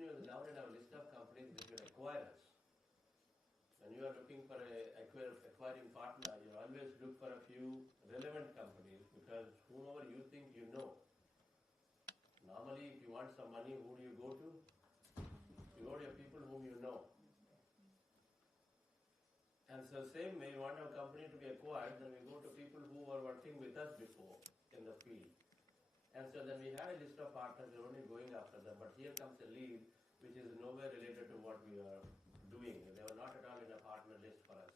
company was down in our list of companies which will acquire us. When you are looking for a acquiring partner, you always look for a few relevant companies because whomever you think you know. Normally, if you want some money, who do you go to? You go to people whom you know. And so same way, you want our company to be acquired, then we go to people who were working with us before in the field. And so then we had a list of partners, we're only going after them. But here comes a lead which is nowhere related to what we are doing. They were not at all in a partner list for us.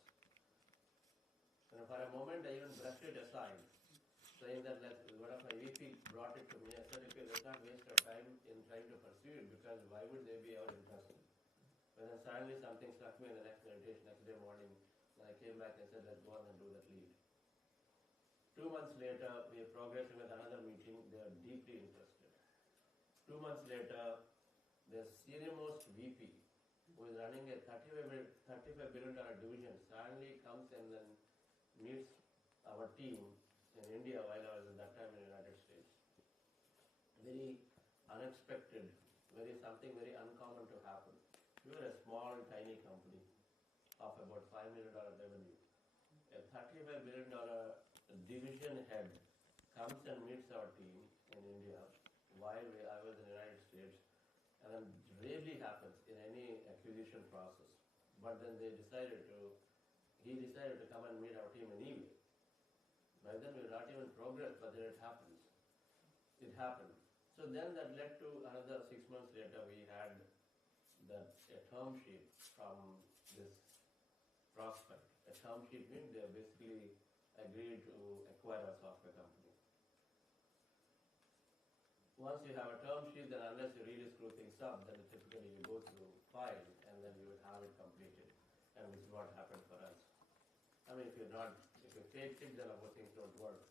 And for a moment, I even brushed it aside, saying that one of my VP brought it to me. I said, okay, let's not waste our time in trying to pursue it because why would they be our interested? But then suddenly something struck me in the next meditation, next day morning, and I came back and said, let's go on and do that lead. 2 months later, we are progressing with another meeting. They are deeply interested. 2 months later, the senior-most VP, who is running a $35 billion division, suddenly comes and then meets our team in India while I was at that time in the United States. Very unexpected, something very uncommon to happen. We were a small, tiny company of about $5 million revenue. A $35 billion division head comes and meets our team in India while I was in the United States, and then rarely happens in any acquisition process. But then he decided to come and meet our team anyway. By then we were not even progressed, but then it happens. It happened. So then that led to another 6 months later, we had a term sheet from this prospect. A term sheet means they basically agreed to acquire a software company. Once you have a term sheet, then unless you really screw things up, then typically you go through file and then you would have it completed. And this is what happened for us. I mean, if you fake it, then of course things don't work.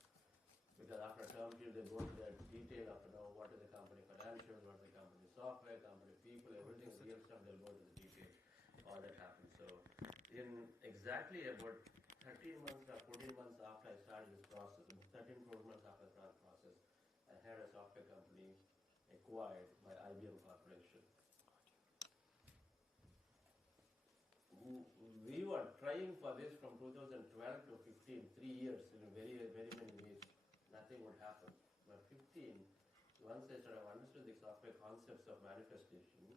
Because after a term sheet, they go into the detail of what is the company financials, what is the company software, company people, everything is real stuff, they'll go into the details. All that happens. So in exactly about 13 months or 14 months after I started this process, 13, 14 months after the process, I had a software company acquired by IBM Corporation. We were trying for this from 2012 to 15, 3 years in very, very many ways. Nothing would happen. But 15, once I sort of understood the software concepts of manifestation,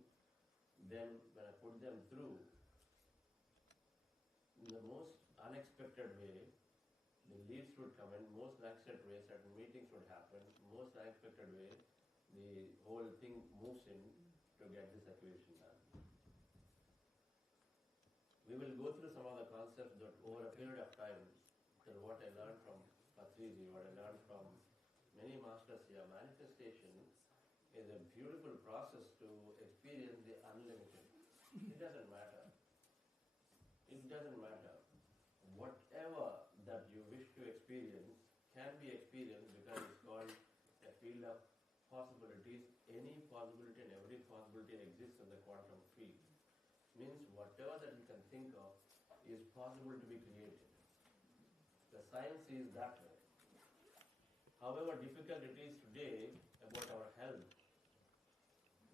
then when I put them through, in the most unexpected way, the leads would come in, most unexpected way, certain meetings would happen, most unexpected way, the whole thing moves in to get this acquisition done. We will go through some of the concepts that over a period of time, what I learned from Patriji, what I learned from many masters here, manifestation is a beautiful process to experience the unlimited. It doesn't matter. It doesn't matter. Whatever that you wish to experience can be experienced because it's called a field of possibilities. Any possibility and every possibility exists in the quantum field. Means whatever that you can think of is possible to be created. The science is that way. However difficult it is today about our health,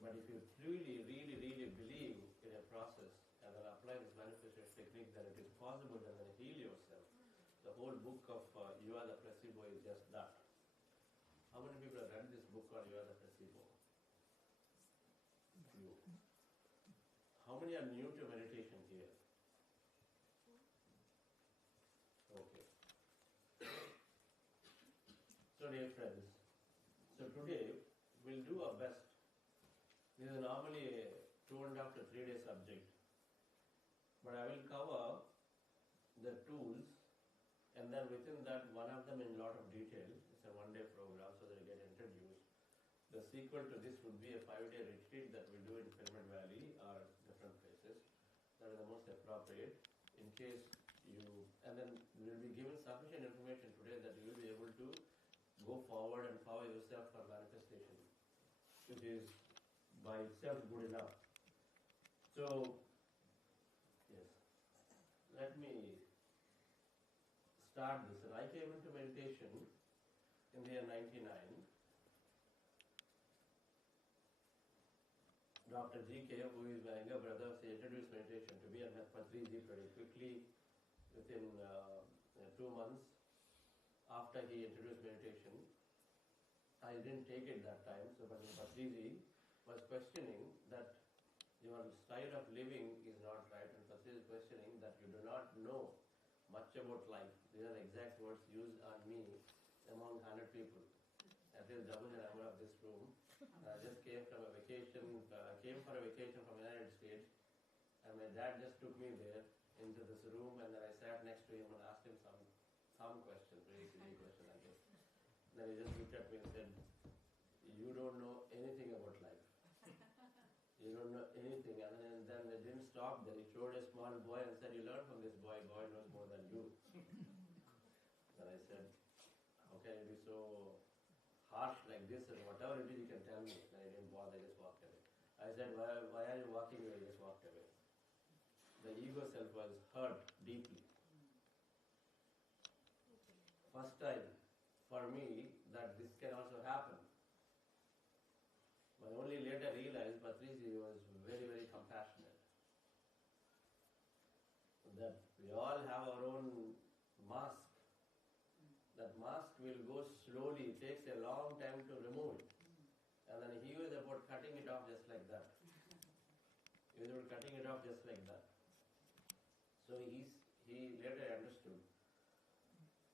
but if you truly, really, really believe in a process and then apply this manifestation technique, then it is possible to then heal yourself. The whole book of You Are the Placebo is just that. How many people have read this book called You Are the Placebo? You. How many are new to meditation here? Okay. So dear friends, so today we'll do our best. This is normally a 2.5 to 3 day subject, but I will cover the tools and then within that one of them in a lot of detail. It's a 1-day program so that you get introduced. The sequel to this would be a 5-day retreat that we do in Filament Valley or different places. That is the most appropriate in case you, and then we will be given sufficient information today that you will be able to go forward and power yourself for manifestation, which is by itself good enough. So, yes, let me start this. And I came into meditation in the year 99 Dr. GK, who is my younger brother, he introduced meditation to me and met Patriji pretty quickly. Within 2 months after he introduced meditation, I didn't take it that time, so but Patriji was questioning that your style of living is not right, and Patriji is questioning that you do not know much about life. These are the exact words used on me among 100 people. That is double the number of this room. I just came for a vacation from the United States, and my dad just took me there into this room, and then I sat next to him and asked him some question, very silly question, I guess. Then he just looked at me and said, "You don't know anything about life. You don't know anything." And then they didn't stop there. He showed a small boy and said, "You learn from this boy. Boy knows more than you." Then I said, "How can you be so harsh like this? And whatever it is, you can tell me." And I didn't bother. I just walked away. I said, "Why are you walking away?" He just walked away. The ego self was hurt deeply. First time for me that this can also happen. But only later realized Patriji was very, very compassionate. That we all have our own mask. That mask will go slowly, it takes a long time to remove it. And then he was about cutting it off just like that. He was about cutting it off just like that. So he later understood,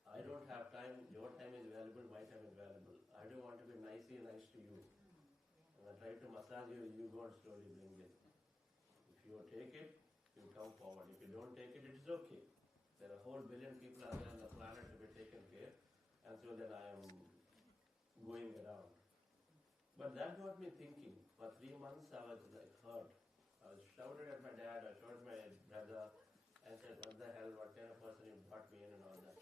I don't have time, your time is valuable, my time is valuable. I don't want to be nice to you. And I try to massage your ego and slowly bring it. If you take it, you come forward. If you don't take it, it's okay. There are a whole billion people out there on the planet to be taken care, and so then I am going around. But that got me thinking. For 3 months I was like hurt. I was shouted at my dad, I shouted at my brother, and said, "What the hell, what kind of person you brought me in," and all that.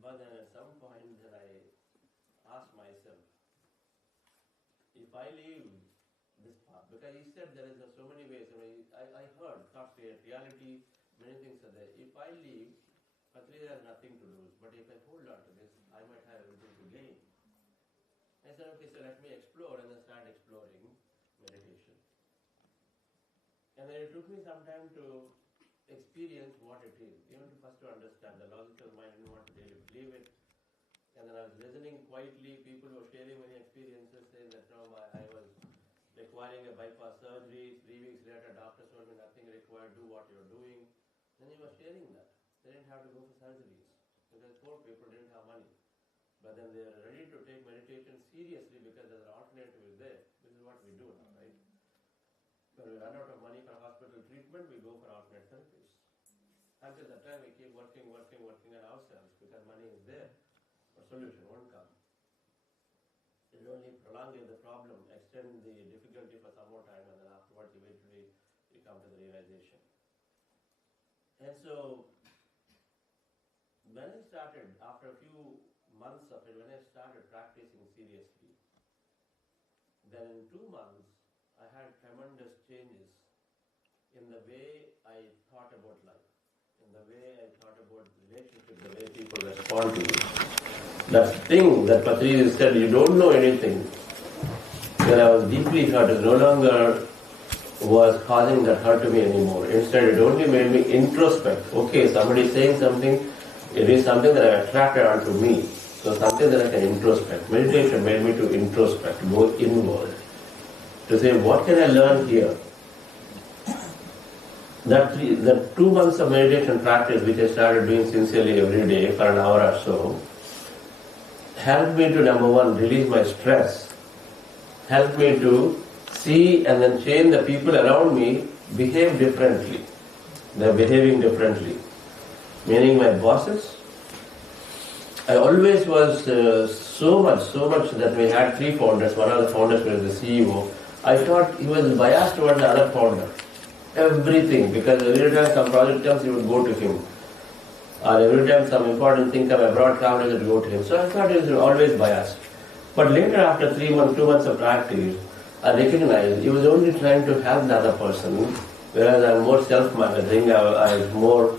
But then at some point then I asked myself, if I leave this path, because he said there is so many ways. I heard, thought reality, many things are there. If I leave, Patriji has nothing to lose. But if I hold on to this, I might have everything to gain. I said, okay, so let me explore, and then start exploring meditation. And then it took me some time to experience what it is. Even first to understand. The logical mind didn't want to really believe it. And then I was listening quietly. People were sharing many experiences, saying that no, I was requiring a bypass surgery. 3 weeks later, doctor told me nothing required, do what you're doing. Then he was sharing that. They didn't have to go for surgeries. Because poor people didn't have money. But then they are ready to take meditation seriously because there's an alternative is there. This is what we do now, right? When we run out of money for hospital treatment, we go for alternate therapies. Until that time, we keep working on ourselves because money is there. But solution won't come. It will only prolong the problem, extend the difficulty for some more time, and then afterwards, eventually, you come to the realization. And so, when I started, after a few months of it, when I started practicing seriously, then in 2 months, I had tremendous changes in the way I thought about life, in the way I thought about relationships, the way people respond to me. That thing that Patriji said, you don't know anything, when I was deeply hurt, it no longer was causing that hurt to me anymore. Instead, it only made me introspect. Okay, somebody is saying something, it is something that I attracted onto me. So something that I can introspect. Meditation made me to introspect, go inward. To say, what can I learn here? That 2 months of meditation practice, which I started doing sincerely every day for an hour or so, helped me to, number one, release my stress. Helped me to see and then change the people around me behave differently. They're behaving differently. Meaning my bosses. I always was so much that we had 3 founders. One of the founders was the CEO. I thought he was biased towards the other founder. Everything, because every time some project comes, he would go to him. Or every time some important thing comes, abroad travel, he would go to him. So I thought he was always biased. But later, after 2 months of practice, I recognized he was only trying to help the other person, whereas I'm more self-managing, I'm more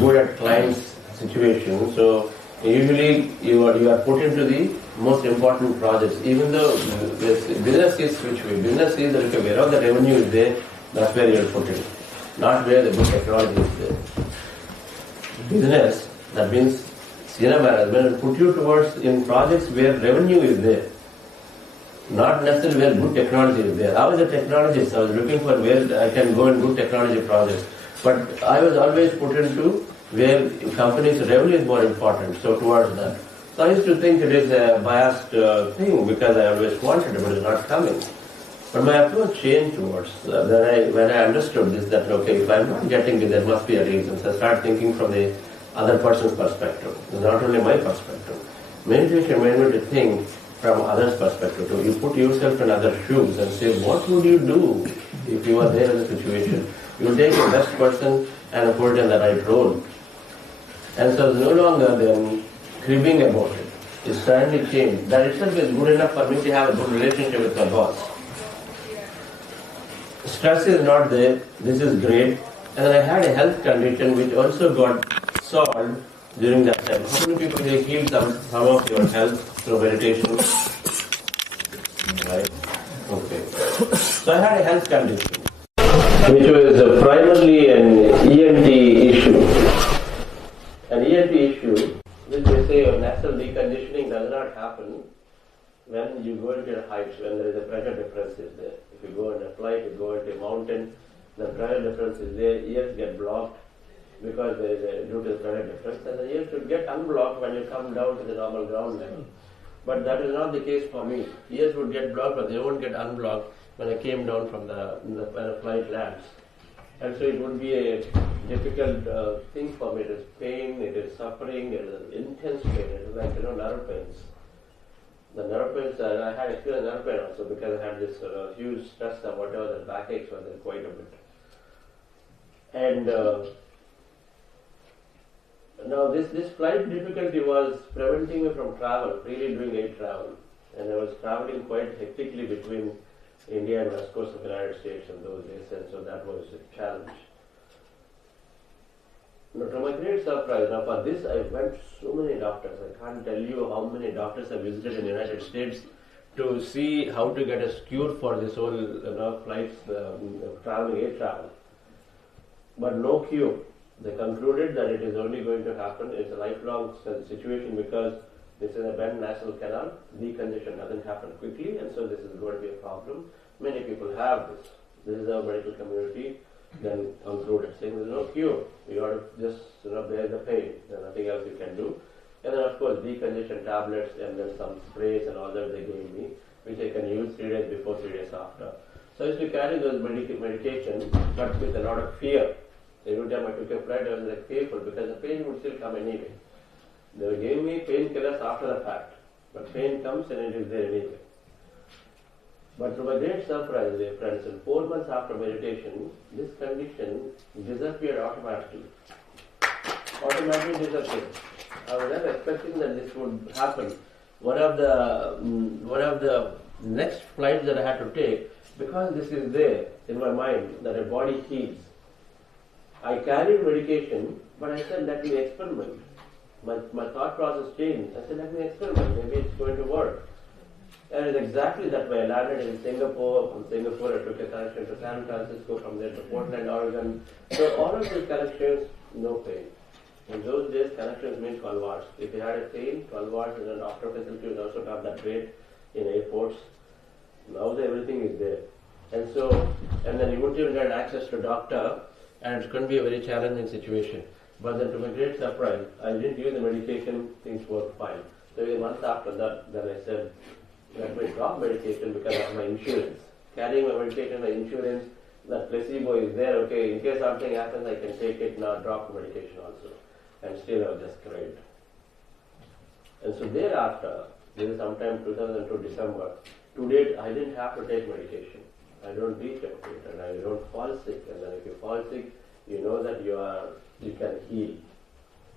good at clients' situation. So usually you are put into the most important projects. Even though business is which way, business is that wherever the revenue is there, that's where you'll put it, not where the good technology is there. Business, that means senior management, will put you towards in projects where revenue is there, not necessarily where good technology is there. I was a technologist, I was looking for where I can go in good technology projects, but I was always put into where companies' revenue is more important, so towards that. So I used to think it is a biased thing because I always wanted it, but it's not coming. But my approach changed towards when I understood this, that okay, if I'm not getting it, there must be a reason. So I started thinking from the other person's perspective. It's not only my perspective. Meditation made me to think from others' perspective too. You put yourself in other shoes and say, what would you do if you are there in a situation? You take the best person and put it in the right role. And so it's no longer then cribbing about it. It's suddenly changed. That itself is good enough for me to have a good relationship with my boss. Stress is not there. This is great. And then I had a health condition which also got solved during that time. How many people have healed some of your health through meditation? Right? Okay. So I had a health condition which was primarily an ENT issue. An ENT issue, which they say natural deconditioning does not happen when you go into the heights, when there is a pressure difference is there. If you go in a flight, you go into a mountain, the pressure difference is there, ears get blocked because there is due to the pressure difference, and the ears should get unblocked when you come down to the normal ground level. But that is not the case for me. Ears would get blocked, but they won't get unblocked when I came down from when the flight lands. And so it would be a difficult thing for me. It is pain, it is suffering, it is intense pain. It is like, nerve pains. The nerve pains, I had experienced nerve pain also because I had this huge stress or whatever, the backaches were there quite a bit. And now this flight difficulty was preventing me from travel, really doing air travel. And I was traveling quite hectically between India and West Coast of the United States in those days, and so that was a challenge. Now, to my great surprise, now for this I went to so many doctors. I can't tell you how many doctors I visited in the United States to see how to get a cure for this whole flights, traveling, air travel. But no cure. They concluded that it is only going to happen, it's a lifelong situation because this is a bent nasal canal, decongestion doesn't happen quickly, and so this is going to be a problem. Many people have this. This is our medical community then concluded, saying there's no cure. You got to just bear the pain. There's nothing else you can do. And then of course decongestion tablets and then some sprays and all that they gave me, which I can use 3 days before, 3 days after. So I used to carry those medications, but with a lot of fear. Every time I took a flight, I was like fearful because the pain would still come anyway. They were giving me painkillers after the fact, but pain comes and it is there anyway. But to my great surprise, dear friends, in 4 months after meditation, this condition disappeared automatically. Automatically disappeared. I was not expecting that this would happen. One of the next flights that I had to take, because this is there in my mind that a body heals. I carried medication, but I said, let me experiment. My thought process changed. I said, let me experiment. Maybe it's going to work. And it's exactly that way. I landed in Singapore. From Singapore, I took a connection to San Francisco. From there to Portland, Oregon. So all of these connections, no pain. In those days, connections mean 12 hours. If you had a pain, 12 hours in a doctor facility is also not that great in airports. Now everything is there. And then you wouldn't even get access to a doctor, and it's going to be a very challenging situation. But then to my great surprise, I didn't use the medication, things worked fine. So a month after that, then I said, let me drop medication because of my insurance. Carrying my medication, my insurance, that placebo is there, okay, in case something happens, I can take it, now drop the medication also. And still I was just cried. And so thereafter, this is sometime 2002 December, to date I didn't have to take medication. I don't reach up to it and I don't fall sick. And then if you fall sick, you know that you can heal.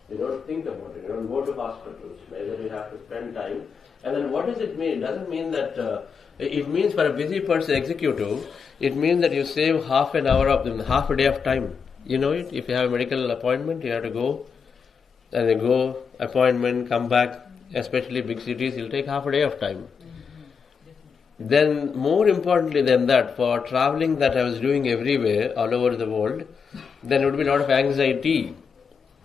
You don't think about it. You don't go to hospitals. Either you have to spend time. And then what does it mean? It doesn't mean that, it means for a busy person, executive, it means that you save half an hour of them, half a day of time. You know it? If you have a medical appointment, you have to go, and then go, appointment, come back, especially big cities, it'll take half a day of time. Then more importantly than that, for traveling that I was doing everywhere, all over the world, then it would be a lot of anxiety.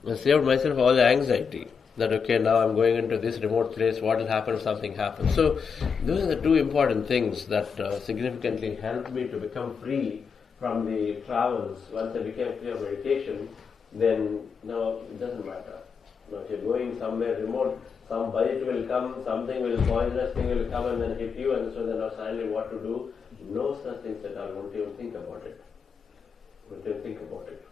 I saved myself all the anxiety. That okay, now I'm going into this remote place, what will happen if something happens? So those are the two important things that significantly helped me to become free from the travels. Once I became free of meditation, then no, it doesn't matter. Now, if you're going somewhere remote, some bite will come, something will, poisonous thing will come and then hit you, and so then now suddenly what to do? No such things at all. Won't even think about it. Won't even think about it.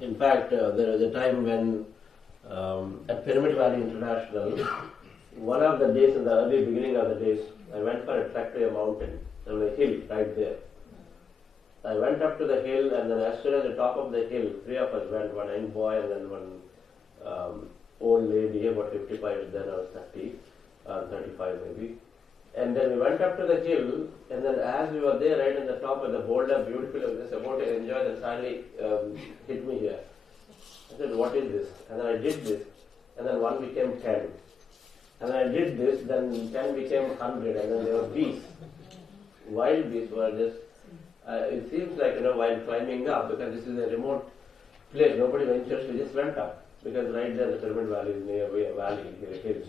In fact, there was a time when at Pyramid Valley International, one of the days in the early beginning of the days, I went for a trek to a mountain, on a hill right there. I went up to the hill, and then as soon as the top of the hill, three of us went, one young boy and then one old lady, about 55, then I was 30, 35 maybe. And then we went up to the hill, and then as we were there right in the top of the boulder, beautiful, I was just about to enjoy, and suddenly hit me here. I said, what is this? And then I did this, and then 1 became 10. And then I did this, then 10 became 100, and then there were bees. Wild bees were just, it seems like, while climbing up, because this is a remote place, nobody ventures, we just went up. Because right there, the Pyramid Valley is nearby a valley, hills.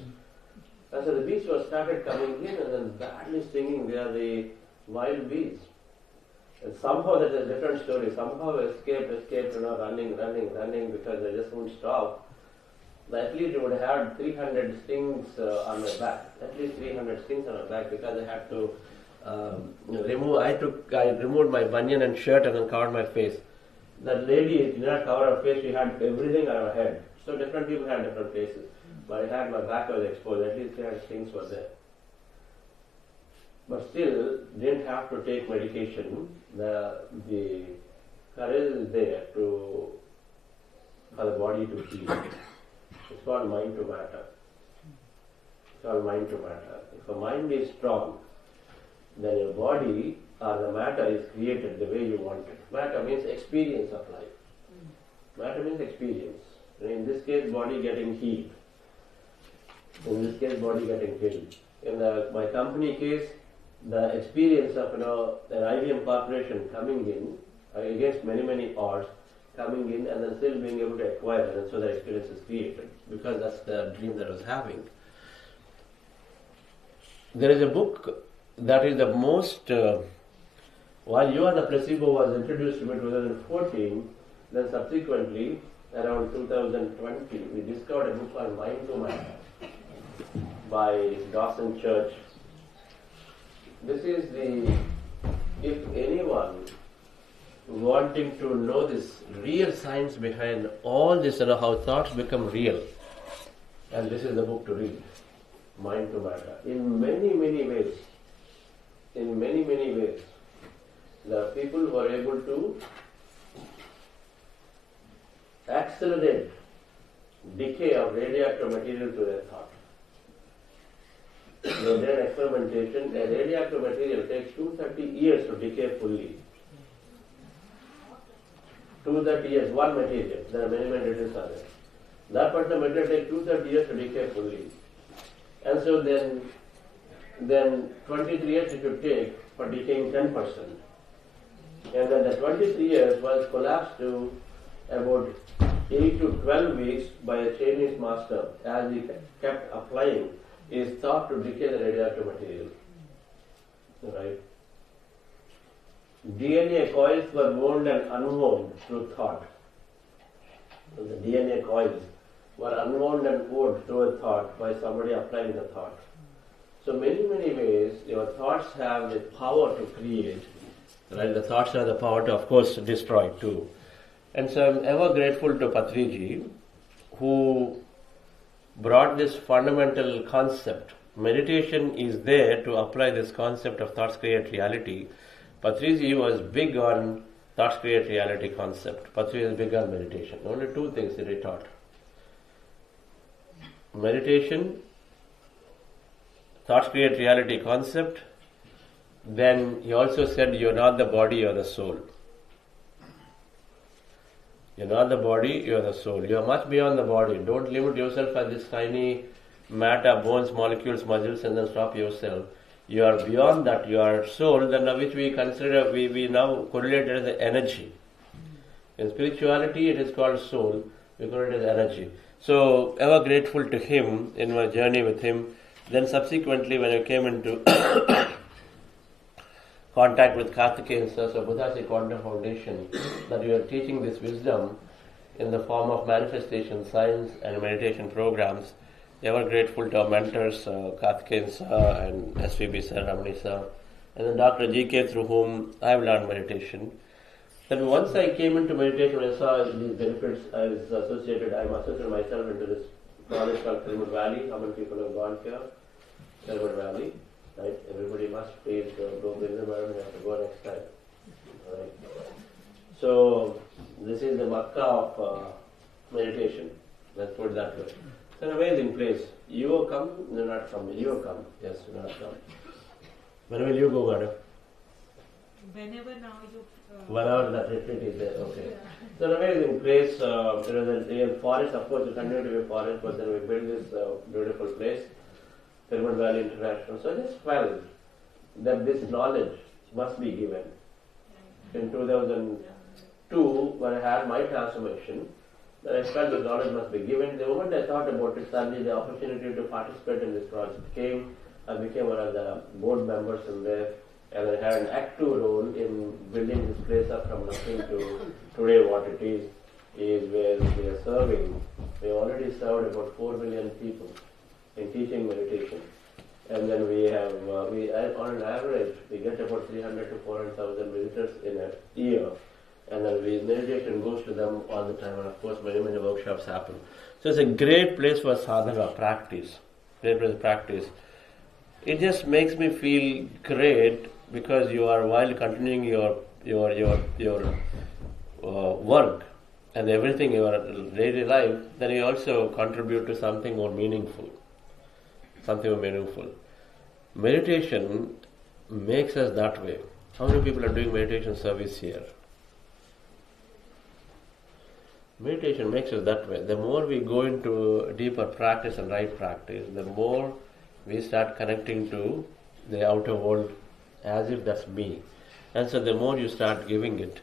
And so the bees were started coming in and then badly stinging. They are the wild bees. And somehow there's a different story. Somehow escaped, running because they just won't stop. At least it would have 300 stings on my back. At least 300 stings on my back because I had to remove. I removed my banyan and shirt and then covered my face. That lady did not cover her face, she had everything on her head. So different people had different faces. But I had my back was exposed, at least 300 stings were there. But still, didn't have to take medication. The courage is there for the body to heal. It's called mind to matter. It's called mind to matter. If a mind is strong, then your body or the matter is created the way you want it. Matter means experience of life. Matter means experience. In this case, body getting healed. In this case, body getting healed. In my company case, the experience of an IBM corporation coming in against many odds, coming in and then still being able to acquire, and so the experience is created because that's the dream that I was having. There is a book that is the most. While You Are the Placebo was introduced to me in 2014, then subsequently, around 2020, we discovered a book called Mind to Matter by Dawson Church. This is if anyone wanting to know this real science behind all this, how thoughts become real, and this is the book to read, Mind to Matter. In many ways, the people who are able to accelerate decay of radioactive material to their thought. They did an experimentation. A radioactive material takes 230 years to decay fully. 230 years, one material. There are many materials are there. That particular material takes 230 years to decay fully. And so then 23 years it should take for decaying 10%. And then the 23 years was collapsed to about 8 to 12 weeks by a Chinese master as he kept applying his thought to decay the radioactive material. Right? DNA coils were wound and unwound through thought. So the DNA coils were unwound and wound through a thought by somebody applying the thought. So many ways your thoughts have the power to create. Right? The thoughts have the power to, of course, destroy too. And so I'm ever grateful to Patriji, who brought this fundamental concept. Meditation is there to apply this concept of thoughts create reality. Patriji was big on thoughts create reality concept. Patriji is big on meditation. Only two things that he taught. Meditation, thoughts create reality concept. Then he also said you're not the body, you're the soul. You're not the body, you're the soul. You're much beyond the body. Don't limit yourself at this tiny matter, bones, molecules, muscles, and then stop yourself. You are beyond that. You are soul, then which we consider, we now correlate it as the energy. In spirituality, it is called soul. We correlate it as energy. So, ever grateful to him in my journey with him. Then subsequently, when I came into contact with Karthikeyan Sir, so Buddha's Quantum Foundation, that we are teaching this wisdom in the form of manifestation, science and meditation programs. Ever grateful to our mentors, Karthikeyan Sir and SVB Sir, Ramani Sir, and then Dr. GK, through whom I have learned meditation. Then once I came into meditation, I saw these benefits. I'm associated myself into this project called Pyramid Valley. How many people have gone here? Pyramid Valley, right? Everybody must please go to the environment. You have to go next time, right? So this is the Makkah of meditation. Let's put it that way. It's an amazing place. You will come, no, not come. You will come. Yes, you not come. When will you go, madam? Whenever now you. Whenever that retreat is there, okay. Yeah. It's an amazing place. There is a real forest, of course, it continued to be a forest, but then we built this beautiful place, Pyramid Valley International. So I just felt that this knowledge must be given. In 2002, when I had my transformation, then I felt the knowledge must be given. The moment I thought about it, suddenly the opportunity to participate in this project came. I became one of the board members in there, and I had an active role in building this place up from nothing to today what it is where we are serving. We already served about 4 million people in teaching meditation. And then we have, on an average, we get about 300 to 400,000 visitors in a year. And then meditation goes to them all the time, and of course many workshops happen. So it's a great place for sadhana, practice. Great place to practice. It just makes me feel great because you are, while continuing your work and everything, your daily life, then you also contribute to something more meaningful. Meditation makes us that way. How many people are doing meditation service here? Meditation makes us that way. The more we go into deeper practice and right practice, the more we start connecting to the outer world as if that's me. And so the more you start giving it.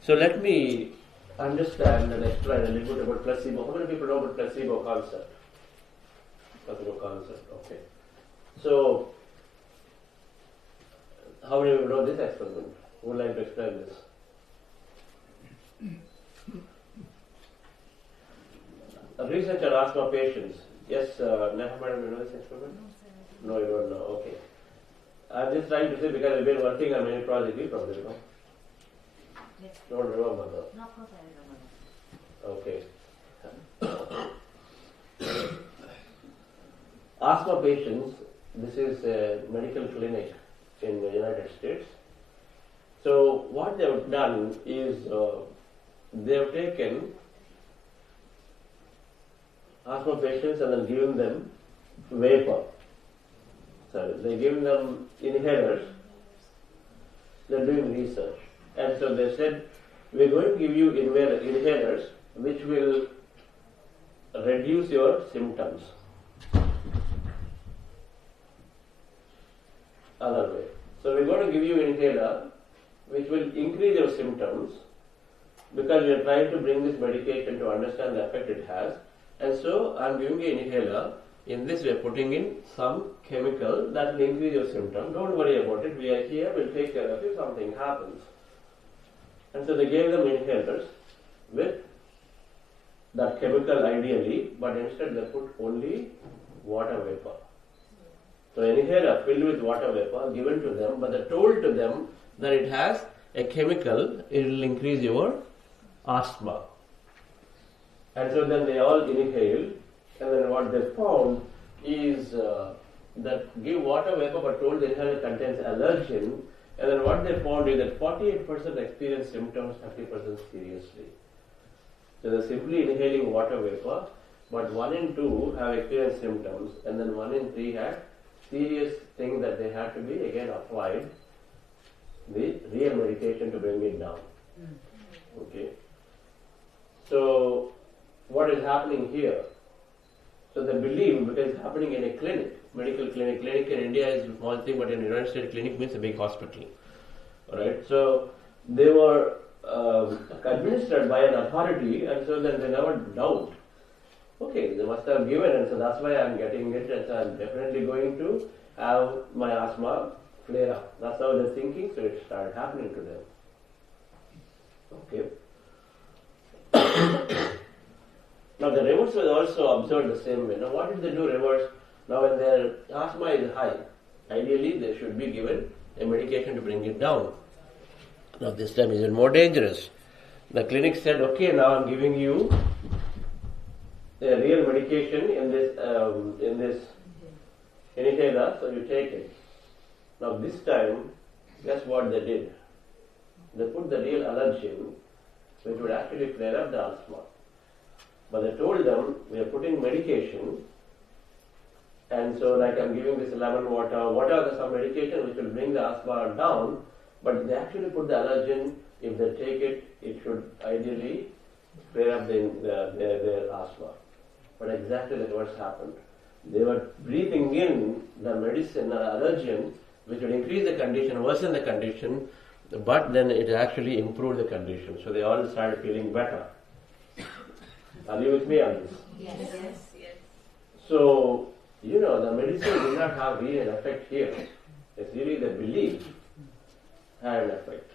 So let me understand and explain a little bit about placebo. How many people know about placebo concept? Okay. So, how many people know this experiment? Who would like to explain this? A researcher asked my patients. Yes, Neha madam, you know this experiment? No, you don't know. Okay. I'm just trying to say because I've been working on many projects, you probably know. Yes. Don't remember that. No, of course I remember. Okay. Asthma patients, this is a medical clinic in the United States. So what they have done is they have taken asthma patients and then given them vapor. Sorry, they give them inhalers. They're doing research. And so they said, we're going to give you inhalers which will reduce your symptoms. Other way. So we're going to give you inhaler which will increase your symptoms because we are trying to bring this medication to understand the effect it has. And so I'm giving you inhaler. In this we are putting in some chemical that will increase your symptom. Don't worry about it. We are here. We'll take care of you if something happens. And so they gave them inhalers with that chemical ideally, but instead they put only water vapor. So inhaler filled with water vapor given to them, but they told to them that it has a chemical, it will increase your asthma. And so then they all inhaled, and then what they found is that give water vapor but told the inhaler contains allergen, and then what they found is that 48% experience symptoms, 30% seriously. So they're simply inhaling water vapor, but 1 in 2 have experienced symptoms, and then 1 in 3 had serious thing that they had to be again applied the real medication to bring it down. Okay. So what is happening here? So they believe, because it's happening in a clinic, medical clinic. Clinic in India is a small thing, but in the United States, clinic means a big hospital. Alright, so they were administered by an authority, and so then they never doubt. Okay, they must have given, and so that's why I'm getting it, and so I'm definitely going to have my asthma flare up. That's how they're thinking, so it started happening to them. Okay. Now the reverse was also observed the same way. Now what did they do reverse? Now when their asthma is high, ideally they should be given a medication to bring it down. Now this time is even more dangerous. The clinic said, okay, now I'm giving you a real medication in this inhaler, so you take it. Now this time, guess what they did? They put the real allergen, which would actually flare up the asthma. But they told them, we are putting medication, and so like I'm giving this lemon water, whatever some medication which will bring the asthma down, but they actually put the allergen. If they take it, it should ideally flare up their asthma. But exactly the reverse happened. They were breathing in the medicine, allergen, which would increase the condition, worsen the condition, but then it actually improved the condition. So they all started feeling better. Are you with me on this? Yes. So, the medicine did not have really an effect here. It's really the belief had an effect.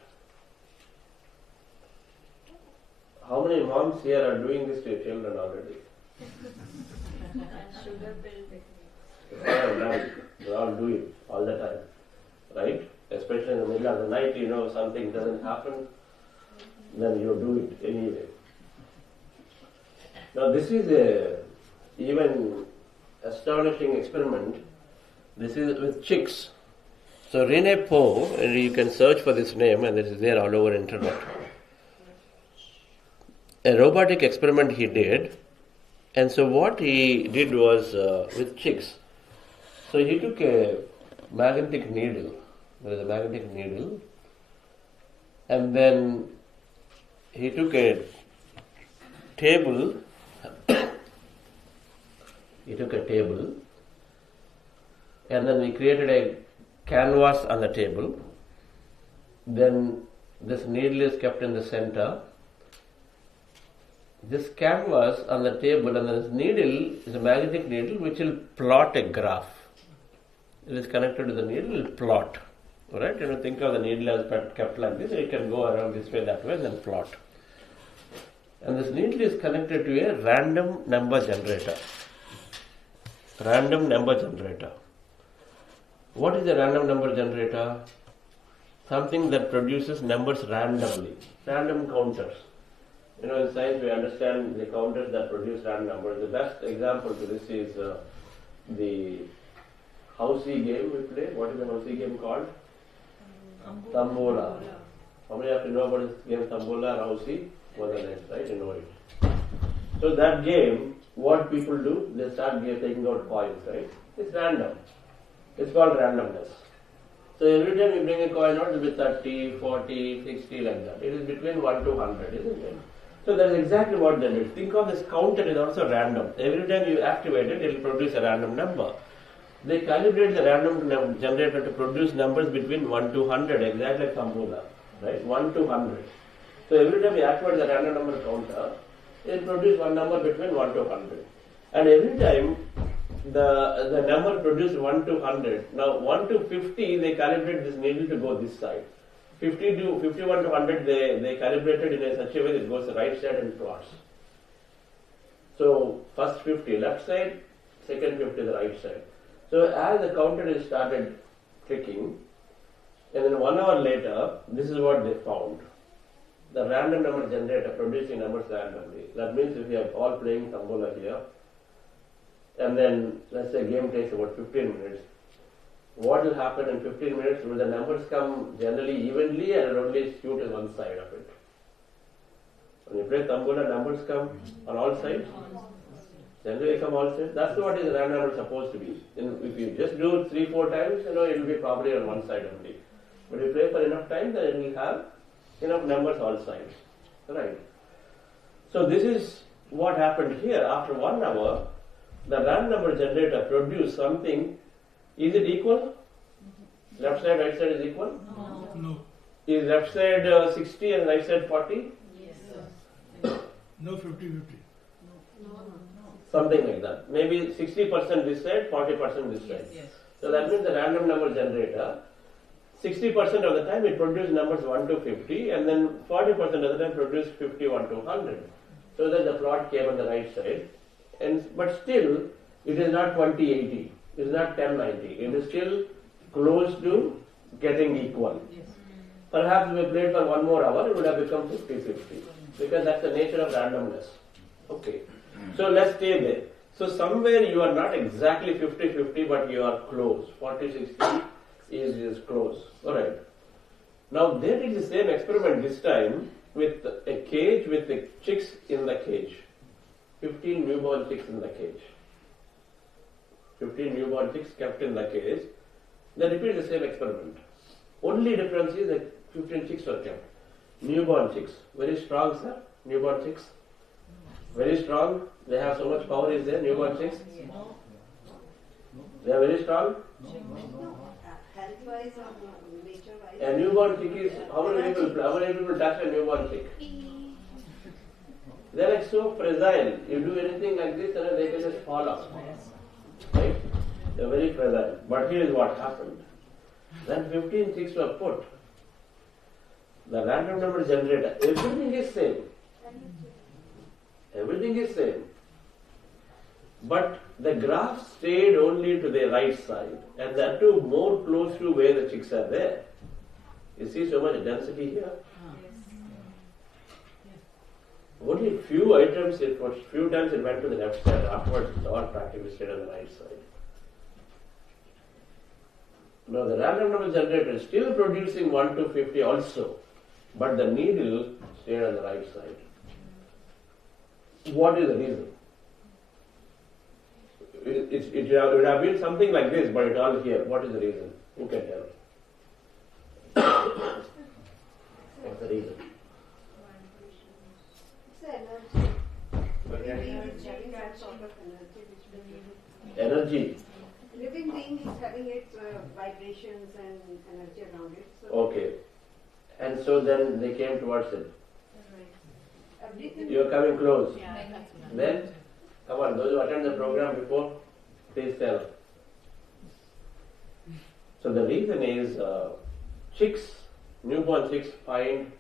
How many moms here are doing this to your children already? Sugar pill They all do it all the time, right? Especially in the middle of the night, something doesn't happen, then you do it anyway. Now this is a even astonishing experiment. This is with chicks. So Rene Poe, and you can search for this name, and it is there all over internet. A robotic experiment he did, and so what he did was with chicks. So he took a magnetic needle. There is a magnetic needle, and then he took a table. And then we created a canvas on the table. Then this needle is kept in the center. This canvas on the table and this needle is a magnetic needle which will plot a graph. It is connected to the needle, it will plot. Alright, think of the needle as kept like this, it can go around this way, that way, and then plot. And this needle is connected to a random number generator. Random number generator. What is a random number generator? Something that produces numbers randomly. Random counters. In science we understand the counters that produce random numbers. The best example to this is the housey game we play. What is the housey game called? Tambola. How many of you know about this game, Tambola or housey? More than it, right? You know it. So that game, what people do, they start taking out coins, right? It's random. It's called randomness. So every time you bring a coin out, it will be 30, 40, 60 like that. It is between 1 to 100, isn't it? So that is exactly what they did. Think of this counter is also random. Every time you activate it, it will produce a random number. They calibrate the random generator to produce numbers between 1 to 100, exactly like Sambuda, right? 1 to 100. So every time you activate the random number counter, it will produce one number between 1 to 100. And every time the number produced 1 to 100. Now 1 to 50, they calibrate this needle to go this side. 50 to 51 to 100, they calibrated in such a way that it goes the right side and plots. So first 50 left side, second 50 the right side. So as the counter is started clicking, and then 1 hour later, this is what they found. The random number generator producing numbers randomly. That means if you are all playing Tambola here, and then let's say game takes about 15 minutes, what will happen in 15 minutes? Will the numbers come generally evenly and only shoot on one side of it? When you play Tambola, numbers come on all sides? Generally they come all sides. That's what is random number supposed to be. If you just do it 3-4 times, it will be probably on one side only. But if you play for enough time, then it will have enough numbers all sides. Right? So this is what happened here. After 1 hour, the random number generator produced something. Is it equal? Left side, right side is equal? No. Is left side 60 and right side 40? No 50-50. Something like that. Maybe 60% this side, 40% this side. Yes. So that means the random number generator, 60% of the time it produced numbers 1 to 50, and then 40% of the time produced 51 to 100. So that the plot came on the right side. But still, it is not 20-80. It is not 10-90. It is still close to getting equal. Perhaps if we played for 1 more hour, it would have become 50-50. Because that's the nature of randomness. Okay. So let's stay there. So somewhere you are not exactly 50-50, but you are close. 40-60 is close. Alright. Now they did the same experiment this time with a cage with the chicks in the cage. 15 newborn chicks in the cage. 15 newborn chicks kept in the cage. They repeat the same experiment. Only difference is that 15 chicks were kept. Newborn chicks. Very strong, sir. Newborn chicks. Very strong. They have so much power is there. Newborn chicks. They are very strong. Health-wise or nature-wise? A newborn chick is, how many people touch a newborn chick? They are like so fragile. You do anything like this and they can just fall off. Right? They are very fragile. But here is what happened. Then 15 chicks were put. The random number generator, everything is same. Everything is same. But the graph stayed only to the right side, and that too more close to where the chicks are there. You see so much density here? Only few items, few times it went to the left side, afterwards it all practically stayed on the right side. Now the random number generator is still producing 1 to 50 also, but the needle stayed on the right side. What is the reason? It would have been something like this, but it's all here. What is the reason? Who can tell? What's the reason? It's the energy. Living being is having that sort of energy which we need. Energy. Living being is having its vibrations and energy around it. So Okay. And so then they came towards it. everything. You are coming close. Then, come on, those who attended the program before, please tell. So the reason is chicks, newborn chicks find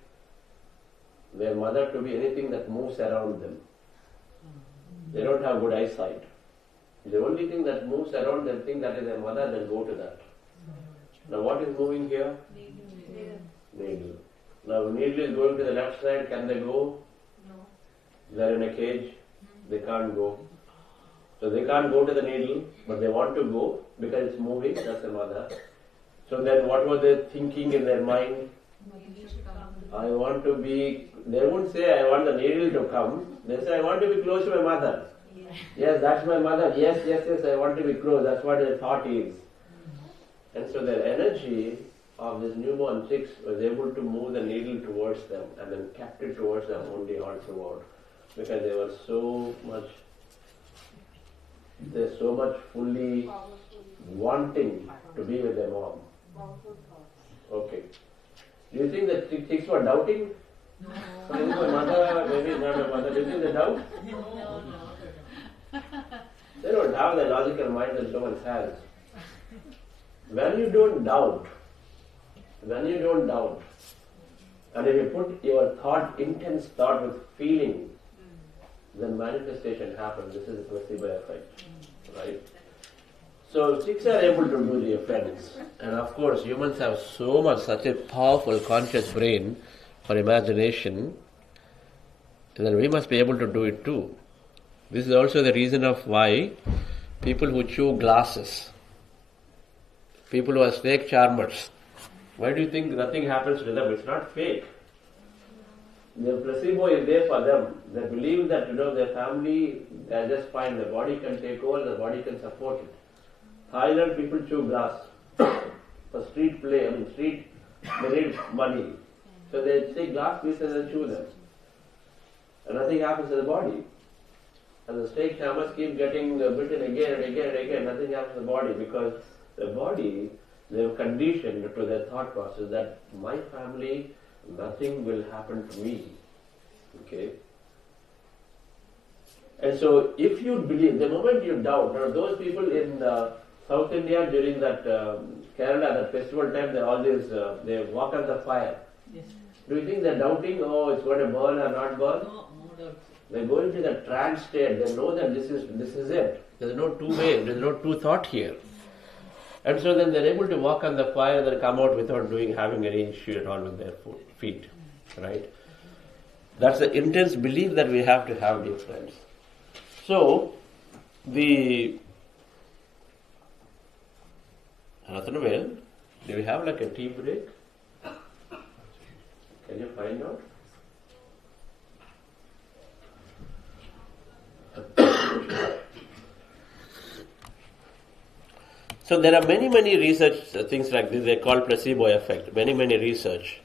their mother to be anything that moves around them. They don't have good eyesight. The only thing that moves around them think that is their mother, they'll go to that. Now what is moving here? Needle. Now needle is going to the left side, can they go? No. They're in a cage, they can't go. So they can't go to the needle, but they want to go because it's moving, that's the mother. So then what were they thinking in their mind? I want to be, they won't say I want the needle to come, they say I want to be close to my mother. Yes, that's my mother, yes, I want to be close, that's what their thought is. And so their energy of this newborn chicks was able to move the needle towards them and then kept it towards them only all throughout. Because they were so much fully wanting to be with their mom. Okay. Do you think that chicks were doubting? No. Maybe my mother, maybe not my mother. Do you think they doubt? No. They don't have the logical mind that someone has. When you don't doubt, and if you put your thought, intense thought with feeling, then manifestation happens. This is the placebo effect, right? So chicks are able to do the effects, and of course humans have such a powerful conscious brain for imagination, and then we must be able to do it too. This is also the reason of why people who chew glasses, people who are snake charmers, why do you think nothing happens to them? It's not fake. The placebo is there for them. They believe that their family, they are just fine. The body can take over, the body can support it. Thailand people chew glass for street play. They need money. So they take glass pieces and chew them. and nothing happens to the body. And the snake shamas keep getting bitten again and again and again, nothing happens to the body because the body, they have conditioned to their thought process that my family, nothing will happen to me. Okay? And so if you believe, the moment you doubt, now those people in South India during that Kerala, that festival time, they always they walk on the fire. Yes. Do you think they're doubting, oh, it's going to burn or not burn? No doubt. They go into the trance state. They know that this is it. There's no two way. There's no two thought here. And so then they're able to walk on the fire and then come out without having any issue at all with their feet. Right? That's the intense belief that we have to have, dear friends. So, the Ratanavel, do we have like a tea break? Can you find out? So there are many research things like this. They call placebo effect. Many research.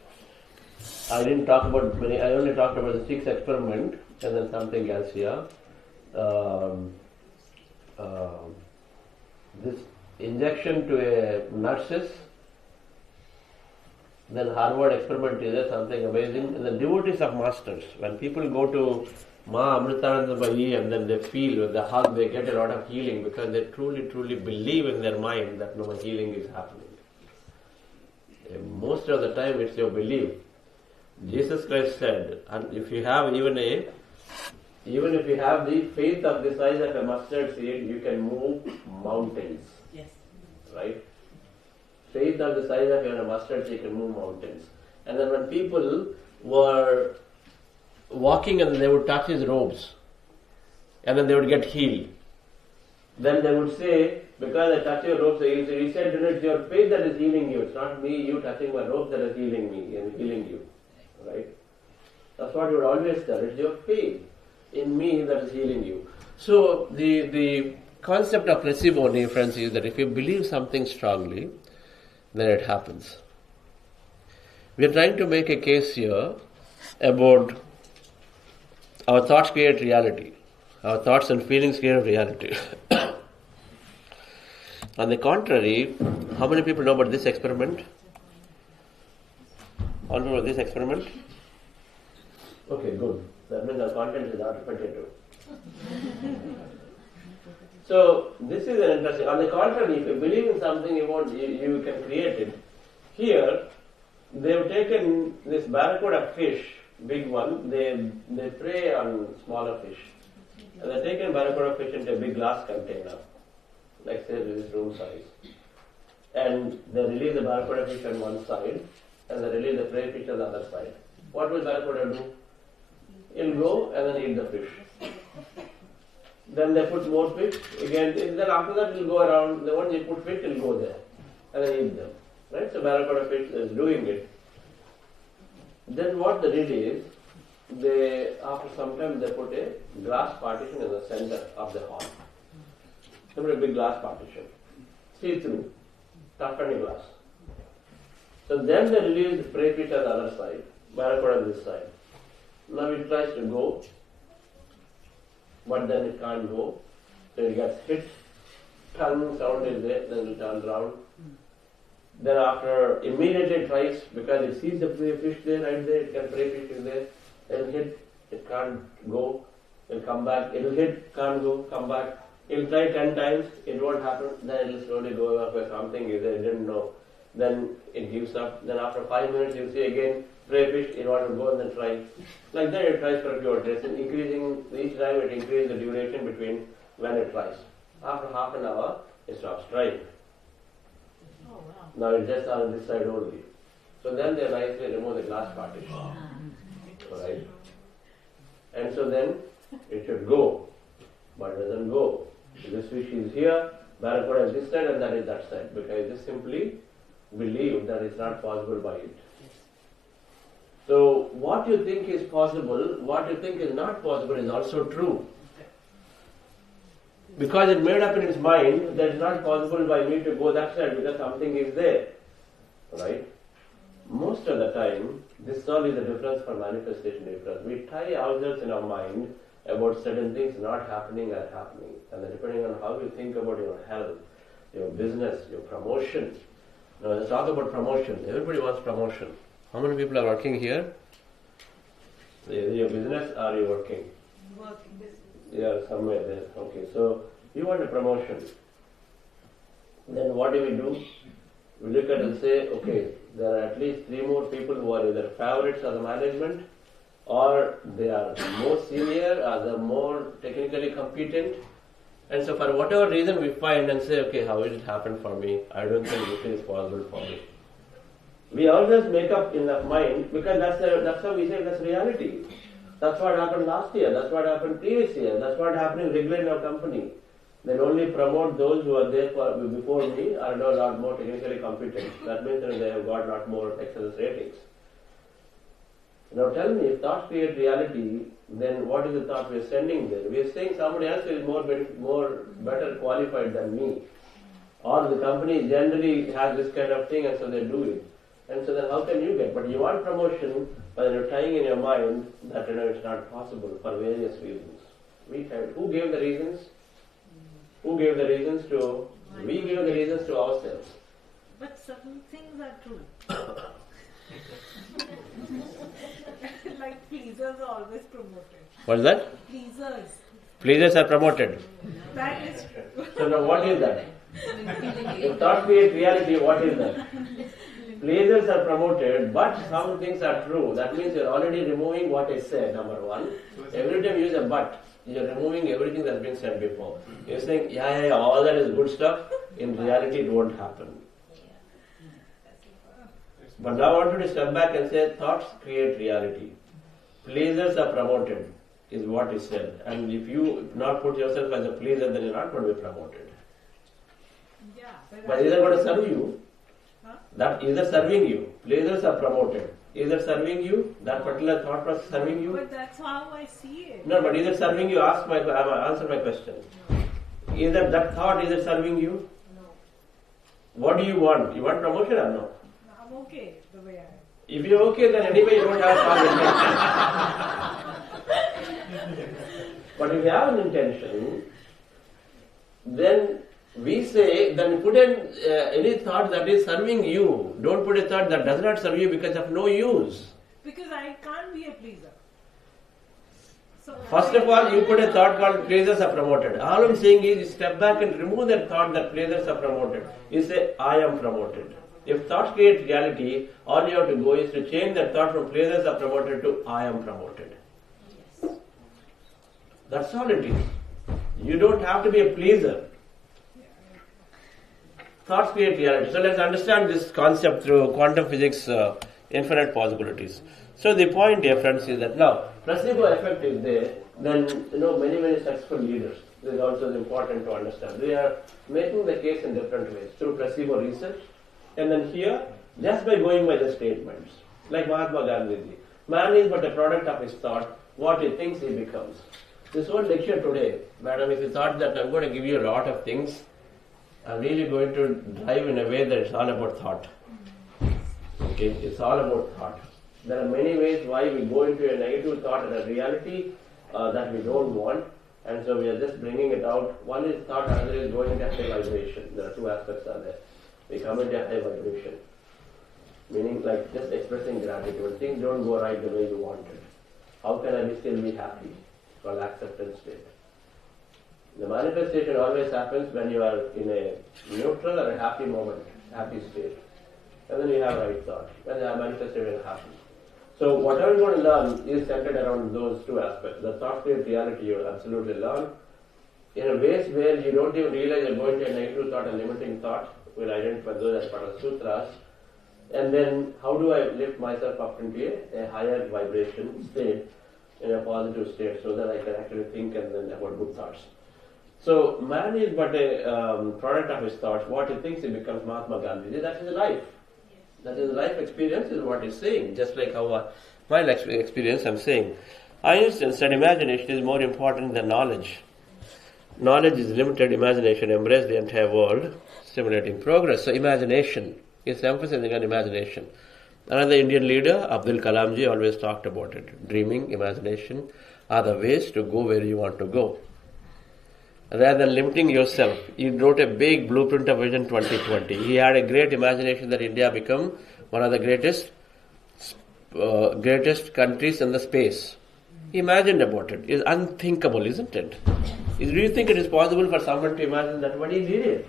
I didn't talk about many. I only talked about the 6 experiment and then something else here. This injection to a nurses. Then Harvard experiment is there, something amazing. And the devotees of masters, when people go to Ma Amritananda Bayi and then they feel with the hug, they get a lot of healing because they truly believe in their mind that no healing is happening. Most of the time it's your belief. Jesus Christ said, and if you have even if you have the faith of the size of a mustard seed, you can move mountains. Yes. Right? Faith of the size of a mustard seed can move mountains. And then when people were walking and they would touch his robes, and then they would get healed. Then they would say, because I touch your robes, he said, it's your faith that is healing you. It's not me, you touching my robes that is healing me and healing you. Right? That's what he would always tell. It's your faith in me that is healing you. So the concept of placebo, dear friends, is that if you believe something strongly, then it happens. We are trying to make a case here about our thoughts create reality. Our thoughts and feelings create reality. On the contrary, how many people know about this experiment? All know about this experiment? Okay, good. That means our content is not repetitive. So, this is an interesting. On the contrary, if you believe in something, you can create it. Here, they have taken this barracuda fish, big one, they prey on smaller fish. And they've taken barracuda fish into a big glass container, like say this room size. And they release the barracuda fish on one side, and they release the prey fish on the other side. What will barracuda do? It'll go and then eat the fish. Then they put more fish, again, then after that it'll go around, the one you put fish, it'll go there, and then eat them. Right? So barracuda fish is doing it. Then what they did is, after some time they put a glass partition in the center of the hall. They put a big glass partition, see-through, toughened glass. So then they release the prey fish on the other side, barracuda on this side. Now it tries to go, but then it can't go. So it gets hit, tongue sound is there, then it turns around. Then after, immediately it tries, because it sees the prey fish there, right there, it can prey fish is there, it'll hit, it can't go, it'll come back, it'll hit, can't go, come back. It'll try 10 times, it won't happen, then it'll slowly go up where something is there, it didn't know. Then it gives up, then after 5 minutes you'll see again, prey fish, it wants to go and then try. Like that it tries for a few days, and increasing, each time it increases the duration between when it tries. After half an hour, it stops trying. Oh, wow. Now it's just on this side only. So then they nicely remove the glass partition. Right? And so then it should go, but it doesn't go. This fish is here, barracuda is this side and that is that side, because I just simply believe that it's not possible by it. So what you think is possible, what you think is not possible is also true. Because it made up in its mind that it's not possible by me to go that side because something is there. Right? most of the time, this all is the difference for manifestation difference. We tie ourselves in our mind about certain things not happening or happening. And then depending on how you think about your health, your business, your promotion. Now let's talk about promotion. Everybody wants promotion. How many people are working here? Either your business or you're working? Working. Yeah, somewhere there. Okay, so you want a promotion. Then what do? We look at it and say, okay, there are at least 3 more people who are either favorites of the management, or they are more senior, or they are more technically competent. And so for whatever reason we find and say, okay, how will it happen for me? I don't think this is possible for me. We always make up in the mind, because that's how we say that's reality. That's what happened last year, that's what happened previous year, that's what happening regularly in our company. They'll only promote those who are there before me or are a lot more technically competent. That means that they have got a lot more excellence ratings. Now tell me, if thoughts create reality, then what is the thought we are sending there? We are saying somebody else is more better qualified than me. Or the company generally has this kind of thing and so they do it. And so then how can you get? But you want promotion, but you're tying in your mind that it's not possible for various reasons. Who gave the reasons? Who gave the reasons to? We gave the reasons to ourselves. But certain things are true. Like pleasers are always promoted. What is that? Pleasers. Pleasers are promoted. That is true. So now what is that? If thought creates reality, what is that? Pleasures are promoted, but some things are true. That means you're already removing what I said, number one. Every time you use a but, you're removing everything that's been said before. You're saying, yeah, all that is good stuff. In reality, it won't happen. But now I want you to step back and say, thoughts create reality. Pleasures are promoted, is what is said. And if you not put yourself as a pleaser, then you're not going to be promoted. Yeah, but either going to serve you, that either serving you. Pleasures are promoted. Either serving you, that particular thought process serving you. But that's how I see it. No, but either serving you, answer my question. Either that thought is serving you? No. What do you want? You want promotion or no? I'm okay the way I am. If you're okay, then anyway you don't have a intention. But if you have an intention, then we say, then put in any thought that is serving you. Don't put a thought that does not serve you because of no use. Because I can't be a pleaser. So First of all, you put a thought called pleasures are promoted. All I'm saying is, you step back and remove that thought that pleasures are promoted. You say, I am promoted. If thoughts create reality, all you have to go is to change that thought from pleasures are promoted to I am promoted. Yes. That's all it is. You don't have to be a pleaser. Thoughts create reality. So let's understand this concept through quantum physics, infinite possibilities. So the point, dear friends, is that now placebo effect is there. Then many successful leaders. This is also important to understand. They are making the case in different ways through placebo research, and then here just by going by the statements, like Mahatma Gandhi. Man is but a product of his thought. What he thinks, he becomes. This whole lecture today, madam, if you thought that I'm going to give you a lot of things, I'm really going to drive in a way that it's all about thought. Okay, it's all about thought. There are many ways why we go into a negative thought and a reality that we don't want, and so we are just bringing it out. One is thought, another is going into high vibration. There are 2 aspects are there. We come into a high vibration, meaning like just expressing gratitude. When things don't go right the way you wanted, how can I still be happy? It's called acceptance state. The manifestation always happens when you are in a neutral or a happy moment, happy state. And then you have right thought. When the manifestation happens. So whatever you want to learn is centered around those 2 aspects. The thought creates reality, you will absolutely learn. In a ways where you don't even realize you're going to a negative thought, a limiting thought, we'll identify those as part of the sutras. And then how do I lift myself up into a higher vibration state, in a positive state, so that I can actually think and then about good thoughts. So man is but a product of his thoughts. What he thinks, he becomes. Mahatma Gandhi. That is life. That is life experience, is what he's saying. Just like how my experience I'm saying. Einstein said imagination is more important than knowledge. Knowledge is limited, imagination embraces the entire world, stimulating progress. So imagination is emphasizing on imagination. Another Indian leader, Abdul Kalamji, always talked about it. Dreaming, imagination are the ways to go where you want to go. Rather than limiting yourself, he wrote a big blueprint of Vision 2020. He had a great imagination that India become one of the greatest countries in the space. He imagined about it. It's unthinkable, isn't it? Do you think it is possible for someone to imagine that? But he did it.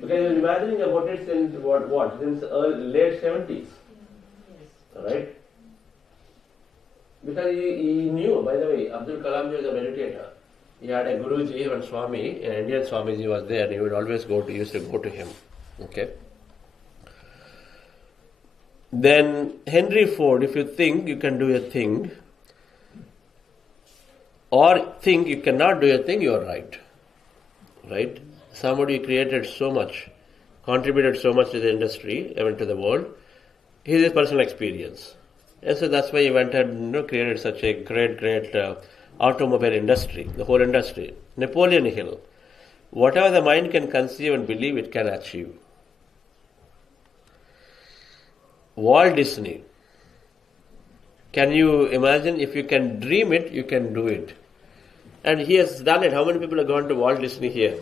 Because he was imagining about it since Since late 70s. Right? Because he knew, by the way, Abdul Kalam was a meditator. He had a Guruji and Swami, an Indian Swamiji was there, and he would always used to go to him. Okay? Then Henry Ford, if you think you can do a thing, or think you cannot do a thing, you are right. Right? Somebody created so much, contributed so much to the industry, even to the world. His personal experience. And so that's why he went and created such a great automobile industry, the whole industry. Napoleon Hill. Whatever the mind can conceive and believe, it can achieve. Walt Disney. Can you imagine? If you can dream it, you can do it. And he has done it. How many people have gone to Walt Disney here?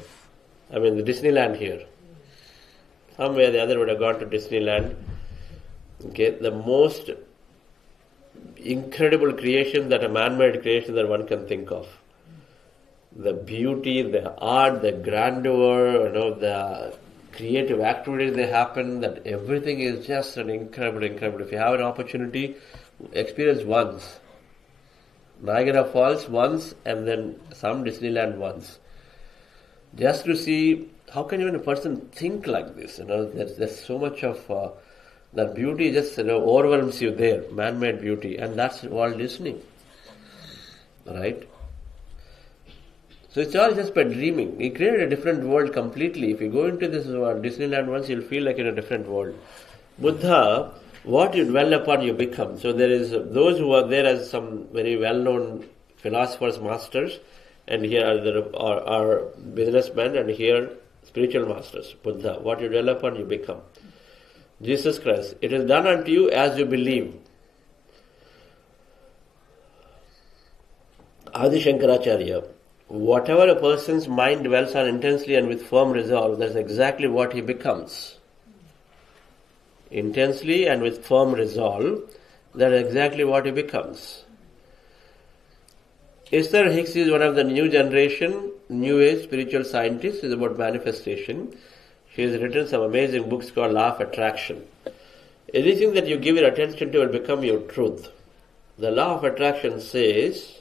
I mean, the Disneyland here. Somewhere or the other would have gone to Disneyland. Okay, the most incredible creation, that a man-made creation that one can think of. The beauty, the art, the grandeur, the creative activities that happen, that everything is just an incredible. If you have an opportunity, experience once. Niagara Falls once, and then some Disneyland once. Just to see how can even a person think like this. There's so much of that beauty just overwhelms you there, man-made beauty, and that's Walt Disney, right? So it's all just by dreaming. He created a different world completely. If you go into this Disneyland once, you'll feel like in a different world. Buddha, what you dwell upon, you become. So there is those who are there as some very well-known philosophers, masters, and here are businessmen, and here spiritual masters. Buddha, what you dwell upon, you become. Jesus Christ, it is done unto you as you believe. Adi Shankaracharya, whatever a person's mind dwells on intensely and with firm resolve, that's exactly what he becomes. Intensely and with firm resolve, that's exactly what he becomes. Esther Hicks is one of the new generation, new age spiritual scientists. Is about manifestation. She has written some amazing books called Law of Attraction. Anything that you give your attention to will become your truth. The Law of Attraction says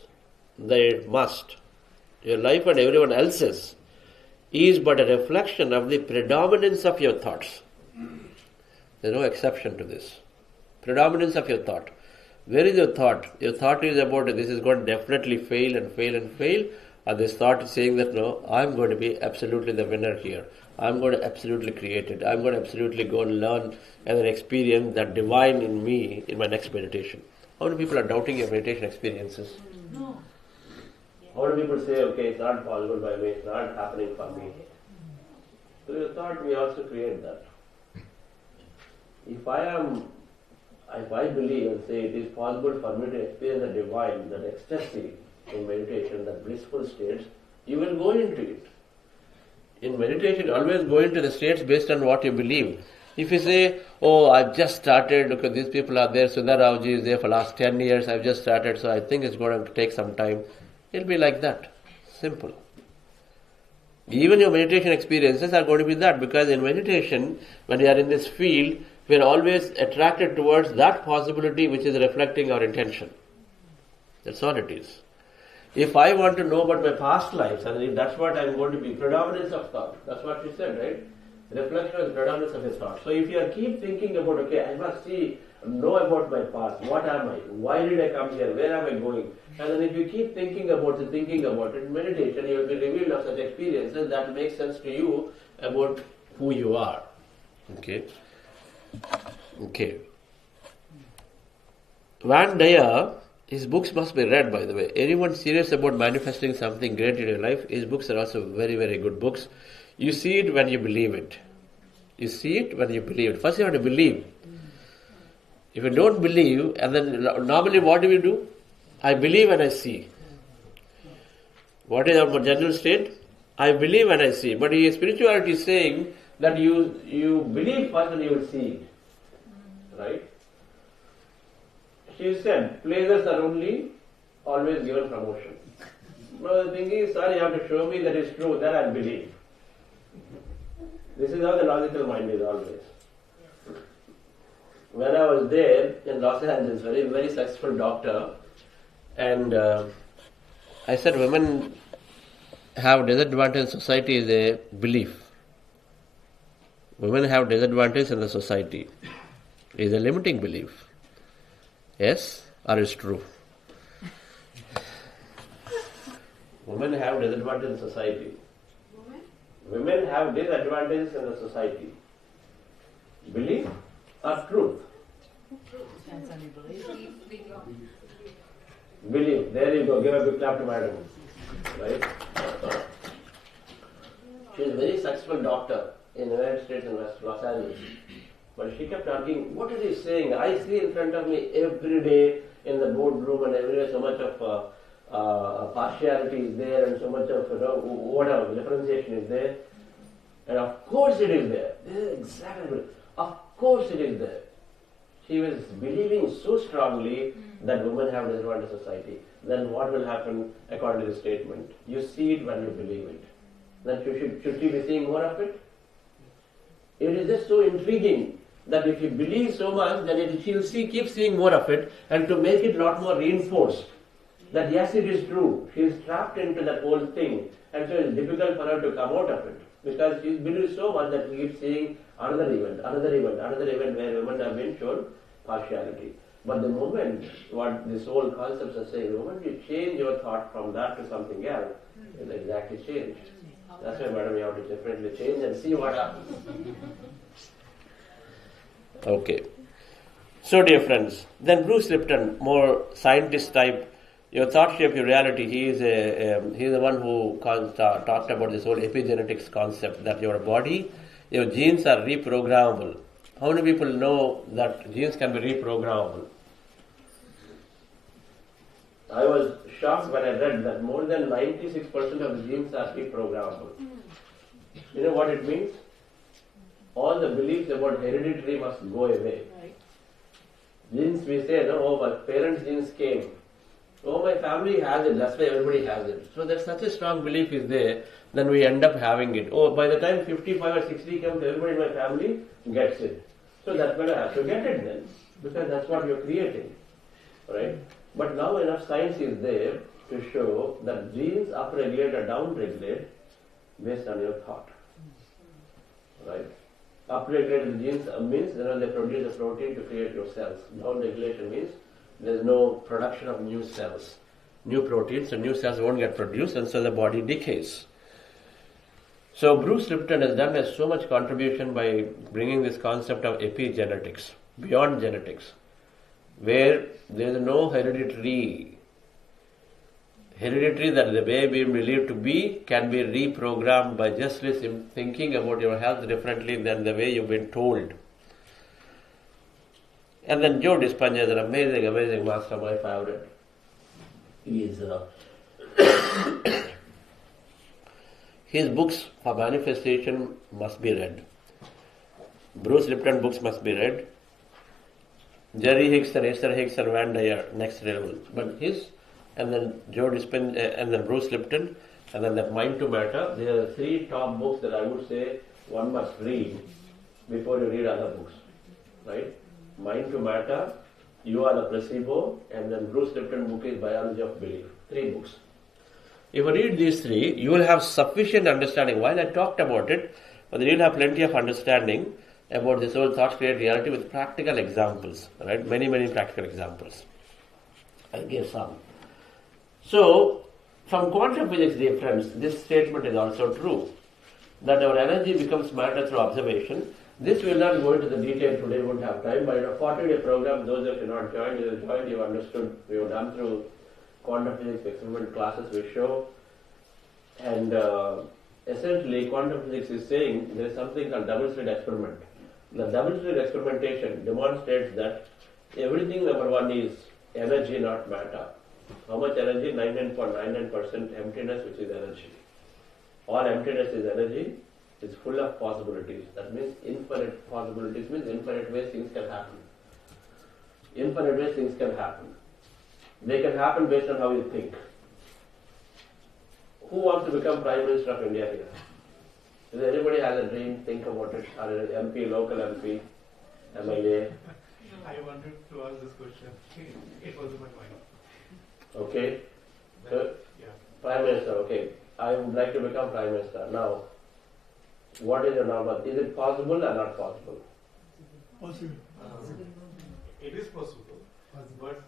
that it must. Your life and everyone else's is but a reflection of the predominance of your thoughts. There is no exception to this. Predominance of your thought. Where is your thought? Your thought is about this is going to definitely fail, or this thought is saying that no, I'm going to be absolutely the winner here. I'm going to absolutely create it. I'm going to absolutely go and learn and then experience that divine in me in my next meditation. How many people are doubting your meditation experiences? No. How many people say, okay, it's not possible by me, it's not happening for me? So your thought, we also create that. If I believe and say it is possible for me to experience the divine, that ecstasy in meditation, that blissful states, you will go into it. In meditation, always go into the states based on what you believe. If you say, oh, I've just started, look at these people are there, Sundar Rauji is there for the last 10 years, I've just started, so I think it's going to take some time. It'll be like that. Simple. Even your meditation experiences are going to be that, because in meditation, when you are in this field, we are always attracted towards that possibility which is reflecting our intention. That's all it is. If I want to know about my past lives, and if that's what I'm going to be, predominance of thought. That's what you said, right? Reflection is predominance of his thought. So if you keep thinking about, okay, I must know about my past. What am I? Why did I come here? Where am I going? And then if you keep thinking about it, in meditation, you will be revealed of such experiences that make sense to you about who you are. Okay. Van Dyer, his books must be read, by the way. Anyone serious about manifesting something great in your life, his books are also very, very good books. You see it when you believe it. First you have to believe. If you don't believe, and then normally what do we do? I believe and I see. What is our general state? I believe and I see. But spirituality is saying that you believe first and you will see it. Right? She said, pleasures are only always given promotion. Now the thing is, sir, you have to show me that it's true, then I'll believe. This is how the logical mind is always. When I was there in Los Angeles, very successful doctor, and I said women have disadvantage in society is a belief. Women have disadvantage in the society is a limiting belief. Yes, or is true? Women have disadvantage in society. Women have disadvantages in the society. Belief or truth? Depends on your belief. Belief. There you go. Give a big clap to madam. Right? She is a very successful doctor in the United States in Los Angeles. But she kept asking, what is he saying? I see in front of me every day in the boardroom and everywhere so much of partiality is there and so much of whatever differentiation is there. And of course it is there. This is exactly it. Of course it is there. She was believing so strongly that women have disadvantage in society. Then what will happen according to the statement? You see it when you believe it. Then should she be seeing more of it? It is just so intriguing that if you believe so much, then she'll keep seeing more of it, and to make it a lot more reinforced that yes, it is true. She is trapped into that whole thing, and so it's difficult for her to come out of it because she believes so much that she keeps seeing another event where women have been shown partiality. But the moment what this whole concepts are saying, the moment you change your thought from that to something else, it's exactly changed. That's why, madam, you have to definitely change and see what happens. Okay. So, dear friends, then Bruce Lipton, more scientist type, your thought shape your reality. He is the one who talked about this whole epigenetics concept that your body, your genes are reprogrammable. How many people know that genes can be reprogrammable? I was shocked when I read that more than 96% of the genes are reprogrammable. You know what it means? All the beliefs about hereditary must go away. Right. Genes, we say, no, oh, my parents' genes came. Oh, my family has it, that's why everybody has it. So there's such a strong belief is there, then we end up having it. Oh, by the time 55 or 60 comes, everybody in my family gets it. So that's when I have to get it then, because that's what you're creating. Right? But now enough science is there to show that genes upregulate or downregulate based on your thought. Right? Upregulated genes means they produce a protein to create your cells. Downregulation means there's no production of new cells, new proteins, so new cells won't get produced, and so the body decays. So Bruce Lipton has done so much contribution by bringing this concept of epigenetics, beyond genetics, where there is no hereditary that the way we believe to be can be reprogrammed by just thinking about your health differently than the way you've been told. And then Joe Dispenza is an amazing master, my favorite. He is his books for manifestation must be read. Bruce Lipton books must be read. Jerry Hicks and Esther Hicks and Van Dyer, next level. But his, and then Joe Dispenza, and then Bruce Lipton, and then that Mind to Matter. There are three top books that I would say one must read before you read other books. Right? Mind to Matter, You Are the Placebo, and then Bruce Lipton book is Biology of Belief. 3 books. If you read these 3, you will have sufficient understanding. While I talked about it, but you will have plenty of understanding about this whole thoughts create reality with practical examples. Right? Many practical examples. I'll give some. So, from quantum physics, dear friends, this statement is also true. That our energy becomes matter through observation. This will not go into the detail today, we won't have time, but in a 40-day program, those of you not joined, you've understood, we have done through quantum physics experiment classes we show. And essentially, quantum physics is saying there is something called double-slit experiment. The double-slit experimentation demonstrates that Everything, number one, is energy, not matter. How much energy? 99.99% emptiness, which is energy. All emptiness is energy. It's full of possibilities. That means infinite possibilities means infinite ways things can happen. Infinite ways things can happen. They can happen based on how you think. Who wants to become Prime Minister of India here? Does anybody has a dream? Think about it. Or an MP, local MP, MLA. I wanted to ask this question. It was in my mind. Okay. So, Yeah. Prime Minister, okay. I would like to become Prime Minister. Now, what is your normal? Is it possible or not possible? Possible. It is possible, but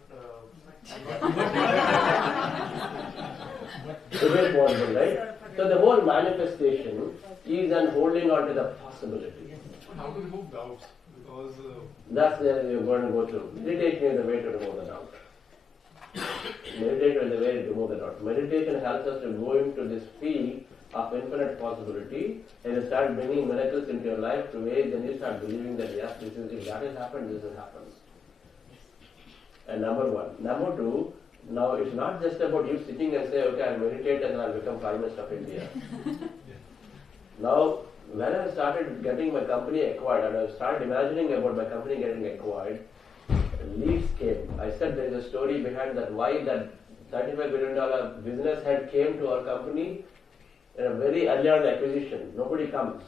It is possible, right? So the whole manifestation is on holding on to the possibility. how to remove doubts? Because That's where you're going to go through. Meditation is the way to remove the doubt. Meditation is the way to remove the doubt. Meditation helps us to go into this field of infinite possibility and you start bringing miracles into your life to ways and you start believing that yes, this is, if that has happened, this has happened. And number one. Number two, now it's not just about you sitting and say, okay, I'll meditate and I'll become Prime Minister of India. Now, when I started getting my company acquired and I started imagining about my company getting acquired, leads came. I said there is a story behind that, why that $35 billion business head came to our company in a very early on acquisition. Nobody comes.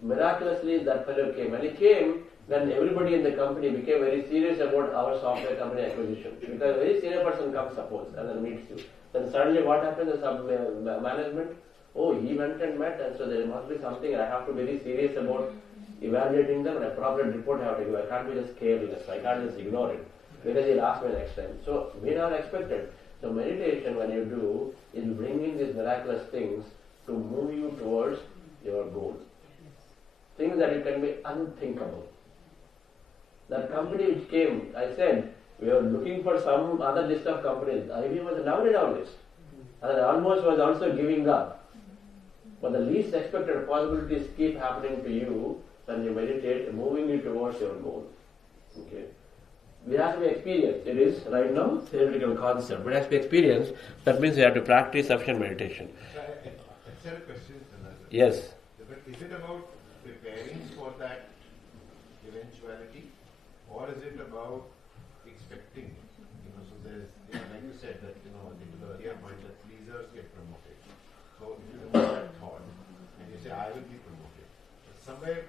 Miraculously, that fellow came. When he came, then everybody in the company became very serious about our software company acquisition. Because a very senior person comes, suppose, and then meets you. Then suddenly what happens? The management, oh, he went and met, and so there must be something. I have to be very serious about evaluating them, and a proper report I have to give. I can't be just careless. I can't just ignore it because he'll ask me next time. So we are expected. So meditation, when you do, is bringing these miraculous things to move you towards your goal. Things that you can be unthinkable. That company which came, I said, we were looking for some other list of companies. IBM was down on list. And almost was also giving up. But the least expected possibilities keep happening to you when you meditate, moving you towards your goal. Okay. We have to be experienced. It is right now theoretical concept. But it has to be experienced. That means you have to practice sufficient meditation. I said a question. Yes. But is it about preparing for that eventuality, or is it about expecting? So there's, like you said, that into the earlier point that pleasers get promoted. So if you remove that thought and you say, I will be promoted, but somewhere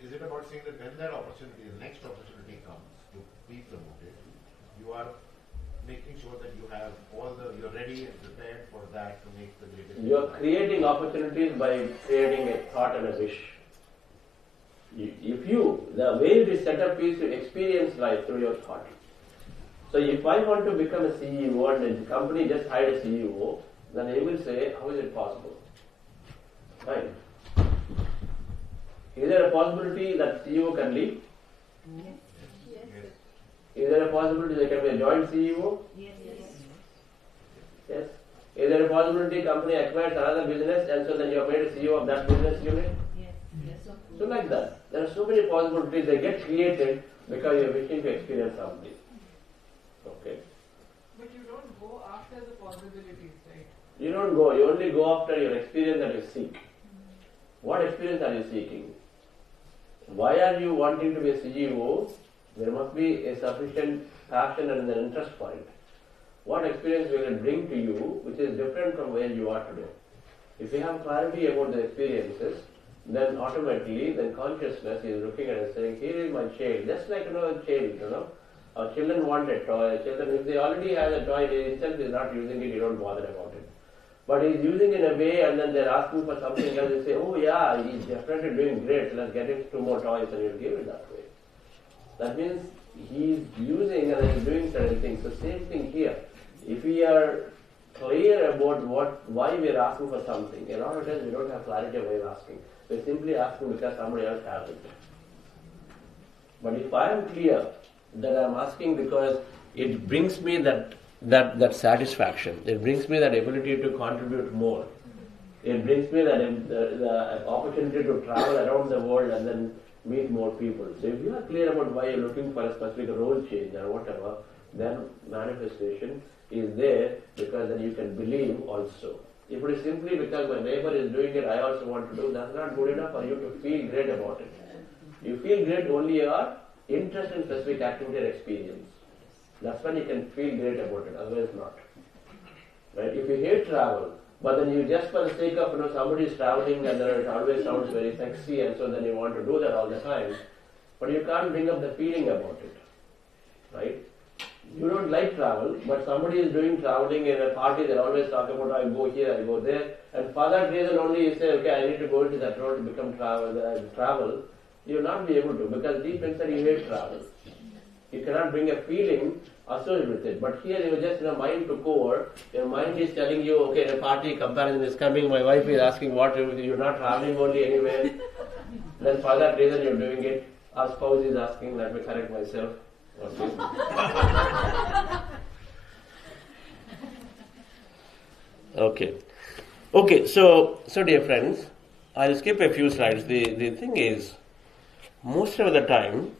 is it about saying that when that opportunity, the next opportunity comes to be promoted, you are making sure that you have you're ready and prepared for that to make the greatest. You're creating opportunities by creating a thought and a wish. The way it is set up is to experience life through your thought. So if I want to become a CEO and the company just hired a CEO, then they will say, how is it possible? Right. Is there a possibility that CEO can leave? Yes. Is there a possibility there can be a joint CEO? Yes. Yes. Is there a possibility company acquires another business and so then you are made a CEO of that business unit? Yes. So like that. There are so many possibilities that get created because you are wishing to experience something. Okay. But you don't go after the possibilities, right? You don't go, you only go after your experience that you seek. What experience are you seeking? Why are you wanting to be a CEO? There must be a sufficient passion and an interest for it. What experience will it bring to you which is different from where you are today? If you have clarity about the experiences, then automatically the consciousness is looking at it and saying, here is my child. Just like a child, our children want a toy. Children, if they already have a toy, they himself is not using it, you don't bother about it. But he's using it in a way and then they're asking for something else, they say, oh yeah, he's definitely doing great, so let's get him 2 more toys and you'll give it that way. That means he's using and he's doing certain things. So same thing here. If we are clear about why we are asking for something, a lot of times we don't have clarity of why we're asking. We're simply asking because somebody else has it. But if I am clear that I'm asking because it brings me that satisfaction, it brings me that ability to contribute more, it brings me that the opportunity to travel around the world and then meet more people. So if you are clear about why you're looking for a specific role change or whatever, then manifestation is there, because then you can believe also. If it is simply because my neighbor is doing it, I also want to do, that's not good enough for you to feel great about it. You feel great only your interest in specific activity or experience. That's when you can feel great about it, otherwise not. Right? If you hate travel, but then you just for the sake of, somebody is traveling and it always sounds very sexy, and so then you want to do that all the time, but you can't bring up the feeling about it. Right? You don't like travel, but somebody is doing traveling in a party, they always talk about, I go here, I go there, and for that reason only you say, okay, I need to go into that road to become travel. You will not be able to, because deep inside you hate travel. You cannot bring a feeling associated with it. But here you just, mind to core, your mind is telling you, okay, the party comparison is coming, my wife is asking what, you're not traveling only anywhere. Then for that reason you're doing it. Our spouse is asking, let me correct myself. Okay. Okay, so dear friends, I'll skip a few slides. The thing is, most of the time,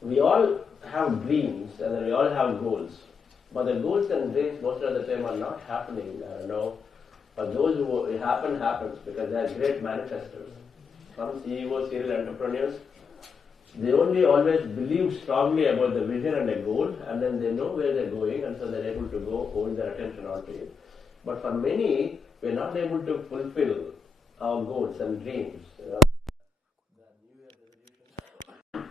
we all have dreams and then we all have goals. But the goals and dreams most of the time are not happening. But those who happens because they are great manifestors. Some CEOs, serial entrepreneurs, they only always believe strongly about the vision and the goal, and then they know where they're going, and so they're able to go hold their attention onto it. But for many, we're not able to fulfill our goals and dreams. The New Year resolution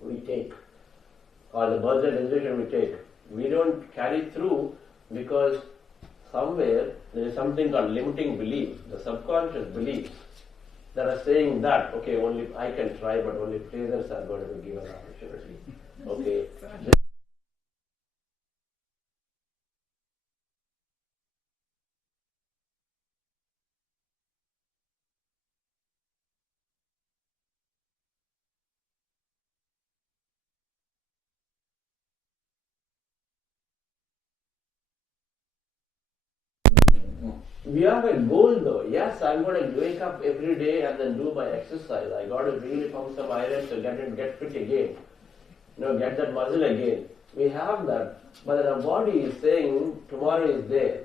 we take, or the birthday resolution we take, we don't carry through because somewhere there is something called limiting belief, the subconscious beliefs that are saying that, okay, only I can try, but only trainers are going to be given opportunity. Okay. We have a goal though. Yes, I'm going to wake up every day and then do my exercise. I got to really pump some iron to get fit again. Get that muscle again. We have that. But our body is saying tomorrow is there.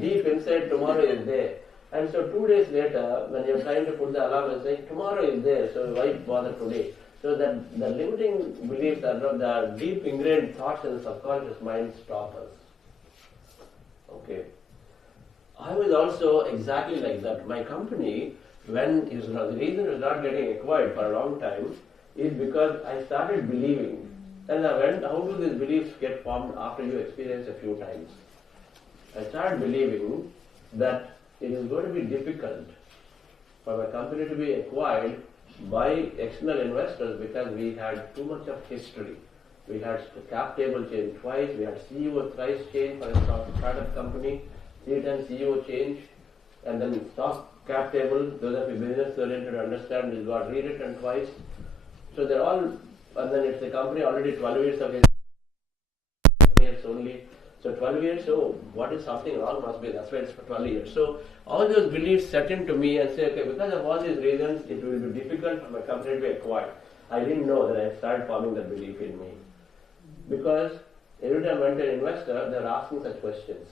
Deep inside tomorrow is there. And so 2 days later, when you're trying to put the alarm and saying tomorrow is there, so why bother today? So that the limiting beliefs are not the deep ingrained thoughts in the subconscious mind stop us. Okay. I was also exactly like that. My company, the reason it was not getting acquired for a long time is because I started believing. And I went, how do these beliefs get formed after you experience a few times? I started believing that it is going to be difficult for my company to be acquired by external investors because we had too much of history. We had cap table change twice, we had CEO thrice change for a startup company. 3 times CEO change, and then stock cap table, those of you business oriented understand, it got rewritten twice. So they're all, and then it's a company already 12 years of years only. So 12 years, so what is something wrong must be, that's why it's for 12 years. So all those beliefs set into me and say, okay, because of all these reasons, it will be difficult for my company to be acquired. I didn't know that I started forming that belief in me. Because every time I went to an investor, they're asking such questions.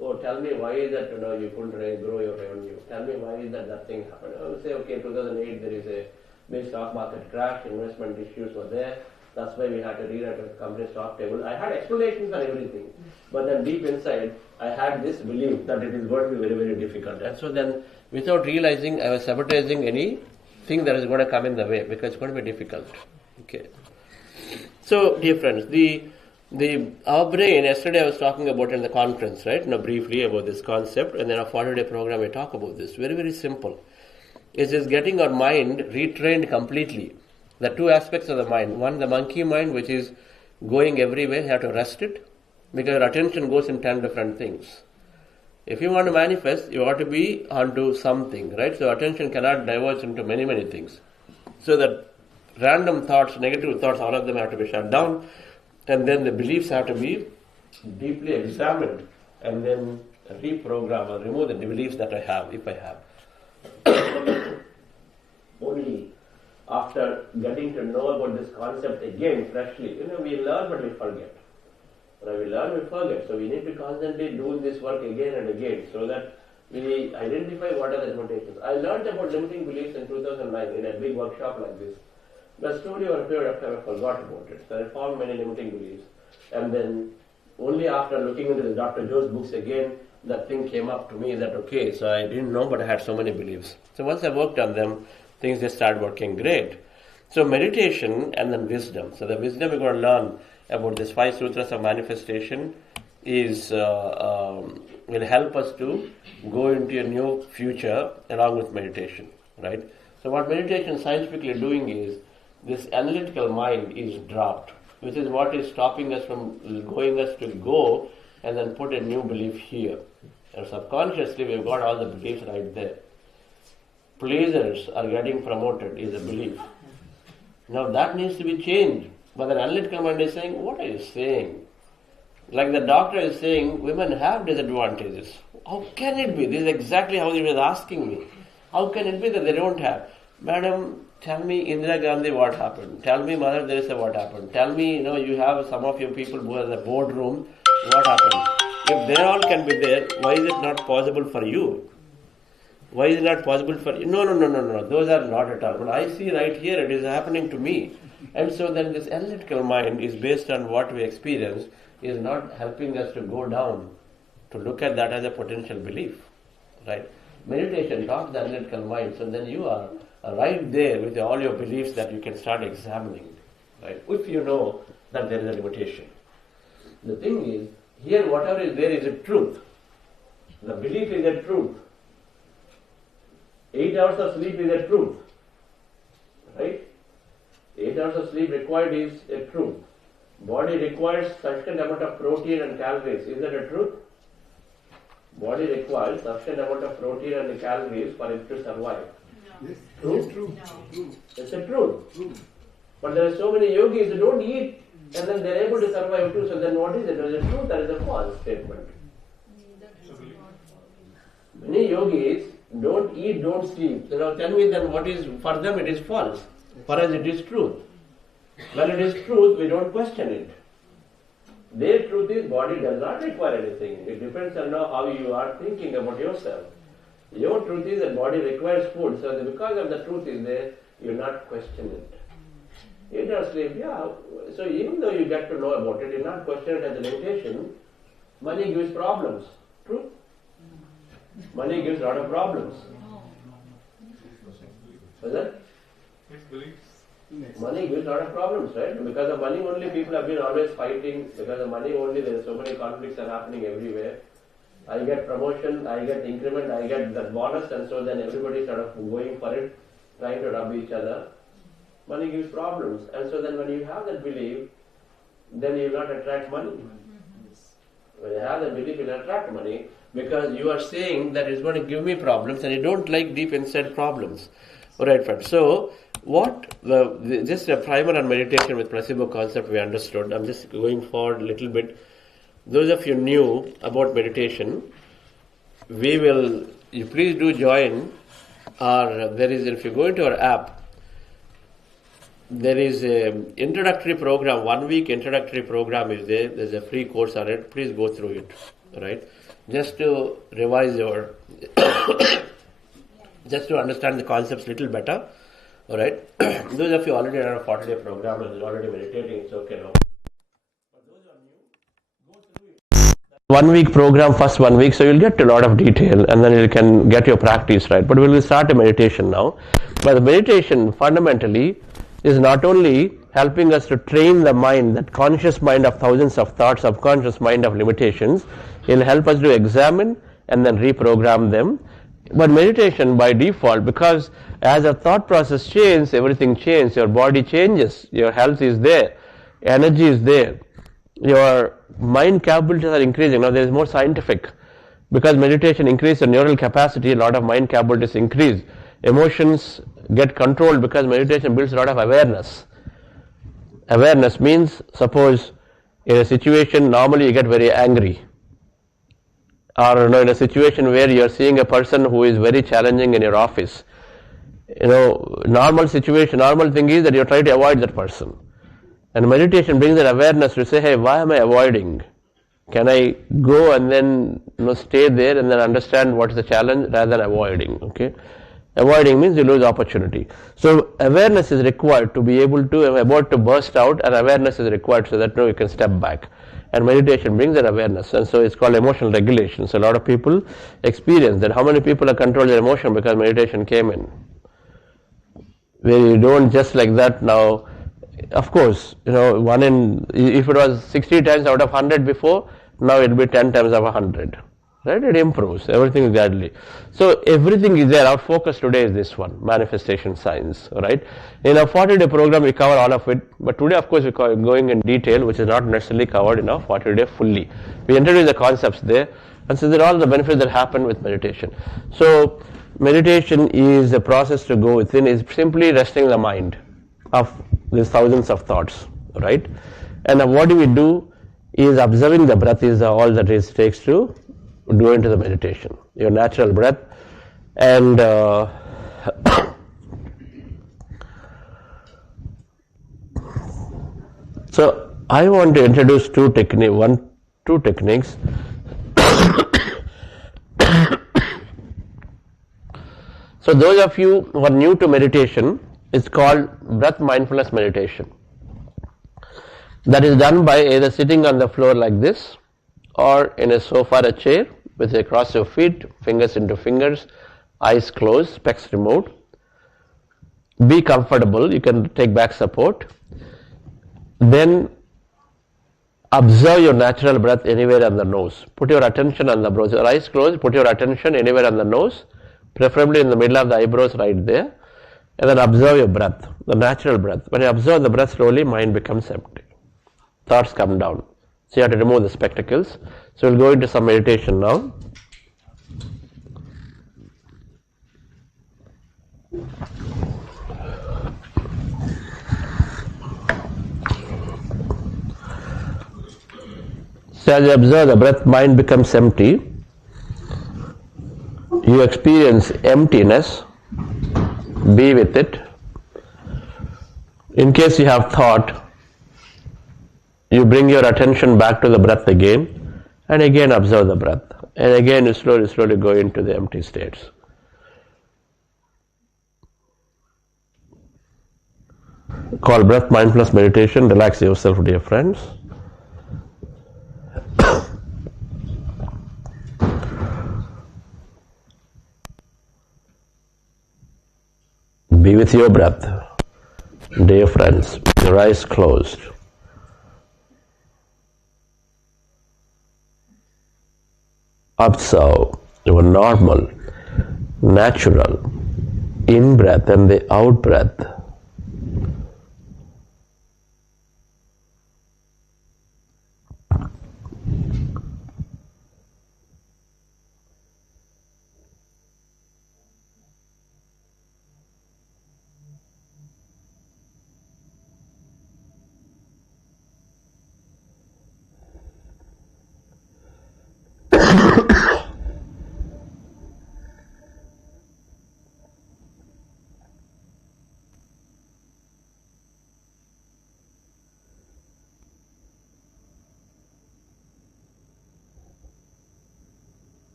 Oh, tell me why is that you couldn't grow your revenue? Tell me why is that thing happened? I will say, okay, 2008 there is a big stock market crash, investment issues were there. That's why we had to rewrite the company stock table. I had explanations on everything, but then deep inside, I had this belief that it is going to be very, very difficult. And so then, without realizing, I was sabotaging anything that is going to come in the way because it's going to be difficult. Okay. So, dear friends, our brain, yesterday I was talking about in the conference, right? Briefly about this concept, and then a 40-day program I talk about this. Very, very simple. It's just getting our mind retrained completely. The 2 aspects of the mind. One, the monkey mind, which is going everywhere, you have to rest it, because your attention goes in 10 different things. If you want to manifest, you ought to be onto something, right? So attention cannot diverge into many, many things. So that random thoughts, negative thoughts, all of them have to be shut down. And then the beliefs have to be deeply examined and then reprogram or remove the beliefs that I have, if I have. only after getting to know about this concept again freshly. We learn but we forget. When we learn, we forget. So we need to constantly do this work again and again so that we identify what are the limitations. I learned about limiting beliefs in 2009 in a big workshop like this. But slowly over a period of time I forgot about it. So I found many limiting beliefs. And then only after looking into the Dr. Joe's books again, that thing came up to me that okay, so I didn't know but I had so many beliefs. So once I worked on them, things just started working great. So meditation and then wisdom. So the wisdom we're going to learn about this 5 sutras of manifestation is will help us to go into a new future along with meditation, right? So what meditation is scientifically doing is this analytical mind is dropped, which is what is stopping us from going us to go and then put a new belief here. And subconsciously we've got all the beliefs right there. Pleasures are getting promoted is a belief. Now that needs to be changed. But the analytical mind is saying, what are you saying? Like the doctor is saying, women have disadvantages. How can it be? This is exactly how he was asking me. How can it be that they don't have? Madam, tell me Indira Gandhi what happened. Tell me Mother Teresa what happened. Tell me, you have some of your people who are in the boardroom, what happened? If they all can be there, why is it not possible for you? Why is it not possible for you? No. Those are not at all. But I see right here, it is happening to me. And so then this analytical mind is based on what we experience, is not helping us to go down, to look at that as a potential belief. Right? Meditation talks the analytical mind, so then you are right there with all your beliefs that you can start examining. Right? If you know that there is a limitation. The thing is, here whatever is there is a truth. The belief is a truth. 8 hours of sleep is a truth. Right? 8 hours of sleep required is a truth. Body requires sufficient amount of protein and calories. Is that a truth? Body requires sufficient amount of protein and calories for it to survive. Yes. True? True. True. It's a truth. True. But there are so many yogis who don't eat and then they're able to survive too. So then what is it? There is a truth, there is a false statement. Many yogis don't eat, don't sleep. Tell me then what is, for them it is false. For us it is truth. When it is truth, we don't question it. Their truth is body does not require anything. It depends on how you are thinking about yourself. Your truth is that body requires food. So because of the truth is there, you not question it. 8 hours sleep, yeah. So even though you get to know about it, you not question it as a limitation. Money gives problems. True? Money gives a lot of problems. Is that? Money gives a lot of problems, right? Because of money only people have been always fighting. Because of money only there are so many conflicts are happening everywhere. I get promotion, I get increment, I get that bonus, and so then everybody sort of going for it, trying to rub each other. Money gives problems. And so then when you have that belief, then you will not attract money. When you have that belief, you will attract money because you are saying that it's going to give me problems and you don't like deep inside problems. Alright friends, so just a primer on meditation with placebo concept we understood. I'm just going forward a little bit. Those of you new about meditation, you please do join if you go into our app, there is an introductory program, 1 week introductory program is there. There's a free course on it. Please go through it, right? Just to revise just to understand the concepts a little better, all right? Those of you already are on a 40-day program and already meditating, it's okay now. But those are new, go through it. 1 week program, first 1 week, so you'll get a lot of detail and then you can get your practice right. But we will start a meditation now. But the meditation fundamentally is not only helping us to train the mind, that conscious mind of thousands of thoughts, subconscious mind of limitations. It will help us to examine and then reprogram them. But meditation by default, because as a thought process changes, everything changes. Your body changes, your health is there, energy is there, your mind capabilities are increasing. Now there is more scientific. Because meditation increases your neural capacity, a lot of mind capabilities increase. Emotions get controlled because meditation builds a lot of awareness. Awareness means, suppose in a situation normally you get very angry, or in a situation where you are seeing a person who is very challenging in your office, normal situation, normal thing is that you try to avoid that person. And meditation brings that awareness to say, hey, why am I avoiding? Can I go and then stay there and then understand what is the challenge rather than avoiding? Okay, avoiding means you lose opportunity. So awareness is required to be able to about to burst out, and awareness is required so that you can step back. And meditation brings that awareness, and so it's called emotional regulation. So a lot of people experience that. How many people are controlling their emotion because meditation came in? Where you don't just like that now. Of course, if it was 60 times out of 100 before, now it will be 10 times out of 100. Right? It improves. Everything is gradually. So everything is there. Our focus today is this one, manifestation science. Right? In our 40-day program, we cover all of it. But today, of course, we're going in detail, which is not necessarily covered in our 40-day fully. We introduce the concepts there. And so there are all the benefits that happen with meditation. So meditation is a process to go within, is simply resting the mind of these thousands of thoughts, right? And what do we do is observing the breath is all that it takes to go into the meditation, your natural breath. And so I want to introduce two techniques. So those of you who are new to meditation, it's called breath mindfulness meditation. That is done by either sitting on the floor like this, or in a sofa or a chair with across your feet, fingers into fingers, eyes closed, specs removed. Be comfortable, you can take back support. Then observe your natural breath anywhere on the nose. Put your attention on the nose. Your eyes closed, put your attention anywhere on the nose, preferably in the middle of the eyebrows right there. And then observe your breath, the natural breath. When you observe the breath slowly, mind becomes empty. Thoughts come down. So you have to remove the spectacles. So we'll go into some meditation now. So as you observe the breath, mind becomes empty. You experience emptiness. Be with it. In case you have thought, you bring your attention back to the breath again, and again observe the breath. And again you slowly go into the empty states. Call breath mindfulness meditation. Relax yourself, dear friends. Be with your breath, dear friends, your eyes closed. Observe your normal, natural in-breath and the out-breath.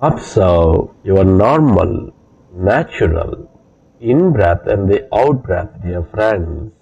Observe your normal, natural in-breath and the out-breath, dear friends.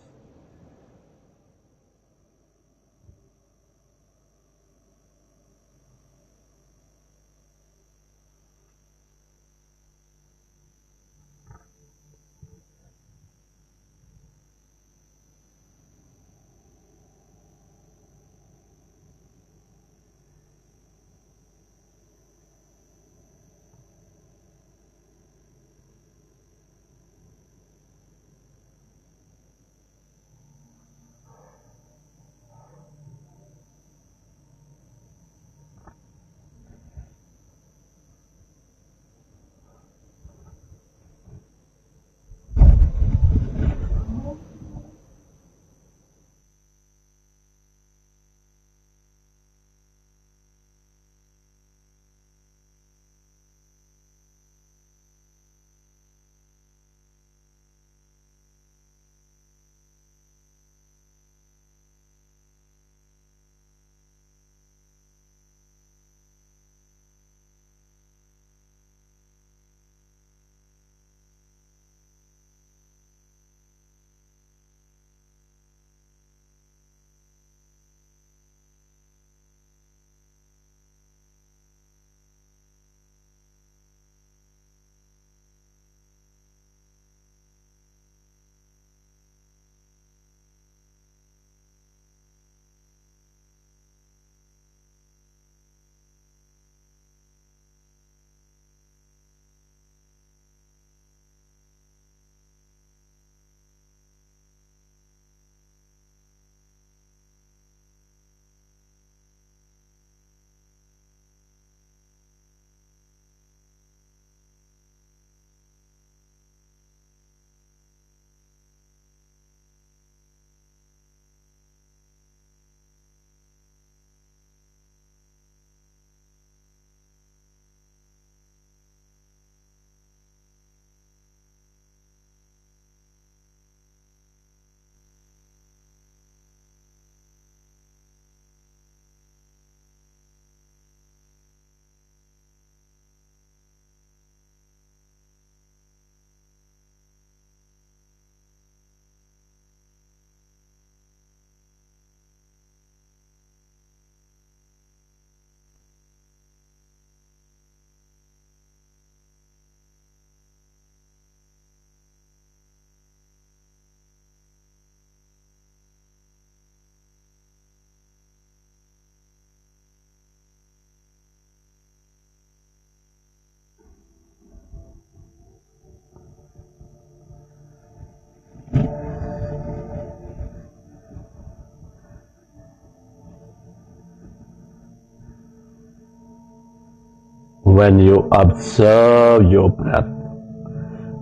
When you observe your breath,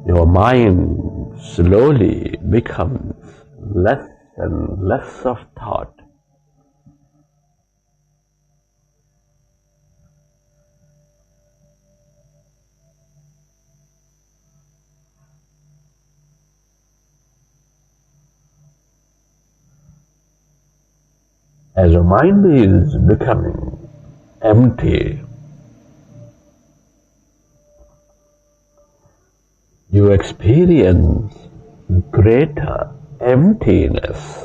your mind slowly becomes less and less of thought. As your mind is becoming empty, you experience greater emptiness.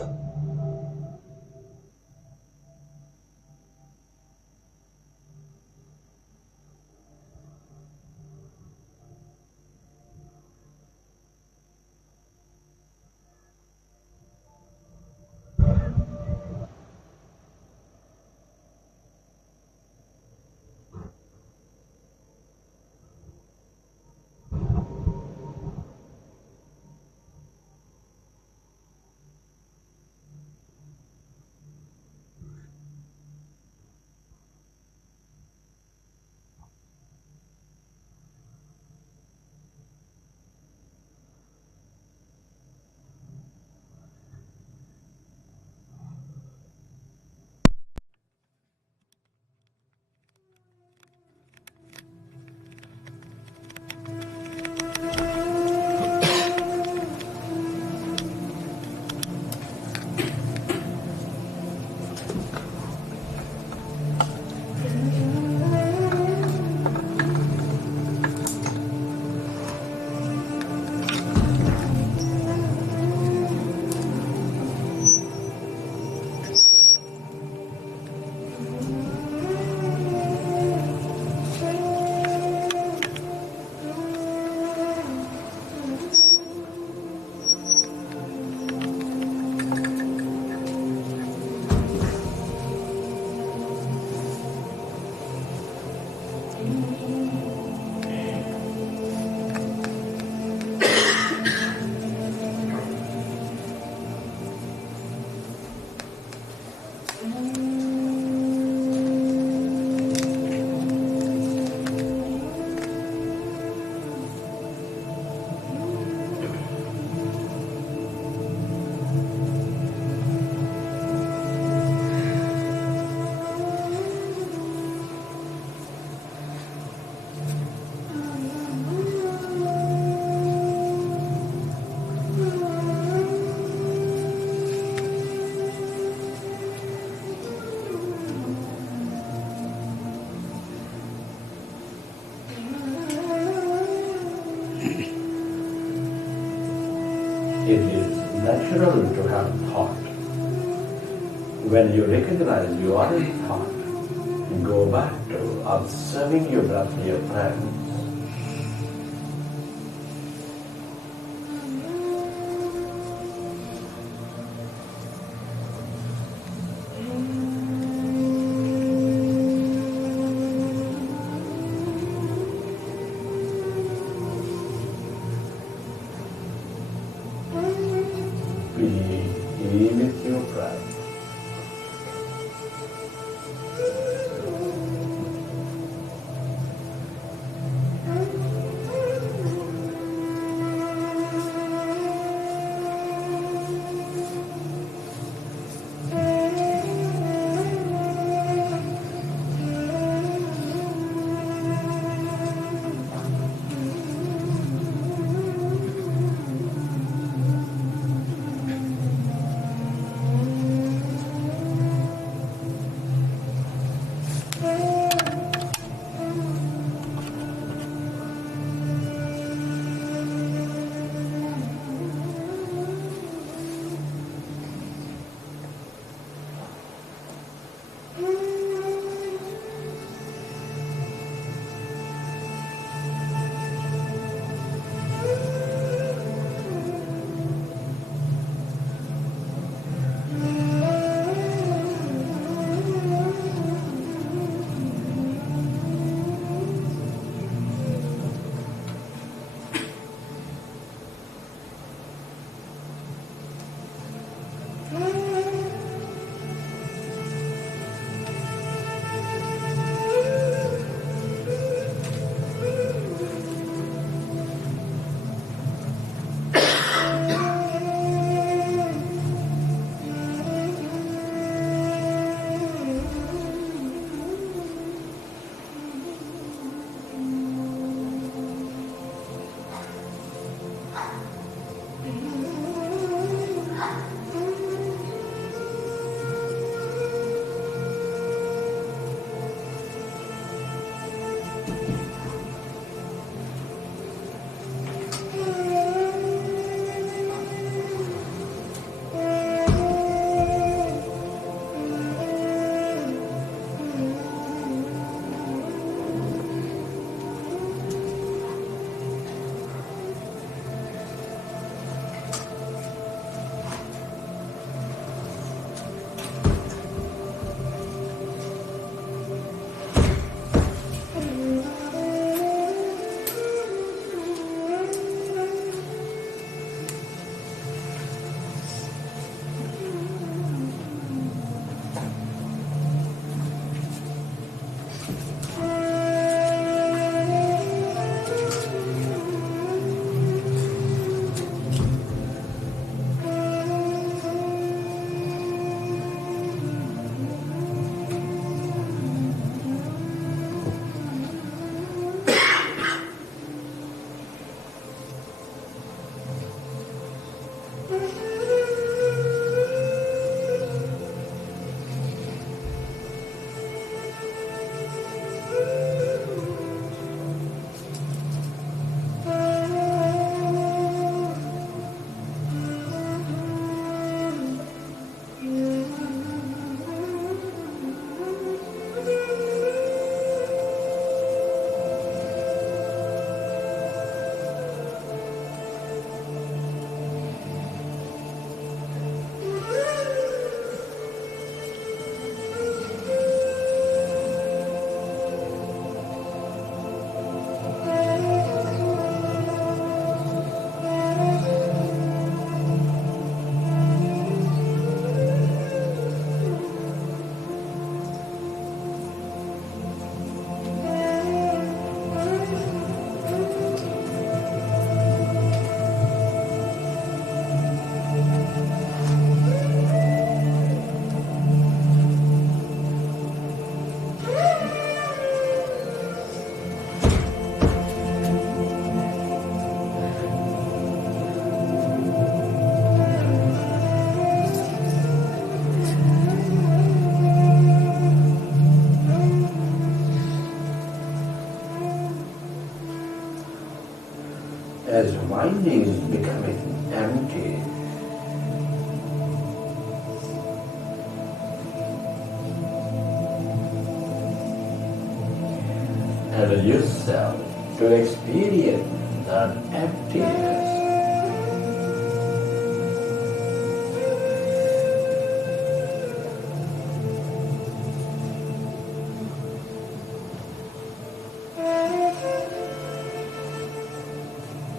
It is natural to have thought. When you recognize you are in thought, go back to observing your breath, your friends. Be with your breath. yourself to experience that emptiness.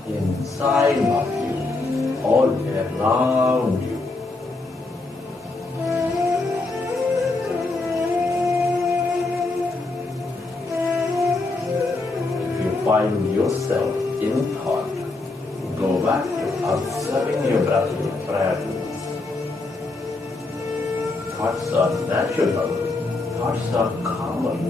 Inside of you, all around you. If you find yourself in thought, go back to observing your breath with presence. Thoughts are natural, thoughts are common.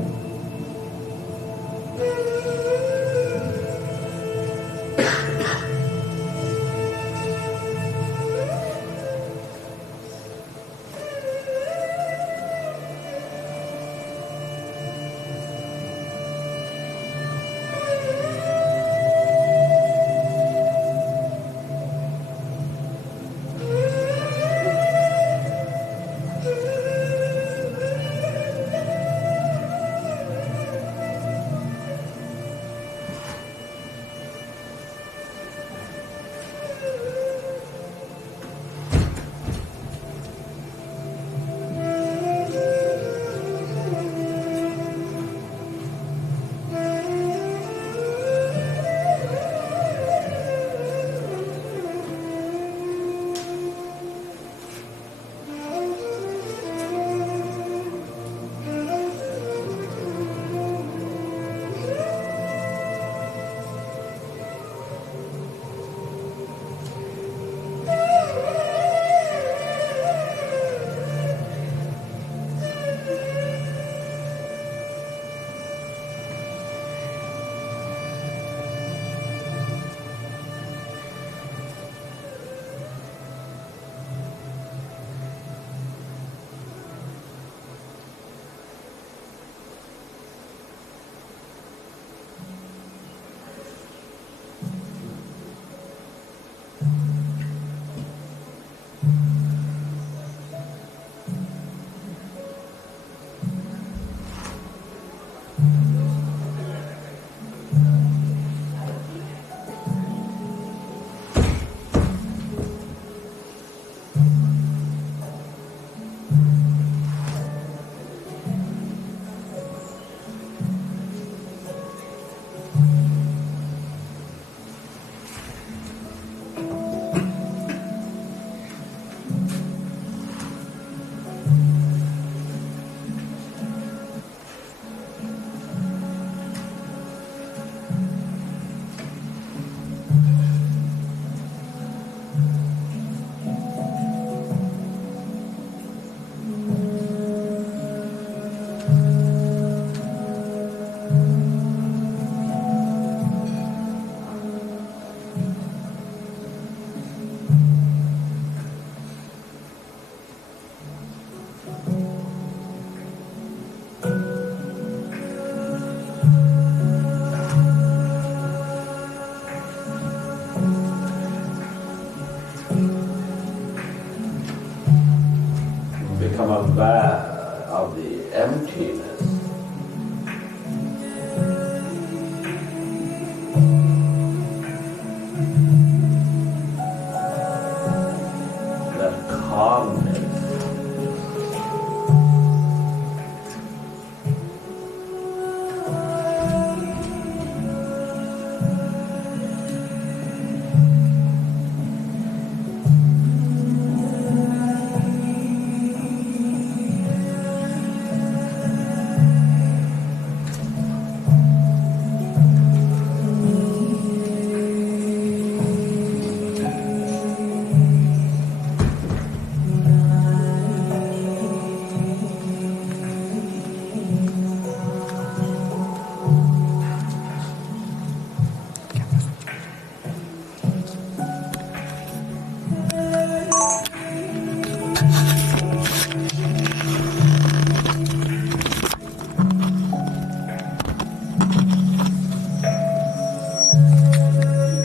Become aware of the emptiness. That calmness.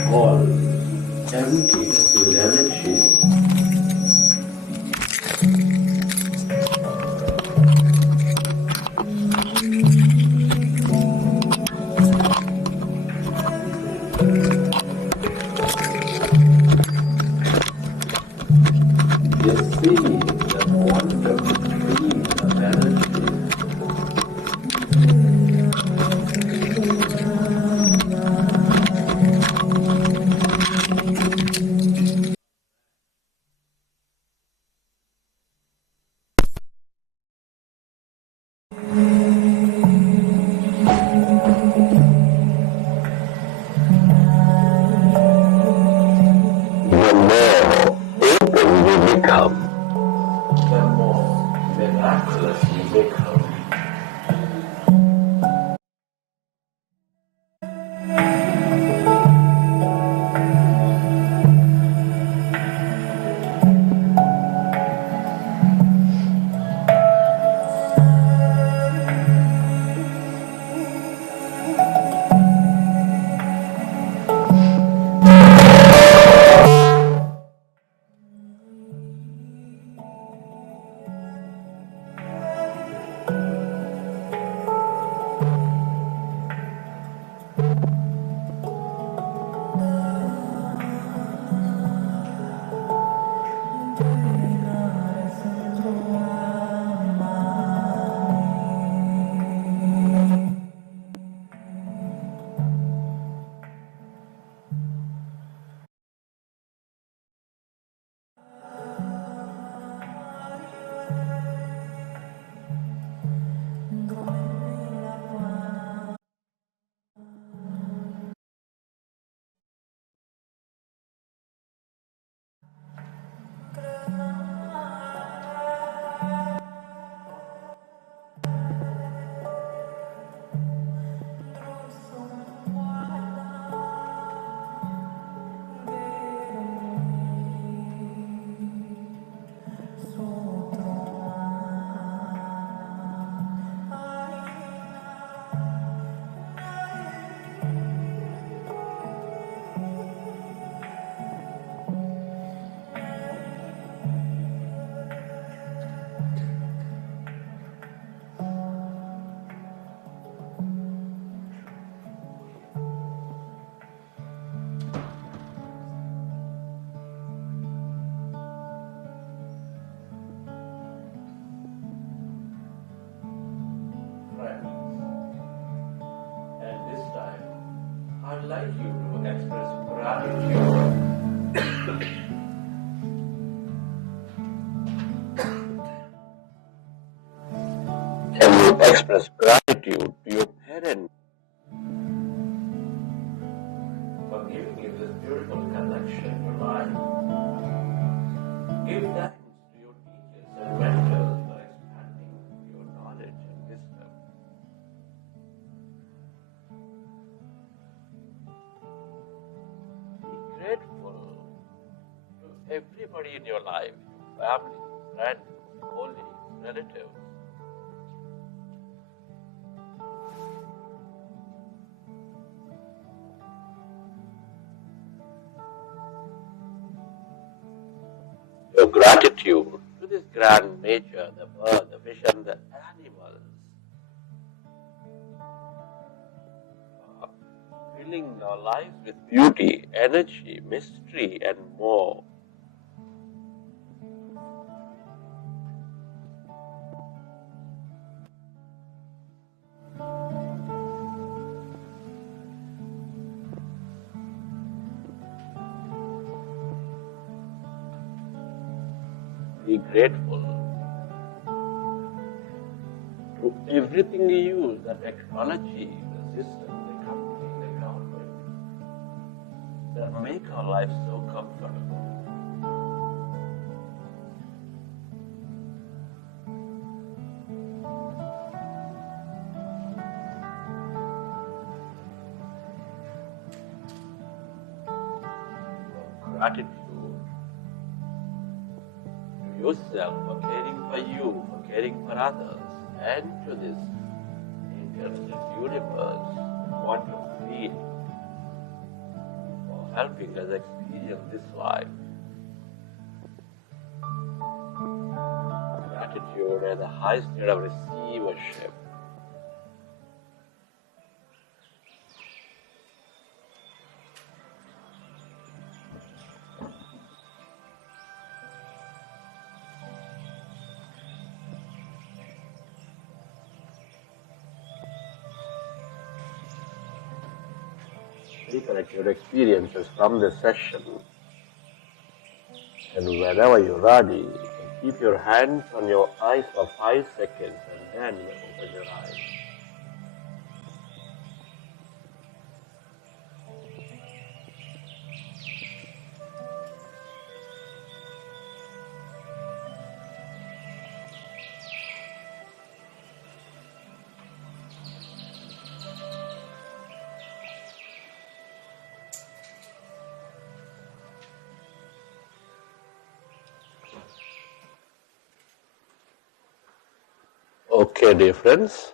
All emptiness is energy. you see the quantum field of energy. The more open you become, the more miraculous you become. Friends, and this time I'd like you to express gratitude. Can you express gratitude to your parents for giving you this beautiful connection to life? Give thanks to your teachers and mentors for expanding your knowledge and wisdom. Be grateful to everybody in your life, your family, friends, colleagues, relatives. Your gratitude to this grand nature, the bird, the fish, and the animals, for filling our lives with beauty, energy, mystery, and more. Be grateful to everything you use, the technology, the system, the company, the government, that make our lives so comfortable. Gratitude to yourself for caring for you, for caring for others, and to this intelligent universe, quantum field, for helping us experience this life. Gratitude at the highest state of receivership. recollect your experiences from this session, and whenever you're ready, keep your hands on your eyes for 5 seconds and then open your eyes. Okay, dear friends.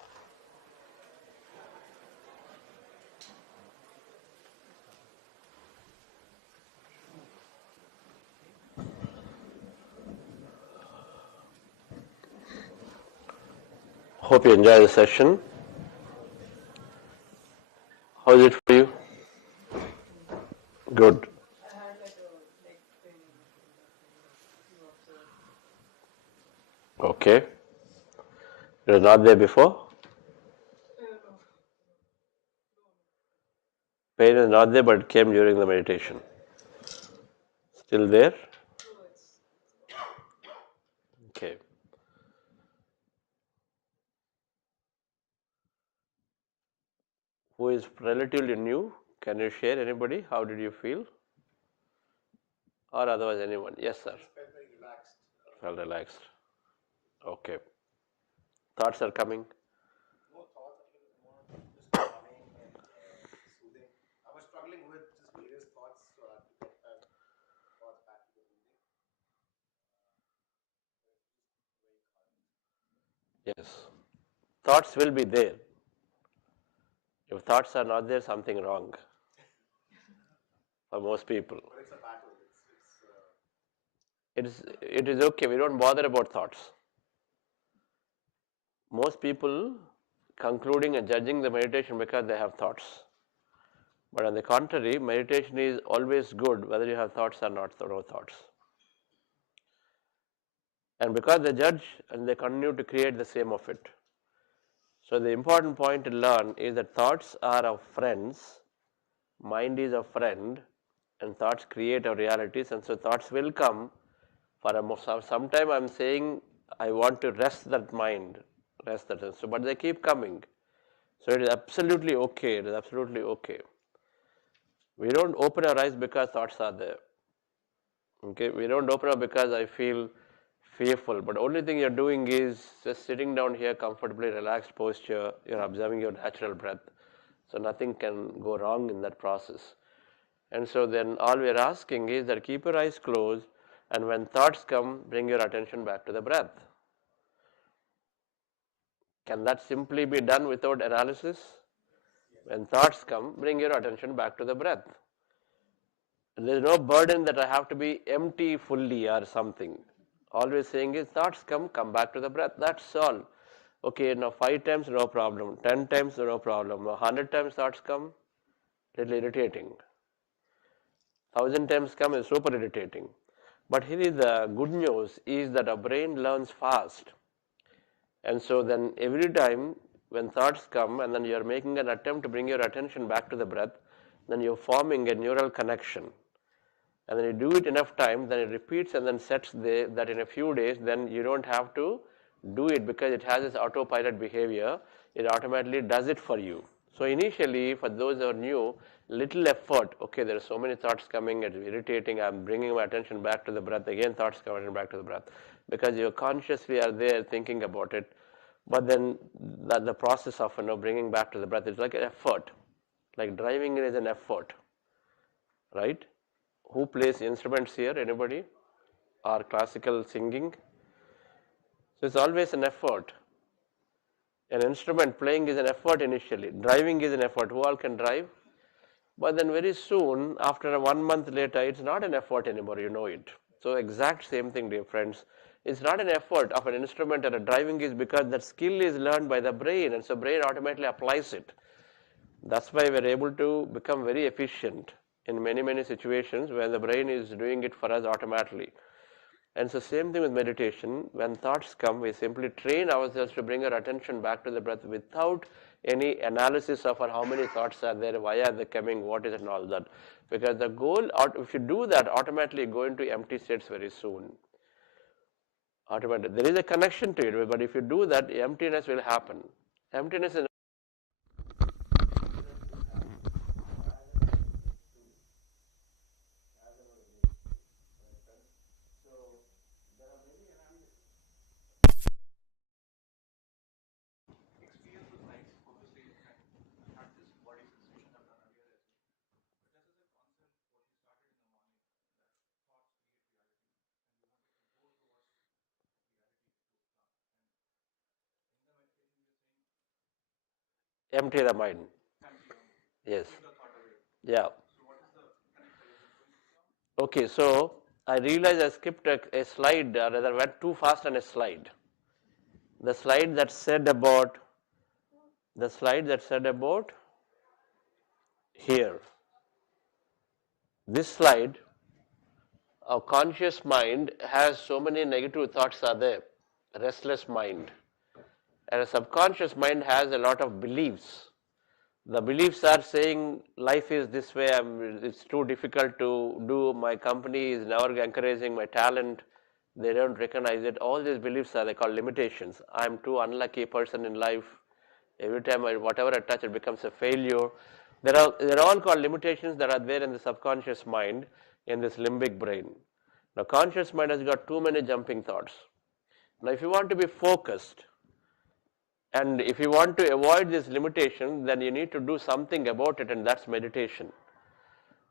Hope you enjoy the session. How is it for you? Good. Okay. It was not there before? Pain is not there, but it came during the meditation. Still there? Okay. Who is relatively new? Can you share, anybody? How did you feel? Or otherwise anyone? Yes, sir. Felt very relaxed. Felt relaxed. Okay. Thoughts are coming? No thoughts, actually, more just calming and soothing. I was struggling with just various thoughts to get my thoughts back to the breathing. Just very calming. Yes. Thoughts will be there. If thoughts are not there, something wrong for most people. But it's a battle. It's It is okay. We don't bother about thoughts. Most people concluding and judging the meditation because they have thoughts. But on the contrary, meditation is always good whether you have thoughts or not, no thoughts. And because they judge and they continue to create the same of it. So the important point to learn is that thoughts are our friends, mind is a friend, and thoughts create our realities, and so thoughts will come for sometime I'm saying I want to rest that mind, rest that, so but they keep coming. So it is absolutely okay, it is absolutely okay. We don't open our eyes because thoughts are there. Okay, we don't open up because I feel fearful, but only thing you're doing is just sitting down here comfortably, relaxed posture, you're observing your natural breath. So nothing can go wrong in that process. And so then all we're asking is that keep your eyes closed, and when thoughts come, bring your attention back to the breath. Can that simply be done without analysis? When thoughts come, bring your attention back to the breath. There is no burden that I have to be empty fully or something. Always saying is thoughts come back to the breath. That's all. Okay, now 5 times no problem, 10 times no problem, 100 times thoughts come, little irritating. 1,000 times come is super irritating. But here is the good news is that our brain learns fast. And so then every time when thoughts come and then you are making an attempt to bring your attention back to the breath, then you're forming a neural connection. And then you do it enough time, then it repeats and then sets that in a few days, then you don't have to do it because it has this autopilot behavior. It automatically does it for you. So initially, for those who are new, little effort. Okay, there are so many thoughts coming, it's irritating. I'm bringing my attention back to the breath. Again, thoughts coming back to the breath because you consciously are there thinking about it. But then the process of bringing back to the breath is like an effort. Like driving is an effort, right? Who plays instruments here? Anybody? Or classical singing? So it's always an effort. An instrument playing is an effort initially. Driving is an effort. Who all can drive? But then very soon, after 1 month later, it's not an effort anymore, you know it. So exact same thing, dear friends. It's not an effort of an instrument or a driving is because that skill is learned by the brain, and so brain automatically applies it. That's why we're able to become very efficient in many situations where the brain is doing it for us automatically. And so same thing with meditation. When thoughts come, we simply train ourselves to bring our attention back to the breath without any analysis of how many thoughts are there, why are they coming, what is it and all that. Because the goal, if you do that, automatically go into empty states very soon. Automatically. There is a connection to it, but if you do that, emptiness will happen. Emptiness is empty the mind. Yes. Yeah. Okay, so I realized I skipped a slide, rather went too fast on a slide. The slide that said about here. This slide, our conscious mind has so many negative thoughts are there, restless mind. And a subconscious mind has a lot of beliefs. The beliefs are saying life is this way, it's too difficult to do, my company is never encouraging my talent, they don't recognize it. All these beliefs are, they call limitations. I'm too unlucky person in life. Every time whatever I touch, it becomes a failure. They're all called limitations that are there in the subconscious mind, in this limbic brain. Now, conscious mind has got too many jumping thoughts. Now, if you want to be focused, and if you want to avoid this limitation, then you need to do something about it, and that's meditation.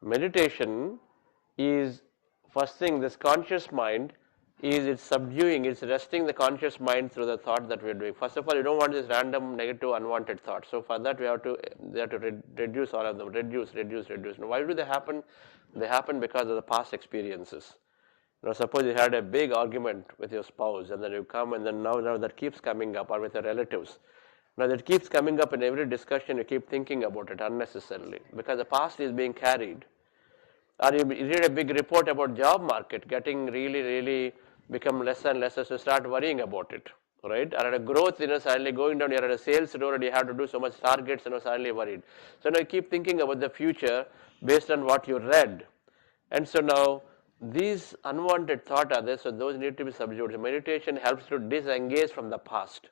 Meditation is, first thing, this conscious mind is, it's subduing, it's resting the conscious mind through the thought that we're doing. First of all, you don't want this random negative unwanted thoughts. So for that, we have to reduce all of them, reduce. Now, why do they happen? They happen because of the past experiences. Now, suppose you had a big argument with your spouse, and then you come, and then now that keeps coming up, or with your relatives. Now that keeps coming up in every discussion, you keep thinking about it unnecessarily, because the past is being carried. Or you read a big report about job market getting really become less and less, so start worrying about it, right? Or at a growth, suddenly going down, you're at a sales role and you have to do so much targets, suddenly worried. So now you keep thinking about the future based on what you read. And so now these unwanted thoughts are there, so those need to be subdued. So meditation helps to disengage from the past.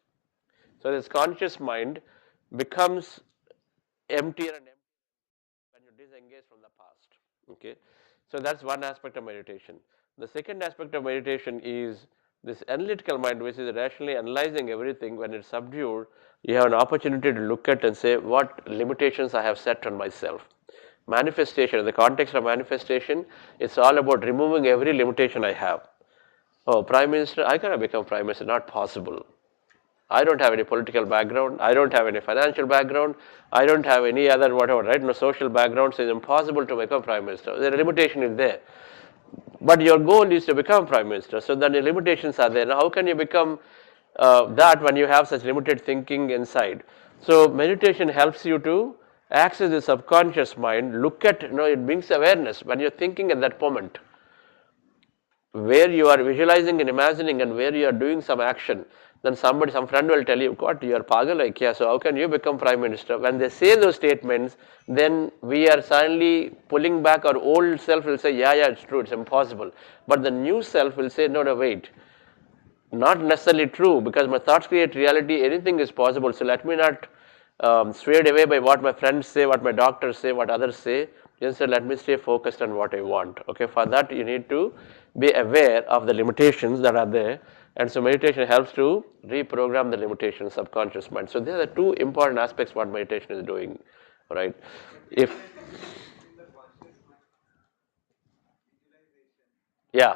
So this conscious mind becomes emptier and emptier when you disengage from the past. Okay, so that's one aspect of meditation. The second aspect of meditation is this analytical mind, which is rationally analyzing everything. When it's subdued, you have an opportunity to look at and say, what limitations I have set on myself. Manifestation, in the context of manifestation, it's all about removing every limitation I have. Oh, Prime Minister, I cannot become Prime Minister, not possible. I don't have any political background, I don't have any financial background, I don't have any other whatever, right? No social background, so it's impossible to become Prime Minister. The limitation is there. But your goal is to become Prime Minister, so then the limitations are there. Now, how can you become that when you have such limited thinking inside? So meditation helps you to access the subconscious mind, look at, it brings awareness when you're thinking at that moment, where you are visualizing and imagining and where you are doing some action. Then some friend will tell you, what, you are pagal like, yeah, so how can you become Prime Minister? When they say those statements, then we are suddenly pulling back. Our old self will say, yeah, it's true, it's impossible. But the new self will say, no, wait, not necessarily true, because my thoughts create reality, anything is possible. So let me not swayed away by what my friends say, what my doctors say, what others say. Instead, let me stay focused on what I want. Okay, for that you need to be aware of the limitations that are there. And so meditation helps to reprogram the limitations, subconscious mind. So these are the two important aspects what meditation is doing, right? If yeah,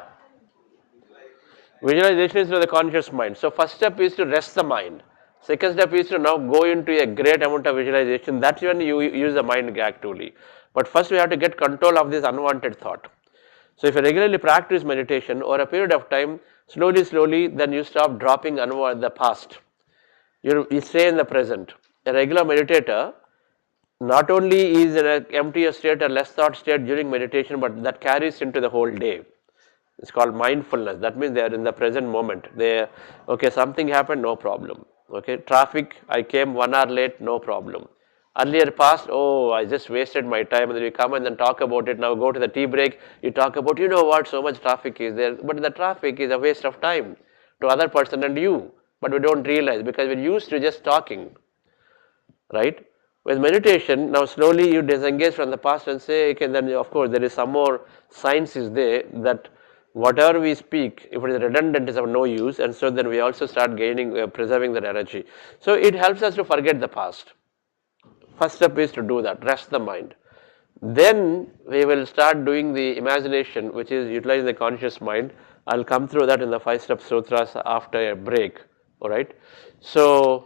visualization is to the conscious mind. So first step is to rest the mind. Second step is to now go into a great amount of visualization. That's when you use the mind actively. But first we have to get control of this unwanted thought. So if you regularly practice meditation over a period of time, slowly, then you stop dropping the past. You stay in the present. A regular meditator not only is in an emptier state or less thought state during meditation, but that carries into the whole day. It's called mindfulness. That means they are in the present moment. Okay, something happened, no problem. Okay, traffic, I came 1 hour late, no problem. Earlier past, oh, I just wasted my time, and then you come and then talk about it. Now go to the tea break, you talk about, you know what, so much traffic is there, but the traffic is a waste of time to other person and you, but we don't realize because we're used to just talking, right? With meditation, now slowly you disengage from the past and say, okay, then of course there is some more science is there that whatever we speak, if it is redundant, is of no use, and so then we also start gaining, preserving that energy. So it helps us to forget the past. First step is to do that, rest the mind. Then we will start doing the imagination, which is utilizing the conscious mind. I'll come through that in the 5-step sutras after a break, all right? So,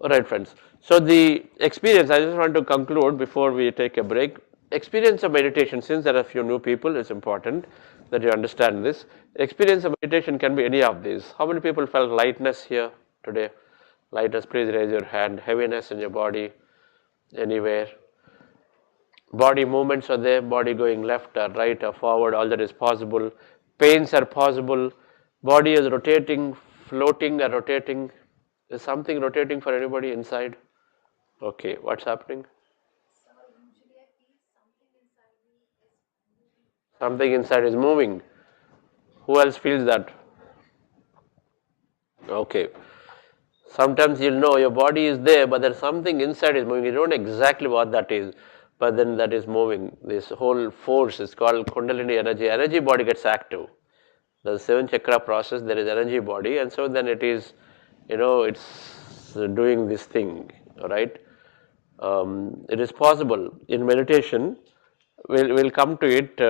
all right, friends. So the experience, I just want to conclude before we take a break. Experience of meditation, since there are a few new people, it's important that you understand this. Experience of meditation can be any of these. How many people felt lightness here today? Lightness, please raise your hand. Heaviness in your body, anywhere. Body movements are there, body going left or right or forward, all that is possible. Pains are possible. Body is rotating, floating or rotating. Is something rotating for anybody inside? Okay, what's happening? Something inside is moving. Who else feels that? Okay. Sometimes you'll know your body is there, but there's something inside is moving. You don't know exactly what that is, but then that is moving. This whole force is called Kundalini energy. Energy body gets active. The 7 chakra process, there is energy body, and so then it is, it's doing this thing, all right? It is possible in meditation. We'll come to it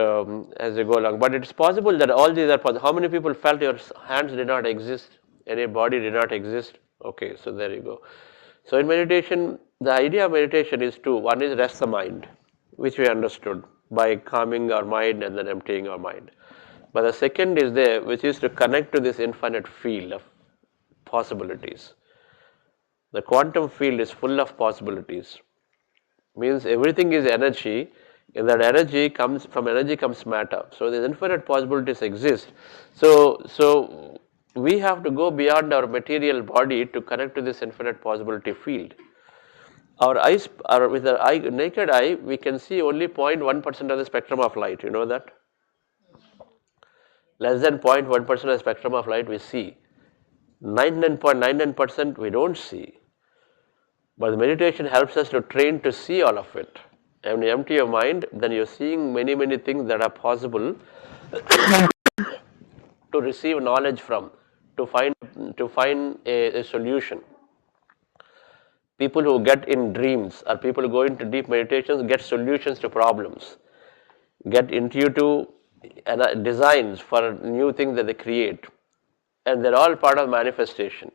as we go along. But it's possible that all these are possible. How many people felt your hands did not exist? Any body did not exist? Okay, so there you go. So in meditation, the idea of meditation is two. One is rest the mind, which we understood by calming our mind and then emptying our mind. But the second is there, which is to connect to this infinite field of possibilities. The quantum field is full of possibilities. Means everything is energy. In that energy comes matter. So these infinite possibilities exist. So we have to go beyond our material body to connect to this infinite possibility field. Our eyes, with our naked eye, we can see only 0.1% of the spectrum of light. You know that? Less than 0.1% of the spectrum of light we see. 99.99% we don't see. But the meditation helps us to train to see all of it. And when you empty your mind, then you're seeing many, many things that are possible to receive knowledge from, to find a solution. People who get in dreams or people who go into deep meditations get solutions to problems, get intuitive designs for new things that they create. And they're all part of manifestation.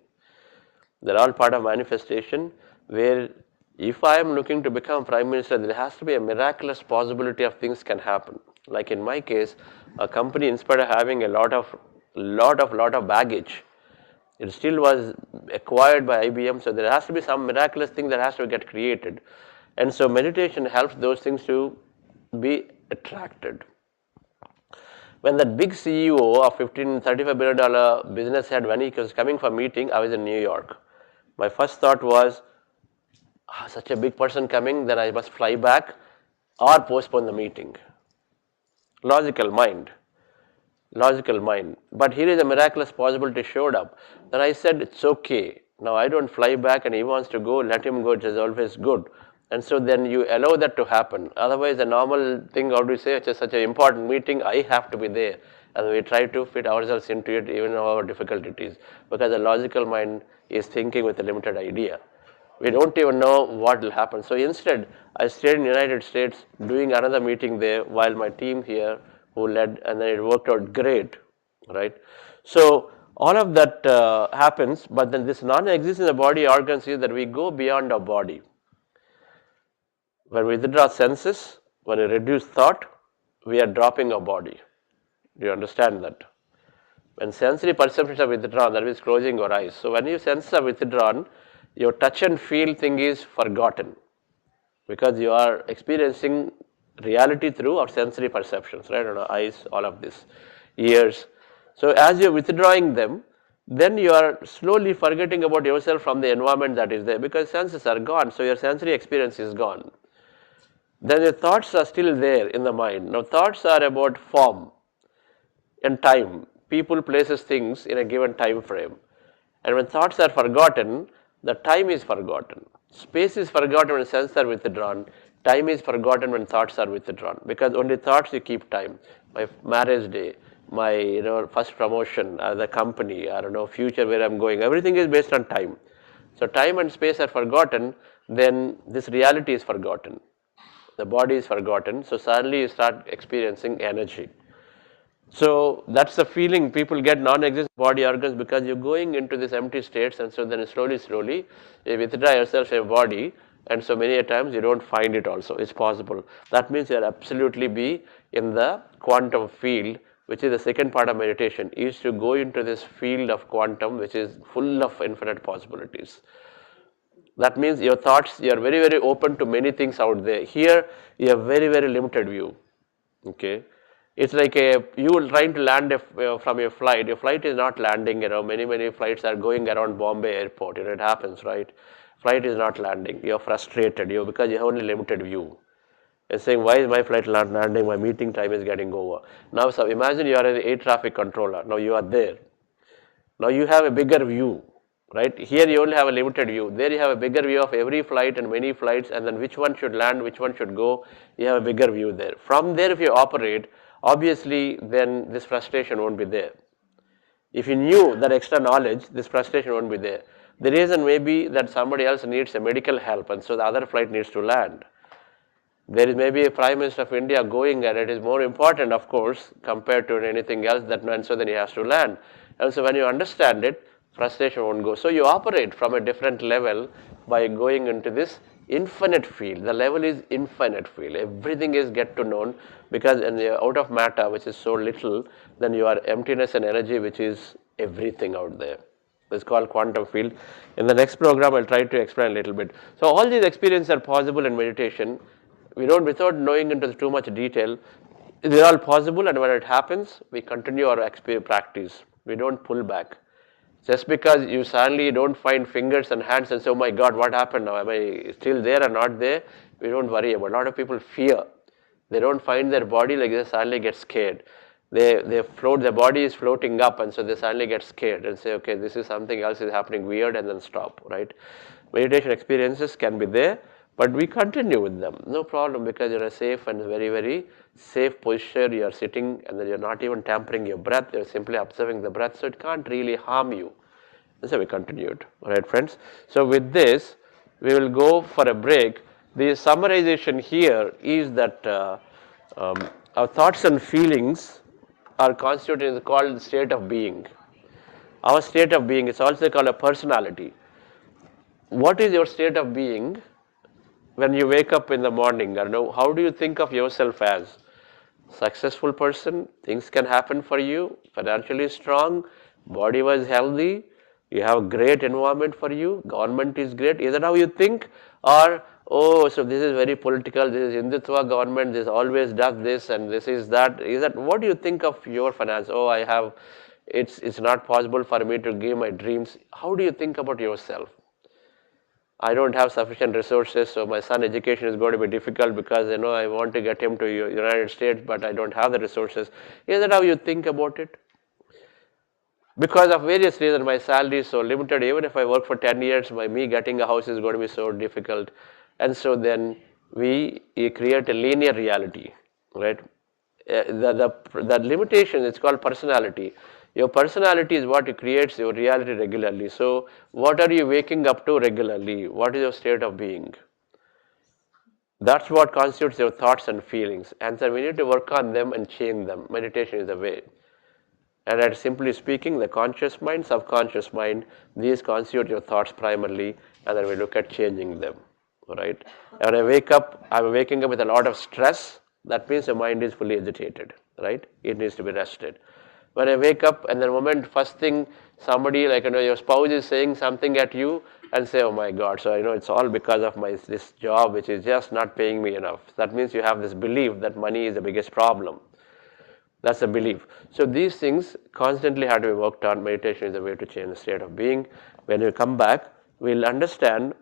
They're all part of manifestation where if I am looking to become Prime Minister, there has to be a miraculous possibility of things can happen. Like in my case, a company, in spite of having a lot of baggage, it still was acquired by IBM, so there has to be some miraculous thing that has to get created. And so meditation helps those things to be attracted. When that big CEO of $35 billion business head, when he was coming for a meeting, I was in New York. My first thought was, such a big person coming, then I must fly back or postpone the meeting. Logical mind. But here is a miraculous possibility showed up. Then I said, it's okay. Now I don't fly back and he wants to go, let him go, it is always good. And so then you allow that to happen. Otherwise, the normal thing, how do you say, it's such an important meeting, I have to be there. And we try to fit ourselves into it, even however difficult it is. Because the logical mind is thinking with a limited idea. We don't even know what will happen. So instead, I stayed in the United States doing another meeting there while my team here who led, and then it worked out great, right? So all of that happens, but then this non-existence in the body organs is that we go beyond our body. When we withdraw senses, when we reduce thought, we are dropping our body. Do you understand that? When sensory perceptions are withdrawn, that means closing your eyes. So when your senses are withdrawn, your touch and feel thing is forgotten because you are experiencing reality through our sensory perceptions, right? Eyes, all of this, ears. So as you're withdrawing them, then you are slowly forgetting about yourself from the environment that is there, because senses are gone, so your sensory experience is gone. Then the thoughts are still there in the mind. Now thoughts are about form and time, people, places, things in a given time frame. And when thoughts are forgotten, the time is forgotten. Space is forgotten when senses are withdrawn. Time is forgotten when thoughts are withdrawn, because only thoughts you keep time. My marriage day, my first promotion, the company, I don't know, future where I'm going, everything is based on time. So time and space are forgotten, then this reality is forgotten. The body is forgotten, so suddenly you start experiencing energy. So that's the feeling people get, non-existent body organs, because you're going into this empty states, and so then slowly you withdraw yourself from your body, and so many a times you don't find it also. It's possible. That means you'll absolutely be in the quantum field, which is the second part of meditation, is to go into this field of quantum, which is full of infinite possibilities. That means your thoughts, you are very, very open to many things out there. Here you have very, very limited view. Okay. It's like you trying to land from your flight. Your flight is not landing. Many flights are going around Bombay airport. It happens, right? Flight is not landing. You're frustrated. Because you have only limited view. You're saying, why is my flight not landing? My meeting time is getting over. Now, so imagine you are an air traffic controller. Now you are there. Now you have a bigger view, right? Here you only have a limited view. There you have a bigger view of every flight and many flights, and then which one should land, which one should go. You have a bigger view there. From there, if you operate, obviously, then this frustration won't be there. If you knew that extra knowledge, this frustration won't be there. The reason may be that somebody else needs a medical help, and so the other flight needs to land. There is maybe a Prime Minister of India going, and it is more important, of course, compared to anything else, and so then he has to land. And so when you understand it, frustration won't go. So you operate from a different level by going into this infinite field. The level is infinite field. Everything is get to known, because when you are out of matter, which is so little, then you are emptiness and energy, which is everything out there. It's called quantum field. In the next program, I'll try to explain a little bit. So all these experiences are possible in meditation. We don't, without knowing into too much detail, they're all possible, and when it happens, we continue our practice. We don't pull back. Just because you suddenly don't find fingers and hands and say, oh my God, what happened now? Am I still there or not there? We don't worry about it. A lot of people fear. They don't find their body, like they suddenly get scared. They float, their body is floating up, and so they suddenly get scared and say, okay, this is something else is happening weird, and then stop, right? Meditation experiences can be there, but we continue with them, no problem, because you're in a safe and very, very safe posture. You are sitting, and then you're not even tampering your breath. You're simply observing the breath, so it can't really harm you. And so we continued, all right, friends. So with this, we will go for a break. The summarization here is that our thoughts and feelings are constituted, called state of being. Our state of being is also called a personality. What is your state of being when you wake up in the morning? How do you think of yourself as? Successful person, things can happen for you, financially strong, body was healthy, you have a great environment for you, government is great. Is that how you think? Or, oh, so this is very political, this is Hindutva government, this always does this and this is that. Is that, what do you think of your finance? Oh, it's not possible for me to give my dreams. How do you think about yourself? I don't have sufficient resources, so my son's education is going to be difficult because I want to get him to United States, but I don't have the resources. Is that how you think about it? Because of various reasons, my salary is so limited. Even if I work for 10 years, me getting a house is going to be so difficult. And so then we create a linear reality, right? The limitation is called personality. Your personality is what creates your reality regularly. So what are you waking up to regularly? What is your state of being? That's what constitutes your thoughts and feelings. And so we need to work on them and change them. Meditation is the way. And at simply speaking, the conscious mind, subconscious mind, these constitute your thoughts primarily, and then we look at changing them, right? And when I wake up, I'm waking up with a lot of stress. That means the mind is fully agitated, right? It needs to be rested. When I wake up, and the moment, first thing, somebody like your spouse is saying something at you, and say, oh my God, so it's all because of this job which is just not paying me enough. That means you have this belief that money is the biggest problem. That's a belief. So these things constantly have to be worked on. Meditation is the way to change the state of being. When we come back, we'll understand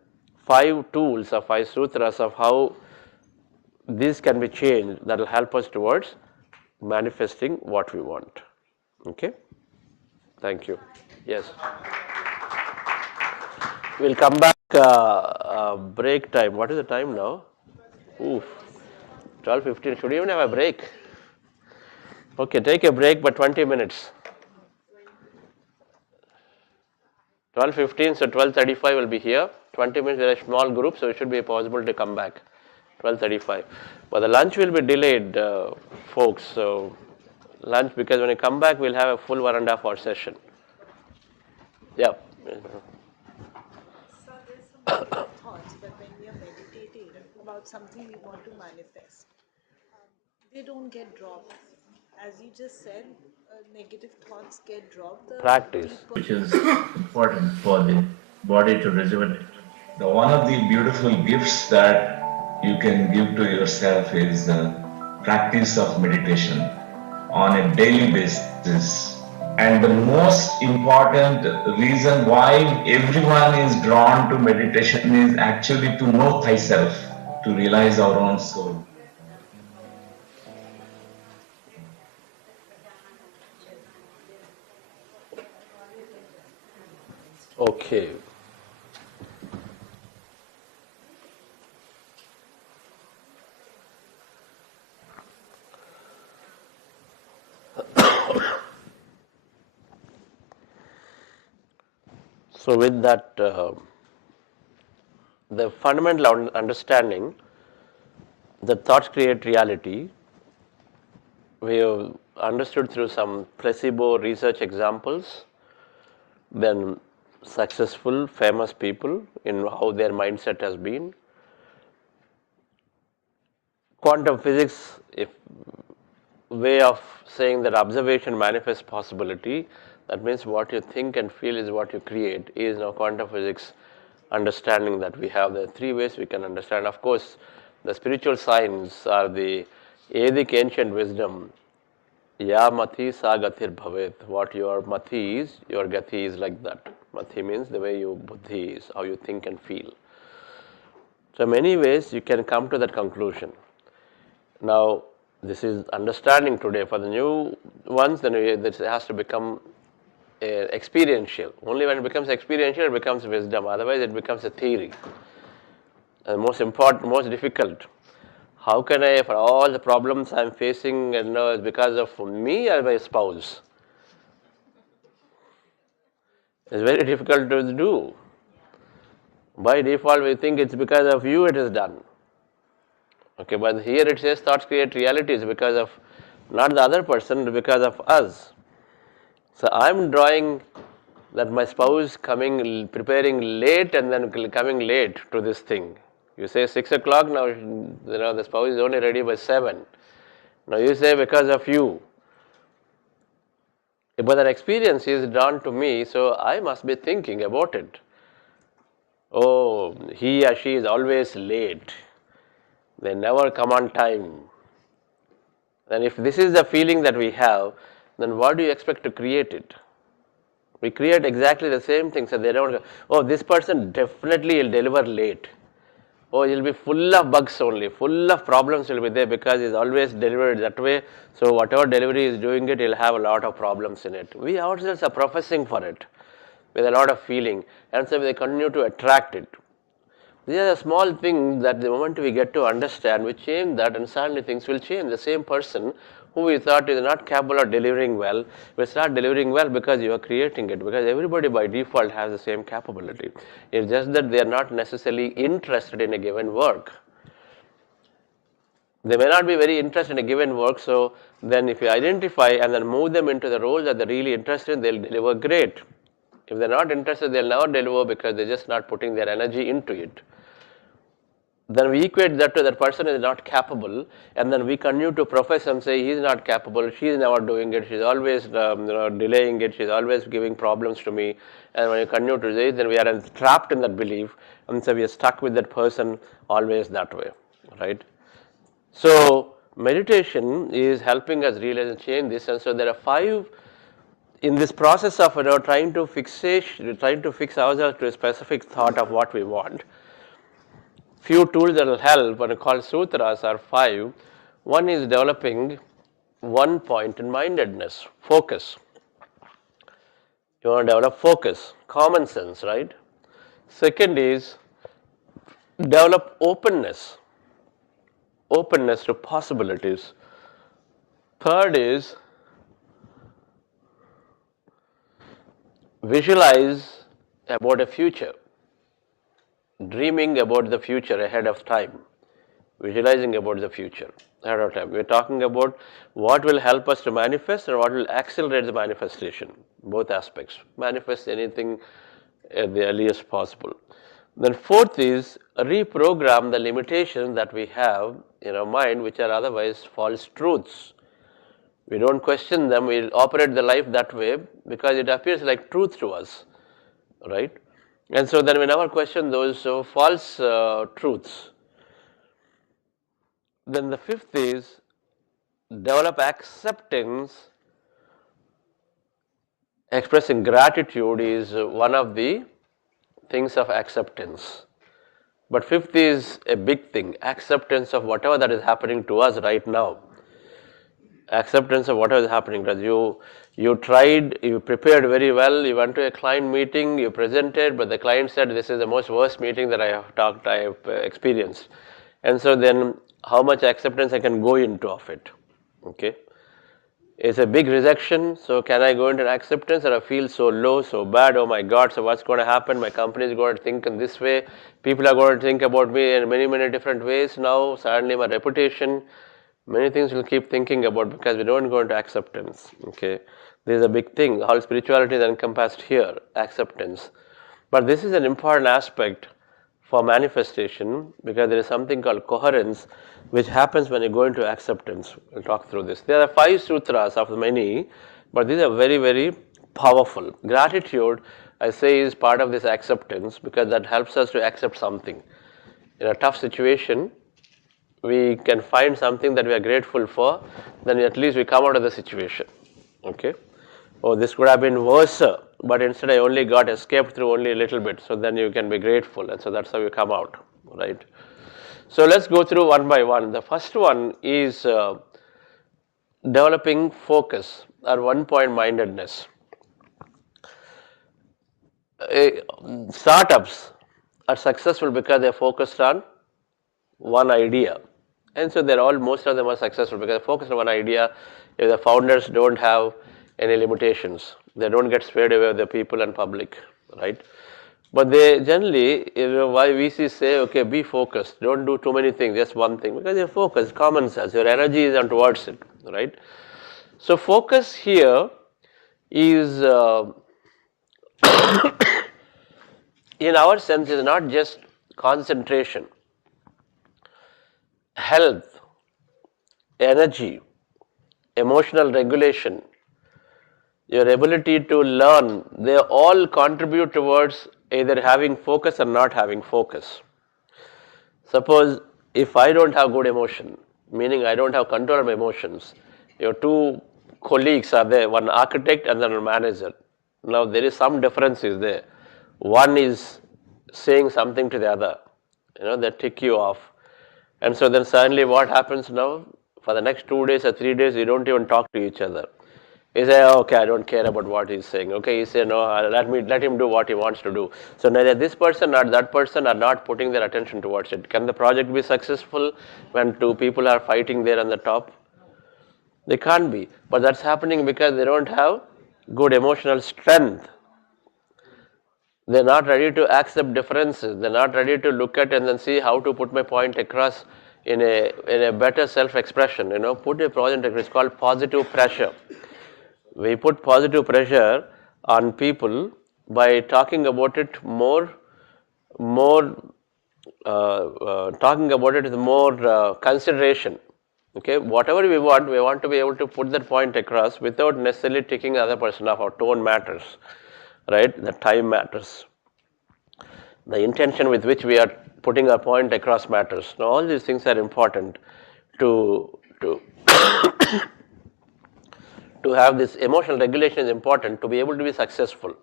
5 tools or 5 sutras of how these can be changed that will help us towards manifesting what we want. Okay? Thank you. Yes. We'll come back break time. What is the time now? Oof. 12:15. Should we even have a break? Okay, take a break, but 20 minutes. 12:15, so 12:35 will be here. 20 minutes, we are a small group, so it should be possible to come back. 12:35. But the lunch will be delayed, folks. So lunch, because when you come back, we'll have a full 1.5 hour session. Yeah. So there's some negative thoughts, but when we are meditating about something we want to manifest, they don't get dropped. As you just said, negative thoughts get dropped. The Practice. deeper- Which is important for the body to rejuvenate. One of the beautiful gifts that you can give to yourself is the practice of meditation on a daily basis. And the most important reason why everyone is drawn to meditation is actually to know thyself, to realize our own soul. Okay. So with that, the fundamental understanding that thoughts create reality, we have understood through some placebo research examples, then successful, famous people in how their mindset has been. Quantum physics, if way of saying that observation manifests possibility, that means what you think and feel is what you create, is now quantum physics understanding that we have. There are 3 ways we can understand. Of course, the spiritual science are the Vedic ancient wisdom. Ya mati sa gatir bhavet. What your mati is, your gati is like that. Mati means the way your buddhi is, how you think and feel. So many ways you can come to that conclusion. Now, this is understanding today. For the new ones, then this has to become experiential. Only when it becomes experiential, it becomes wisdom. Otherwise, it becomes a theory. And most important, most difficult. How can I, for all the problems I'm facing, it's because of me or my spouse? It's very difficult to do. By default, we think it's because of you it is done. Okay, but here it says thoughts create realities because of not the other person, because of us. So I'm drawing that my spouse preparing late and then coming late to this thing. You say 6 o'clock, now the spouse is only ready by 7. Now you say because of you. But that experience is drawn to me, so I must be thinking about it. Oh, he or she is always late. They never come on time. And if this is the feeling that we have, then what do you expect to create it? We create exactly the same thing. So they don't, oh, this person definitely will deliver late. Oh, he'll be full of bugs only, full of problems will be there because he's always delivered that way. So whatever delivery is doing it, he'll have a lot of problems in it. We ourselves are professing for it with a lot of feeling, and so they continue to attract it. These are the small things that the moment we get to understand, we change that and suddenly things will change. The same person who we thought is not capable of delivering well, will start delivering well because you are creating it, because everybody by default has the same capability. It's just that they are not necessarily interested in a given work. They may not be very interested in a given work, so then if you identify and then move them into the roles that they're really interested in, they'll deliver great. If they're not interested, they'll never deliver because they're just not putting their energy into it. Then we equate that to that person is not capable, and then we continue to profess and say he's not capable, she's never doing it, she's always delaying it, she's always giving problems to me. And when you continue to say, then we are trapped in that belief, and so we are stuck with that person always that way, right? So meditation is helping us realize and change this. And so there are 5 in this process of trying to fix ourselves to a specific thought of what we want. Few tools that will help, what are called sutras, are 5. One is developing one point in mindedness, focus. You want to develop focus, common sense, right? Second is develop openness to possibilities. Third is visualize about a future, dreaming about the future ahead of time, visualizing about the future ahead of time. We're talking about what will help us to manifest and what will accelerate the manifestation, both aspects. Manifest anything at the earliest possible. Then fourth is reprogram the limitations that we have in our mind, which are otherwise false truths. We don't question them, we operate the life that way because it appears like truth to us, right? And so then we never question those false truths. Then the fifth is develop acceptance. Expressing gratitude is one of the things of acceptance. But fifth is a big thing, acceptance of whatever that is happening to us right now. Acceptance of whatever is happening. You tried, you prepared very well, you went to a client meeting, you presented, but the client said this is the most worst meeting that I have experienced. And so then how much acceptance I can go into of it, okay? It's a big rejection, so can I go into an acceptance, or I feel so low, so bad, oh my God, so what's going to happen? My company is going to think in this way, people are going to think about me in many, many different ways now, suddenly my reputation, many things we'll keep thinking about because we don't go into acceptance, okay? This is a big thing, how spirituality is encompassed here, acceptance. But this is an important aspect for manifestation because there is something called coherence which happens when you go into acceptance. We'll talk through this. There are 5 sutras of many, but these are very, very powerful. Gratitude, I say, is part of this acceptance because that helps us to accept something. In a tough situation, we can find something that we are grateful for, then at least we come out of the situation, okay? Oh, this could have been worse, but instead I only got escaped through only a little bit, so then you can be grateful, and so that's how you come out, right? So let's go through one by one. The first one is developing focus or one-point mindedness. Startups are successful because they're focused on one idea. And so most of them are successful because they're focused on one idea. If the founders don't have any limitations, they don't get swayed away with the people and public, right? But they generally, why VCs say, okay, be focused, don't do too many things, just one thing, because you're focused, common sense, your energy is on towards it, right? So focus here is, in our sense, is not just concentration, health, energy, emotional regulation, your ability to learn, they all contribute towards either having focus or not having focus. Suppose if I don't have good emotion, meaning I don't have control of my emotions, your 2 colleagues are there, one architect and then a manager. Now there is some differences there. One is saying something to the other, they tick you off. And so then suddenly what happens now? For the next 2 days or 3 days, you don't even talk to each other. You say, okay, I don't care about what he's saying. Okay, you say, no, let him do what he wants to do. So neither this person nor that person are not putting their attention towards it. Can the project be successful when 2 people are fighting there on the top? They can't be. But that's happening because they don't have good emotional strength. They're not ready to accept differences. They're not ready to look at and then see how to put my point across in a better self-expression. Put a project across. It's called positive pressure. We put positive pressure on people by talking about it talking about it with more consideration. Okay, whatever we want to be able to put that point across without necessarily taking the other person off. Our tone matters, right? The time matters. The intention with which we are putting our point across matters. Now, all these things are important to to to have this emotional regulation is important to be able to be successful.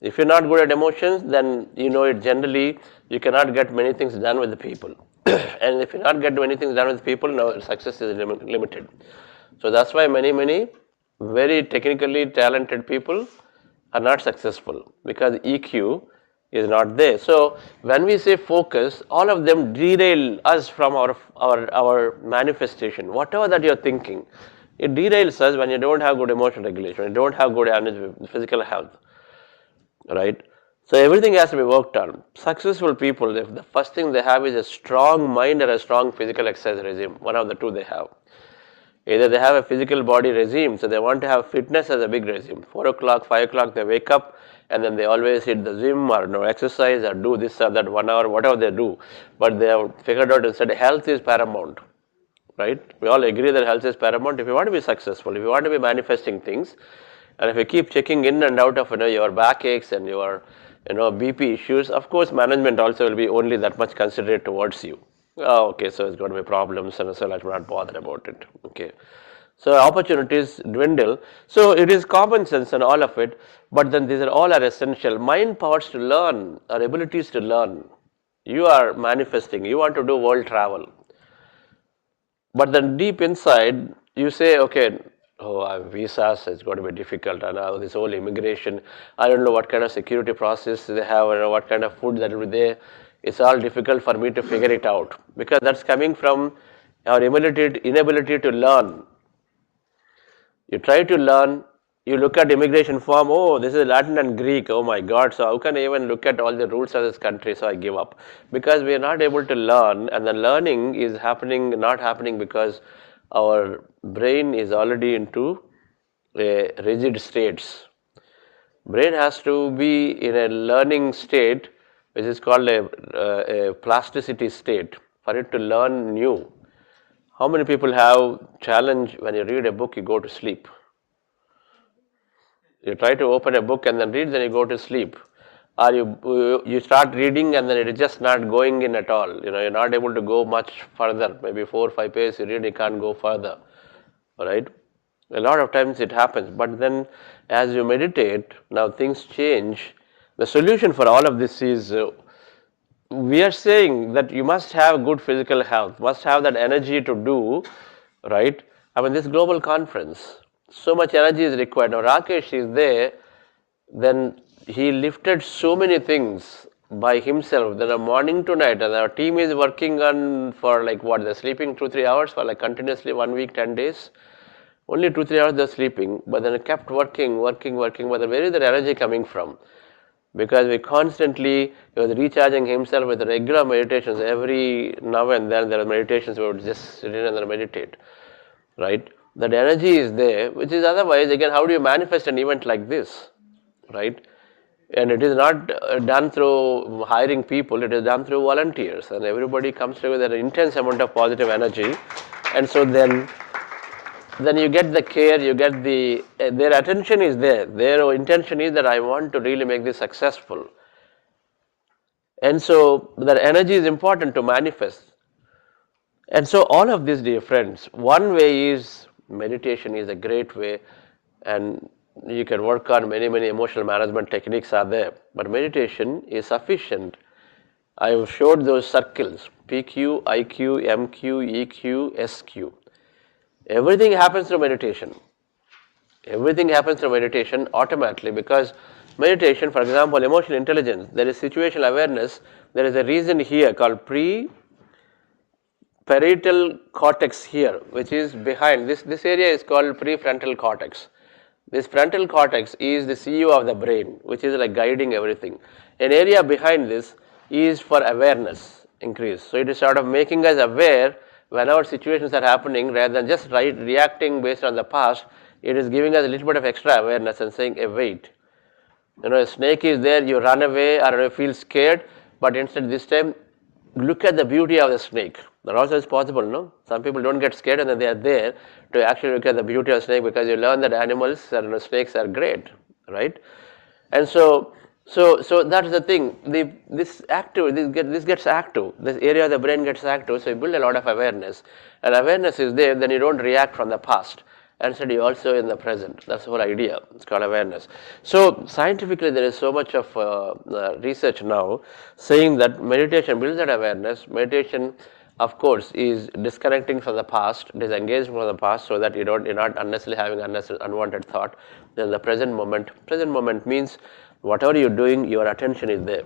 If you're not good at emotions, then you know it generally you cannot get many things done with the people. And if you not get many things done with people, now success is limited. So that's why many very technically talented people are not successful because EQ is not there. So when we say focus, all of them derail us from our manifestation. Whatever that you're thinking, it derails us when you don't have good emotional regulation, when you don't have good physical health, right? So everything has to be worked on. Successful people, if the first thing they have is a strong mind or a strong physical exercise regime, one of the two they have. Either they have a physical body regime, so they want to have fitness as a big regime. 4 o'clock, 5 o'clock they wake up and then they always hit the gym or exercise or do this or that 1 hour, whatever they do. But they have figured out instead health is paramount, right? We all agree that health is paramount. If you want to be successful, if you want to be manifesting things, and if you keep checking in and out of your backaches and your BP issues, of course management also will be only that much considerate towards you. Oh, okay, so it's going to be problems and so let's not bother about it. Okay, so opportunities dwindle. So it is common sense and all of it, but then these are all are essential. Mind powers to learn, our abilities to learn. You are manifesting. You want to do world travel, but then deep inside you say, okay, oh, I have visas, it's going to be difficult, and now this whole immigration, I don't know what kind of security process they have, and what kind of food that will be there. It's all difficult for me to figure it out because that's coming from our inability to learn. You try to learn, you look at immigration form, oh, this is Latin and Greek, oh my God, so how can I even look at all the rules of this country, so I give up. Because we are not able to learn, and the learning is not happening because our brain is already into rigid states. Brain has to be in a learning state, which is called a plasticity state, for it to learn new. How many people have challenge when you read a book, you go to sleep? You try to open a book and then read, then you go to sleep. Or you start reading and then it is just not going in at all. You're not able to go much further. Maybe 4 or 5 pages you read, you can't go further. All right? A lot of times it happens. But then as you meditate, now things change. The solution for all of this is we are saying that you must have good physical health, must have that energy to do, right? I mean, this global conference, so much energy is required. Now, Rakesh is there, then he lifted so many things by himself, then morning to night, and our team is working on for like what, they're sleeping 2-3 hours for like continuously 1 week, 10 days. Only 2-3 hours they're sleeping, but then it kept working, but then where is the energy coming from? Because we constantly, he was recharging himself with regular meditations. Every now and then there are meditations where we would just sit in and meditate, right? That energy is there, which is otherwise, again, how do you manifest an event like this, right? And it is not done through hiring people, it is done through volunteers, and everybody comes together with an intense amount of positive energy, and so then you get the care, you get their attention is there. Their intention is that I want to really make this successful. And so that energy is important to manifest. And so all of this, dear friends, one way is meditation is a great way, and you can work on many emotional management techniques are there. But meditation is sufficient. I have showed those circles, PQ, IQ, MQ, EQ, SQ. Everything happens through meditation. Everything happens through meditation automatically because meditation, for example, emotional intelligence, there is situational awareness, there is a region here called parietal cortex here, which is behind. This area is called prefrontal cortex. This frontal cortex is the CEO of the brain, which is like guiding everything. An area behind this is for awareness increase. So it is sort of making us aware whenever situations are happening, rather than just reacting based on the past, it is giving us a little bit of extra awareness and saying, hey, wait. A snake is there, you run away or you feel scared, but instead this time, look at the beauty of the snake. That also is possible, no? Some people don't get scared and then they are there to actually look at the beauty of the snake because you learn that animals and snakes are great, right? And so So that's the thing. This gets active. This area of the brain gets active. So you build a lot of awareness, and awareness is there. Then you don't react from the past, and instead you also in the present. That's the whole idea. It's called awareness. So scientifically, there is so much of research now saying that meditation builds that awareness. Meditation, of course, is disconnecting from the past, disengaging from the past, so that you're not unnecessarily having unwanted thought. Then the present moment. Present moment means whatever you're doing, your attention is there.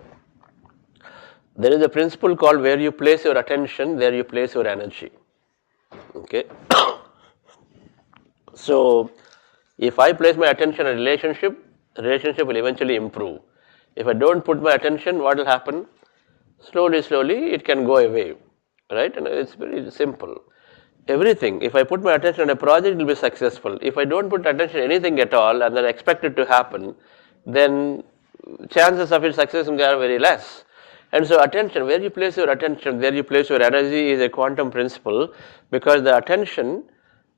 There is a principle called where you place your attention, there you place your energy. Okay. So, if I place my attention on a relationship, the relationship will eventually improve. If I don't put my attention, what will happen? Slowly, it can go away, right? And it's very simple. Everything, if I put my attention on a project, it will be successful. If I don't put attention on anything at all and then expect it to happen, then chances of its success are very less. And so attention, where you place your attention, where you place your energy is a quantum principle, because the attention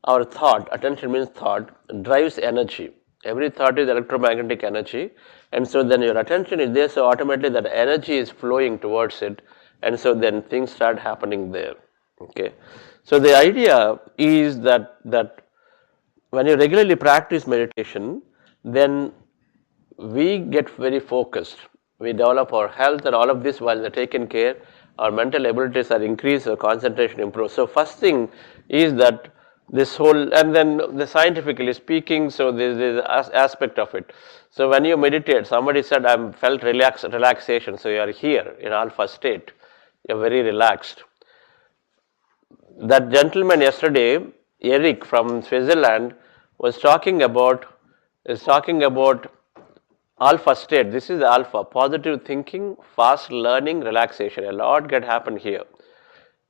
or thought, attention means thought, drives energy. Every thought is electromagnetic energy, and so then your attention is there, so automatically that energy is flowing towards it, and so then things start happening there. Okay. So the idea is that when you regularly practice meditation, then we get very focused. We develop our health and all of this while they're taken care. Our mental abilities are increased, our concentration improves. So first thing is that this whole, and then the scientifically speaking, so there's this aspect of it. So when you meditate, somebody said, I felt relaxation. So you are here in alpha state. You're very relaxed. That gentleman yesterday, Eric from Switzerland, was talking about alpha state. This is the alpha, positive thinking, fast learning, relaxation. A lot can happen here.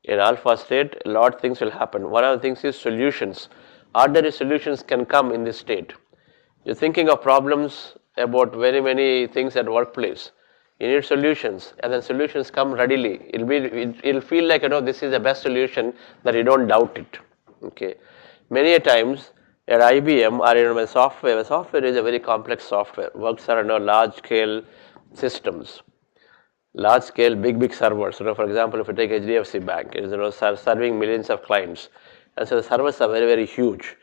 In alpha state, a lot of things will happen. One of the things is solutions. Ordinary solutions can come in this state. You're thinking of problems about very many things at workplace. You need solutions, and then solutions come readily. It'll feel like, this is the best solution, that you don't doubt it. Okay. Many a times at IBM or in my software is a very complex software. Works on large scale systems, large scale big servers. For example, if you take HDFC Bank, it is serving millions of clients, and so the servers are very, very huge.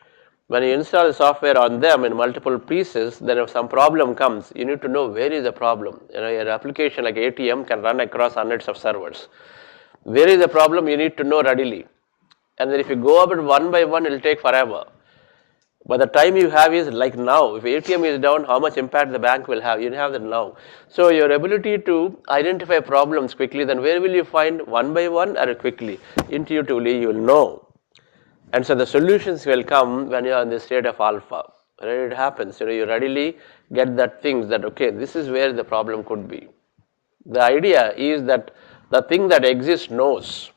When you install the software on them in multiple pieces, then if some problem comes, you need to know where is the problem. Your application like ATM can run across hundreds of servers. Where is the problem, you need to know readily. And then if you go about one by one, it will take forever. By the time you have is like now, if ATM is down, how much impact the bank will have, you have that now. So your ability to identify problems quickly, then where will you find one by one or quickly? Intuitively you will know. And so the solutions will come when you are in the state of alpha. It happens, you readily get that things that, okay, this is where the problem could be. The idea is that the thing that exists knows.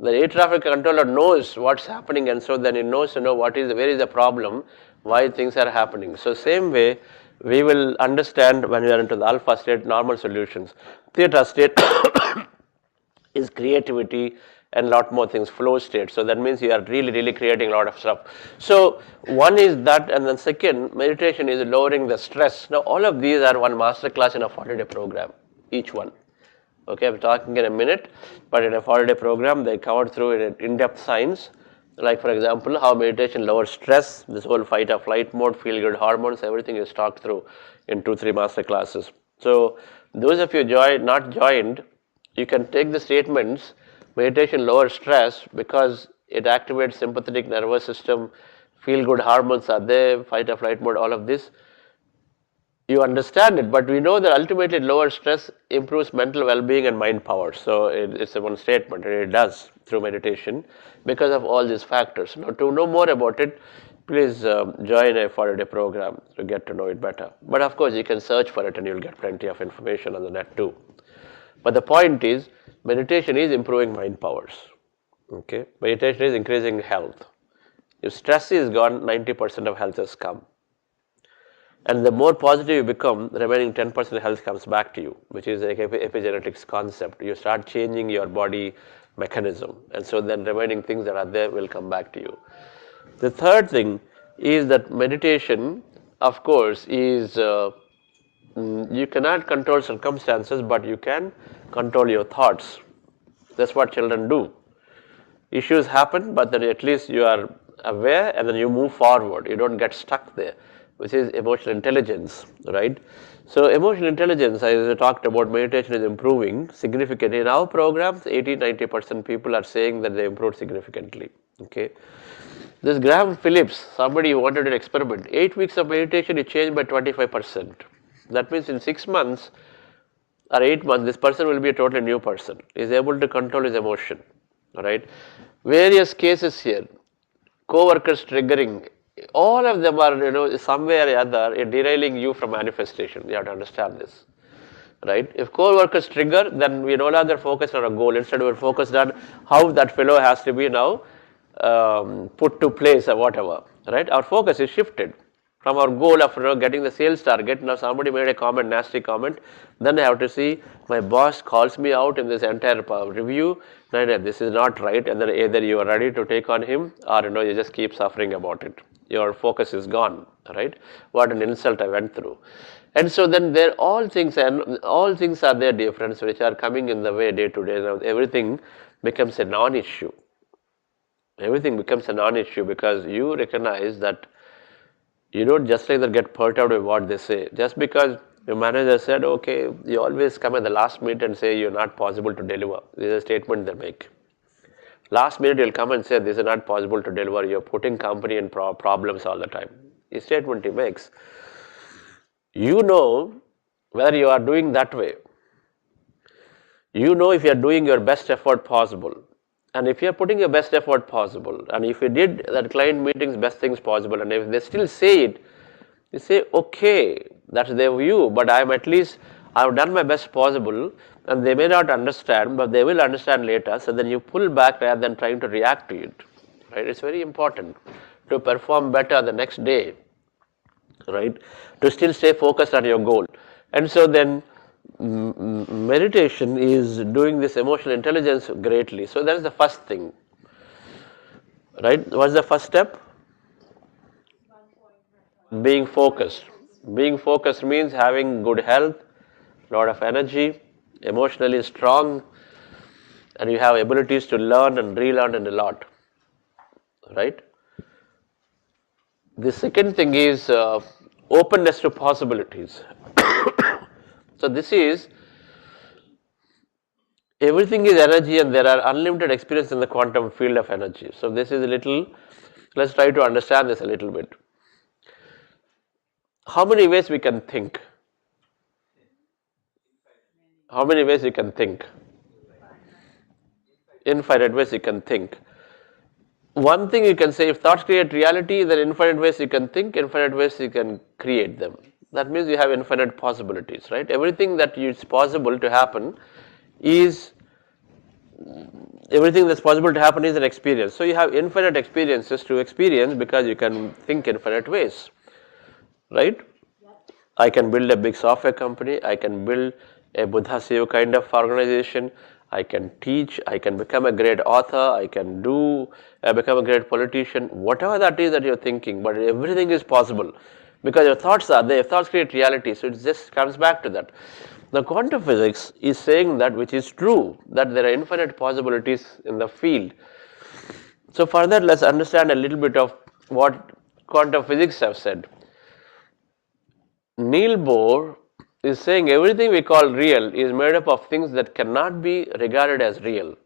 The air traffic controller knows what's happening, and so then it knows where is the problem, why things are happening. So same way, we will understand when we are into the alpha state, normal solutions. Theta state is creativity and lot more things, flow state. So that means you are really creating a lot of stuff. So one is that, and then second, meditation is lowering the stress. Now all of these are one master class in a 40-day program, each one. Okay, I'm talking in a minute, but in a 40-day program, they covered through in-depth science, like for example, how meditation lowers stress, this whole fight or flight mode, feel-good hormones, everything is talked through in 2-3 master classes. So those of you not joined, you can take the statements, meditation lowers stress because it activates sympathetic nervous system, feel-good hormones are there, fight or flight mode, all of this. You understand it, but we know that ultimately it lowers stress, improves mental well-being and mind power. So it's a one statement, and it does through meditation because of all these factors. Now to know more about it, please join a 40-day program to get to know it better. But of course you can search for it and you'll get plenty of information on the net too. But the point is, meditation is improving mind powers. Okay, meditation is increasing health. If stress is gone, 90% of health has come. And the more positive you become, the remaining 10% health comes back to you, which is like epigenetics concept. You start changing your body mechanism, and so then remaining things that are there will come back to you. The third thing is that meditation, of course, is you cannot control circumstances, but you can control your thoughts. That's what children do. Issues happen, but then at least you are aware and then you move forward. You don't get stuck there, which is emotional intelligence, right? So emotional intelligence, as I talked about, meditation is improving significantly. In our programs, 80-90% people are saying that they improved significantly. Okay. This Graham Phillips, somebody who wanted an experiment, 8 weeks of meditation, it changed by 25%. That means in 6 months or 8 months, this person will be a totally new person. He is able to control his emotion, right? Various cases here, co-workers triggering, all of them are, some way or other, derailing you from manifestation. You have to understand this, right? If co-workers trigger, then we no longer focus on a goal. Instead, we're focused on how that fellow has to be now put to place or whatever, right? Our focus is shifted from our goal of getting the sales target. Now somebody made a comment, nasty comment, then I have to see my boss calls me out in this entire review. No, this is not right, and then either you are ready to take on him or you just keep suffering about it. Your focus is gone, right? What an insult I went through. And so then there all things are their difference which are coming in the way day to day. Now everything becomes a non-issue. Everything becomes a non-issue because you recognize that you don't just like that get perturbed out with what they say. Just because your manager said, okay, you always come at the last minute and say you're not possible to deliver. This is a statement they make. Last minute you'll come and say this is not possible to deliver. You're putting company in problems all the time. The statement he makes. You know whether you are doing that way. You know if you are doing your best effort possible. And if you are putting your best effort possible, and if you did that client meetings best things possible, and if they still say it, you say, okay, that's their view, but I've done my best possible, and they may not understand, but they will understand later. So then you pull back rather than trying to react to it. Right? It's very important to perform better the next day, right? To still stay focused on your goal. And so then meditation is doing this emotional intelligence greatly. So that's the first thing, right? What's the first step? Being focused. Being focused means having good health, lot of energy, emotionally strong, and you have abilities to learn and relearn and a lot, right? The second thing is openness to possibilities. So this is, everything is energy and there are unlimited experience in the quantum field of energy. So this is a little, let's try to understand this a little bit. How many ways we can think? How many ways you can think? Infinite ways you can think. One thing you can say, if thoughts create reality, then infinite ways you can think, infinite ways you can create them. That means you have infinite possibilities, right? Everything that is possible to happen is, everything that's possible to happen is an experience. So you have infinite experiences to experience because you can think infinite ways, right? I can build a big software company, I can build a Buddha Seva kind of organization, I can teach, I can become a great author, I can become a great politician, whatever that is that you're thinking, but everything is possible because your thoughts are there. Thoughts create reality, so it just comes back to that. The quantum physics is saying that, which is true, that there are infinite possibilities in the field. So for that, let's understand a little bit of what quantum physics have said. Niels Bohr is saying everything we call real is made up of things that cannot be regarded as real.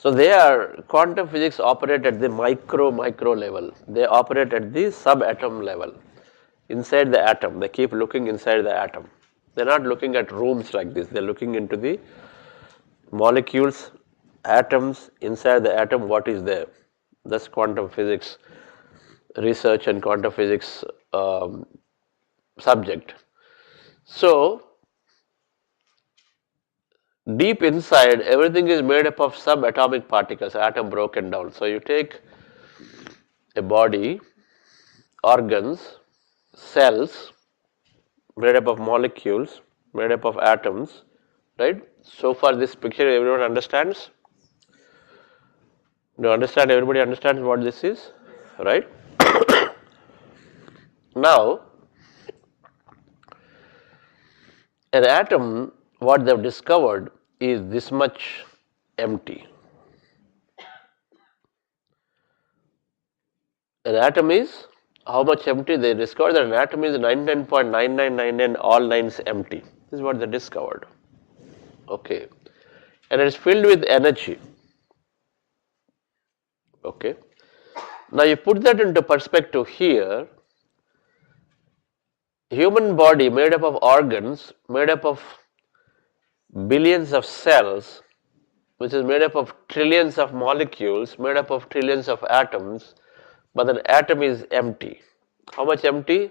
So quantum physics operate at the micro level. They operate at the subatom level. Inside the atom, they keep looking inside the atom. They're not looking at rooms like this. They're looking into the molecules, atoms, inside the atom, what is there. That's quantum physics research and quantum physics subject. So deep inside, everything is made up of subatomic particles, atom broken down. So you take a body, organs, cells, made up of molecules, made up of atoms, right? So far this picture everyone understands? Do you understand? Everybody understands what this is, right? Now, An atom, what they've discovered is this much empty. An atom is how much empty? They discovered that an atom is 99.9999 all nines empty. This is what they discovered. Okay. And it is filled with energy. Okay. Now you put that into perspective here. Human body made up of organs, made up of billions of cells, which is made up of trillions of molecules, made up of trillions of atoms, but an atom is empty. How much empty?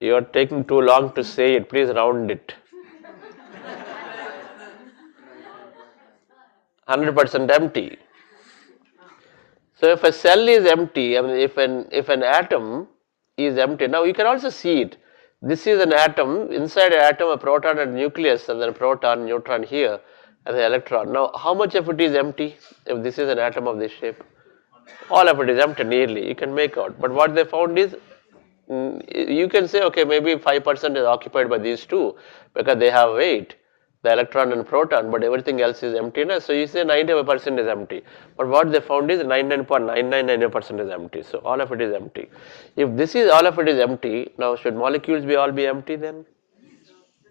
You are taking too long to say it. Please round it. 100% empty. So if a cell is empty, I mean if an atom is empty, now you can also see it. This is an atom, inside an atom a proton and nucleus, and then a proton, neutron here, and the electron. Now how much of it is empty if this is an atom of this shape? All of it is empty nearly, you can make out. But what they found is, you can say okay, maybe 5% is occupied by these two because they have weight, the electron and proton, but everything else is emptiness. So you say 95% is empty. But what they found is 99.999% is empty. So all of it is empty. If this is all of it is empty, now should molecules be all be empty then?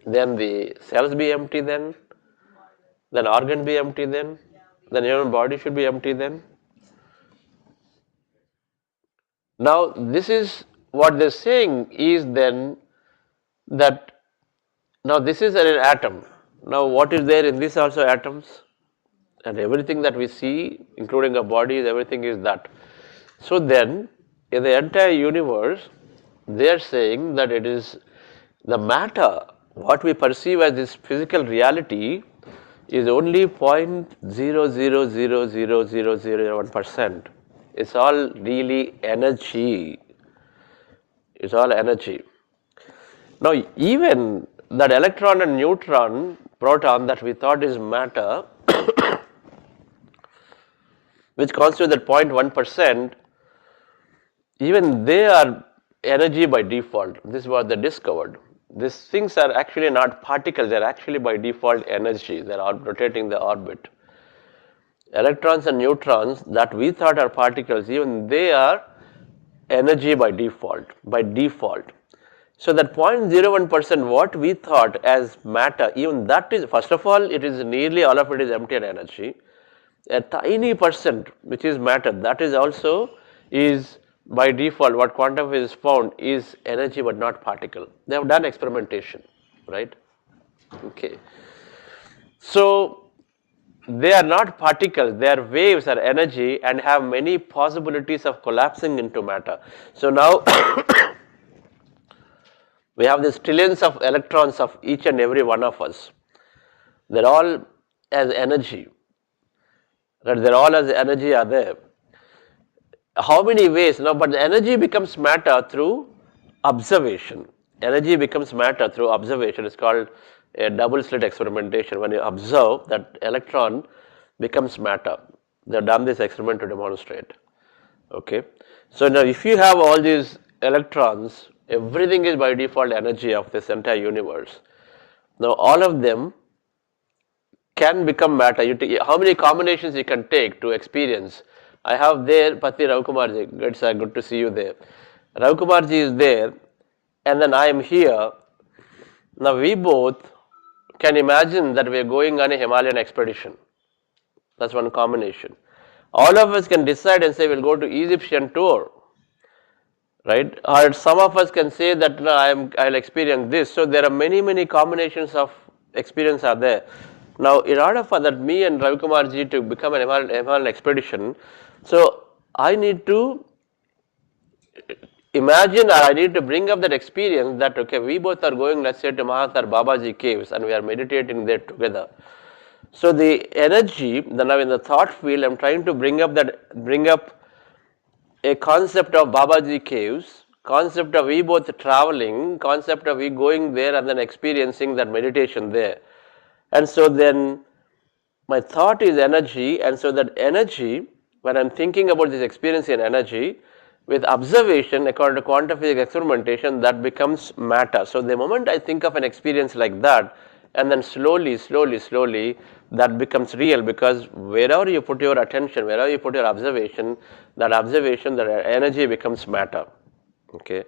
Then the cells be empty then? Then organ be empty then? Then human body should be empty then? Now this is what they're saying is then that now this is an atom. Now what is there in this also atoms? And everything that we see, including our bodies, everything is that. So then in the entire universe, they are saying that it is the matter, what we perceive as this physical reality is only 0.0000001%. It's all really energy. It's all energy. Now even that electron and neutron, proton that we thought is matter, which constitute that 0.1%, even they are energy by default. This is what they discovered. These things are actually not particles, they are actually by default energy. They are rotating the orbit. Electrons and neutrons that we thought are particles, even they are energy by default. So that 0.01% what we thought as matter, even that is, first of all, it is nearly all of it is empty and energy. A tiny percent which is matter, that is also is by default what quantum physics found is energy but not particle. They have done experimentation, right? Okay. So they are not particles, they are waves or energy and have many possibilities of collapsing into matter. So now we have these trillions of electrons of each and every one of us. They're all as energy. Right? They're all as energy are there. How many ways? Now, but the energy becomes matter through observation. Energy becomes matter through observation. It's called a double slit experimentation. When you observe, that electron becomes matter. They've done this experiment to demonstrate. Okay. So now if you have all these electrons, everything is by default energy of this entire universe. Now all of them can become matter. How many combinations you can take to experience? I have there Pati Ravkumarji. It's good to see you there. Ravkumarji is there, and then I am here. Now we both can imagine that we are going on a Himalayan expedition. That's one combination. All of us can decide and say we'll go to Egyptian tour, right? Or some of us can say that no, I'll experience this. So there are many combinations of experience are there. Now in order for that me and Ravikumarji to become an Himalayan expedition, so I need to imagine, or I need to bring up that experience that okay, we both are going, let's say, to Mahathar Babaji caves and we are meditating there together. So the energy, now in the thought field, I'm trying to bring up a concept of Babaji caves, concept of we both traveling, concept of we going there and then experiencing that meditation there. And so then my thought is energy, and so that energy, when I'm thinking about this experience in energy, with observation, according to quantum physics experimentation, that becomes matter. So the moment I think of an experience like that, and then slowly, that becomes real, because wherever you put your attention, wherever you put your observation, that energy becomes matter. Okay.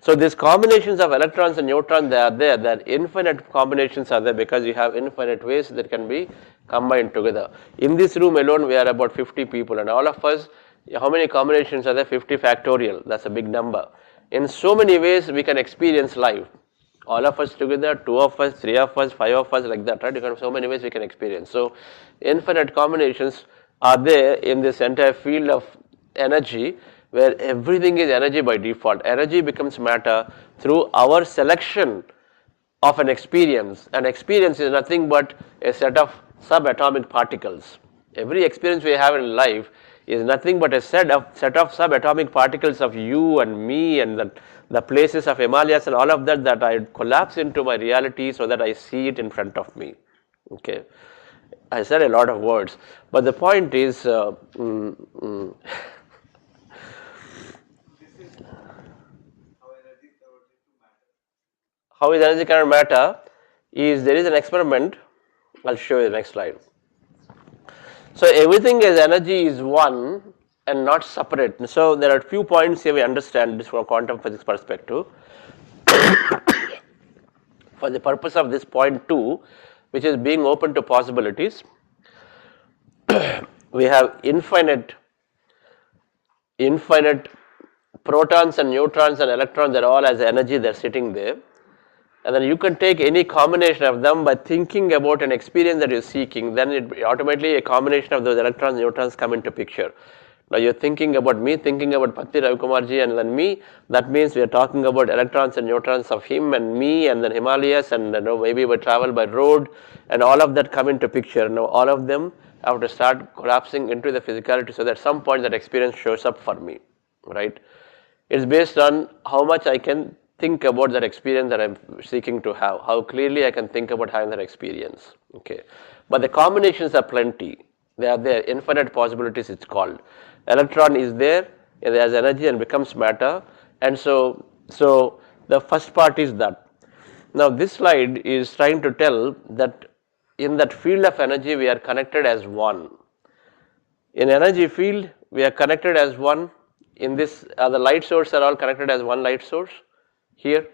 So these combinations of electrons and neutrons, they are there. That infinite combinations are there because you have infinite ways that can be combined together. In this room alone, we are about 50 people, and all of us, how many combinations are there? 50 factorial. That's a big number. In so many ways, we can experience life. All of us together, 2 of us, 3 of us, 5 of us, like that, right? You can, so many ways we can experience. So infinite combinations are there in this entire field of energy, where everything is energy by default. Energy becomes matter through our selection of an experience. An experience is nothing but a set of subatomic particles. Every experience we have in life is nothing but a set of subatomic particles of you and me and the places of Himalayas and all of that I collapse into my reality so that I see it in front of me. Okay. I said a lot of words, but the point is how is energy converted matter? Is there is an experiment. I'll show you the next slide. So everything as energy is one and not separate. So there are a few points here we understand this from a quantum physics perspective. For the purpose of this point 2, which is being open to possibilities, we have infinite protons and neutrons and electrons, they're all as energy, they're sitting there. And then you can take any combination of them by thinking about an experience that you're seeking, then it automatically a combination of those electrons and neutrons come into picture. Now you're thinking about me, thinking about Patti Ravikumarji and then me, that means we are talking about electrons and neutrons of him and me and then Himalayas and maybe we travel by road and all of that come into picture. Now all of them have to start collapsing into the physicality so that at some point that experience shows up for me, right? It's based on how much I can think about that experience that I'm seeking to have, how clearly I can think about having that experience. Okay, but the combinations are plenty. They are there, infinite possibilities it's called. Electron is there, it has energy and becomes matter, and so the first part is that. Now this slide is trying to tell that in that field of energy we are connected as one. In energy field we are connected as one. In this, the light source are all connected as one light source. Here,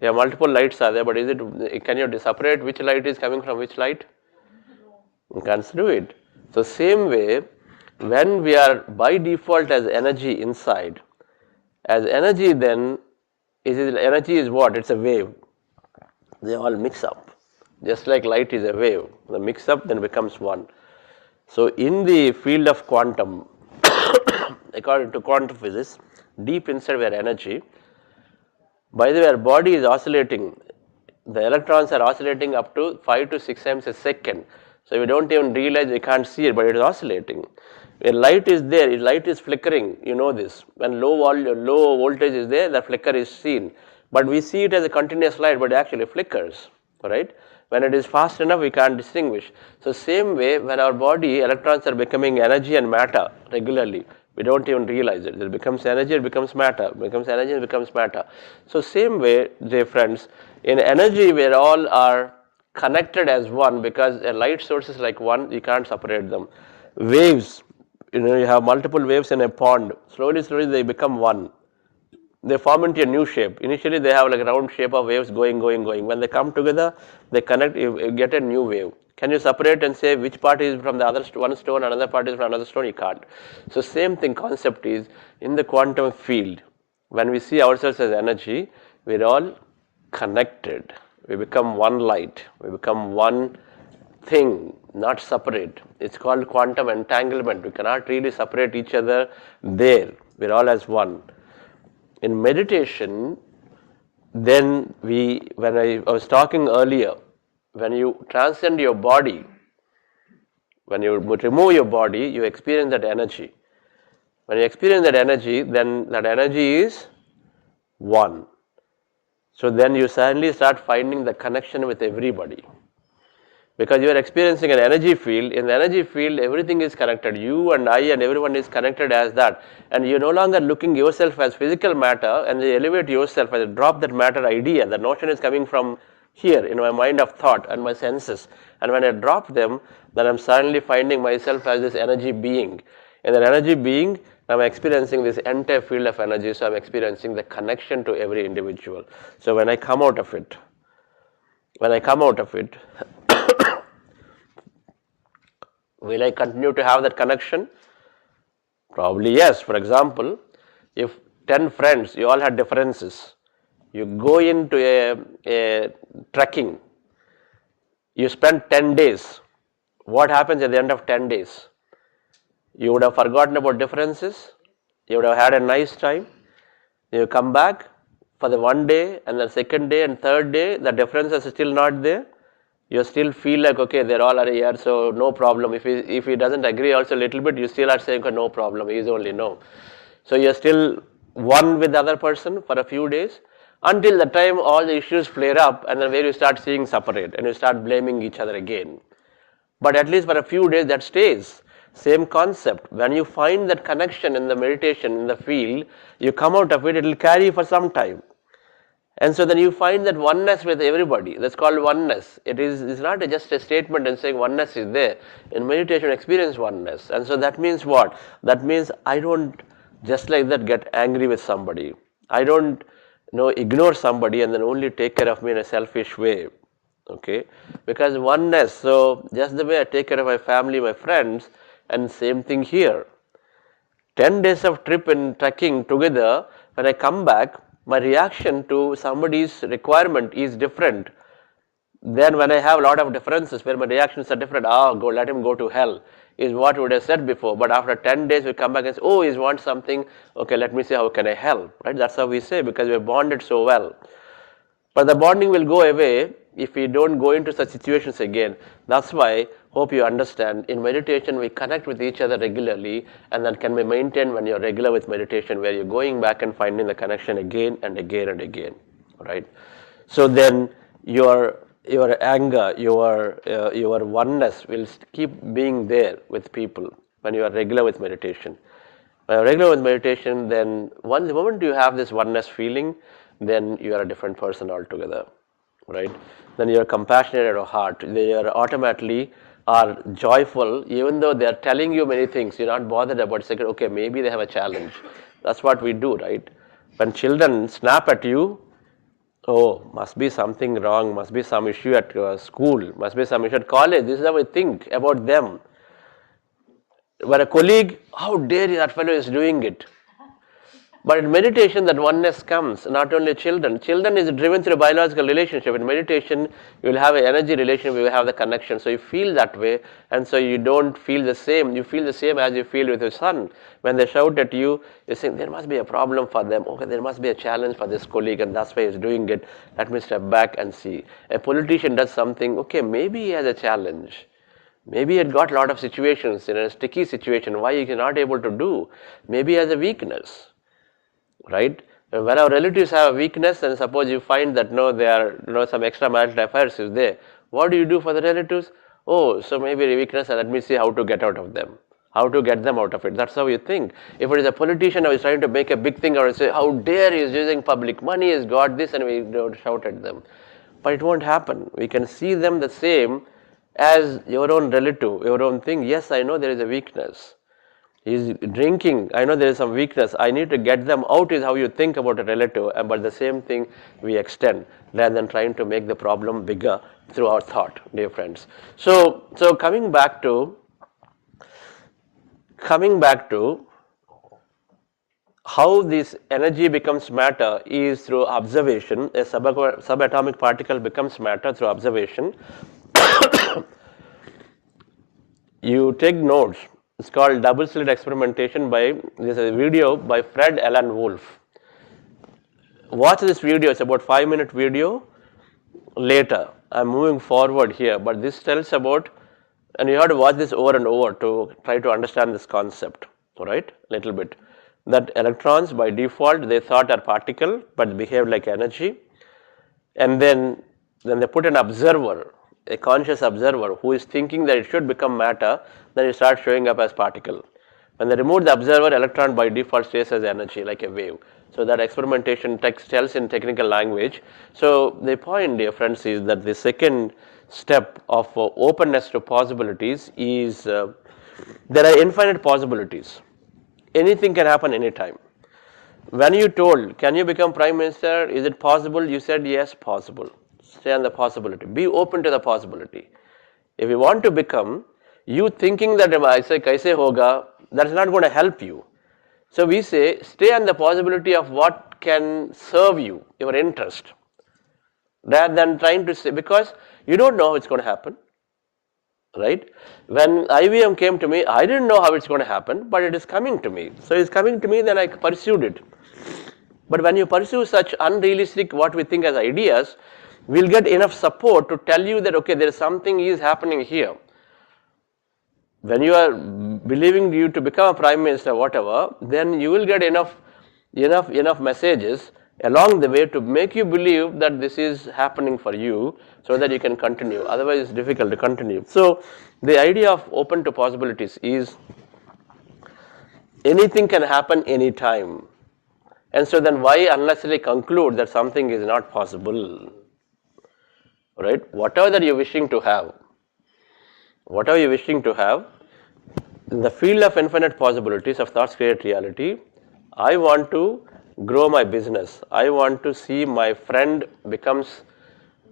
there are multiple lights are there, but is it? Can you separate which light is coming from which light? You can't do it. So same way, when we are by default as energy inside, as energy then, energy is what? It's a wave. They all mix up. Just like light is a wave, the mix up then becomes one. So in the field of quantum, according to quantum physics, deep inside we are energy. By the way, our body is oscillating. The electrons are oscillating up to 5 to 6 times a second. So we don't even realize, we can't see it, but it is oscillating. When light is there, light is flickering, you know this. When low voltage is there, the flicker is seen. But we see it as a continuous light, but it actually flickers, right? When it is fast enough, we can't distinguish. So same way, when our body, electrons are becoming energy and matter regularly, we don't even realize it. It becomes energy, it becomes matter. It becomes energy, it becomes matter. So same way, dear friends, in energy, we all are connected as one because a light source is like one, you can't separate them. Waves, you have multiple waves in a pond. Slowly, they become one. They form into a new shape. Initially, they have like a round shape of waves going. When they come together, they connect, you get a new wave. Can you separate and say which part is from the other one stone, another part is from another stone? You can't. So same thing concept is in the quantum field. When we see ourselves as energy, we're all connected. We become one light. We become one thing, not separate. It's called quantum entanglement. We cannot really separate each other there. We're all as one. In meditation, then when I was talking earlier, when you transcend your body, when you remove your body, you experience that energy. When you experience that energy, then that energy is one. So then you suddenly start finding the connection with everybody. Because you are experiencing an energy field. In the energy field, everything is connected. You and I and everyone is connected as that. And you're no longer looking yourself as physical matter, and you elevate yourself as a drop that matter idea. The notion is coming from here in my mind of thought and my senses. And when I drop them, then I'm suddenly finding myself as this energy being. In that energy being, I'm experiencing this entire field of energy, so I'm experiencing the connection to every individual. So when I come out of it, will I continue to have that connection? Probably yes. For example, if 10 friends, you all had differences, you go into a trekking, you spend 10 days. What happens at the end of 10 days? You would have forgotten about differences, you would have had a nice time, you come back for the one day and the second day and third day, the differences are still not there. You still feel like, okay, they're all are here, so no problem. If he doesn't agree also a little bit, you still are saying, okay, no problem, he is only no. So you're still one with the other person for a few days until the time all the issues flare up, and then where you start seeing separate and you start blaming each other again. But at least for a few days that stays. Same concept. When you find that connection in the meditation, in the field, you come out of it, it will carry for some time. And so then you find that oneness with everybody. That's called oneness. It's not just a statement and saying oneness is there. In meditation, experience oneness. And so that means what? That means I don't just like that get angry with somebody. I don't ignore somebody and then only take care of me in a selfish way. Okay? Because oneness, so just the way I take care of my family, my friends, and same thing here. 10 days of trip in trekking together, when I come back, my reaction to somebody's requirement is different than when I have a lot of differences where my reactions are different. Go, let him go to hell, is what we would have said before. But after 10 days, we come back and say, oh, he wants something. Okay, let me see how can I help. Right? That's how we say, because we're bonded so well. But the bonding will go away if we don't go into such situations again. That's why, hope you understand, in meditation we connect with each other regularly, and that can be maintained when you're regular with meditation, where you're going back and finding the connection again and again and again. Right? So then your anger, your oneness will keep being there with people when you are regular with meditation. When you're regular with meditation, then the moment you have this oneness feeling, then you are a different person altogether, right? Then you are compassionate at your heart. They are automatically are joyful, even though they are telling you many things. You're not bothered about saying, okay, maybe they have a challenge. That's what we do, right? When children snap at you, oh, must be something wrong, must be some issue at school, must be some issue at college. This is how we think about them. But a colleague, how dare that fellow is doing it? But in meditation, that oneness comes, not only children. Children is driven through a biological relationship. In meditation, you will have an energy relationship, you will have the connection. So you feel that way, and so you don't feel the same. You feel the same as you feel with your son. When they shout at you, you think there must be a problem for them. Okay, there must be a challenge for this colleague, and that's why he's doing it. Let me step back and see. A politician does something, okay, maybe he has a challenge. Maybe he had got a lot of situations in a sticky situation, why he is not able to do. Maybe he has a weakness. Right? When our relatives have a weakness, and suppose you find that they are some extramarital affairs is there, what do you do for the relatives? Oh, so maybe a weakness, and let me see how to get out of them, how to get them out of it. That's how you think. If it is a politician who is trying to make a big thing, or say, how dare he is using public money, he's got this, and we don't shout at them. But it won't happen. We can see them the same as your own relative, your own thing. Yes, I know there is a weakness. He's drinking, I know there is some weakness, I need to get them out, is how you think about a relative, but the same thing we extend rather than trying to make the problem bigger through our thought, dear friends. So coming back to how this energy becomes matter is through observation. A subatomic particle becomes matter through observation. You take notes. It's called double slit experimentation there's a video by Fred Alan Wolf. Watch this video, it's about 5-minute video. Later, I'm moving forward here, but this tells about, and you have to watch this over and over to try to understand this concept, alright, little bit. That electrons by default, they thought are particle, but behave like energy. And then they put an observer a conscious observer who is thinking that it should become matter, then it starts showing up as particle. When they remove the observer, electron by default stays as energy, like a wave. So that experimentation tells in technical language. So the point, dear friends, is that the second step of openness to possibilities is there are infinite possibilities. Anything can happen anytime. When you told, can you become prime minister? Is it possible? You said yes, possible. Stay on the possibility. Be open to the possibility. If you want to become, you thinking that I say kaise hoga, that's not going to help you. So we say stay on the possibility of what can serve you, your interest, rather than trying to say, because you don't know how it's going to happen, right? When IVM came to me, I didn't know how it's going to happen, but it is coming to me. So it's coming to me, then I pursued it. But when you pursue such unrealistic, what we think as ideas, we'll get enough support to tell you that, okay, there is something is happening here. When you are believing you to become a prime minister, whatever, then you will get enough messages along the way to make you believe that this is happening for you, so that you can continue. Otherwise, it's difficult to continue. So the idea of open to possibilities is anything can happen anytime. And so then why unnecessarily conclude that something is not possible? Right? Whatever that you're wishing to have, in the field of infinite possibilities of thoughts create reality, I want to grow my business. I want to see my friend becomes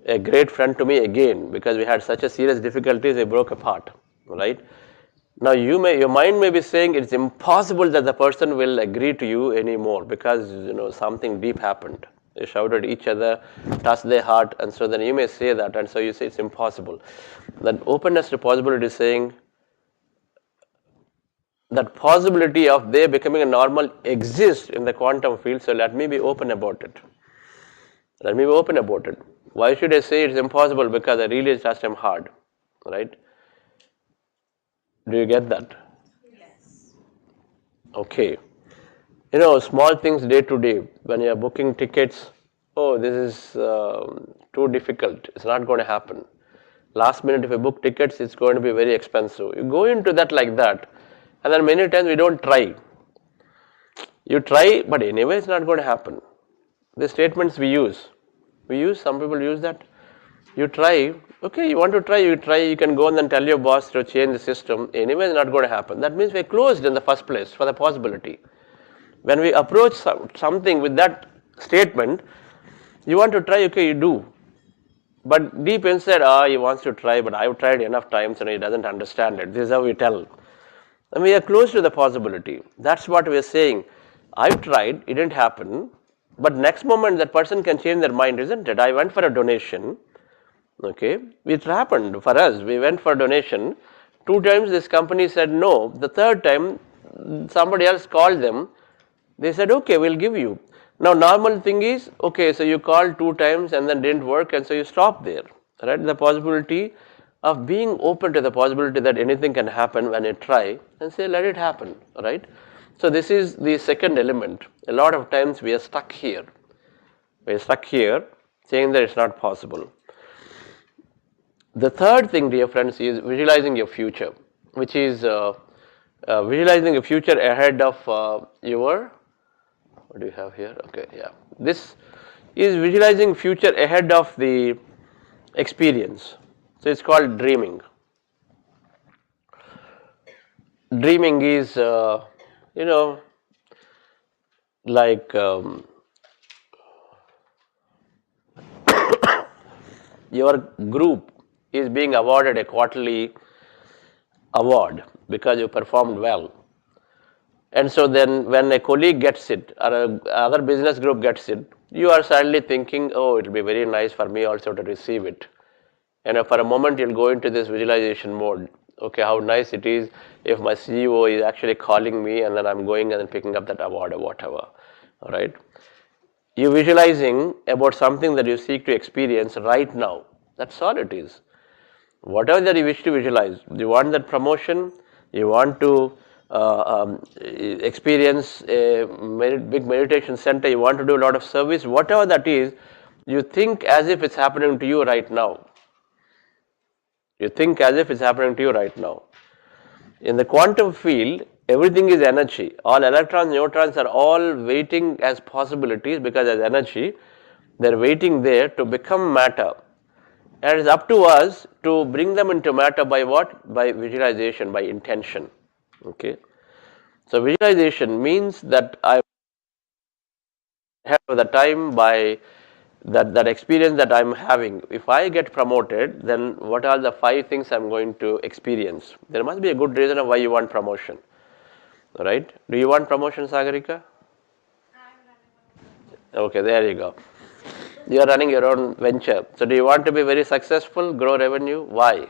a great friend to me again, because we had such a serious difficulties, we broke apart, right? Now your mind may be saying it's impossible that the person will agree to you anymore, because something deep happened. They shouted at each other, touched their heart, and so then you may say that, and so you say it's impossible. That openness to possibility is saying that possibility of they becoming a normal exists in the quantum field, so let me be open about it. Why should I say it's impossible? Because I really touched them hard, right? Do you get that? Yes. Okay. Small things day to day, when you are booking tickets, oh, this is too difficult, it's not going to happen. Last minute, if you book tickets, it's going to be very expensive. You go into that like that, and then many times we don't try. You try, but anyway, it's not going to happen. The statements we use, some people use that. You try, okay, you want to try, you can go and then tell your boss to change the system. Anyway, it's not going to happen. That means we're closed in the first place for the possibility. When we approach something with that statement, you want to try, okay, you do. But deep inside, he wants to try, but I've tried enough times and he doesn't understand it. This is how we tell. And we are close to the possibility. That's what we are saying. I've tried, it didn't happen, but next moment that person can change their mind, isn't it? I went for a donation, okay, it happened for us. We went for a donation. 2 times this company said no. The 3rd time, somebody else called them. They said, okay, we'll give you. Now, normal thing is, okay, so you called 2 times and then didn't work, and so you stop there, right? The possibility of being open to the possibility that anything can happen when you try, and say, let it happen, right? So this is the second element. A lot of times we are stuck here. Saying that it's not possible. The third thing, dear friends, is visualizing your future, which is visualizing a future ahead of your, what do you have here? Okay, yeah. This is visualizing future ahead of the experience. So it's called dreaming. Dreaming is, like your group is being awarded a quarterly award because you performed well. And so then when a colleague gets it or other business group gets it, you are suddenly thinking, oh, it will be very nice for me also to receive it. And for a moment you'll go into this visualization mode. Okay, how nice it is if my CEO is actually calling me and then I'm going and then picking up that award or whatever. All right. You're visualizing about something that you seek to experience right now. That's all it is. Whatever that you wish to visualize, you want that promotion, you want to experience a big meditation center, you want to do a lot of service, whatever that is, you think as if it's happening to you right now. You think as if it's happening to you right now. In the quantum field, everything is energy. All electrons, neutrons are all waiting as possibilities because as energy, they're waiting there to become matter. And it's up to us to bring them into matter by what? By visualization, by intention. Okay. So visualization means that I have the time by that experience that I'm having. If I get promoted, then what are the 5 things I'm going to experience? There must be a good reason of why you want promotion. Right? Do you want promotion, Sagarika? Okay, there you go. You are running your own venture. So do you want to be very successful, grow revenue? Why?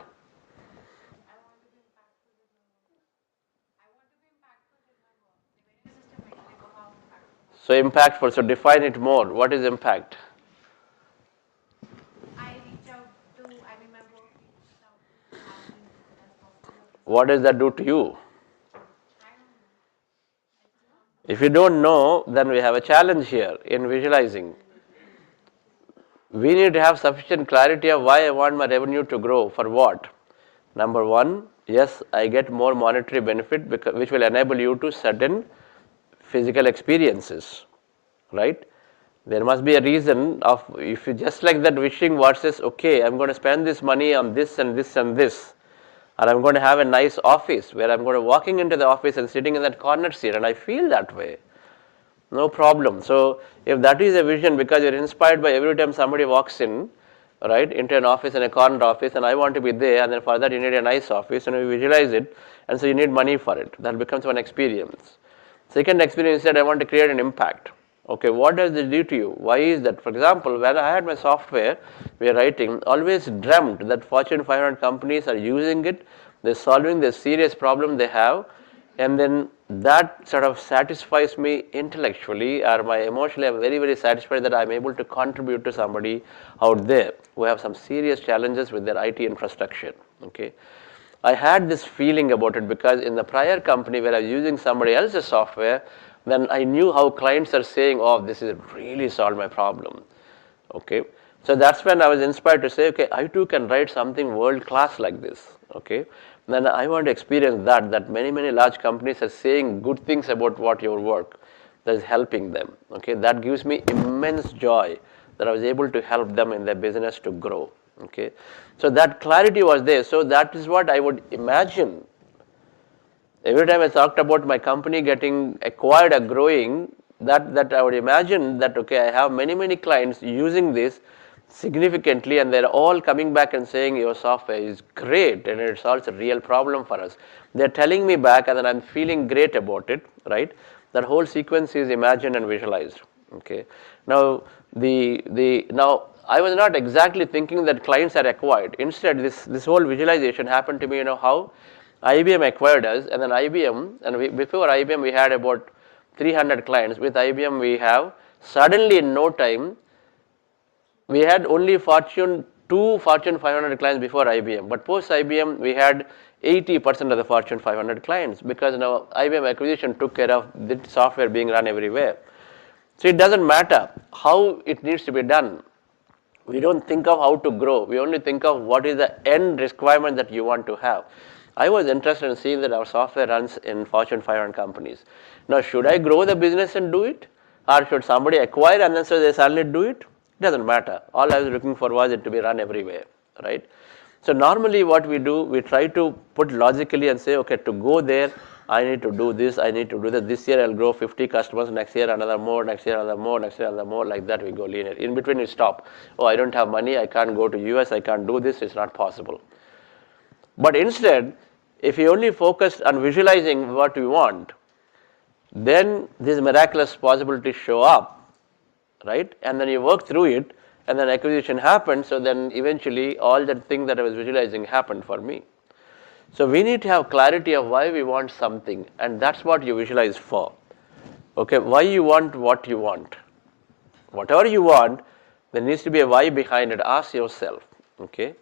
So impactful. So define it more. What is impact? What does that do to you? If you don't know, then we have a challenge here in visualizing. We need to have sufficient clarity of why I want my revenue to grow. For what? Number 1, yes, I get more monetary benefit which will enable you to certain physical experiences, right? There must be a reason of, if you just like that wishing what says, okay, I'm going to spend this money on this and this and this, and I'm going to have a nice office where I'm going to walking into the office and sitting in that corner seat and I feel that way. No problem. So if that is a vision because you're inspired by every time somebody walks in, right, into an office, in a corner office, and I want to be there, and then for that you need a nice office, and you visualize it, and so you need money for it. That becomes one experience. Second experience is that I want to create an impact. Okay, what does this do to you? Why is that? For example, when I had my software we are writing, always dreamt that Fortune 500 companies are using it, they're solving the serious problem they have, and then that sort of satisfies me intellectually or my emotionally. I'm very, very satisfied that I'm able to contribute to somebody out there who have some serious challenges with their IT infrastructure. Okay, I had this feeling about it because in the prior company where I was using somebody else's software, then I knew how clients are saying, oh, this is really solved my problem. Okay, so that's when I was inspired to say, okay, I too can write something world class like this. Okay, then I want to experience that many large companies are saying good things about what your work that is helping them. Okay, that gives me immense joy that I was able to help them in their business to grow. Okay, so that clarity was there. So that is what I would imagine. Every time I talked about my company getting acquired or growing, that I would imagine that, okay, I have many clients using this significantly and they're all coming back and saying your software is great and it solves a real problem for us. They're telling me back and then I'm feeling great about it, right? That whole sequence is imagined and visualized. Okay. Now now I was not exactly thinking that clients are acquired. Instead, this whole visualization happened to me, you know how? IBM acquired us, and then IBM, and before IBM we had about 300 clients. With IBM we have, suddenly in no time, we had only Fortune 500 clients before IBM, but post IBM we had 80% of the Fortune 500 clients because now IBM acquisition took care of the software being run everywhere. So it doesn't matter how it needs to be done. We don't think of how to grow. We only think of what is the end requirement that you want to have. I was interested in seeing that our software runs in Fortune 500 companies. Now, should I grow the business and do it? Or should somebody acquire and then so they suddenly do it? It doesn't matter. All I was looking for was it to be run everywhere, right? So normally what we do, we try to put logically and say, okay, to go there, I need to do this, I need to do that. This year I'll grow 50 customers, next year another more, next year another more, next year another more, like that we go linear. In between we stop. Oh, I don't have money, I can't go to US, I can't do this, it's not possible. But instead, if you only focus on visualizing what we want, then these miraculous possibilities show up, right? And then you work through it, and then acquisition happened, so then eventually all that thing that I was visualizing happened for me. So we need to have clarity of why we want something, and that's what you visualize for. Okay, why you want what you want. Whatever you want, there needs to be a why behind it. Ask yourself, okay?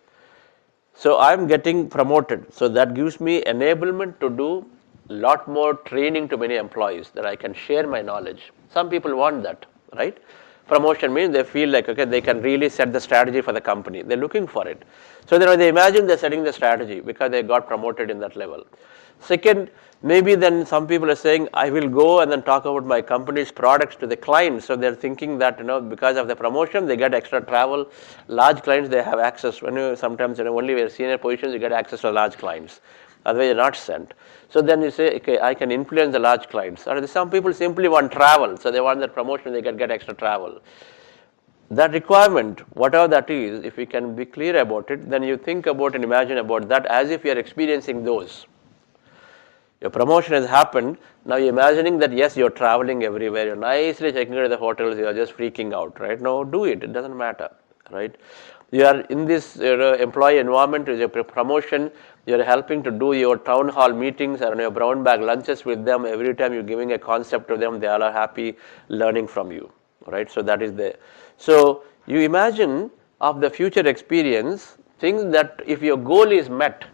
So I'm getting promoted, so that gives me enablement to do a lot more training to many employees that I can share my knowledge. Some people want that, right? Promotion means they feel like, okay, they can really set the strategy for the company. They're looking for it. So then when they imagine they're setting the strategy because they got promoted in that level. Second, maybe then some people are saying, I will go and then talk about my company's products to the clients. So they're thinking that, because of the promotion, they get extra travel. Large clients, they have access. When you sometimes, only with senior positions, you get access to large clients. Otherwise, you're not sent. So then you say, okay, I can influence the large clients. Or some people simply want travel. So they want that promotion, they can get extra travel. That requirement, whatever that is, if we can be clear about it, then you think about and imagine about that as if you are experiencing those. Your promotion has happened. Now you're imagining that yes, you're traveling everywhere. You're nicely checking into the hotels. You're just freaking out, right? No, do it. It doesn't matter, right? You are in this employee environment with your promotion. You're helping to do your town hall meetings or your brown bag lunches with them. Every time you're giving a concept to them, they all are happy learning from you, right? So that is there. So you imagine of the future experience things that if your goal is met,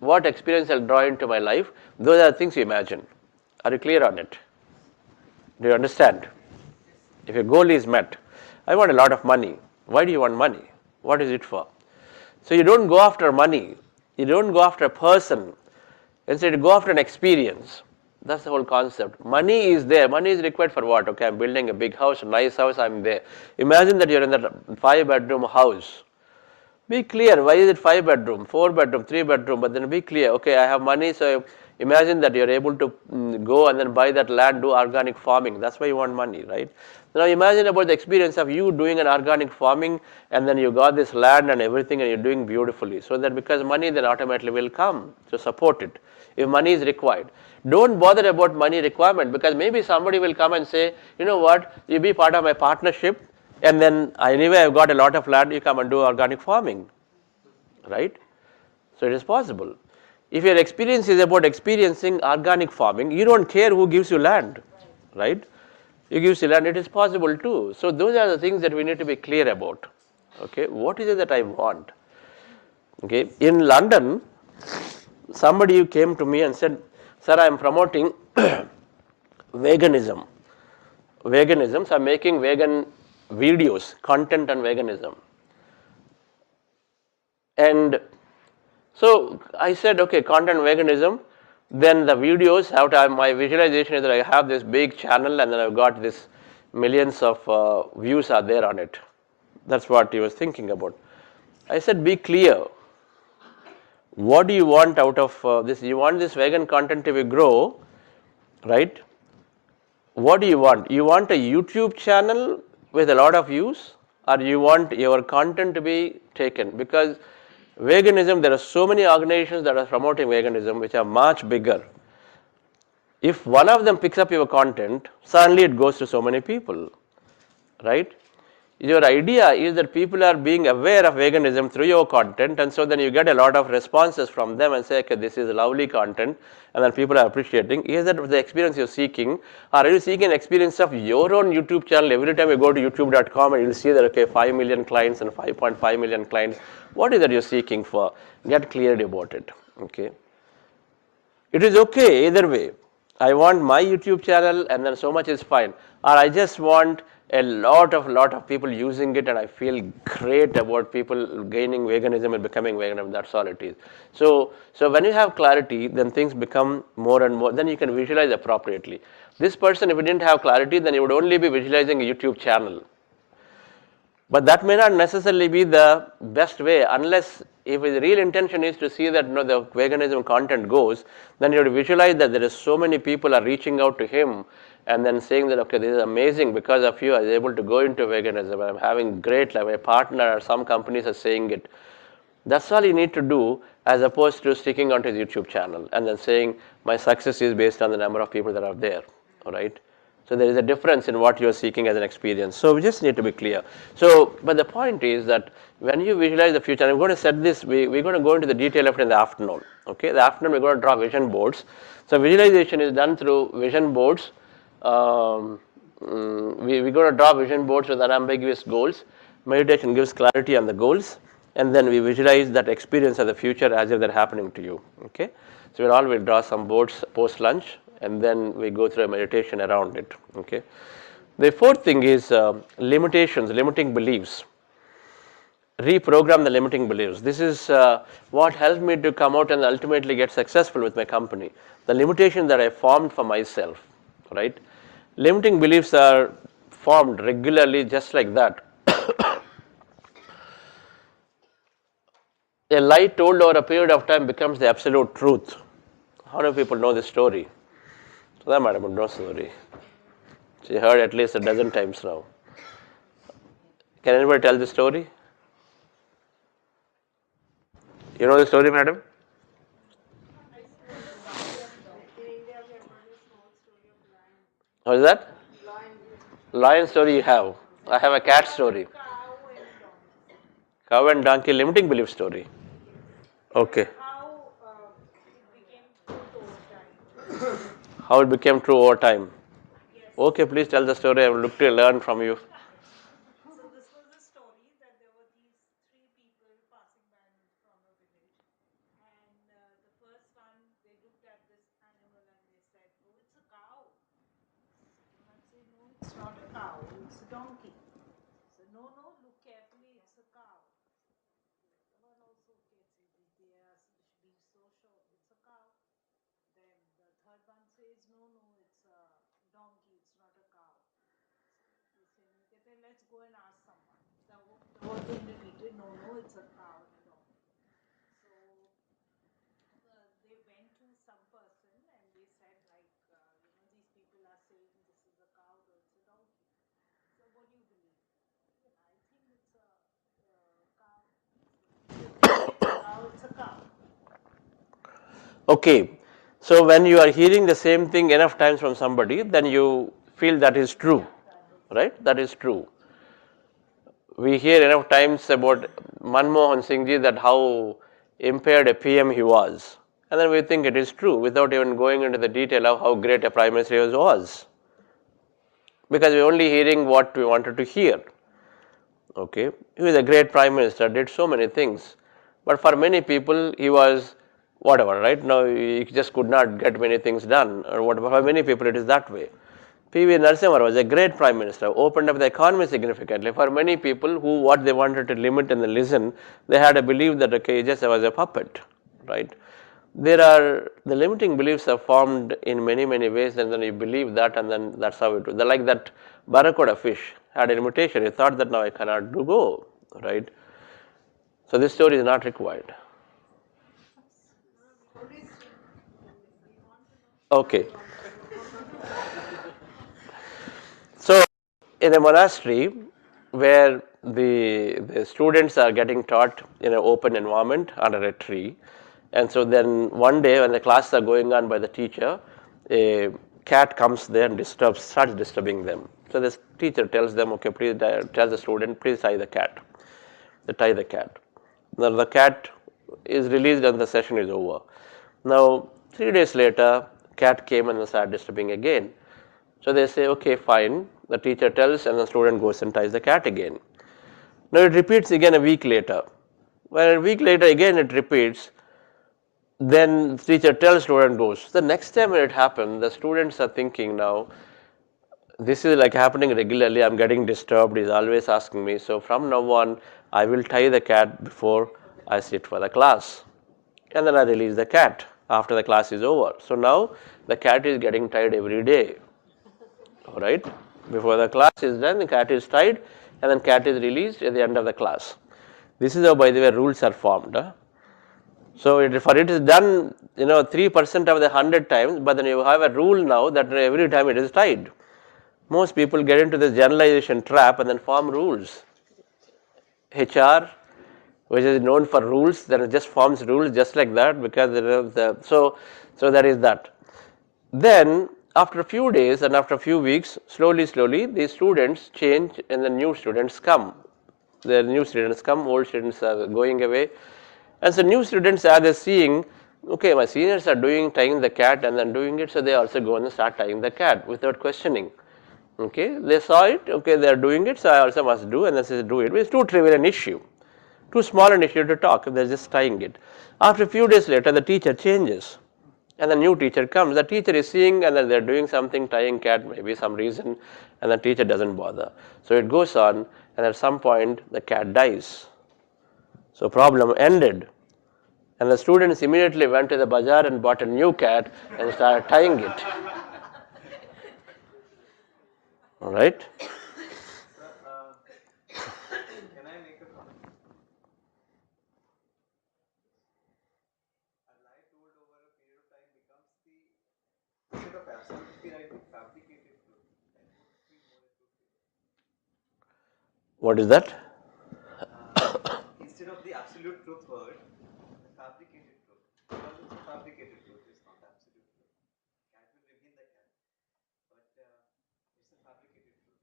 what experience I'll draw into my life, those are the things you imagine. Are you clear on it? Do you understand? If your goal is met, I want a lot of money. Why do you want money? What is it for? So you don't go after money. You don't go after a person. Instead, you go after an experience. That's the whole concept. Money is there. Money is required for what? Okay, I'm building a big house, a nice house, I'm there. Imagine that you're in that 5-bedroom house. Be clear, why is it 5-bedroom, 4-bedroom, 3-bedroom, but then be clear, okay, I have money, so imagine that you're able to go and then buy that land, do organic farming. That's why you want money, right? Now imagine about the experience of you doing an organic farming and then you got this land and everything and you're doing beautifully. So that because money then automatically will come to support it if money is required. Don't bother about money requirement because maybe somebody will come and say, you know what, you be part of my partnership. And then anyway, I've got a lot of land, you come and do organic farming, right? So it is possible. If your experience is about experiencing organic farming, you don't care who gives you land, right? You gives you land, it is possible too. So those are the things that we need to be clear about. Okay, what is it that I want? Okay, in London, somebody came to me and said, sir, I am promoting veganism. So I'm making vegan videos, content on veganism. And so I said, okay, content veganism, then the videos have to have, my visualization is that I have this big channel and then I've got this millions of views are there on it. That's what he was thinking about. I said, be clear. What do you want out of this? You want this vegan content to grow, right? What do you want? You want a YouTube channel with a lot of views, or you want your content to be taken? Because veganism, there are so many organizations that are promoting veganism which are much bigger. If one of them picks up your content, suddenly it goes to so many people, right? Your idea is that people are being aware of veganism through your content, and so then you get a lot of responses from them and say, okay, this is lovely content, and then people are appreciating. Is that the experience you're seeking? Or are you seeking an experience of your own YouTube channel? Every time you go to youtube.com and you'll see that, okay, 5 million clients and 5.5 million clients. What is that you're seeking for? Get clarity about it, okay? It is okay either way. I want my YouTube channel and then so much is fine. Or I just want a lot of people using it and I feel great about people gaining veganism and becoming vegan. That's all it is. So when you have clarity, then things become more and more, then you can visualize appropriately. This person, if he didn't have clarity, then he would only be visualizing a YouTube channel. But that may not necessarily be the best way unless if his real intention is to see that the veganism content goes, then you have to visualize that there is so many people are reaching out to him and then saying that, okay, this is amazing, because of you I was able to go into veganism, I'm having great life, my partner or some companies are saying it. That's all you need to do, as opposed to sticking onto his YouTube channel and then saying my success is based on the number of people that are there, all right? So there is a difference in what you are seeking as an experience. So we just need to be clear. So, but the point is that when you visualize the future, and I'm going to set this, we're going to go into the detail of it in the afternoon. Okay, the afternoon we're going to draw vision boards. So visualization is done through vision boards. We're going to draw vision boards with unambiguous goals. Meditation gives clarity on the goals, and then we visualize that experience of the future as if they're happening to you. Okay, so we'll draw some boards post lunch, and then we go through a meditation around it. Okay, The fourth thing is limitations, limiting beliefs. Reprogram the limiting beliefs. This is what helped me to come out and ultimately get successful with my company. The limitation that I formed for myself, right? Limiting beliefs are formed regularly just like that. A lie told over a period of time becomes the absolute truth. How many people know this story? So that madam would know the story. She heard at least a dozen times now. Can anybody tell the story? You know the story, madam? What is that? Lion story you have. I have a cat story. Cow and donkey limiting belief story. Okay. How it became true over time. Okay, please tell the story. I will look to learn from you. So this was a story that there were these three people passing by from a village, and the first one they looked at this animal and they said, "Oh, it's a cow." The one said, "No, it's not a cow. It's a donkey." So no, no, look carefully. It's a cow. The one also gets it. They are being so sure. It's a cow. Then the third one says, "No, no, it's a donkey. It's not a cow." They say, "Okay, let's go and ask someone." The whole thing repeated, "No, no, it's a cow and a donkey." So they went to some person and they said, like, these people are saying this is a cow or it's a donkey. So what do you believe? I think it's a cow. So if they say it's a cow, it's a cow. Okay. So when you are hearing the same thing enough times from somebody, then you feel that is true. Right? That is true. We hear enough times about Manmohan Singh ji that how impaired a PM he was. And then we think it is true without even going into the detail of how great a prime minister he was. Because we're only hearing what we wanted to hear. Okay, he was a great prime minister, did so many things. But for many people, he was whatever, right? Now, he just could not get many things done, or whatever. For many people, it is that way. P.V. Narasimha was a great prime minister, opened up the economy significantly. For many people who what they wanted to limit and listen, they had a belief that, okay, he just was a puppet, right? There are, the limiting beliefs are formed in many, many ways, and then you believe that, and then that's how it was. Like that barracuda fish had a limitation. He thought that now I cannot do go, right? So this story is not required. Okay. So in a monastery where the students are getting taught in an open environment under a tree, and so then one day when the classes are going on by the teacher, a cat comes there and starts disturbing them. So this teacher tells them, okay, please tell the student, please tie the cat. They tie the cat. Now the cat is released and the session is over. Now 3 days later, cat came and started disturbing again. So they say, okay, fine. The teacher tells and the student goes and ties the cat again. Now it repeats again a week later. When a week later again it repeats, then the teacher tells, student goes. The next time when it happened, the students are thinking now, this is like happening regularly, I'm getting disturbed, he's always asking me. So from now on, I will tie the cat before I sit for the class. And then I release the cat after the class is over. So now the cat is getting tied every day. All right? Before the class is done, the cat is tied and then cat is released at the end of the class. This is how, by the way, rules are formed. So for it is done, 3% of the 100 times, but then you have a rule now that every time it is tied. Most people get into this generalization trap and then form rules. HR, which is known for rules, then it just forms rules just like that because so that is that. Then after a few days and after a few weeks, slowly, the students change and the new students come. The new students come, old students are going away. And so new students are seeing, okay, my seniors are tying the cat and then doing it, so they also go and start tying the cat without questioning. Okay, they saw it, okay, they are doing it, so I also must do, and then they do it. It's too trivial an issue, too small an issue to talk, they're just tying it. After a few days later, the teacher changes. And the new teacher comes. The teacher is seeing and then they're doing something, tying cat, maybe some reason, and the teacher doesn't bother. So it goes on, and at some point the cat dies. So problem ended. And the students immediately went to the bazaar and bought a new cat and started tying it. All right? Can I make a comment? A lie told over a period of time becomes the, instead of absolutely right, the fabricated truth. Can you speak more into it? What is that? Instead of the absolute truth word, the fabricated truth. Because it's a fabricated truth, it's not absolute truth. Cat will reveal the cat, but it's a fabricated truth.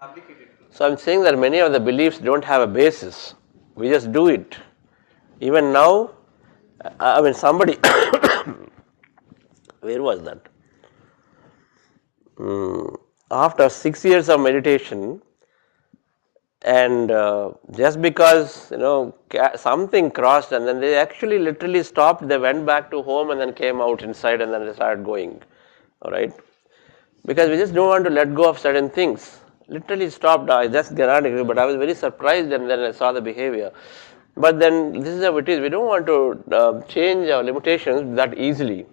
Fabricated truth. So I'm saying that many of the beliefs don't have a basis. We just do it. Even now, I mean, somebody, where was that? After 6 years of meditation, and just because something crossed, and then they actually literally stopped. They went back to home and then came out inside, and then they started going. All right, because we just don't want to let go of certain things. Literally stopped. I just cannot agree, but I was very surprised, and then I saw the behavior. But then this is how it is. We don't want to change our limitations that easily.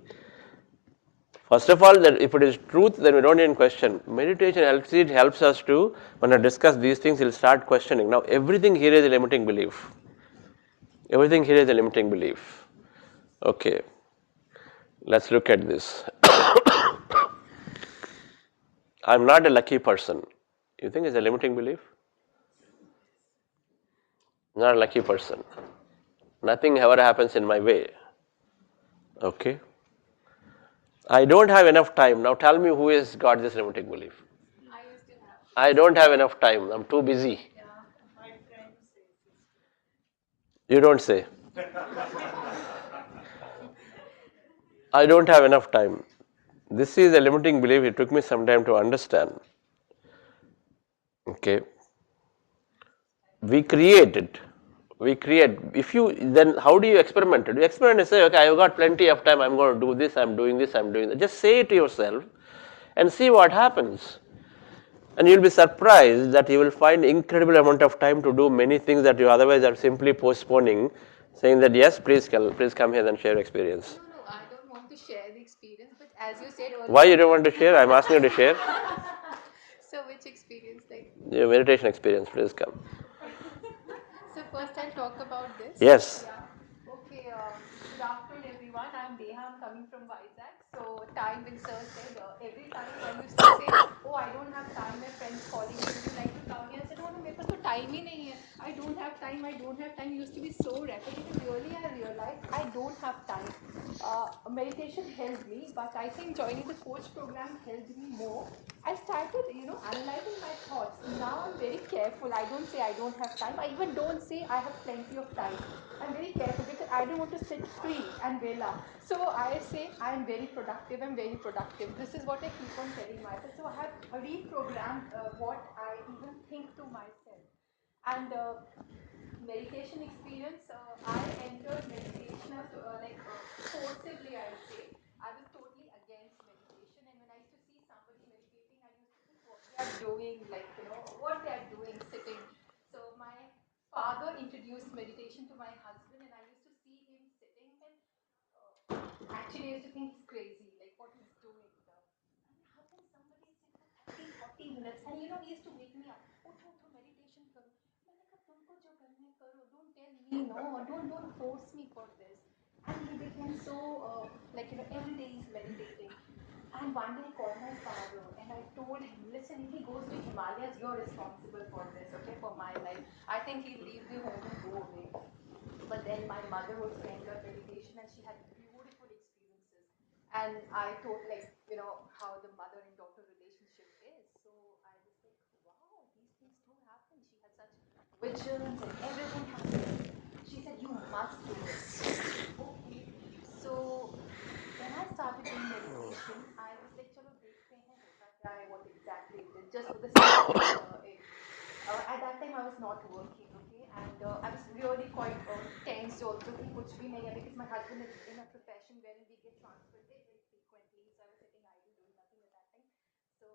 First of all, that if it is truth, then we don't even question. Meditation helps us to, when I discuss these things, we'll start questioning. Now, everything here is a limiting belief. Everything here is a limiting belief. Okay, let's look at this. I'm not a lucky person. You think it's a limiting belief? Not a lucky person. Nothing ever happens in my way. Okay. I don't have enough time. Now tell me who has got this limiting belief. I don't have enough time. I'm too busy. You don't say. I don't have enough time. This is a limiting belief. It took me some time to understand. Okay. We create it. We create. If you then, how do you experiment it? You experiment and say, okay, I've got plenty of time. I'm going to do this. I'm doing this. I'm doing that. Just say it to yourself, and see what happens. And you'll be surprised that you will find incredible amount of time to do many things that you otherwise are simply postponing, saying that yes, please come here and share experience. No, I don't want to share the experience, but as you said earlier. Why you don't want to share? I'm asking you to share. So which experience, like? Your meditation experience, please come. So first I'll talk about this. Yes. Yeah. Okay. Good afternoon, everyone. I'm Deha. I'm coming from Vizag. So time when sir said every time I used to say, oh, I don't have time. My friends calling me, would you like to come here? I said, no, मेरे पास तो time ही नहीं है. I don't have time. I don't have time. It used to be so repetitive. Really, I realized I don't have time. Meditation helped me, but I think joining the coach program helped me more. I started, analyzing my thoughts. Now I'm very careful. I don't say I don't have time. I even don't say I have plenty of time. I'm very careful because I don't want to sit free and vela. So I say I'm very productive. I'm very productive. This is what I keep on telling myself. So I have reprogrammed what I even think to myself. And meditation experience, I entered meditation as forcibly, I'll say. I was totally against meditation, and when I used to see somebody meditating, I used to think what they are doing, what they are doing sitting. So my father introduced meditation to my husband, and I used to see him sitting, and actually I used to think he's crazy, like what he's doing. How can somebody sit for 40 minutes? And he used to wake me up. उठो उठो meditation करो. मैंने कहा तुमको जो करना है करो. Don't tell me no. Don't force me for this. And he became so every day he's meditating. And one day I called my father and I told him, listen, if he goes to Himalayas, you're responsible for this, okay, for my life. I think he'll leave the home and go away. But then my mother also entered meditation and she had beautiful experiences. And I told how the mother and daughter relationship is. So I was like, wow, these things do happen. She had such vigilance and everything happened. She said, you must do it. Okay. So when I started doing meditation, I was like, chalo, At that time I was not working, okay, and I was really quite tense also कि कुछ भी नहीं है because my husband is in a profession wherein we get transferred very very frequently, so I was sitting idle doing nothing at that time. So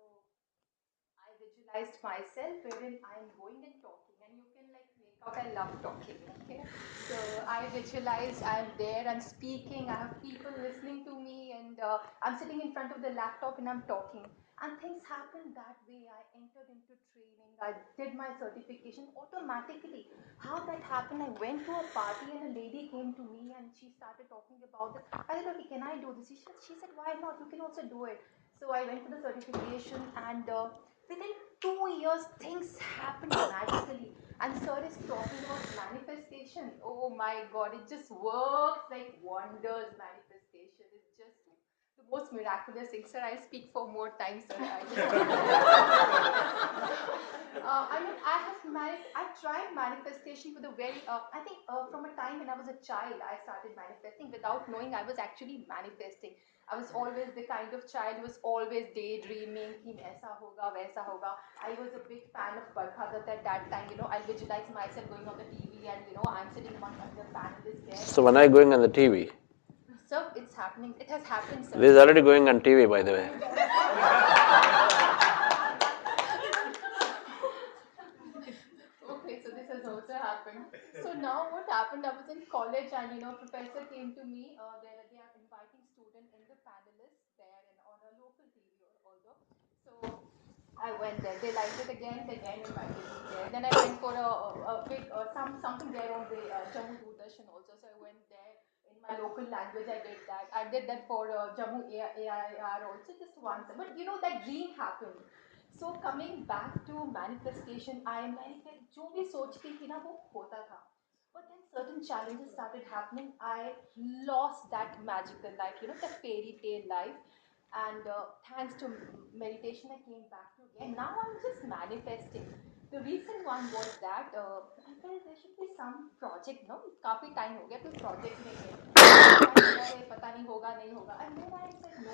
I visualized myself wherein I am going and talking, and you can like make out I love talking. Okay, so I visualized I'm there, I'm speaking, I have people listening to me, and I'm sitting in front of the laptop and I'm talking. And things happened that way. I entered into training. I did my certification automatically. How that happened? I went to a party and a lady came to me and she started talking about this. I said, okay, can I do this? She said, why not? You can also do it. So I went for the certification, and within 2 years, things happened magically. And sir is talking about manifestation. Oh my God, it just works like wonders. Manifestation is just the most miraculous thing. Sir, I'll speak for more time, sir. I tried manifestation for the very, I think from a time when I was a child, I started manifesting without knowing I was actually manifesting. I was always the kind of child who was always daydreaming, ki aisa hoga, waisa hoga. I was a big fan of Barkhadat at that time. I'll visualize myself going on the TV and, I'm sitting among other panelists there. So when are you going on the TV? Sir, it's happening. It has happened, sir. This is already going on TV, by the way. Okay, so this has also happened. So now what happened, I was in college and professor came to me, they are inviting students in the panelists there and on a local TV although. So I went there. They liked it again. They again invited me there. Then I went for a big something there on the Jammu Doordarshan also. So I went there in my local language. I did that. I did that for Jammu AIR also just once. But that dream happened. So coming back to manifestation, I manifest जो भी सोचती थी ना वो होता था. But then certain challenges started happening. I lost that magical life, the fairy tale life. And thanks to meditation, I came back to again. Now I'm just manifesting. The recent one was that I felt there should be some project, no? काफी time हो गया कोई project नहीं है. अरे पता नहीं होगा नहीं होगा. And then I said no.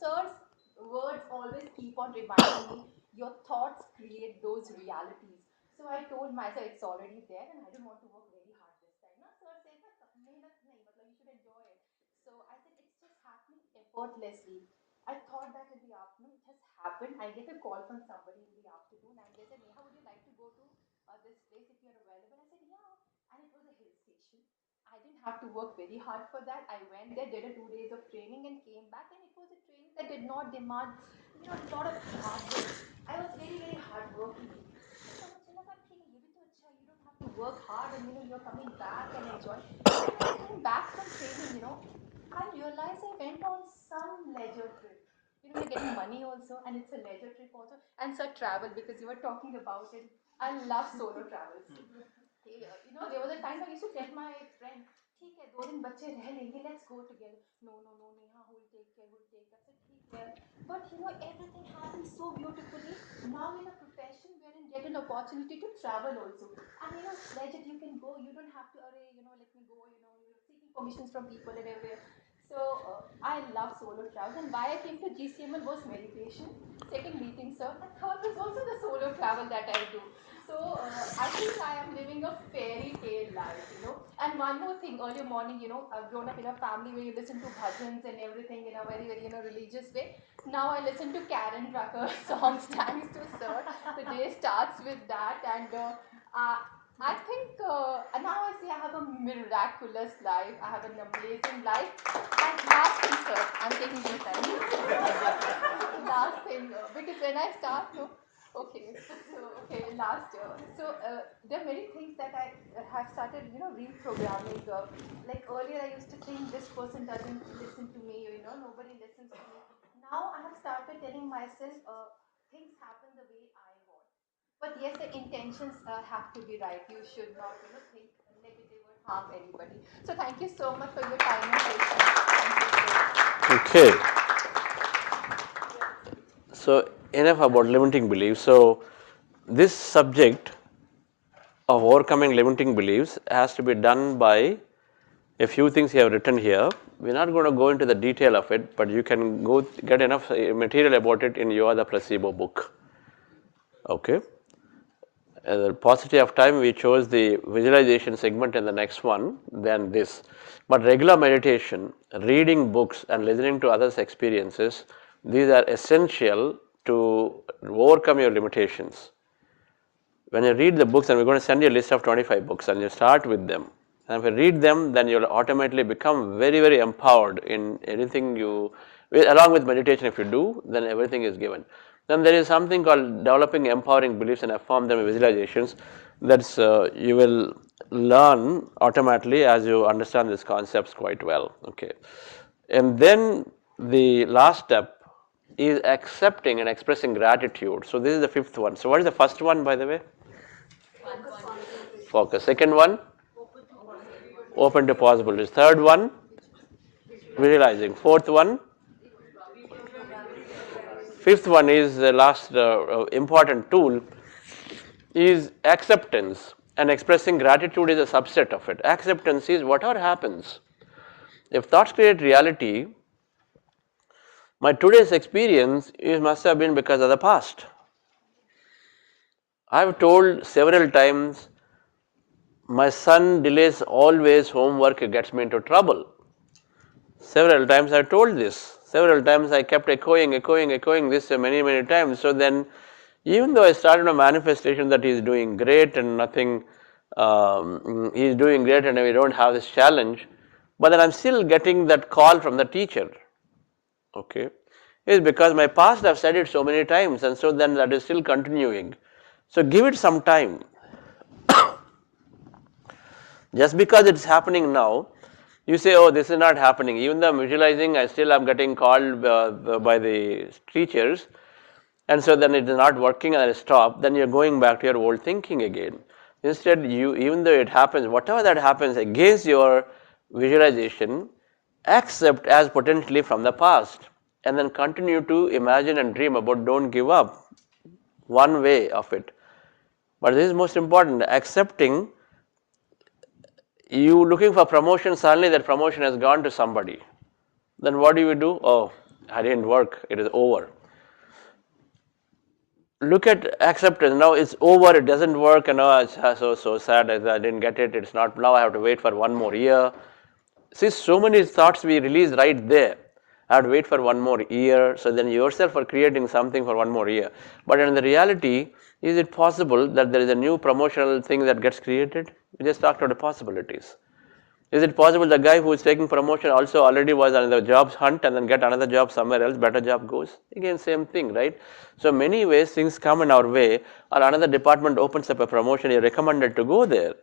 Sir's words always keep on reminding me your thoughts create those realities. So I told myself it's already there and I don't want to work very hard this time. No, sir said na mehnat nahi, matlab you should enjoy it. So I said it's just happening effortlessly. I thought that in the afternoon it has happened. I get a call from somebody in the afternoon and they said, Neha, would you like to go to this place if you're available? I said, yeah. And it was a hill station. I didn't have to work very hard for that. I went there, did a 2 days of training and came back, and it was a training that did not demand, a lot of hard work. I was very, very hard working. So मुझे लगा ठीक है ये भी तो अच्छा है. You don't have to work hard and you're coming back and enjoy. And when I came back from training, I realized I went on some leisure trip. You're getting money also, and it's a leisure trip also, and so travel because you were talking about it. I love solo travels. There was a time I used to tell my friend, ठीक है 2 दिन बच्चे रह लेंगे, let's go together. No, Neha, who will take care? I said, ठीक है. But everything happens so beautifully. Now in a profession wherein get an opportunity to travel also. And pleasure you can go. You don't have to, let me go. You're seeking permissions from people and everywhere. So I love solo travel. And why I came to GCML was meditation. Second meeting, sir. And third was also the solo travel that I do. So I think I am living a fairy tale life, And one more thing, early morning, I've grown up in a family where you listen to bhajans and everything in a very, very, religious way. Now I listen to Karen Drucker songs, thanks to sir. The day starts with that, and I think now I say I have a miraculous life. I have an amazing life. And last thing, sir, I'm taking your time. Last thing, because when I start, no. Okay, last year. So there are many things that I have started, reprogramming. Like earlier, I used to think this person doesn't listen to me, nobody listens to me. Now I have started telling myself things happen the way I want. But yes, the intentions have to be right. You should not, think negative or harm anybody. So thank you so much for your time and patience. Thank you so much. Okay. So enough about limiting beliefs. So this subject of overcoming limiting beliefs has to be done by a few things you have written here. We're not going to go into the detail of it, but you can go get enough material about it in your the placebo book. Okay. The paucity of time, we chose the visualization segment in the next one, then this. But regular meditation, reading books and listening to others' experiences, these are essential to overcome your limitations. When you read the books, and we're going to send you a list of 25 books, and you start with them. And if you read them, then you'll automatically become very, very empowered in anything you, along with meditation, if you do, then everything is given. Then there is something called developing empowering beliefs, and I form them visualizations. That's you will learn automatically as you understand these concepts quite well. Okay, and then the last step is accepting and expressing gratitude. So this is the fifth one. So what is the first one, by the way? Focus. Second one, open to possibilities. Third one, visualizing. Fourth one, fifth one is the last important tool is acceptance, and expressing gratitude is a subset of it. Acceptance is whatever happens. If thoughts create reality, my today's experience must have been because of the past. I've told several times, my son delays always homework, gets me into trouble. Several times I told this. Several times I kept echoing this many times. So then, even though I started a manifestation that he is doing great and nothing, he is doing great and we don't have this challenge, but then I'm still getting that call from the teacher. Okay, it's because my past I've said it so many times, and so then that is still continuing. So give it some time. Just because it's happening now, you say, oh, this is not happening. Even though I'm visualizing, I still am getting called by the teachers, and so then it is not working and I stop, then you're going back to your old thinking again. Instead, even though it happens, whatever that happens against your visualization, accept as potentially from the past, and then continue to imagine and dream about, don't give up. One way of it. But this is most important, accepting. You looking for promotion, suddenly that promotion has gone to somebody. Then what do? Oh, I didn't work, it is over. Look at acceptance. Now it's over, it doesn't work, and it's so sad, I didn't get it, it's not, now I have to wait for one more year. See, so many thoughts we release right there. I have to wait for one more year, so then yourself are creating something for one more year. But in the reality, is it possible that there is a new promotional thing that gets created? We just talked about the possibilities. Is it possible the guy who is taking promotion also already was on the jobs hunt and then get another job somewhere else, better job goes? Again, same thing, right? So many ways things come in our way, or another department opens up a promotion, you're recommended to go there,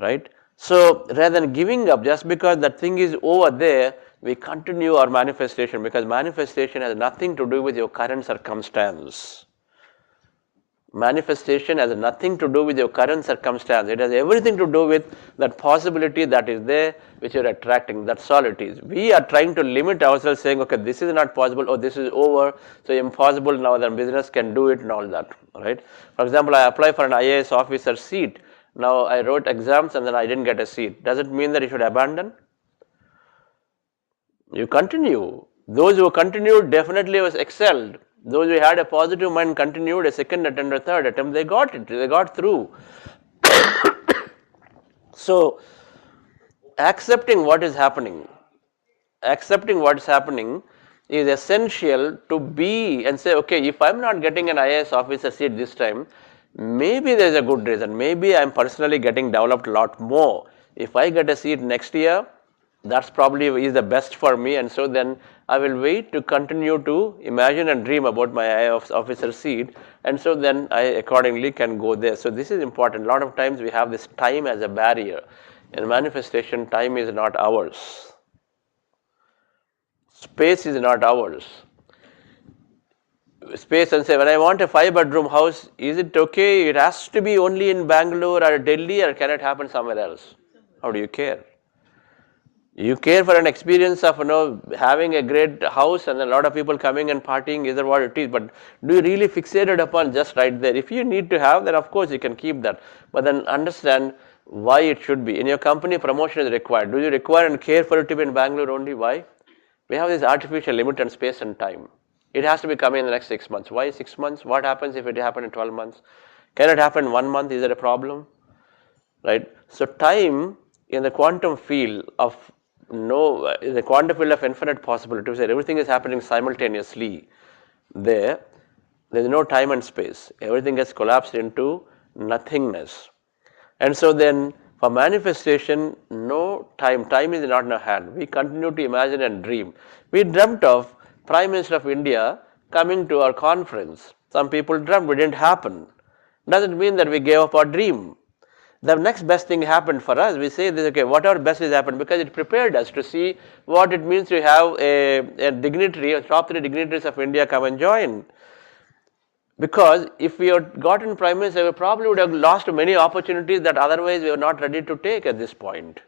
right? So rather than giving up just because that thing is over there, we continue our manifestation, because manifestation has nothing to do with your current circumstance. Manifestation has nothing to do with your current circumstance. It has everything to do with that possibility that is there, which you're attracting. That's all it is. We are trying to limit ourselves, saying, okay, this is not possible, or this is over, so impossible now, then business can do it and all that, right? For example, I apply for an IAS officer seat. Now I wrote exams and then I didn't get a seat. Does it mean that you should abandon? You continue. Those who continued definitely was excelled. Those who had a positive mind continued a second attempt or third attempt, they got it, they got through. So, accepting what is happening is essential to be and say, okay, if I'm not getting an IAS officer seat this time, maybe there's a good reason. Maybe I'm personally getting developed a lot more. If I get a seat next year, that's probably is the best for me, and so then I will wait to continue to imagine and dream about my IAS officer seat, and so then I accordingly can go there. So this is important. A lot of times we have this time as a barrier. In manifestation, time is not ours. Space is not ours. Space, and say, when I want a 5-bedroom house, is it okay? It has to be only in Bangalore or Delhi, or can it happen somewhere else? How do you care? You care for an experience of having a great house and a lot of people coming and partying, is that what it is? But do you really fixate it upon just right there? If you need to have, then of course you can keep that. But then understand why it should be. In your company, promotion is required. Do you require and care for it to be in Bangalore only? Why? We have this artificial limit on space and time. It has to be coming in the next 6 months. Why 6 months? What happens if it happens in 12 months? Can it happen in 1 month? Is there a problem? Right? So time in the quantum field of the quantum field of infinite possibilities, where everything is happening simultaneously, there is no time and space. Everything gets collapsed into nothingness. And so then for manifestation, no time. Time is not in our hand. We continue to imagine and dream. We dreamt of Prime Minister of India coming to our conference. Some people dreamt, it didn't happen. Doesn't mean that we gave up our dream. The next best thing happened for us. We say this, okay, whatever best has happened, because it prepared us to see what it means to have a dignitary, top 3 dignitaries of India come and join. Because if we had gotten Prime Minister, we probably would have lost many opportunities that otherwise we were not ready to take at this point.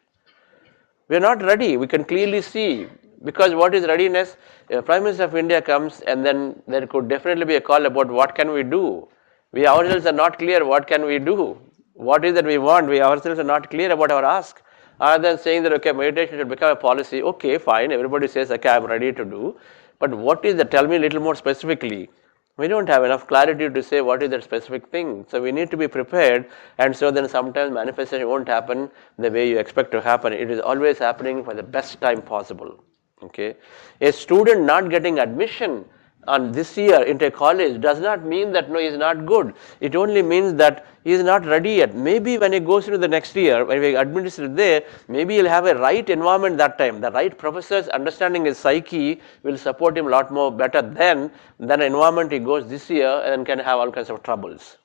We are not ready. We can clearly see. Because what is readiness? If Prime Minister of India comes, and then there could definitely be a call about what can we do. We ourselves are not clear what can we do. What is that we want? We ourselves are not clear about our ask. Other than saying that, okay, meditation should become a policy. Okay, fine. Everybody says, okay, I'm ready to do. But what is that? Tell me a little more specifically. We don't have enough clarity to say what is that specific thing. So we need to be prepared, and so then sometimes manifestation won't happen the way you expect to happen. It is always happening for the best time possible. Okay, a student not getting admission on this year into a college does not mean that no, he is not good. It only means that he is not ready yet. Maybe when he goes into the next year, when we administer there, maybe he'll have a right environment that time. The right professors understanding his psyche will support him a lot more better than an environment he goes this year and can have all kinds of troubles.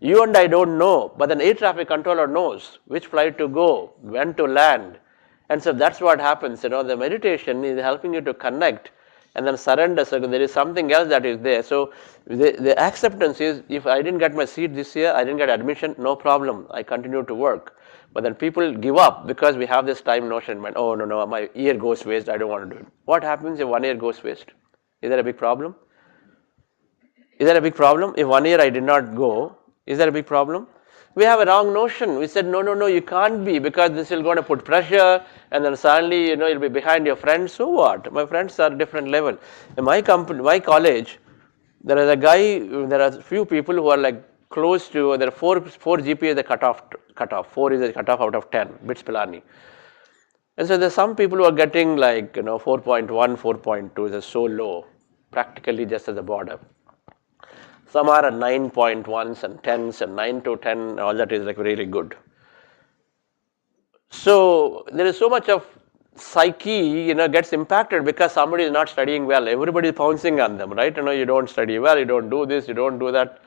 You and I don't know, but an air traffic controller knows which flight to go, when to land. And so that's what happens. The meditation is helping you to connect and then surrender. So there is something else that is there. So the acceptance is, if I didn't get my seat this year, I didn't get admission, no problem. I continue to work. But then people give up because we have this time notion in mind. Oh, no, my year goes waste. I don't want to do it. What happens if 1 year goes waste? Is that a big problem? Is that a big problem? If 1 year I did not go, is that a big problem? We have a wrong notion. We said, no, you can't be, because this is going to put pressure, and then suddenly, you'll be behind your friends. So what? My friends are different level. In my college, there is a guy, there are few people who are like close to, there are four GPA is the cutoff. 4 is the cutoff out of 10, bits Pilani. And so there's some people who are getting like, 4.1, 4.2 is so low, practically just as a border. Some are at 9.1s and 10s, and 9 to 10, all that is like really good. So there is so much of psyche, gets impacted because somebody is not studying well. Everybody is pouncing on them, right? You don't study well, you don't do this, you don't do that.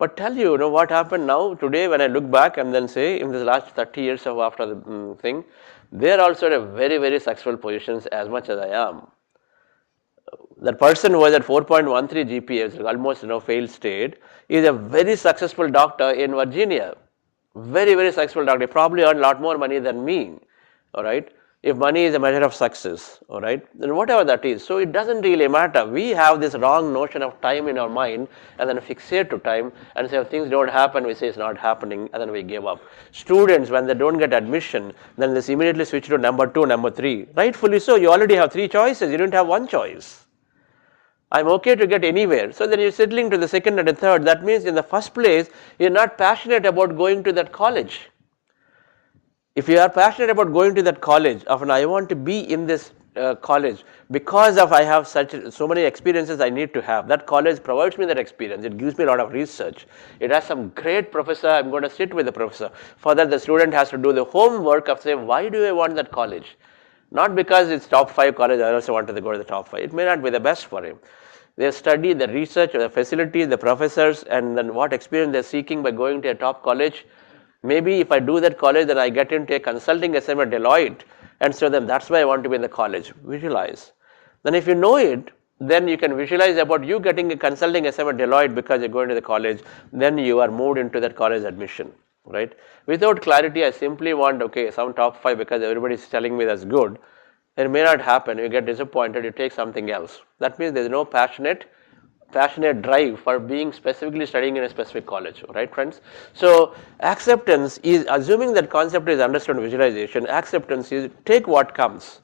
But tell you, what happened now, today when I look back and then say, in the last 30 years of after the thing, they are also at very, very successful positions as much as I am. That person who was at 4.13 GPA, almost failed state, is a very successful doctor in Virginia. Very, very successful doctor. He probably earned a lot more money than me. All right. If money is a measure of success, all right, then whatever that is. So it doesn't really matter. We have this wrong notion of time in our mind and then fixate to time and say if things don't happen, we say it's not happening, and then we give up. Students, when they don't get admission, then they immediately switch to number 2, number 3. Rightfully so. You already have 3 choices. You didn't have 1 choice. I'm okay to get anywhere. So then you're settling to the 2nd and the 3rd. That means in the first place, you're not passionate about going to that college. If you are passionate about going to that college, often I want to be in this college because of I have so many experiences I need to have. That college provides me that experience. It gives me a lot of research. It has some great professor. I'm going to sit with the professor. For that, the student has to do the homework of saying, why do I want that college? Not because it's top 5 college, I also wanted to go to the top 5. It may not be the best for him. They study the research, the facilities, the professors, and then what experience they're seeking by going to a top college. Maybe if I do that college, then I get into a consulting assignment at Deloitte, and so then that's why I want to be in the college. Visualize. Then if you know it, then you can visualize about you getting a consulting assignment at Deloitte because you're going to the college, then you are moved into that college admission, right? Without clarity, I simply want, okay, some top 5 because everybody is telling me that's good. It may not happen. You get disappointed, you take something else. That means there's no passionate drive for being specifically studying in a specific college, right friends? So acceptance is, assuming that concept is understood in visualization, acceptance is take what comes.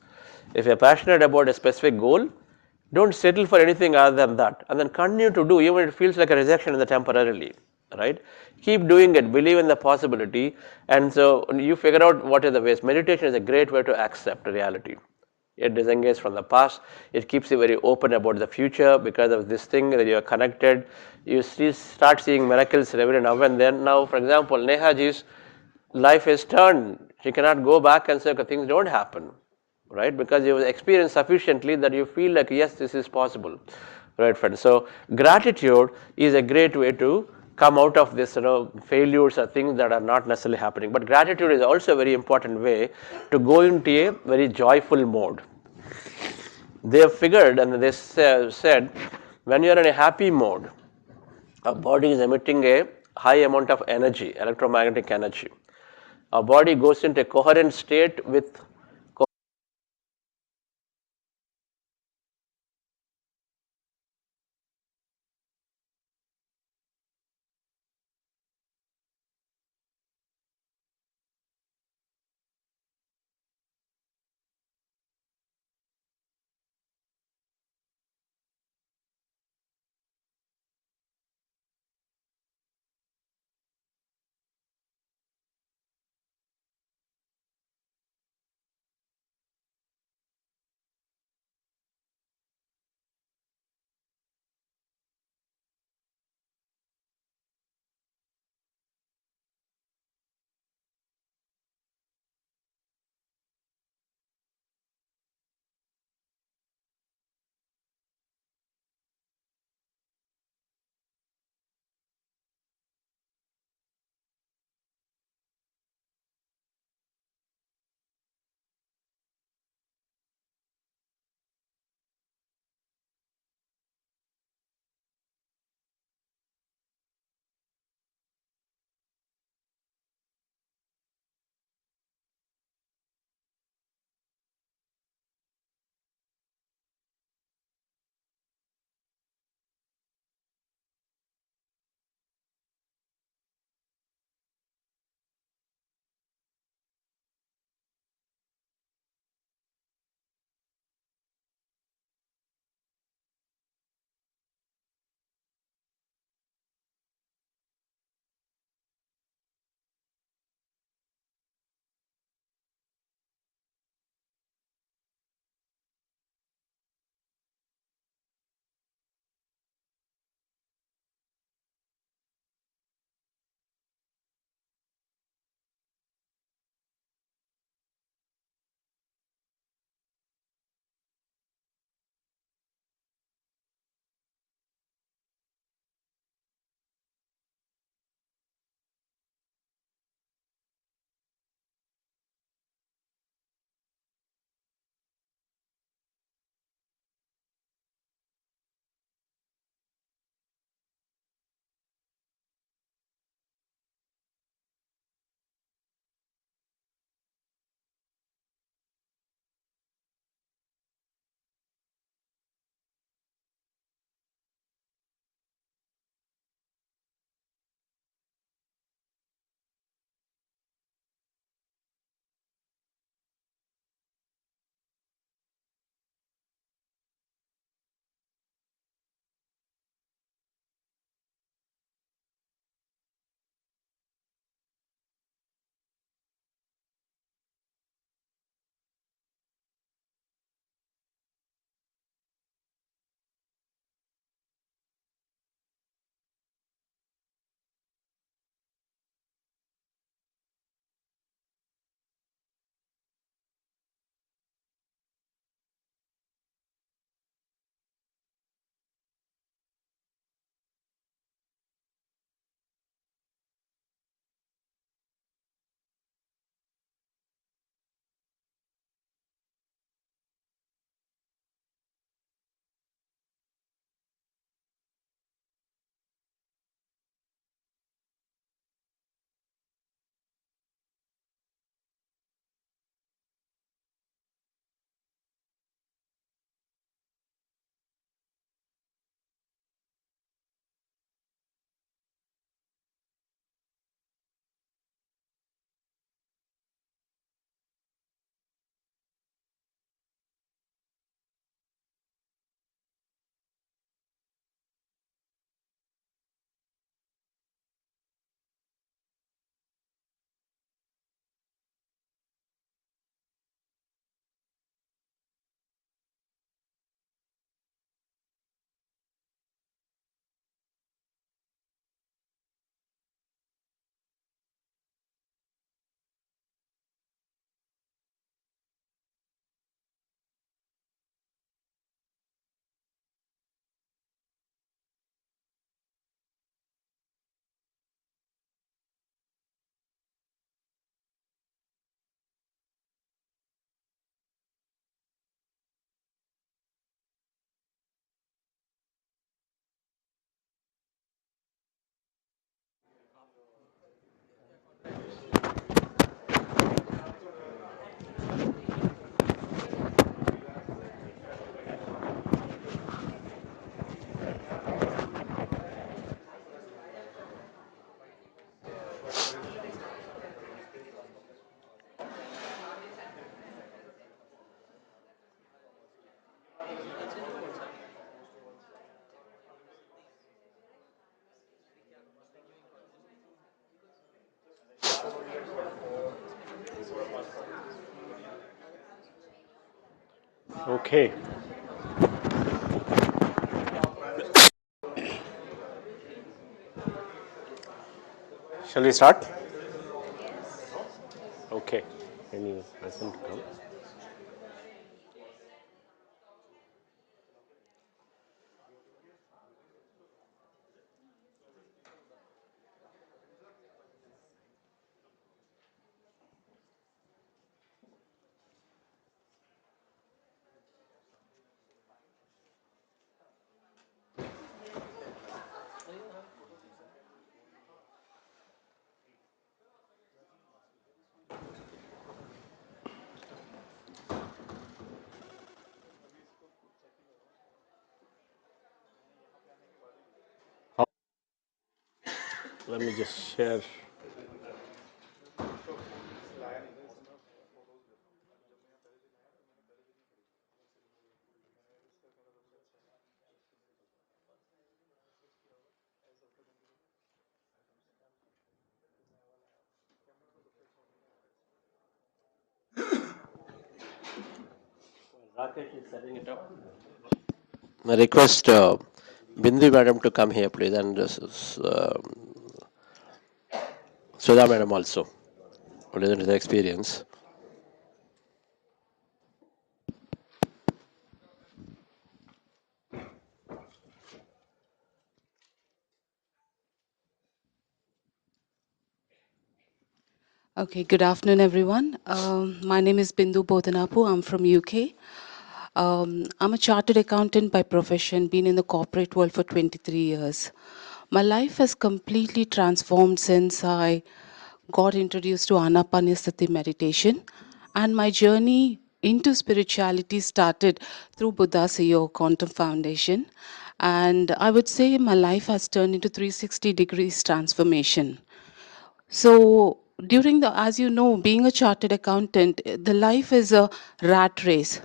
If you're passionate about a specific goal, Don't settle for anything other than that, and then continue to do even if it feels like a rejection in the temporarily, right? Keep doing it, believe in the possibility, and so you figure out what are the ways. Meditation is a great way to accept reality. It disengages from the past. It keeps you very open about the future because of this thing that you are connected. You start seeing miracles every now and then. Now, for example, Nehaji's life is turned. She cannot go back and say, okay, things don't happen, right? Because you have experienced sufficiently that you feel like, yes, this is possible, right, friends? So gratitude is a great way to come out of this, failures or things that are not necessarily happening. But gratitude is also a very important way to go into a very joyful mode. They have figured and they said when you are in a happy mode, our body is emitting a high amount of energy, electromagnetic energy. Our body goes into a coherent state with Okay. Shall we start? Okay. Any person to come? Let me just share. Rakesh is setting it up. I request Bindu madam to come here, please, and this is, Sudha madam also. Listen to the experience. Okay, good afternoon, everyone. My name is Bindu Bodhanapu. I'm from UK. I'm a chartered accountant by profession, been in the corporate world for 23 years. My life has completely transformed since I got introduced to Anapanasati meditation, and my journey into spirituality started through Buddha's Yoga Quantum Foundation. And I would say my life has turned into 360 degrees transformation. So during the, as you know, being a chartered accountant, the life is a rat race.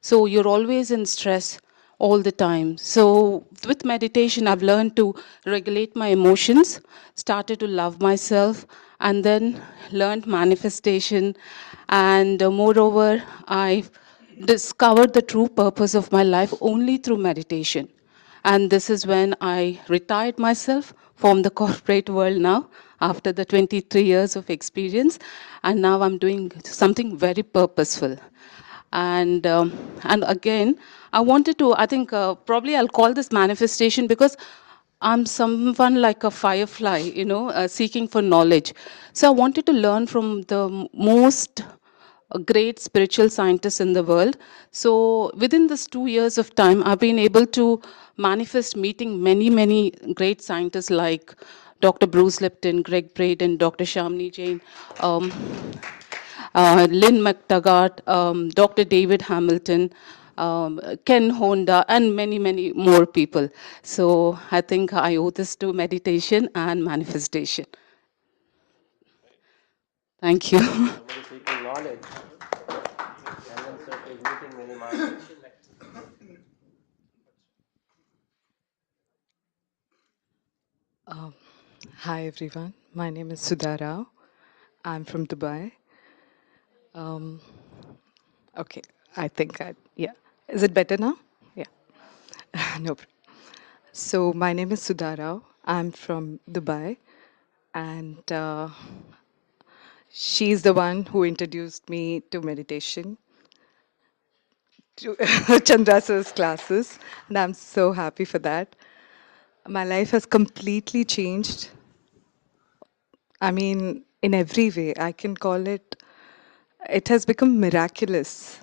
So you're always in stress all the time. So with meditation, I've learned to regulate my emotions, started to love myself, and then learned manifestation. And moreover, I've discovered the true purpose of my life only through meditation. And this is when I retired myself from the corporate world now, after the 23 years of experience. And now I'm doing something very purposeful. And again, I wanted to, I think probably I'll call this manifestation because I'm someone like a firefly, seeking for knowledge. So I wanted to learn from the most great spiritual scientists in the world. So within this 2 years of time, I've been able to manifest meeting many, many great scientists like Dr. Bruce Lipton, Greg Braden, Dr. Shamini Jain, um, Lynn McTaggart, Dr. David Hamilton, Ken Honda, and many, many more people. So I think I owe this to meditation and manifestation. Thank you. Somebody seeking knowledge. And then Sir is meeting many masters. Um, Hi everyone, my name is Sudha Rao. I'm from Dubai. Um, okay, yeah. Is it better now? Yeah, no problem. So my name is Sudha Rao. I'm from Dubai, and she's the one who introduced me to meditation, to Chandra sir's classes, and I'm so happy for that. My life has completely changed. I mean, in every way, I can call it, it has become miraculous.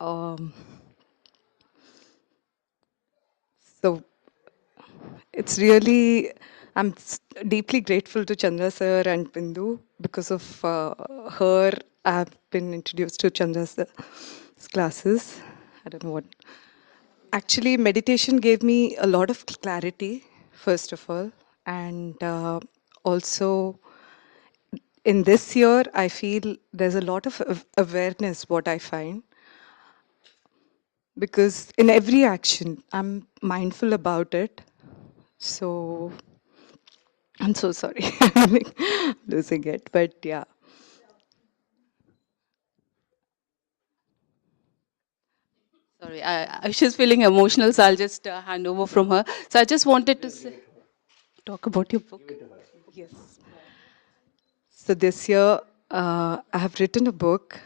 Um, so it's really, deeply grateful to Chandra sir and Bindu because of her. I've been introduced to Chandra sir's classes. I don't know what. Actually, meditation gave me a lot of clarity, first of all, and also in this year, I feel there's a lot of awareness. What I find, because in every action, I'm mindful about it. So I'm so sorry, I'm like losing it, but yeah. sorry. She's feeling emotional, so I'll just hand over from her. So I just wanted to say, talk about your book. Yes. So this year, I have written a book,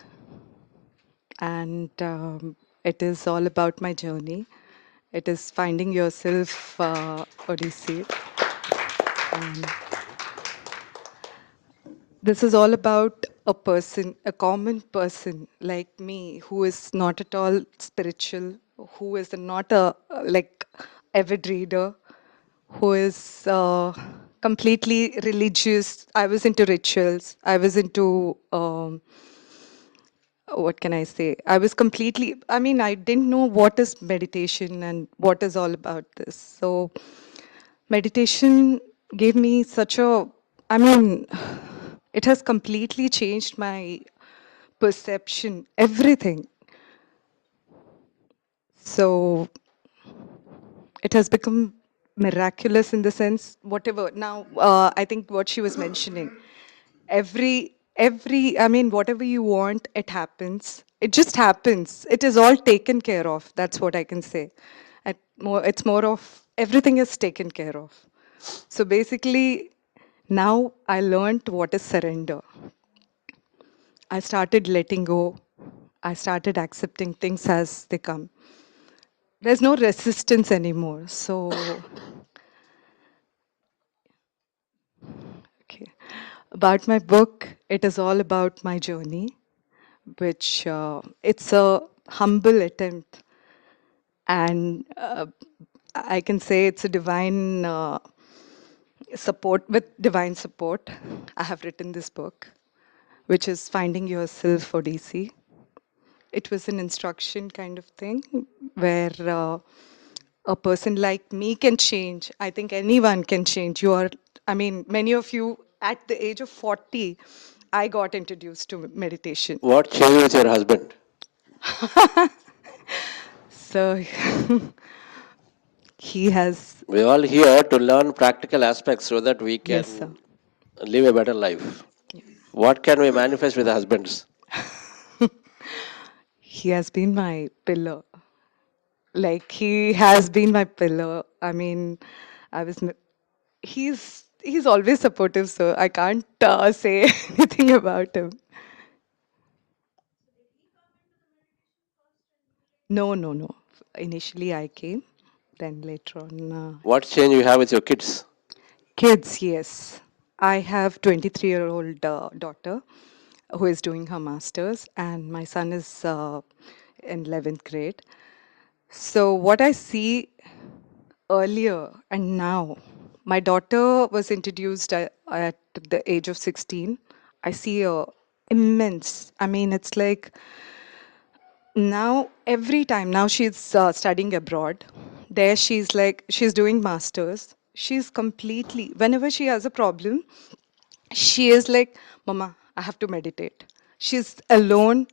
and it is all about my journey. It is Finding Yourself, Odyssey. Um, this is all about a person, a common person like me, who is not at all spiritual, who is not a like avid reader, who is completely religious. I was into rituals. I was into what can I say? I was completely, I mean, I didn't know what is meditation and what is all about this. So, meditation gave me such a, I mean, it has completely changed my perception, everything. So, it has become miraculous in the sense, whatever. Now, I think what she was mentioning, I mean, whatever you want, it happens. It just happens. It is all taken care of. That's what I can say. It's more of everything is taken care of. So basically, now I learned what is surrender. I started letting go. I started accepting things as they come. There's no resistance anymore. So, okay. About my book, it is all about my journey, which it's a humble attempt, and I can say it's a divine support. With divine support, I have written this book, which is Finding Yourself, Odyssey. It was an instruction kind of thing where a person like me can change. I think anyone can change. I mean, many of you at the age of 40, I got introduced to meditation. What changed with your husband? So he has. We're all here to learn practical aspects so that we can Yes, sir. live a better life. What can we manifest with the husbands? He has been my pillar. Like he has been my pillar. I mean, I was. He's always supportive, so I can't say anything about him. No, no, no. Initially, I came. Then later on, What change you have with your kids? kids. Yes, I have 23-year-old daughter who is doing her masters, and my son is in 11th grade. So what I see earlier and now, my daughter was introduced at the age of 16. I see a immense. I mean, it's like now every time now she's studying abroad. There she's doing masters. She's completely whenever she has a problem, she is like, Mama, I have to meditate. She's alone.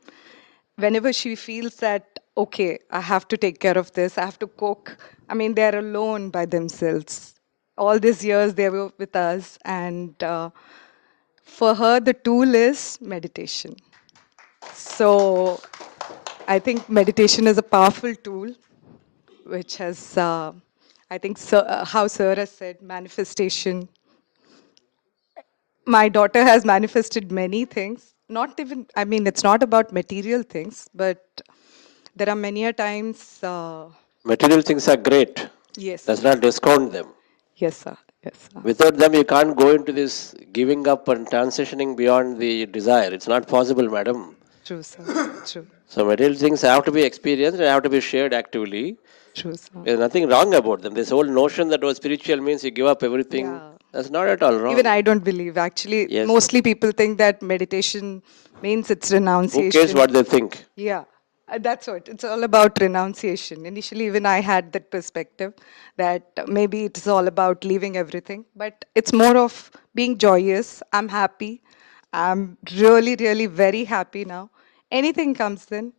Whenever she feels that, okay, I have to take care of this, I have to cook. I mean, they're alone by themselves. All these years they were with us, and for her, the tool is meditation. So I think meditation is a powerful tool, which has, I think, how Sir has said, manifestation. My daughter has manifested many things. Not even, I mean, it's not about material things, but there are many a times. Material things are great. Yes, Does sir. not discount them. Yes, sir. Yes, sir. Without them, you can't go into this giving up and transitioning beyond the desire. It's not possible, madam. True, sir. True. So material things have to be experienced and have to be shared actively. True, sir. There's nothing wrong about them. This whole notion that spiritual means you give up everything, Yeah. that's not at all wrong. Even I don't believe. Actually, Yes. mostly people think that meditation means it's renunciation. Who cares what they think? Yeah, that's what. It's all about renunciation. Initially, even I had that perspective that maybe it's all about leaving everything, but it's more of being joyous. I'm happy. I'm really, really very happy now. Anything comes in.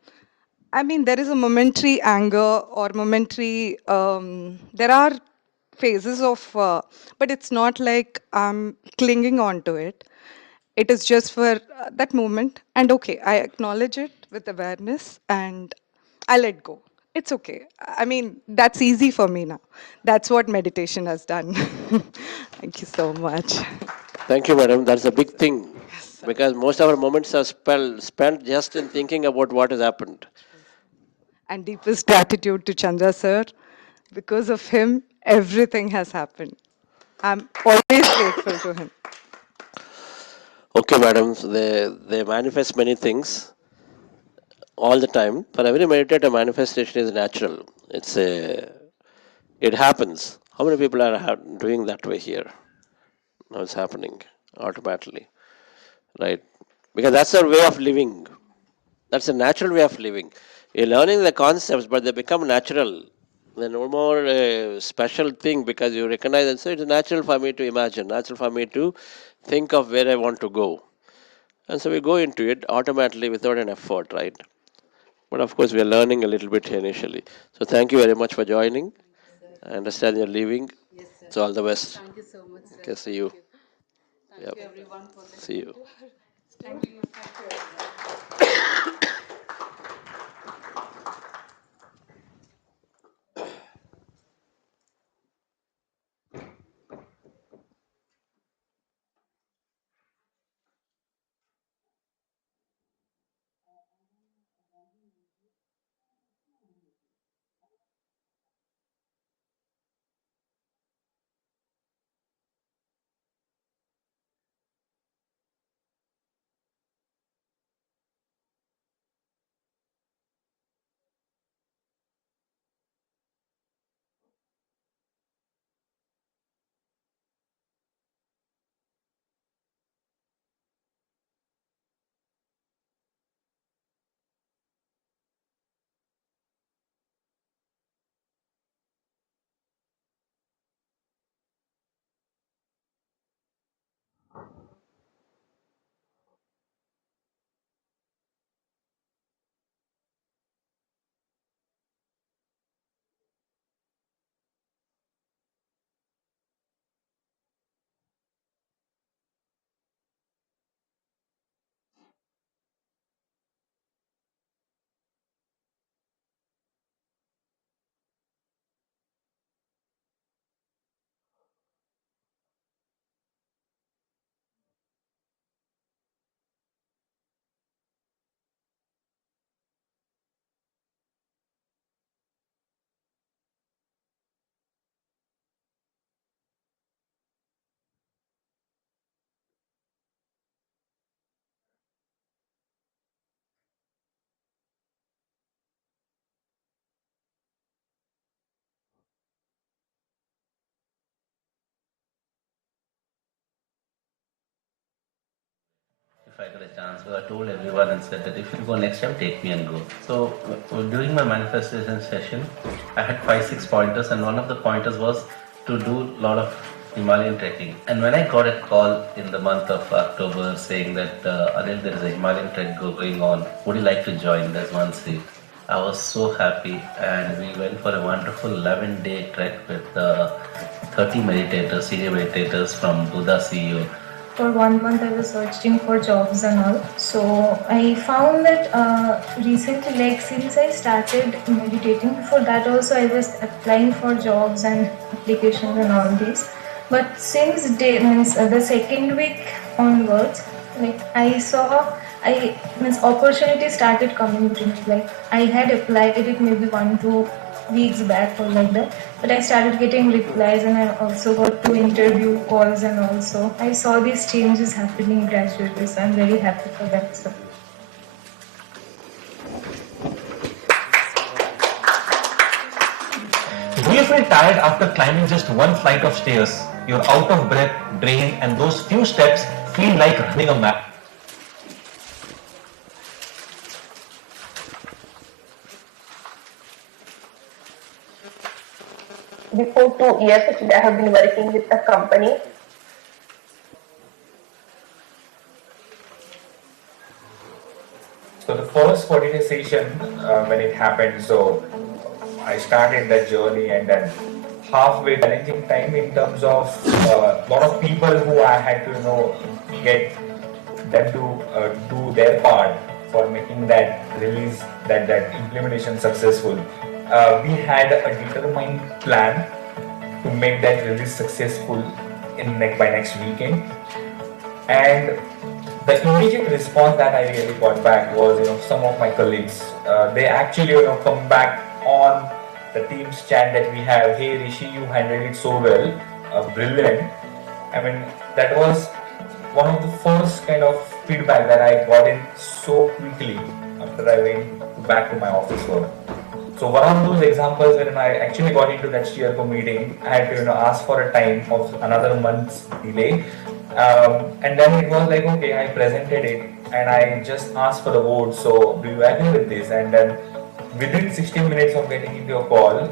I mean, there is a momentary anger or momentary, there are phases of, but it's not like I'm clinging on to it. It is just for that moment. And okay, I acknowledge it with awareness and I let go. It's okay. I mean, that's easy for me now. That's what meditation has done. Thank you so much. Thank you, madam. That's a big thing. Because most of our moments are spent just in thinking about what has happened. And deepest gratitude to Chandra sir. Because of him, everything has happened. I'm always grateful to him. Okay, madam. So they manifest many things all the time. For every meditator, manifestation is natural. It happens. How many people are doing that way here? Now it's happening automatically, right? Because that's our way of living. That's a natural way of living. You're learning the concepts, but they become natural. They're no more a special thing because you recognize it. So it's natural for me to imagine, natural for me to think of where I want to go. And so we go into it automatically without an effort, right? But of course, we are learning a little bit here initially. So thank you very much for joining. I understand you're leaving. Yes, sir. So all the best. Thank you so much, sir. Okay, see you. Thank Yep. you everyone for listening. See you. Thank you. If I got a chance, so I told everyone and said that if you go next time, take me and go. So during my manifestation session, I had 5-6 pointers, and one of the pointers was to do a lot of Himalayan trekking. And when I got a call in the month of October saying that Anil, there is a Himalayan trek going on, would you like to join? There's one seat. I was so happy, and we went for a wonderful 11-day trek with 30 meditators, senior meditators from Buddha CEO. For 1 month I was searching for jobs and all. So I found that recently, like since I started meditating, before that also I was applying for jobs and applications and all this. But since the second week onwards, like I saw, opportunities started coming to me. Like I had applied it maybe 1-2 weeks back or like that, but I started getting replies, and I also got 2 interview calls, and also I saw these changes happening gradually, so I'm very happy for that. So. Do you feel tired after climbing just one flight of stairs? You're out of breath, drained, and those few steps feel like running a marathon. Before 2 years, actually, I have been working with the company. So the first 40-day session, when it happened, so I started that journey, and then halfway challenging time in terms of a lot of people who I had to, get them to do their part for making that release, that implementation successful. we had a determined plan to make that release successful by next weekend. And the immediate response that I really got back was, some of my colleagues, they actually, come back on the Teams chat that we have. Hey Rishi, you handled it so well, brilliant. I mean, that was one of the first kind of feedback that I got in so quickly after I went back to my office work. So one of those examples when I actually got into that steerco meeting, I had to ask for a time of another month's delay. And then it was like, okay, I presented it and I just asked for the vote. So do you agree with this? And then within 16 minutes of getting into a call,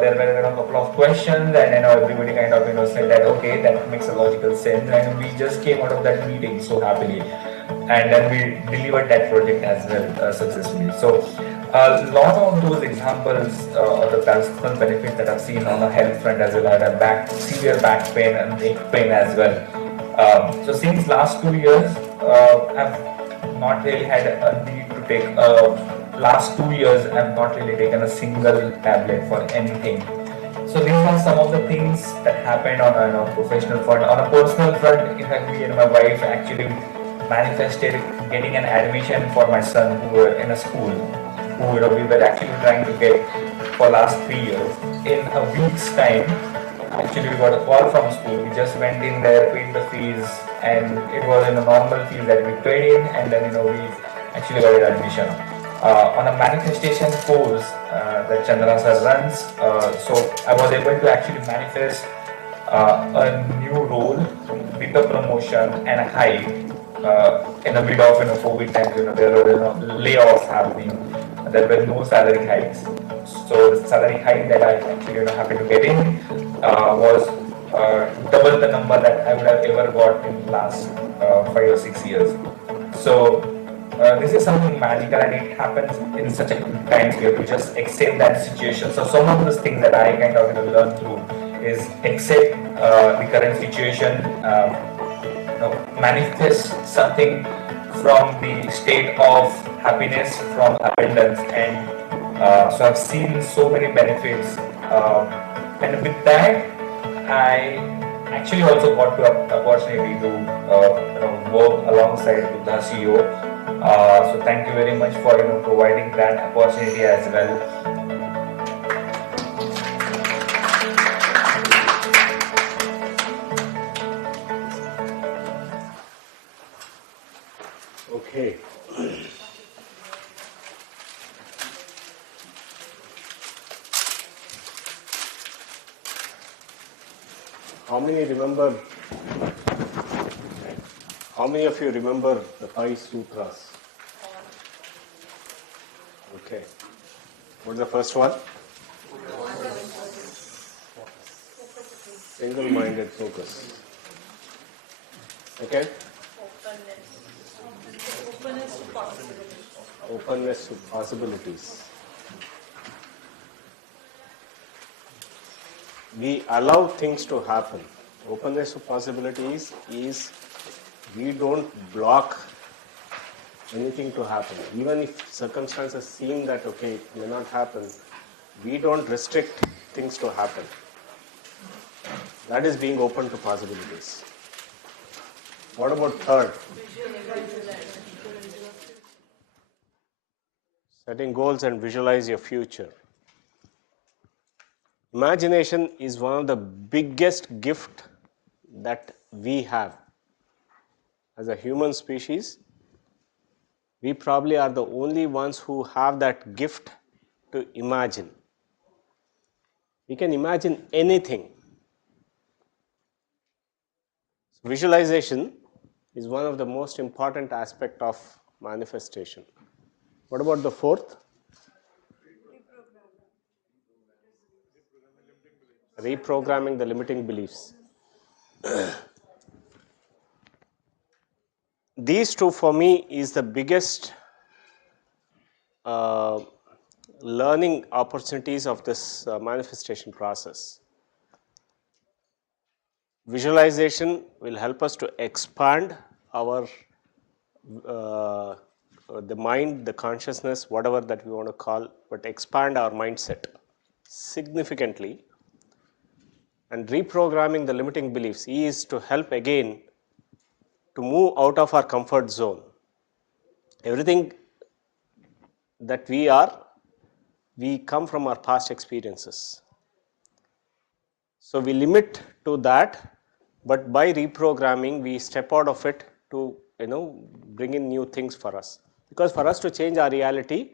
there were a couple of questions, and everybody kind of said that okay, that makes a logical sense, and we just came out of that meeting so happily, and then we delivered that project as well successfully. So a lot of those examples of the personal benefits that I've seen on the health front as well. I had severe back pain and neck pain as well. So since last 2 years, I've not really had a need to take last 2 years I've not really taken a single tablet for anything. So these are some of the things that happened on a professional front. On a personal front, in fact, me and my wife actually manifested getting an admission for my son who were in a school who we were actually trying to get for last 3 years. In a week's time, actually we got a call from school. We just went in there, paid the fees, and it was in a normal fees that we paid in, and then we actually got an admission. On a manifestation course that Chandra sir runs, so I was able to actually manifest a new role with a promotion and a hike in the middle of COVID times. There were layoffs happening. There were no salary hikes. So the salary hike that I actually happened to get in was double the number that I would have ever got in the last 5 or 6 years. So this is something magical, and it happens in such a quick time. We have to just accept that situation. So some of those things that I kind of learned through is accept the current situation, manifest something from the state of happiness, from abundance, and so I've seen so many benefits. And with that, I actually also got the opportunity to work alongside with the CEO. So thank you very much for providing that opportunity as well. Okay. How many of you remember the 5 sutras? Okay. What's the first one? Single-minded focus. Okay? Openness to possibilities. We allow things to happen. Openness to possibilities is we don't block anything to happen. Even if circumstances seem that, okay, it may not happen, we don't restrict things to happen. That is being open to possibilities. What about third? Setting goals and visualize your future. Imagination is one of the biggest gifts that we have. As a human species, we probably are the only ones who have that gift to imagine. We can imagine anything. Visualization is one of the most important aspects of manifestation. What about the fourth? Reprogramming the limiting beliefs. These two for me is the biggest learning opportunities of this manifestation process. Visualization will help us to expand our the mind, the consciousness, whatever that we want to call, but expand our mindset significantly. And reprogramming the limiting beliefs is to help again to move out of our comfort zone. Everything that we are, we come from our past experiences. So we limit to that, but by reprogramming, we step out of it to bring in new things for us. Because for us to change our reality,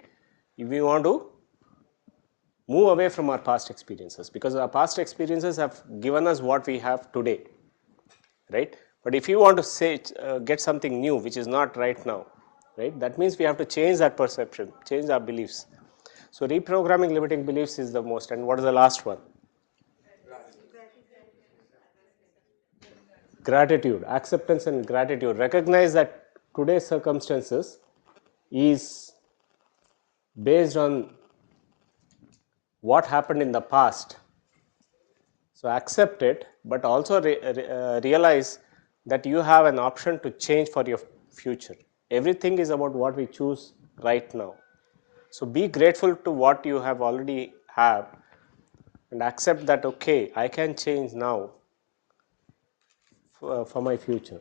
we want to move away from our past experiences, because our past experiences have given us what we have today, right? But if you want to say get something new which is not right now, right, that means we have to change that perception, change our beliefs. So reprogramming limiting beliefs is the most. And what is the last one? Gratitude, acceptance and gratitude. Recognize that today's circumstances is based on what happened in the past. So accept it, but also realize that you have an option to change for your future. Everything is about what we choose right now. So be grateful to what you have already have, and accept that, okay, I can change now for my future.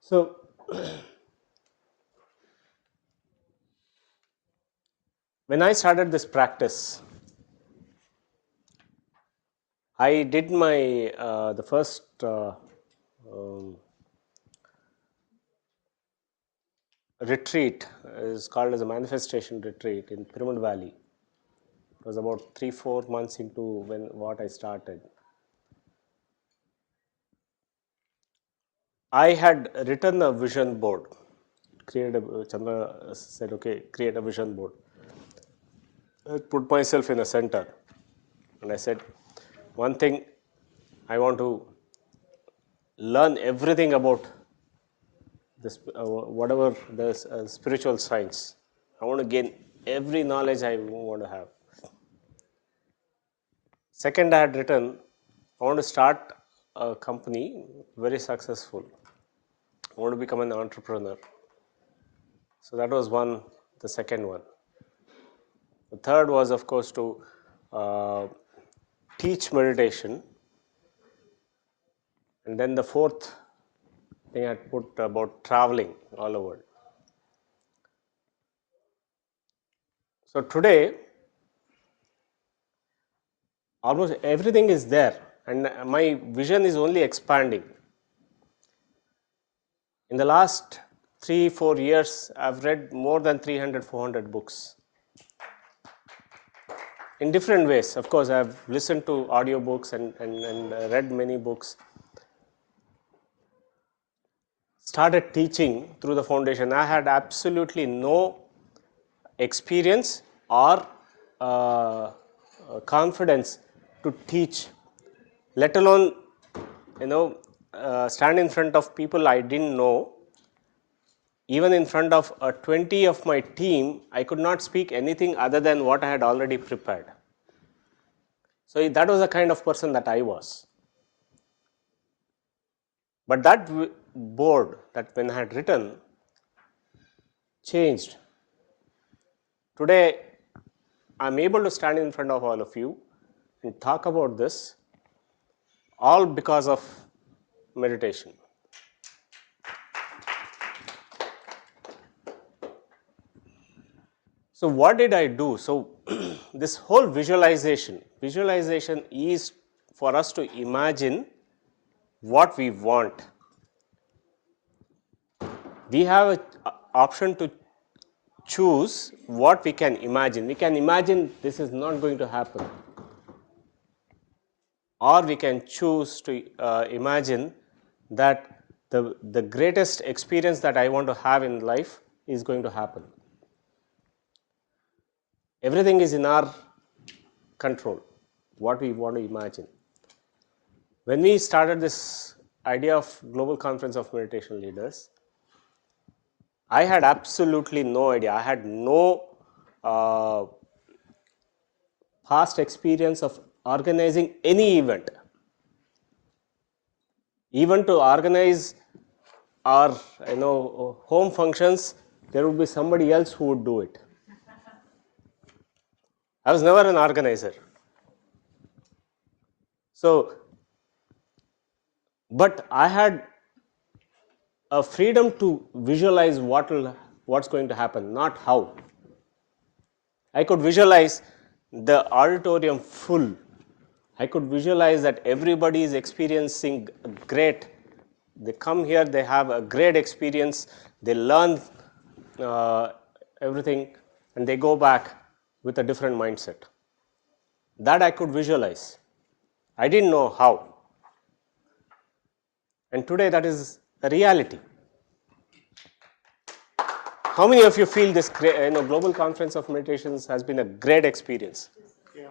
So when I started this practice, I did my the first retreat is called as a manifestation retreat in Pyramid Valley. It was about 3-4 months into what I started. I had written a vision board. Chandra said, okay, create a vision board. I put myself in a center, and I said, one thing, I want to learn everything about this, whatever the spiritual science. I want to gain every knowledge I want to have. Second, I had written, I want to start a company very successful. I want to become an entrepreneur. So that was one, the second one. The third was, of course, to teach meditation. And then the fourth thing I put about traveling all over. So today, almost everything is there, and my vision is only expanding. In the last 3-4 years, I've read more than 300-400 books. In different ways. Of course, I've listened to audiobooks and read many books. Started teaching through the foundation. I had absolutely no experience or confidence to teach, let alone stand in front of people I didn't know. Even in front of 20 of my team, I could not speak anything other than what I had already prepared. So that was the kind of person that I was. But that board that when I had written changed. Today, I'm able to stand in front of all of you and talk about this, all because of meditation. So what did I do? So this whole visualization is for us to imagine what we want. We have an option to choose what we can imagine. We can imagine this is not going to happen. Or we can choose to imagine that the greatest experience that I want to have in life is going to happen. Everything is in our control, what we want to imagine. When we started this idea of Global Conference of Meditation Leaders, I had absolutely no idea. I had no past experience of organizing any event. Even to organize our home functions, there would be somebody else who would do it. I was never an organizer. So, but I had a freedom to visualize what's going to happen, not how. I could visualize the auditorium full. I could visualize that everybody is experiencing great. They come here, they have a great experience, they learn everything, and they go back with a different mindset. That I could visualize. I didn't know how. And today that is a reality. How many of you feel this Global Conference of Meditations has been a great experience? Yeah.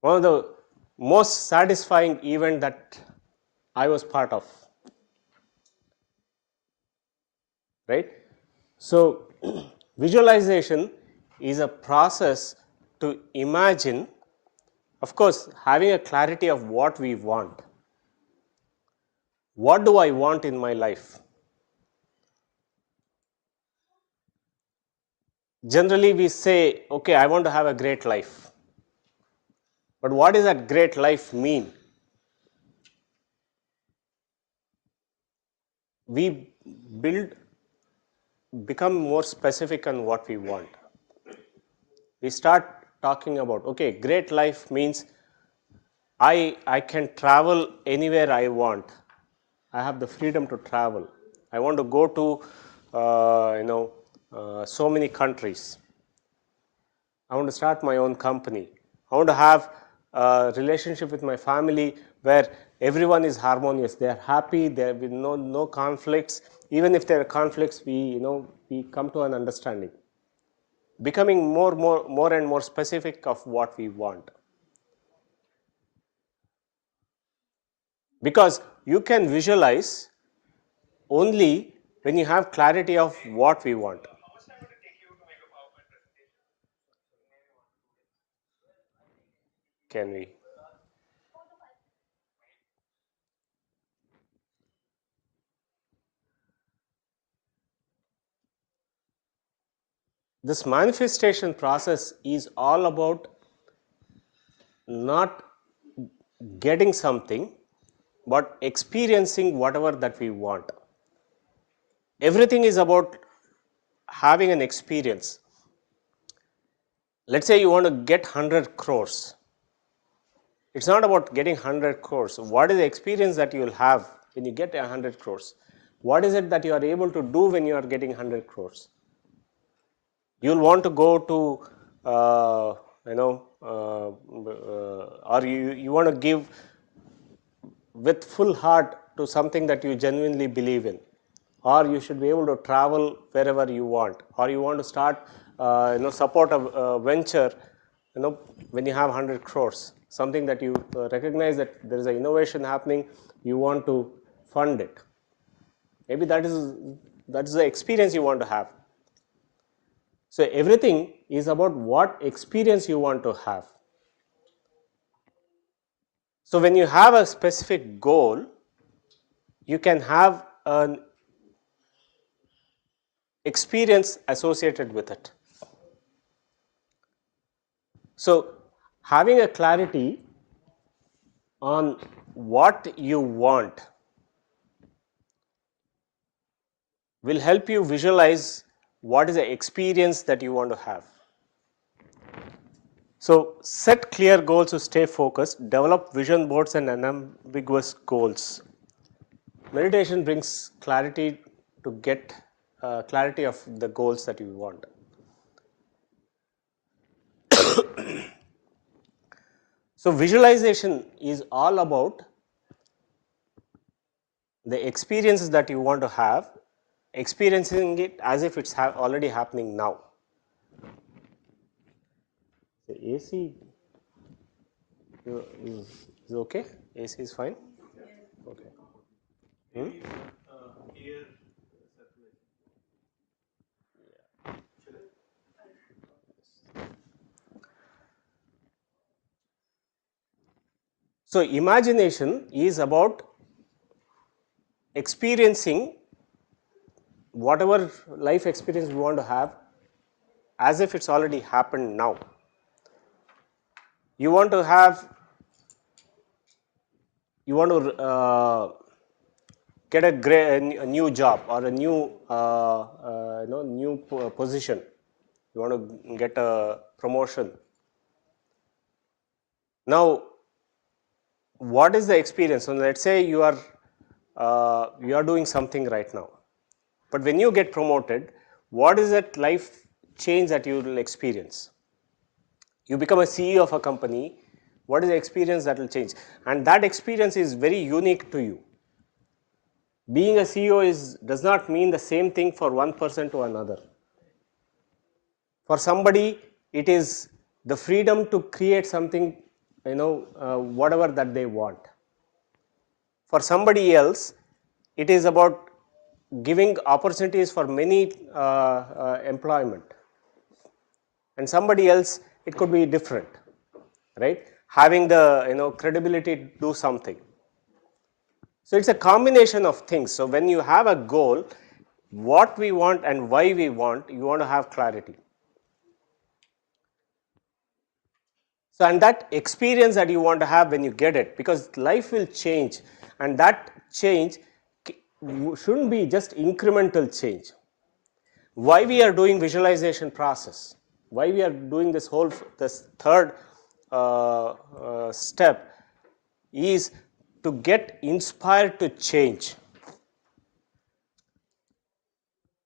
One of the most satisfying event that I was part of. Right? So, visualization is a process to imagine, of course, having a clarity of what we want. What do I want in my life? Generally, we say, okay, I want to have a great life. But what does that great life mean? We become more specific on what we want. We start talking about, okay, great life means I can travel anywhere I want. I have the freedom to travel. I want to go to, so many countries. I want to start my own company. I want to have a relationship with my family where everyone is harmonious. They are happy. There will be no conflicts. Even if there are conflicts, we come to an understanding. Becoming more and more specific of what we want. Because you can visualize only when you have clarity of what we want. Can we? This manifestation process is all about not getting something, but experiencing whatever that we want. Everything is about having an experience. Let's say you want to get 100 crores. It's not about getting 100 crores. What is the experience that you will have when you get 100 crores? What is it that you are able to do when you are getting 100 crores? You'll want to go to, or you want to give with full heart to something that you genuinely believe in, or you should be able to travel wherever you want, or you want to start, support a venture, when you have 100 crores, something that you recognize that there is an innovation happening, you want to fund it. Maybe that is the experience you want to have. So everything is about what experience you want to have. So when you have a specific goal, you can have an experience associated with it. So having a clarity on what you want will help you visualize what is the experience that you want to have. So set clear goals to stay focused, develop vision boards and unambiguous goals. Meditation brings clarity to get clarity of the goals that you want. So visualization is all about the experiences that you want to have, experiencing it as if it's already happening now. The AC is okay? AC is fine? Okay. So imagination is about experiencing whatever life experience we want to have as if it's already happened now. You want to have, you want to get a new job or a new new position. You want to get a promotion. Now, what is the experience? So let's say you are doing something right now, but when you get promoted, what is that life change that you will experience? You become a CEO of a company. What is the experience that will change? And that experience is very unique to you. Being a CEO does not mean the same thing for one person to another. For somebody, it is the freedom to create something, whatever that they want. For somebody else, it is about giving opportunities for many employment. And somebody else, it could be different, right? Having the credibility to do something. So it's a combination of things. So when you have a goal, what we want and why we want, you want to have clarity. So, and that experience that you want to have when you get it, because life will change, and that change shouldn't be just incremental change. Why we are doing visualization process, why we are doing this third step is to get inspired to change.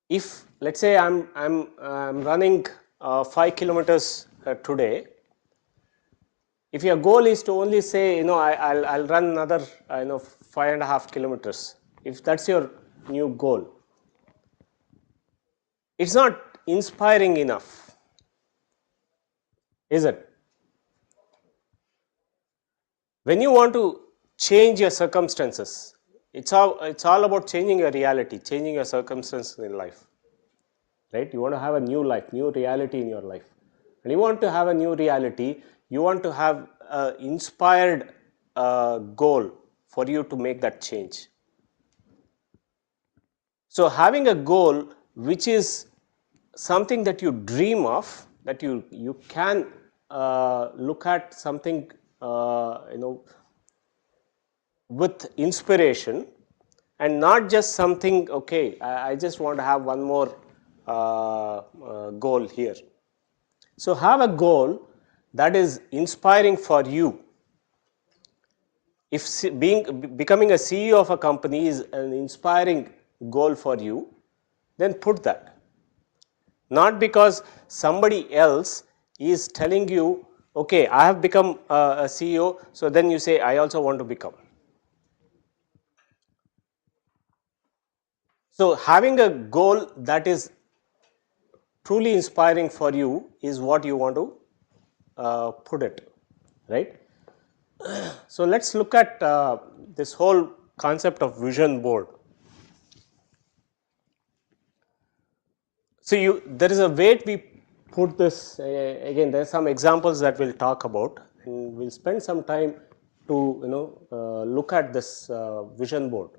If let's say I'm running 5 kilometers today, if your goal is to only say, I'll run another 5.5 kilometers, if that's your new goal, it's not inspiring enough, is it? When you want to change your circumstances, it's all about changing your reality, changing your circumstances in life, right? You want to have a new life, new reality in your life. And you want to have a new reality, you want to have an inspired goal for you to make that change. So having a goal which is something that you dream of, that you can look at something with inspiration, and not just something, okay, I just want to have one more goal here. So have a goal that is inspiring for you. If becoming a CEO of a company is an inspiring goal for you, then put that. Not because somebody else is telling you, okay, I have become a CEO, so then you say, I also want to become. So having a goal that is truly inspiring for you is what you want to put it, right? So let's look at this whole concept of vision board. So there is a way we put this, again, there are some examples that we'll talk about, and we'll spend some time to look at this vision board,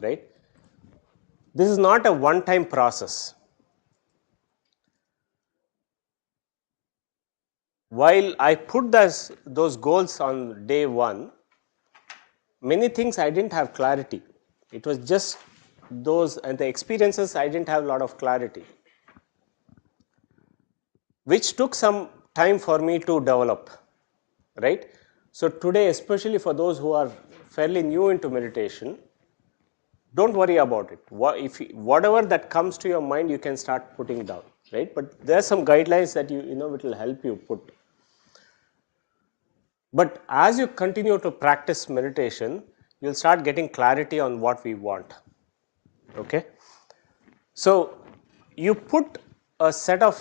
right? This is not a one-time process. While I put those goals on day one, many things I didn't have clarity. It was just those, and the experiences I didn't have a lot of clarity, which took some time for me to develop, right? So today, especially for those who are fairly new into meditation, don't worry about it. Whatever that comes to your mind, you can start putting down, right? But there are some guidelines that it will help you put. But as you continue to practice meditation, you'll start getting clarity on what we want. Okay? So you put a set of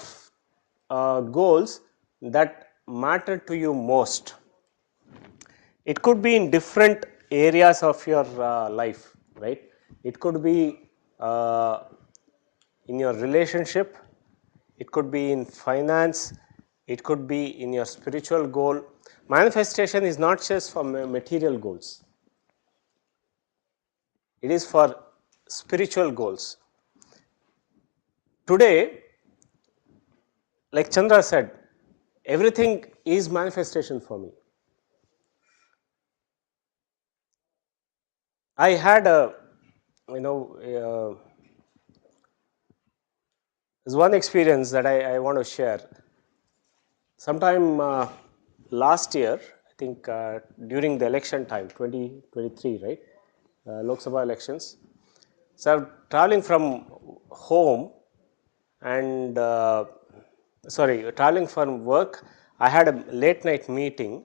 goals that matter to you most. It could be in different areas of your life, right? It could be in your relationship, it could be in finance, it could be in your spiritual goal. Manifestation is not just for material goals. It is for spiritual goals. Today, like Chandra said, everything is manifestation for me. I had there's one experience that I want to share. Sometime last year, I think during the election time, 2023, right? Lok Sabha elections. So I'm traveling from home and traveling from work. I had a late night meeting,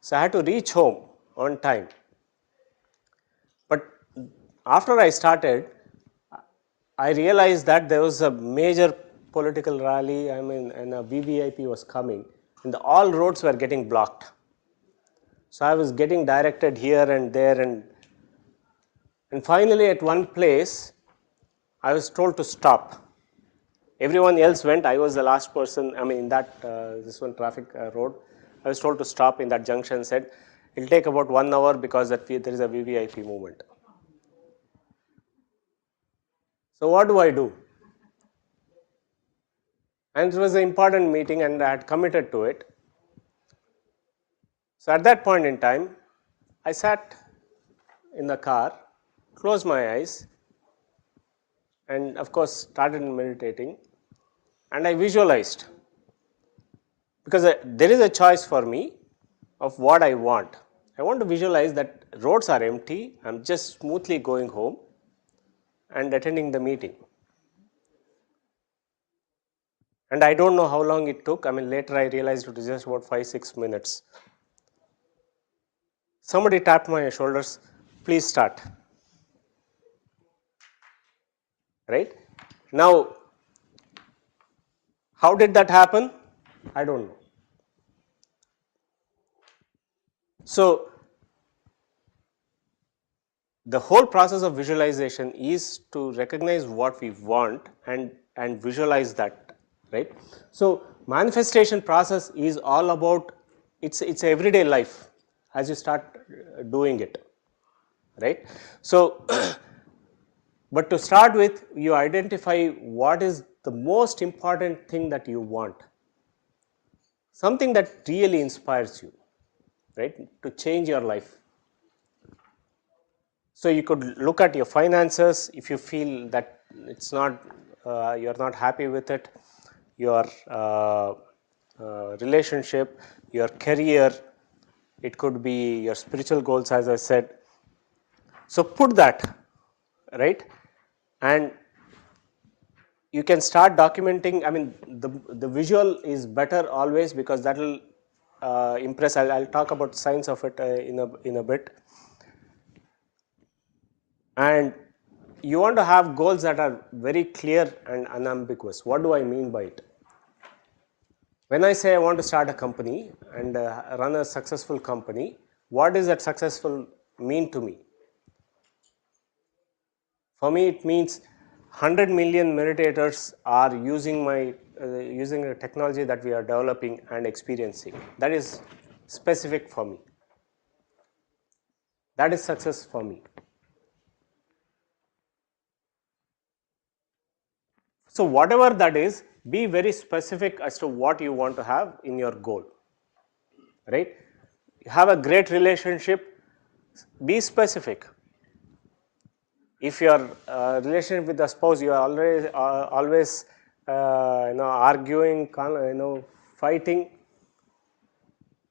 so I had to reach home on time. But after I started, I realized that there was a major political rally, and a VVIP was coming, and all roads were getting blocked. So I was getting directed here and there, and finally at one place, I was told to stop. Everyone else went. I was the last person. In that this one traffic road, I was told to stop in that junction. Said it'll take about 1 hour because there is a VVIP movement. So what do I do? And it was an important meeting, and I had committed to it. So at that point in time, I sat in the car, closed my eyes, and of course started meditating, and I visualized, because there is a choice for me of what I want. I want to visualize that roads are empty, I'm just smoothly going home and attending the meeting. And I don't know how long it took. Later I realized it was just about 5-6 minutes. Somebody tapped my shoulders, please start. Right? Now, how did that happen? I don't know. So, the whole process of visualization is to recognize what we want and visualize that, right? So, manifestation process is all about, it's everyday life as you start doing it, right? So, but to start with, you identify what is the most important thing that you want, something that really inspires you, right, to change your life. So you could look at your finances. If you feel that it's not, you're not happy with it, your relationship, your career, it could be your spiritual goals, as I said. So put that, right, and you can start documenting. The visual is better always, because that will impress. I'll talk about science of it in a bit. And you want to have goals that are very clear and unambiguous. What do I mean by it? When I say I want to start a company and run a successful company, what does that successful mean to me? For me, it means 100 million meditators are using using a technology that we are developing and experiencing. That is specific for me. That is success for me. So whatever that is, be very specific as to what you want to have in your goal, right? You have a great relationship, be specific. If your relationship with the spouse, you are always arguing, fighting,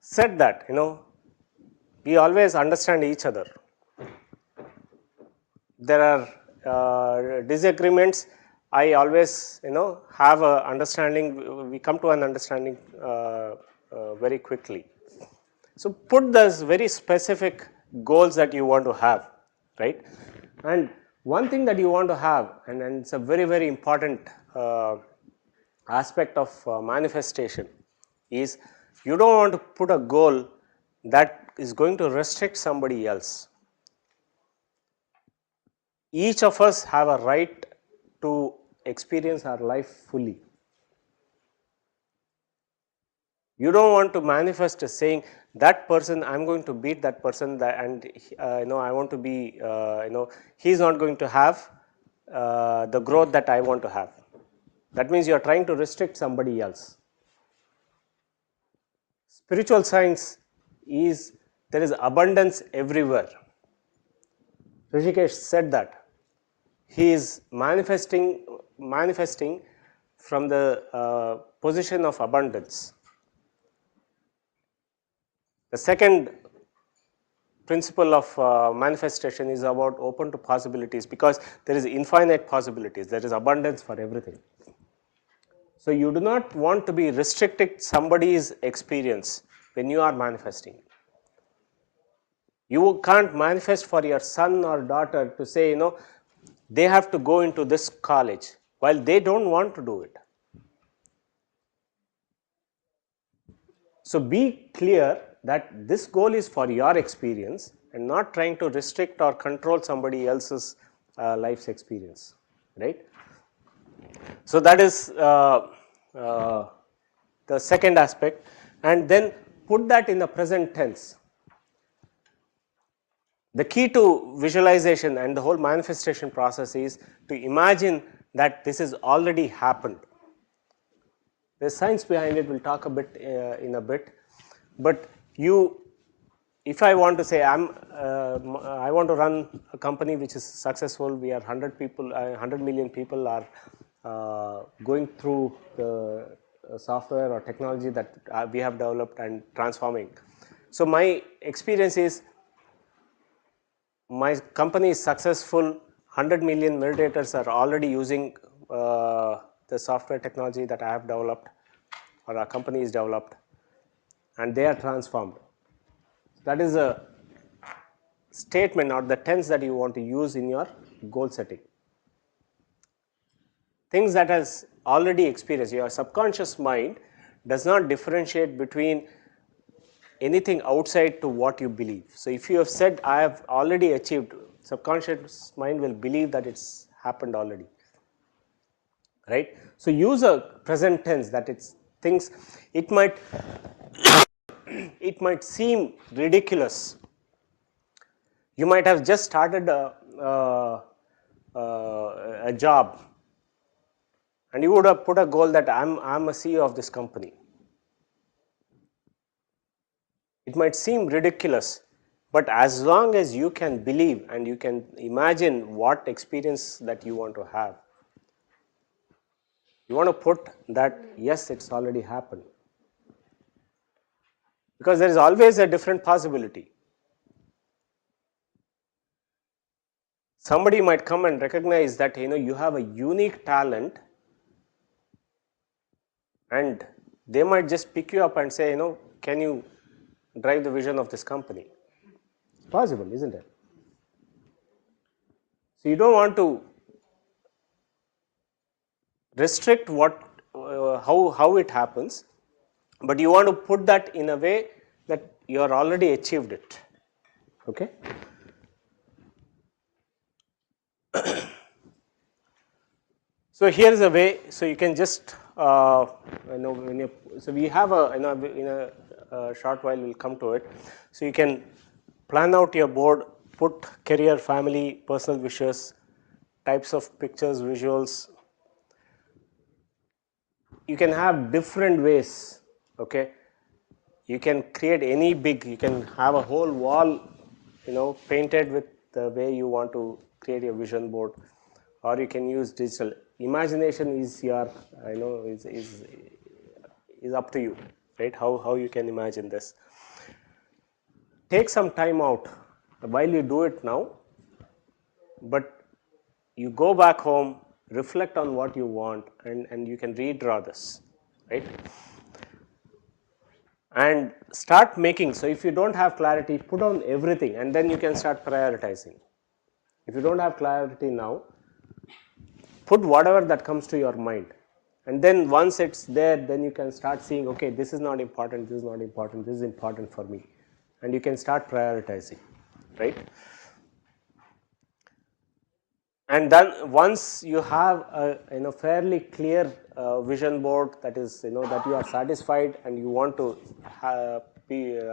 set that, we always understand each other. There are disagreements. I always, have a understanding. We come to an understanding very quickly. So put those very specific goals that you want to have, right? And one thing that you want to have, and it's a very, very important aspect of manifestation, is you don't want to put a goal that is going to restrict somebody else. Each of us have a right to experience our life fully. You don't want to manifest as saying, that person, I'm going to beat that person, and I want to be, he's not going to have the growth that I want to have. That means you are trying to restrict somebody else. Spiritual science is, there is abundance everywhere. Rishikesh said that. He is manifesting from the position of abundance. The second principle of manifestation is about open to possibilities, because there is infinite possibilities, there is abundance for everything. So you do not want to be restricting somebody's experience when you are manifesting. You can't manifest for your son or daughter to say, they have to go into this college while they don't want to do it. So be clear that this goal is for your experience and not trying to restrict or control somebody else's life's experience, right? So that is the second aspect, and then put that in the present tense. The key to visualization and the whole manifestation process is to imagine that this has already happened. There's science behind it, we'll talk a bit in a bit, but if I want to say I want to run a company which is successful, we are 100 million people are going through the software or technology that we have developed and transforming. So my experience is, my company is successful, 100 million meditators are already using the software technology that I have developed or our company is developed, and they are transformed. That is a statement or the tense that you want to use in your goal setting. Things that has already experienced, your subconscious mind does not differentiate between anything outside to what you believe. So if you have said, I have already achieved, subconscious mind will believe that it's happened already, right? So use a present tense, that it's things, it might it might seem ridiculous. You might have just started a job, and you would have put a goal that I'm a CEO of this company. It might seem ridiculous, but as long as you can believe and you can imagine what experience that you want to have, you want to put that, yes, it's already happened. Because there is always a different possibility. Somebody might come and recognize that you have a unique talent, and they might just pick you up and say, can you drive the vision of this company? It's possible, isn't it? So you don't want to restrict how it happens, but you want to put that in a way that you are already achieved it. Okay. So here is a way. So you can just so we have in a short while we'll come to it. So you can plan out your board, put career, family, personal wishes, types of pictures, visuals. You can have different ways. Okay. You can create any big. You can have a whole wall, painted with the way you want to create your vision board, or you can use digital. Imagination is your, is up to you, right? How you can imagine this. Take some time out while you do it now, but you go back home, reflect on what you want, and you can redraw this, right? And start making. So if you don't have clarity, put on everything, and then you can start prioritizing. If you don't have clarity now, put whatever that comes to your mind, and then once it's there, then you can start seeing, okay, this is not important, this is not important, this is important for me, and you can start prioritizing, right? And then once you have a fairly clear vision board, that is that you are satisfied and you want to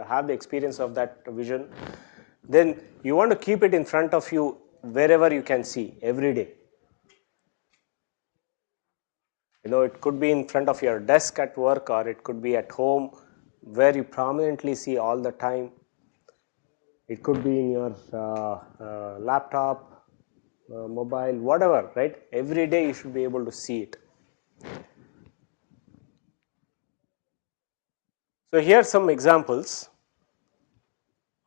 have the experience of that vision, then you want to keep it in front of you wherever you can see every day. It could be in front of your desk at work, or it could be at home where you prominently see all the time. It could be in your laptop, mobile, whatever, right? Every day you should be able to see it. So here are some examples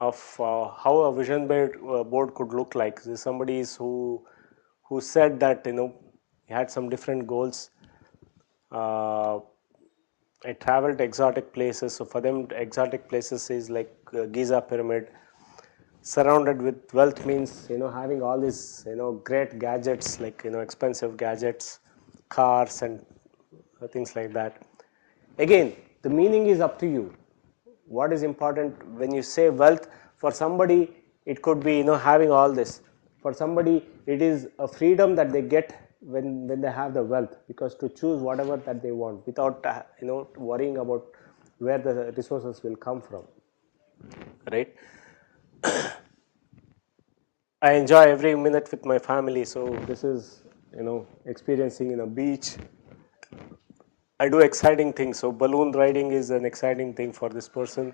of how a vision board could look like. This is somebody who said that he had some different goals. I traveled to exotic places. So for them, exotic places is like Giza Pyramid. Surrounded with wealth means having all these great gadgets, like expensive gadgets, cars and things like that. Again, the meaning is up to you. What is important when you say wealth? For somebody, it could be having all this. For somebody, it is a freedom that they get when they have the wealth, because to choose whatever that they want without worrying about where the resources will come from, right? I enjoy every minute with my family, so this is experiencing in a beach. I do exciting things, so balloon riding is an exciting thing for this person.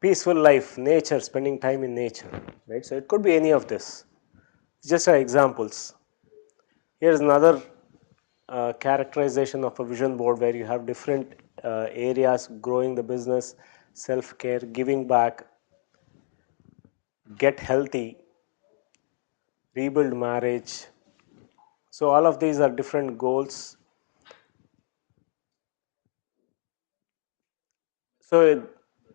Peaceful life, nature, spending time in nature, right? So it could be any of this. Just examples. Here's another characterization of a vision board where you have different areas: growing the business, self-care, giving back, get healthy, rebuild marriage. So all of these are different goals. So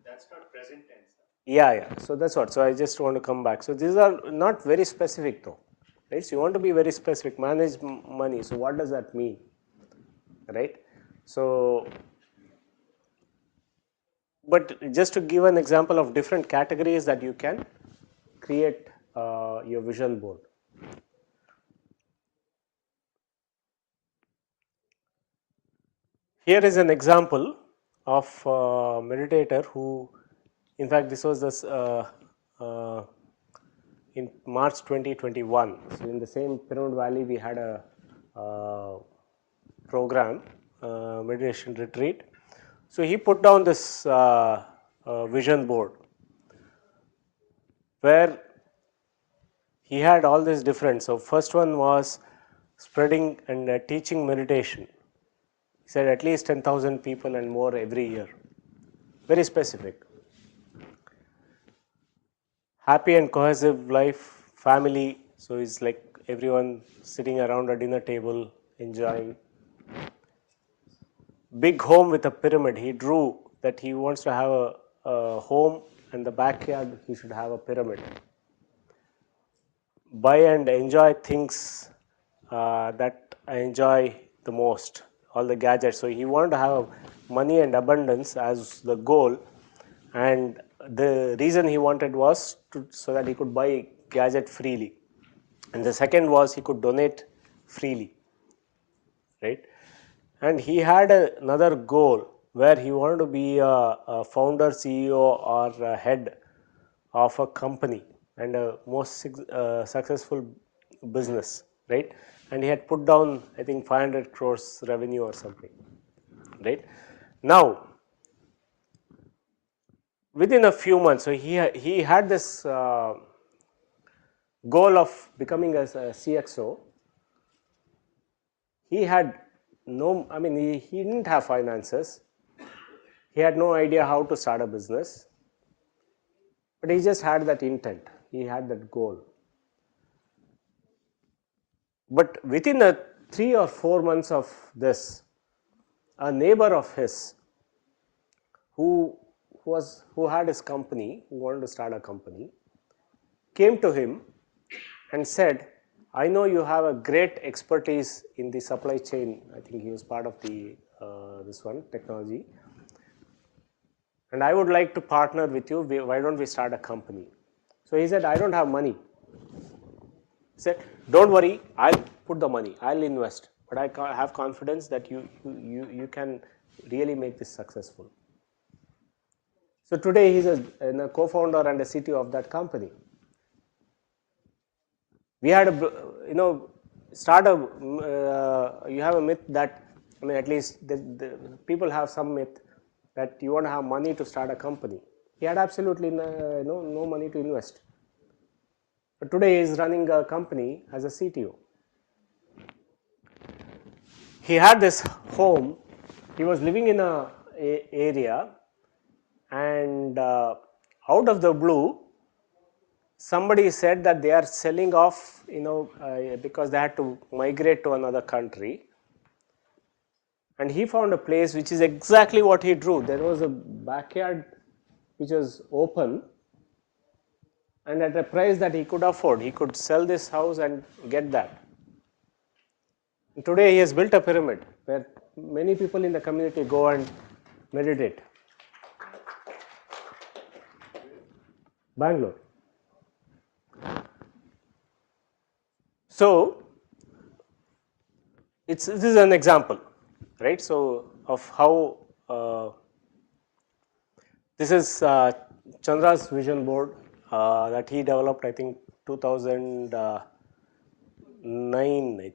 that's not present tense. yeah. So that's what. So I just want to come back. So these are not very specific though, right? So you want to be very specific. Manage money. So what does that mean, right? So, but just to give an example of different categories that you can create your vision board. Here is an example of a meditator who, in fact, this was this in March 2021. So in the same Pyramid Valley, we had a program, meditation retreat. So he put down this vision board where he had all these different. So first one was spreading and teaching meditation. He said at least 10,000 people and more every year. Very specific. Happy and cohesive life, family. So it's like everyone sitting around a dinner table enjoying. Big home with a pyramid. He drew that he wants to have a home, and the backyard he should have a pyramid. Buy and enjoy things that I enjoy the most, all the gadgets. So he wanted to have money and abundance as the goal, and the reason he wanted was so that he could buy gadget freely, and the second was he could donate freely, right? And he had another goal where he wanted to be a founder, CEO, or a head of a company and a most successful business, right? And he had put down, I think, 500 crores revenue or something, right? Now, within a few months, so he had this goal of becoming a CXO. He had no, I mean, he didn't have finances. He had no idea how to start a business, but he just had that intent. He had that goal. But within 3 or 4 months of this, a neighbor of his who had his company, who wanted to start a company, came to him and said, I know you have a great expertise in the supply chain. I think he was part of the this one, technology. And I would like to partner with you. Why don't we start a company? So he said, I don't have money. He said, don't worry, I'll put the money, I'll invest. But I have confidence that you can really make this successful. So today he's a co-founder and a CTO of that company. We had you have a myth that, I mean, at least the people have some myth that you want to have money to start a company. He had absolutely no money to invest. But today he is running a company as a CTO. He had this home. He was living in a area, and out of the blue, somebody said that they are selling off, because they had to migrate to another country. And he found a place which is exactly what he drew. There was a backyard which was open, and at a price that he could afford, he could sell this house and get that. And today he has built a pyramid where many people in the community go and meditate. Bangalore. So this is an example, right? So of how this is Chandra's vision board that he developed, I think 2009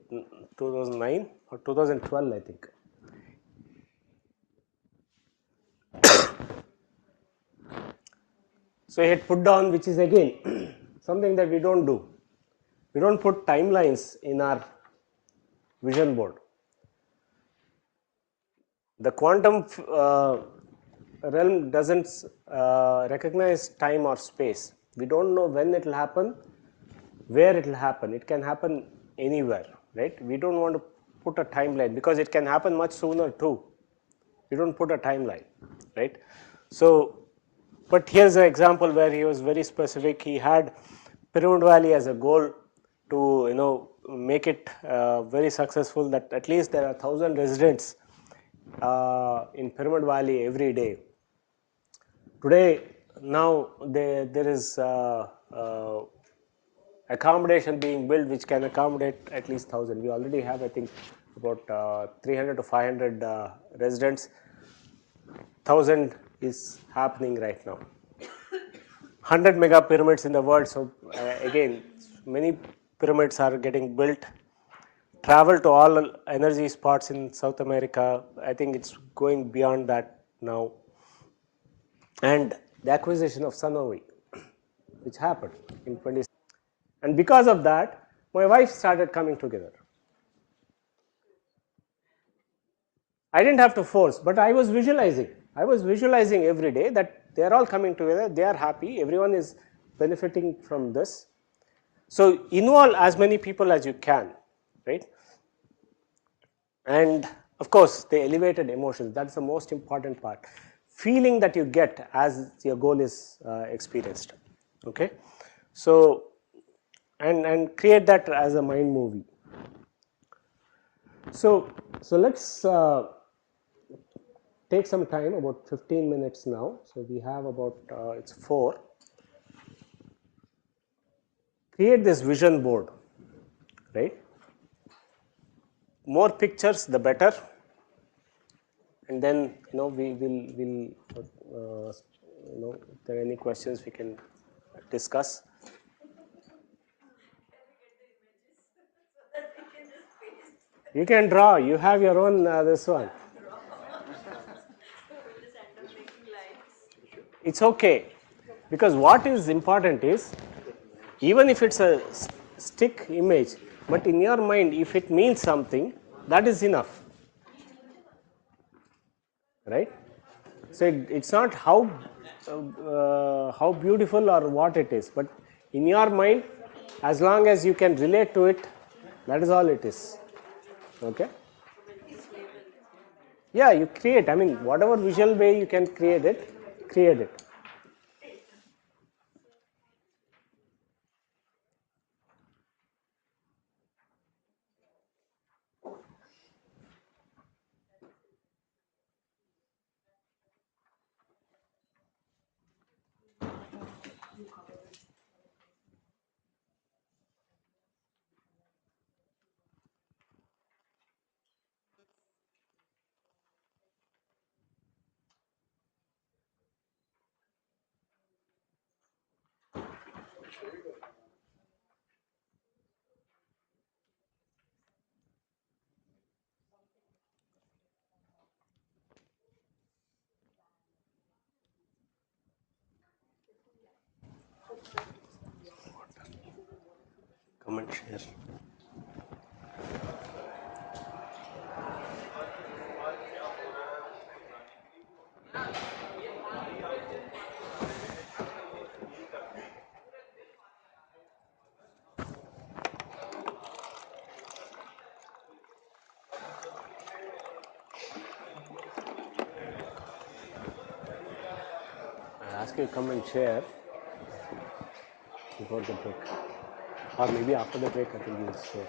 or 2012, I think. So he had put down, which is again something that we don't do. We don't put timelines in our vision board. The quantum realm doesn't recognize time or space. We don't know when it will happen, where it will happen. It can happen anywhere, right? We don't want to put a timeline because it can happen much sooner too. We don't put a timeline, right? So, but here's an example where he was very specific. He had Pyramid Valley as a goal to make it very successful, that at least there are 1,000 residents in Pyramid Valley every day. Today, now there is accommodation being built which can accommodate at least 1,000. We already have, I think, about 300 to 500 residents. 1,000 is happening right now. 100 mega pyramids in the world. So again, many pyramids are getting built. Travel to all energy spots in South America. I think it's going beyond that now. And the acquisition of Sanofi, which happened in 20. And because of that, my wife started coming together. I didn't have to force, but I was visualizing. I was visualizing every day that they are all coming together, they are happy, everyone is benefiting from this. So involve as many people as you can, right? And of course, the elevated emotions, that's the most important part. Feeling that you get as your goal is experienced, okay? So, and create that as a mind movie. So let's take some time, about 15 minutes now. So we have about, it's 4. Create this vision board, right? More pictures, the better. And then, we will, if there are any questions, we can discuss. You can draw. You have your own this one. It's okay, because what is important is, even if it's a stick image, but in your mind, if it means something, that is enough, right? So it's not how beautiful or what it is, but in your mind, as long as you can relate to it, that is all it is. Okay? Yeah, you create. I mean, whatever visual way you can create it, create it. Come and share. I ask you to come and share before the break. Or maybe after the break I think you will share.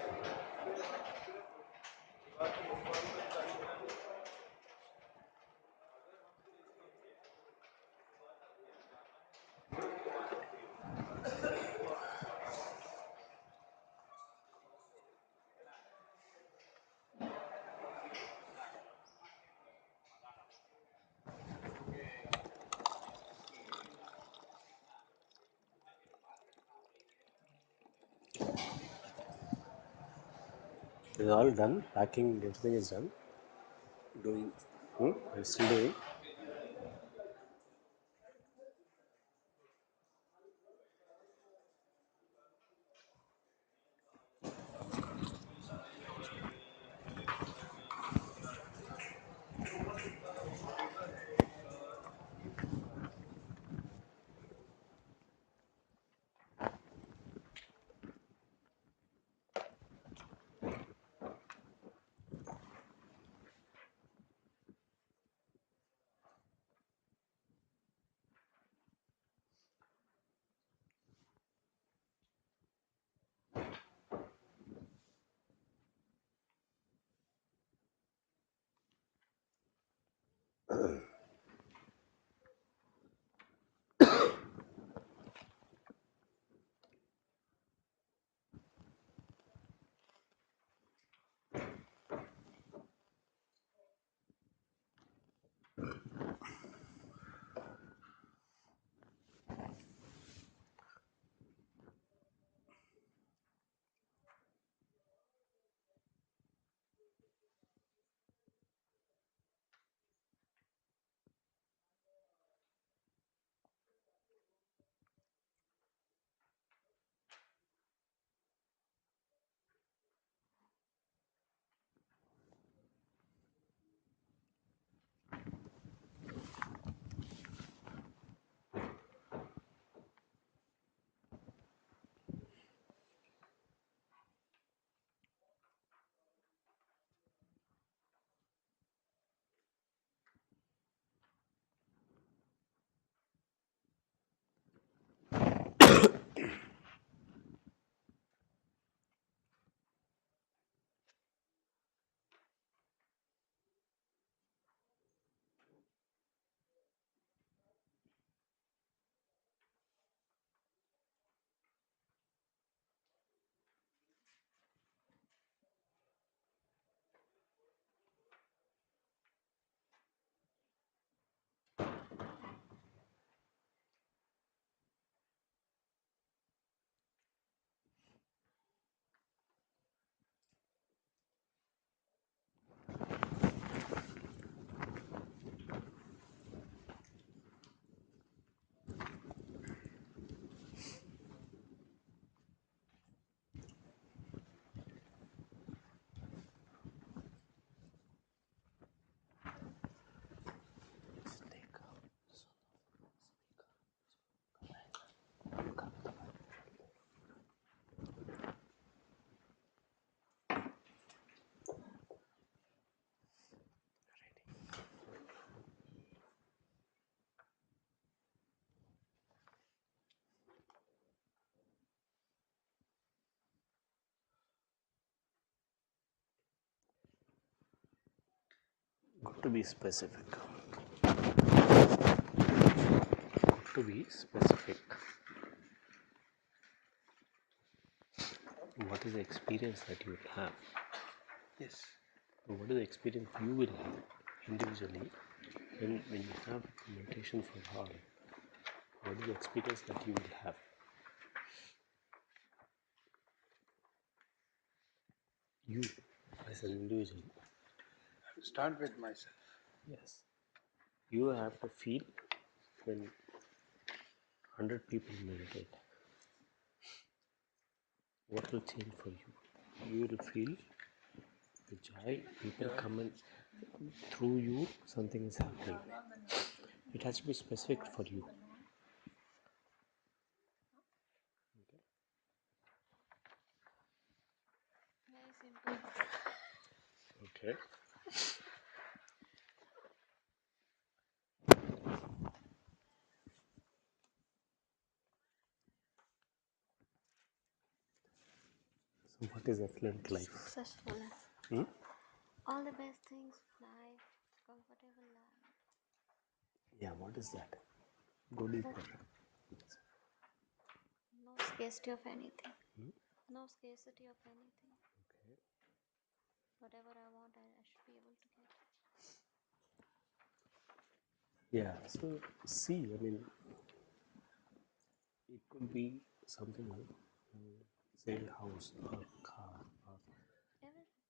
It's all done. Packing, everything is done. Doing. I'm still doing. Got to be specific. Got to be specific. What is the experience that you will have? Yes. What is the experience you will have individually when you have meditation for all? What is the experience that you will have? You as an individual. I will start with myself. Yes. You have to feel when 100 people meditate. what will change for you? You will feel the joy, people come in through you, something is happening. It has to be specific for you. Very simple. Okay. So what is affluent life? Successful. Hmm? All the best things, life, comfortable life. Yeah, what is that? Go deeper. No scarcity of anything. Hmm? No scarcity of anything. Okay. Whatever I want, I should be able to get. Yeah, so see, I mean, it could be something like, say, house or car or Everything.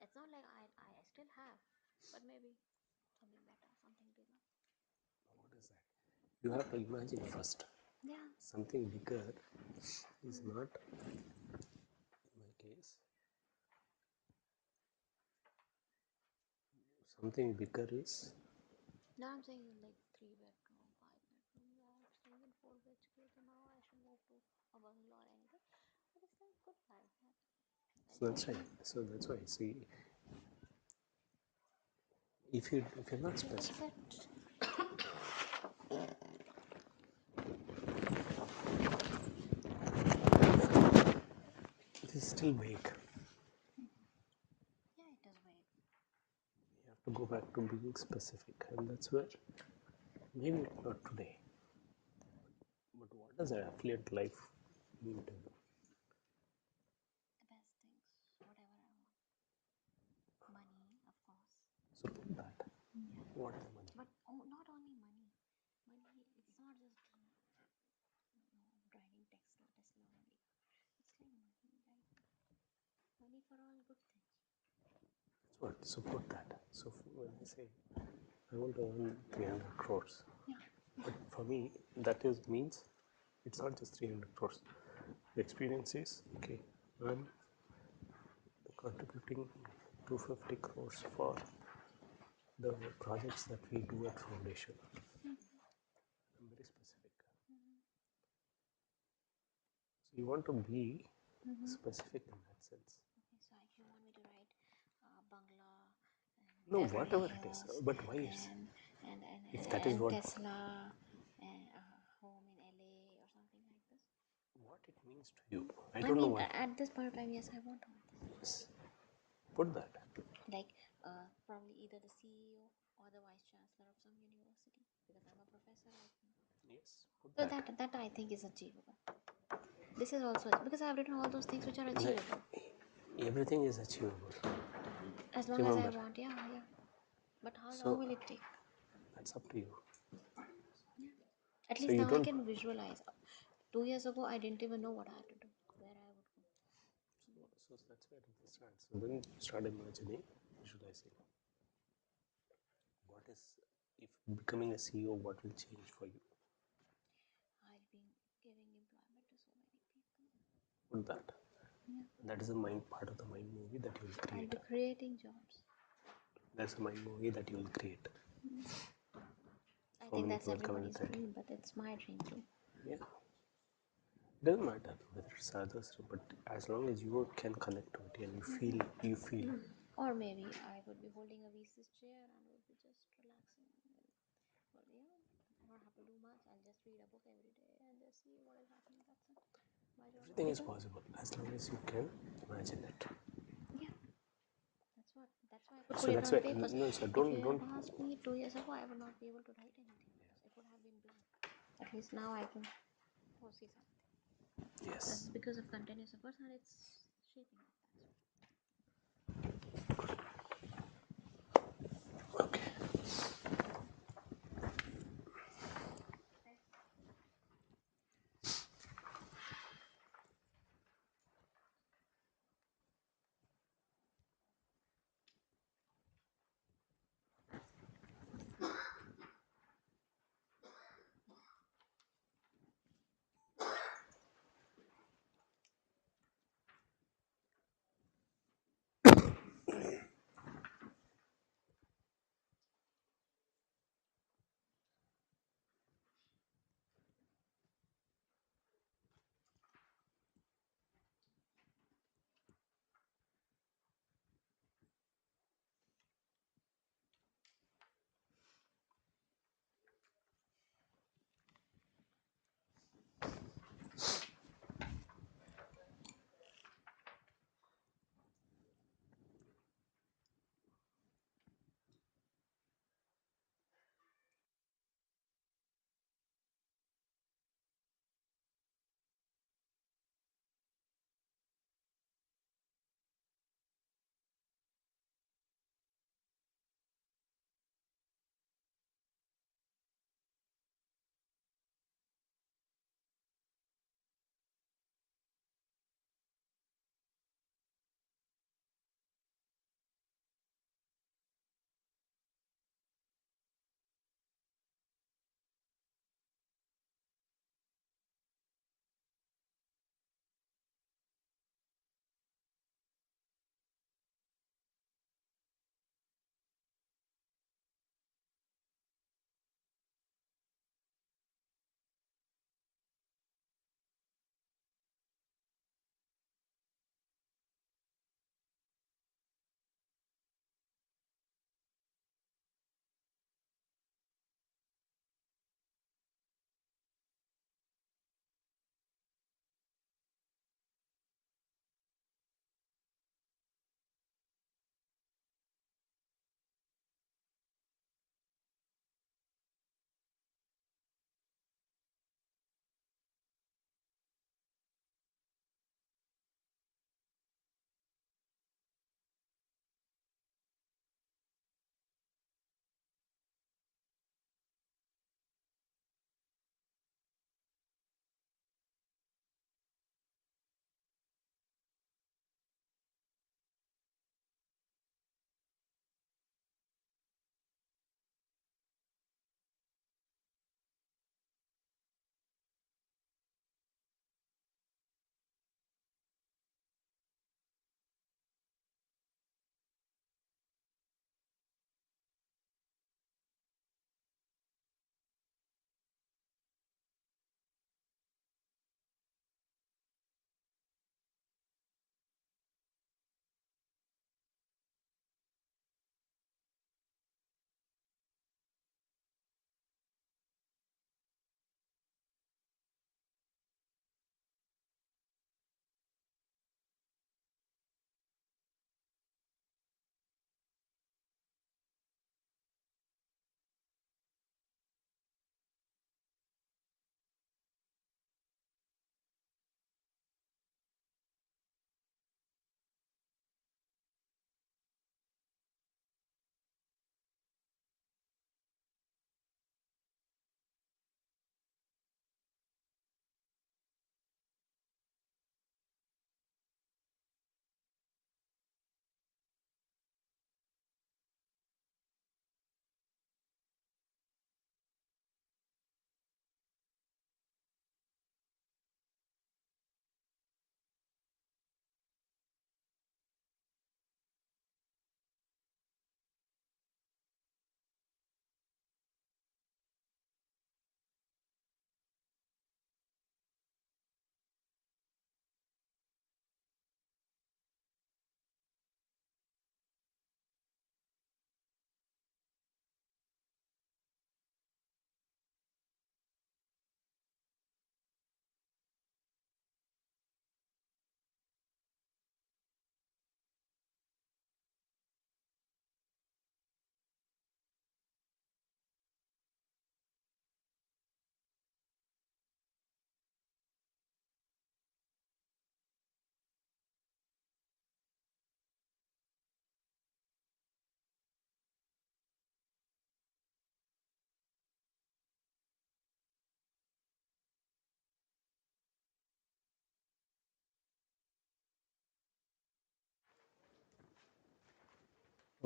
It's not like I still have, but maybe something better, something bigger. what is that? You have to imagine first. Yeah. Something bigger is not, in my case, something bigger is, Now I'm saying like 3 bedroom, 5 bedroom. Yeah, staying in 4 BHK. So now I should move to a bungalow or anything. But it's still good life. so that's right. So that's why, see, if you're not specific, it is still vague. Yeah, it is vague. You have to go back to being specific, and that's where maybe not today. But what does an affluent life mean to you? The best things, whatever I want. Money, of course. So put that. Yeah. What is money? But not only money. Money, it's not just driving Tesla only. It's like money, right? Money for all good things. That's what. So put that. So when I say I want to earn 300 crores, Yeah. but for me that is means it's not just 300 crores. The experience is okay. I'm contributing 250 crores for the projects that we do at foundation. I'm very specific. So you want to be specific in that sense. Okay, so if you want me to write bungalow and No, Beverly whatever it is. Hills But why is if that is and what Tesla and home in LA or something like this. what it means to you? I I don't know mean, why. at this point of time, yes, I want all this. Yes. Put that. Like probably either the CEO or the vice chancellor of some university because I'm a professor right now. Yes. Put So that. that I think is achievable. This is also because I've written all those things which are achievable. Everything is achievable. As long Remember. as I want, yeah. But how So long will it take? that's up to you. Yeah. At So least you now I don't. can visualize. 2 years ago, I didn't even know what I had to do, where I would go. So that's where it starts. So then start imagining, visualizing. What is if becoming a CEO? What will change for you? I'll be giving employment to so many people. Put that. Yeah. That is the mind part of the mind movie that you will I'll create. be creating jobs. That's a mind movie that you will create. I For think me, that's it will come in everybody's 30. dream, but it's my dream too. Yeah. Doesn't matter whether it's others, but as long as you can connect to it and you feel. Or maybe I would be holding a VC's chair and would be just relaxing. Well, yeah, I don't have to do much. I'll just read a book every day and just see what is happening. That's it. My job will Everything be is done. possible as long as you can imagine it. Yeah. That's why I could So put it that's on why papers. no, so If you had don't. asked me 2 years ago, I would not be able to write anything. It would have been blank. At least now I can foresee something. Yes. That's because of continuous efforts and it's shaping up. Okay.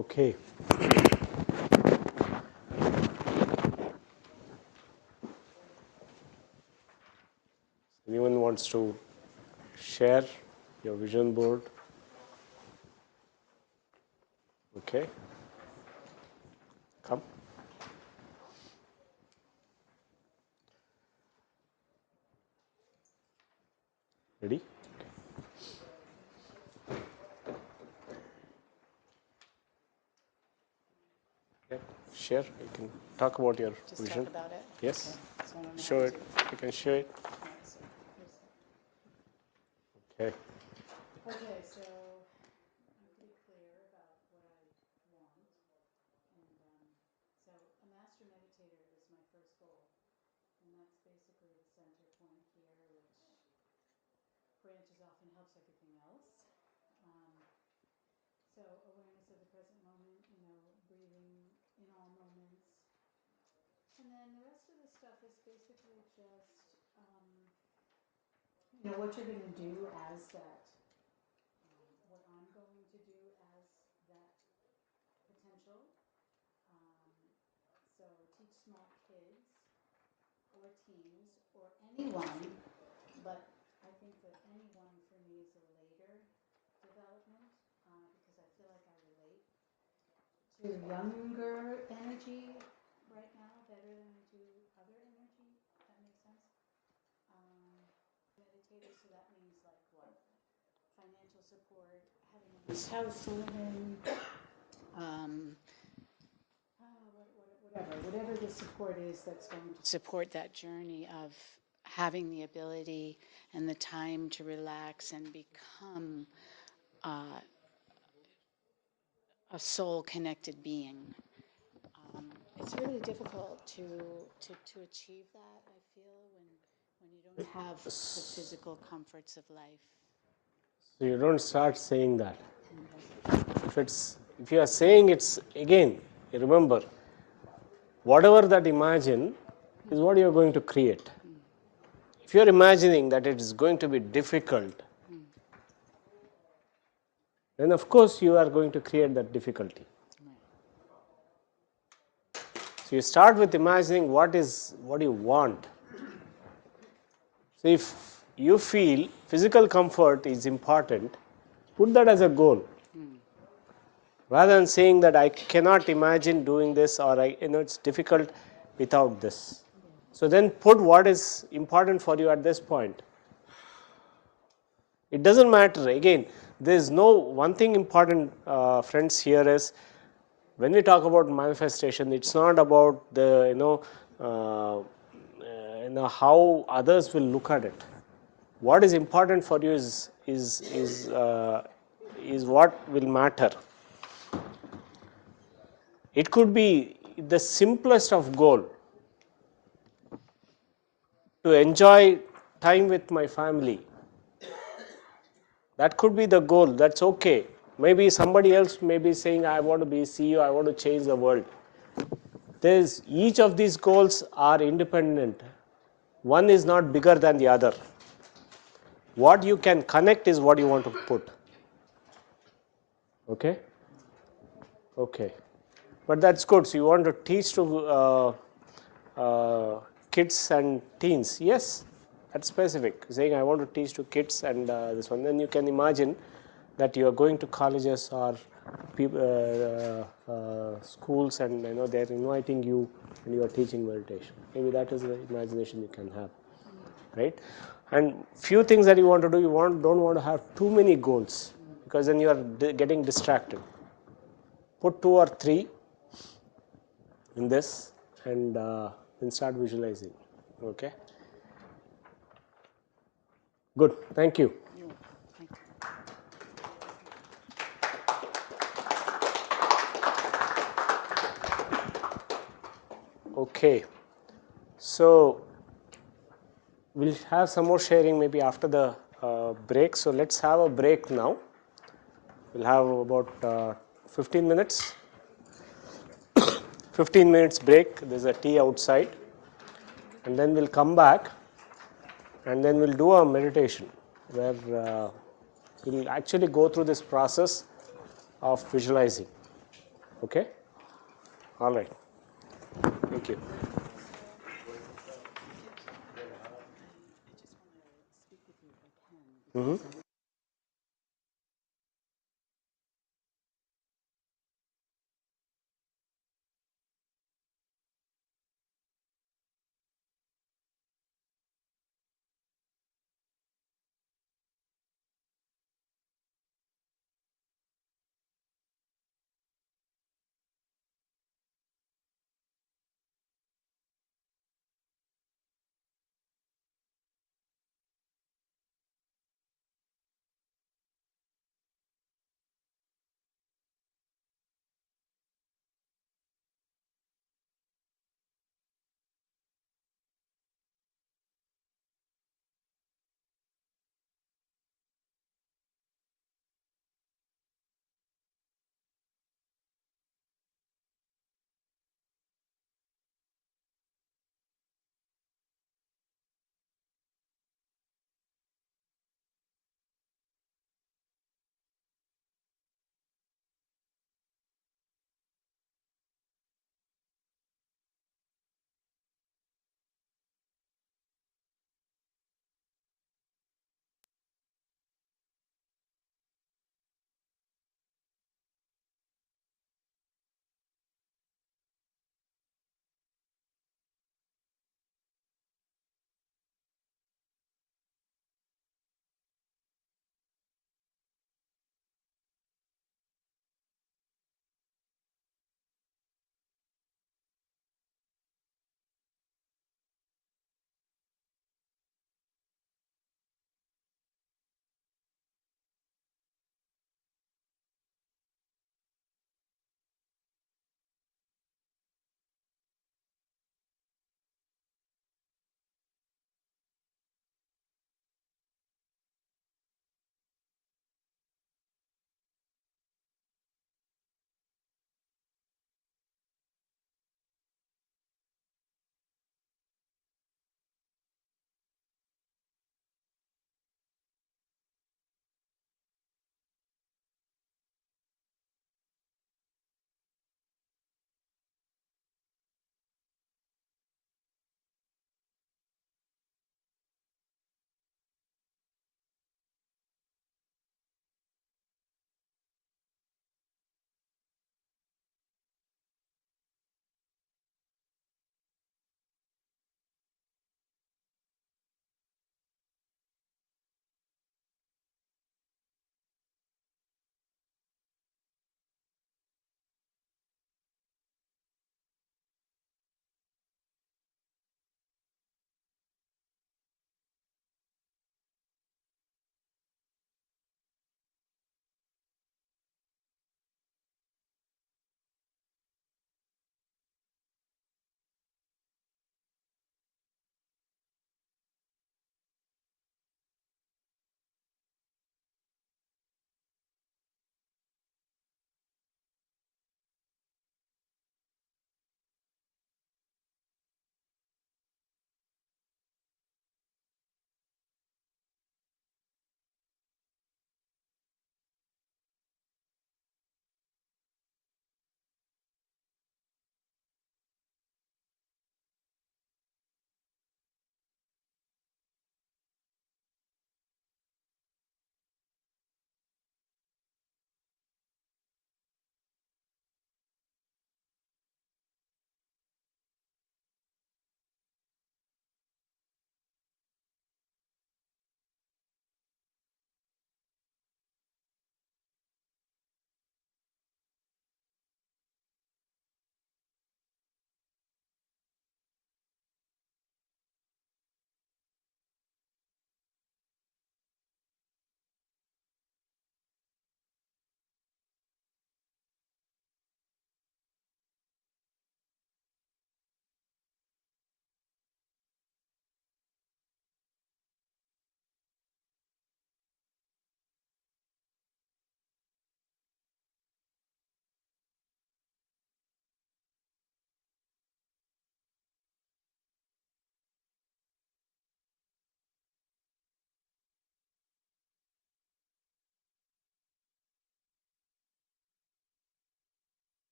Okay. Anyone wants to share your vision board? Okay. Come. Ready? Yeah. Share. You can talk about your Just vision. talk about it? Yes. Okay. So I don't know Show how it. You can show it. Okay. Okay, so I'm pretty clear about what I want. And so a master meditator is my first goal. And that's basically the center point here, which branches off and helps everything else. So awareness of the present moment, breathing in all moments. And then the rest of the stuff is basically just, what you're going to do as that, what I'm going to do as that potential. So teach small kids or teens or anyone, but I think that anyone for me is a later development because I feel like I relate to younger energy right now better than I do other energy, if that makes sense. Meditator, so that means like what? Financial support, having a nice house to live in, whatever the support is that's going to support that journey of having the ability and the time to relax and become a soul-connected being. It's really difficult to achieve that, I feel, when you don't have the physical comforts of life. So you don't start saying that. If you are saying it's again, remember, whatever that imagine is what you are going to create. If you are imagining that it is going to be difficult, then of course you are going to create that difficulty. So you start with imagining what you want. So if you feel physical comfort is important, put that as a goal. Rather than saying that I cannot imagine doing this or it's difficult without this. So then put what is important for you at this point. It doesn't matter. Again, there is no one thing important, friends, here is when we talk about manifestation, it's not about the how others will look at it. What is important for you is what will matter. It could be the simplest of goal to enjoy time with my family. That could be the goal. That's okay. Maybe somebody else may be saying, I want to be CEO, I want to change the world. Each of these goals are independent. One is not bigger than the other. What you can connect is what you want to put. Okay? Okay. But that's good. So you want to teach to kids and teens. Yes, that's specific. Saying I want to teach to kids and this one. Then you can imagine that you are going to colleges or schools and they're inviting you and you are teaching meditation. Maybe that is the imagination you can have, right? And few things that you want to do, don't want to have too many goals because then you are getting distracted. Put 2 or 3 in this and then start visualizing. Okay. Good. Thank you. Okay. So we'll have some more sharing maybe after the break. So let's have a break now. We'll have about 15 minutes. 15 minutes break. There's a tea outside. And then we'll come back and then we'll do a meditation where we'll actually go through this process of visualizing. Okay? All right. Thank you. Mm-hmm.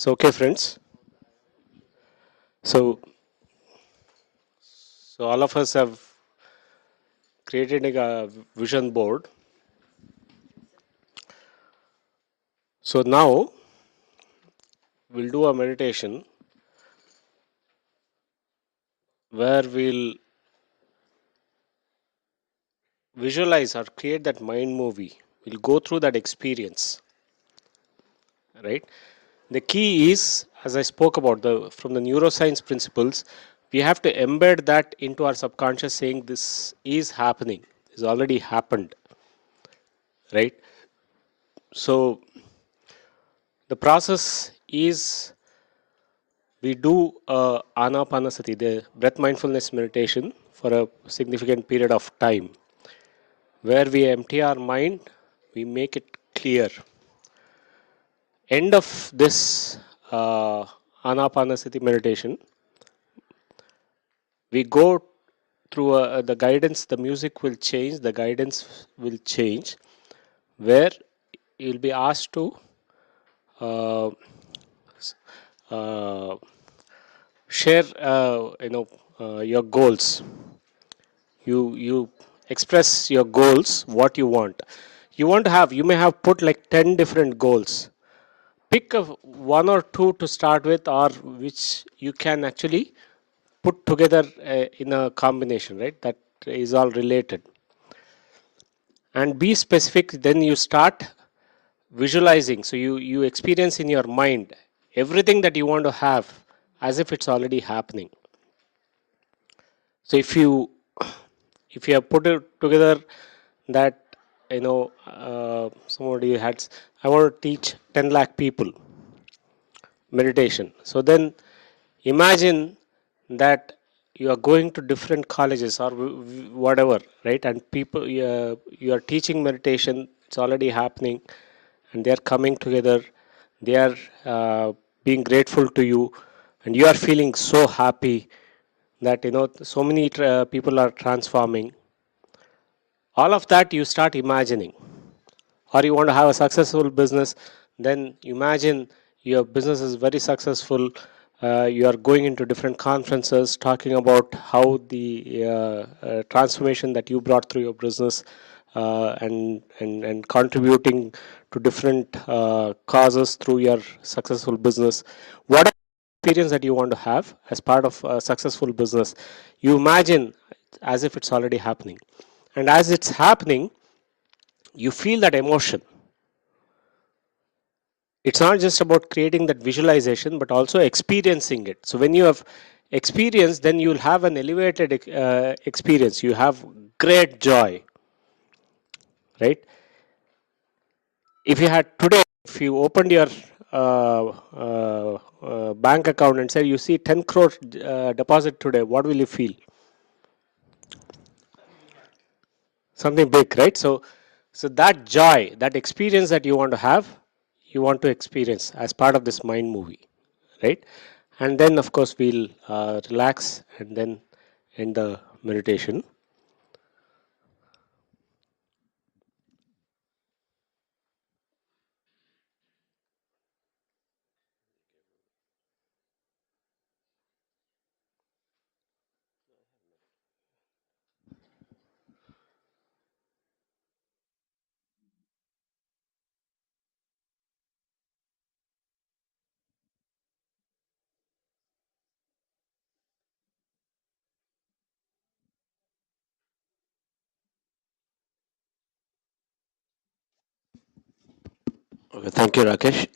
So, okay, friends. So all of us have created a vision board. So now we'll do a meditation where we'll visualize or create that mind movie. We'll go through that experience, right? The key is, as I spoke about from the neuroscience principles, we have to embed that into our subconscious, saying this is happening, this already happened, right? So the process is we do anapanasati, the breath mindfulness meditation, for a significant period of time, where we empty our mind, we make it clear. End of this anapanasati meditation, we go through the guidance, the music will change, the guidance will change, where you'll be asked to uh, uh, share your goals. You express your goals, what you want. You may have put like 10 different goals. Pick one or two to start with, or which you can actually put together in a combination, right? That is all related. And be specific. Then you start visualizing. So you experience in your mind everything that you want to have as if it's already happening. So if you have put it together that somebody had, I want to teach 10 lakh people meditation. So then imagine that you are going to different colleges or whatever, right? And people, you are teaching meditation, it's already happening, and they are coming together, they are being grateful to you, and you are feeling so happy that so many people are transforming. All of that you start imagining. Or you want to have a successful business, then imagine your business is very successful. You are going into different conferences talking about how the transformation that you brought through your business, and contributing to different causes through your successful business. Whatever experience that you want to have as part of a successful business, you imagine as if it's already happening. And as it's happening, you feel that emotion. It's not just about creating that visualization, but also experiencing it. So when you have experience, then you'll have an elevated experience. You have great joy, right? If you had today, if you opened your bank account and said you see 10 crore deposit today, what will you feel? Something big, right? So that joy, that experience that you want to have, you want to experience as part of this mind movie, right? And then of course we'll relax and then end the meditation. Okay, thank you, Rakesh.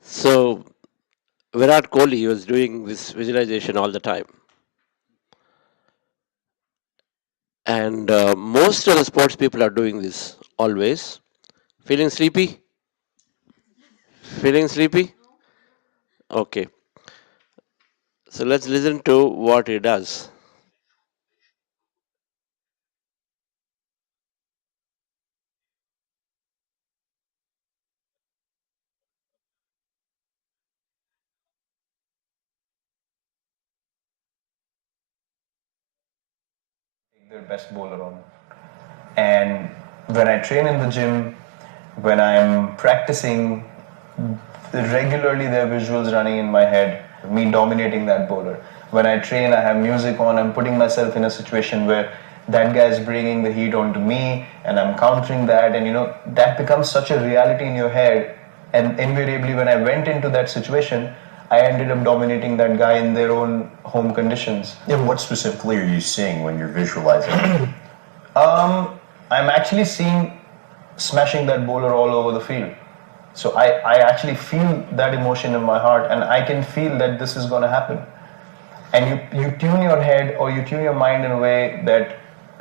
So Virat Kohli, he was doing this visualization all the time. And most of the sports people are doing this always. Feeling sleepy? Feeling sleepy? Okay. So let's listen to what he does. Their best bowler on. And when I train in the gym, when I'm practicing regularly there are visuals running in my head, me dominating that bowler. When I train, I have music on, I'm putting myself in a situation where that guy is bringing the heat onto me and I'm countering that, and that becomes such a reality in your head. And invariably, when I went into that situation, I ended up dominating that guy in their own home conditions. And what specifically are you seeing when you're visualizing? I'm actually seeing smashing that bowler all over the field. So I actually feel that emotion in my heart, and I can feel that this is going to happen. And you tune your head or you tune your mind in a way that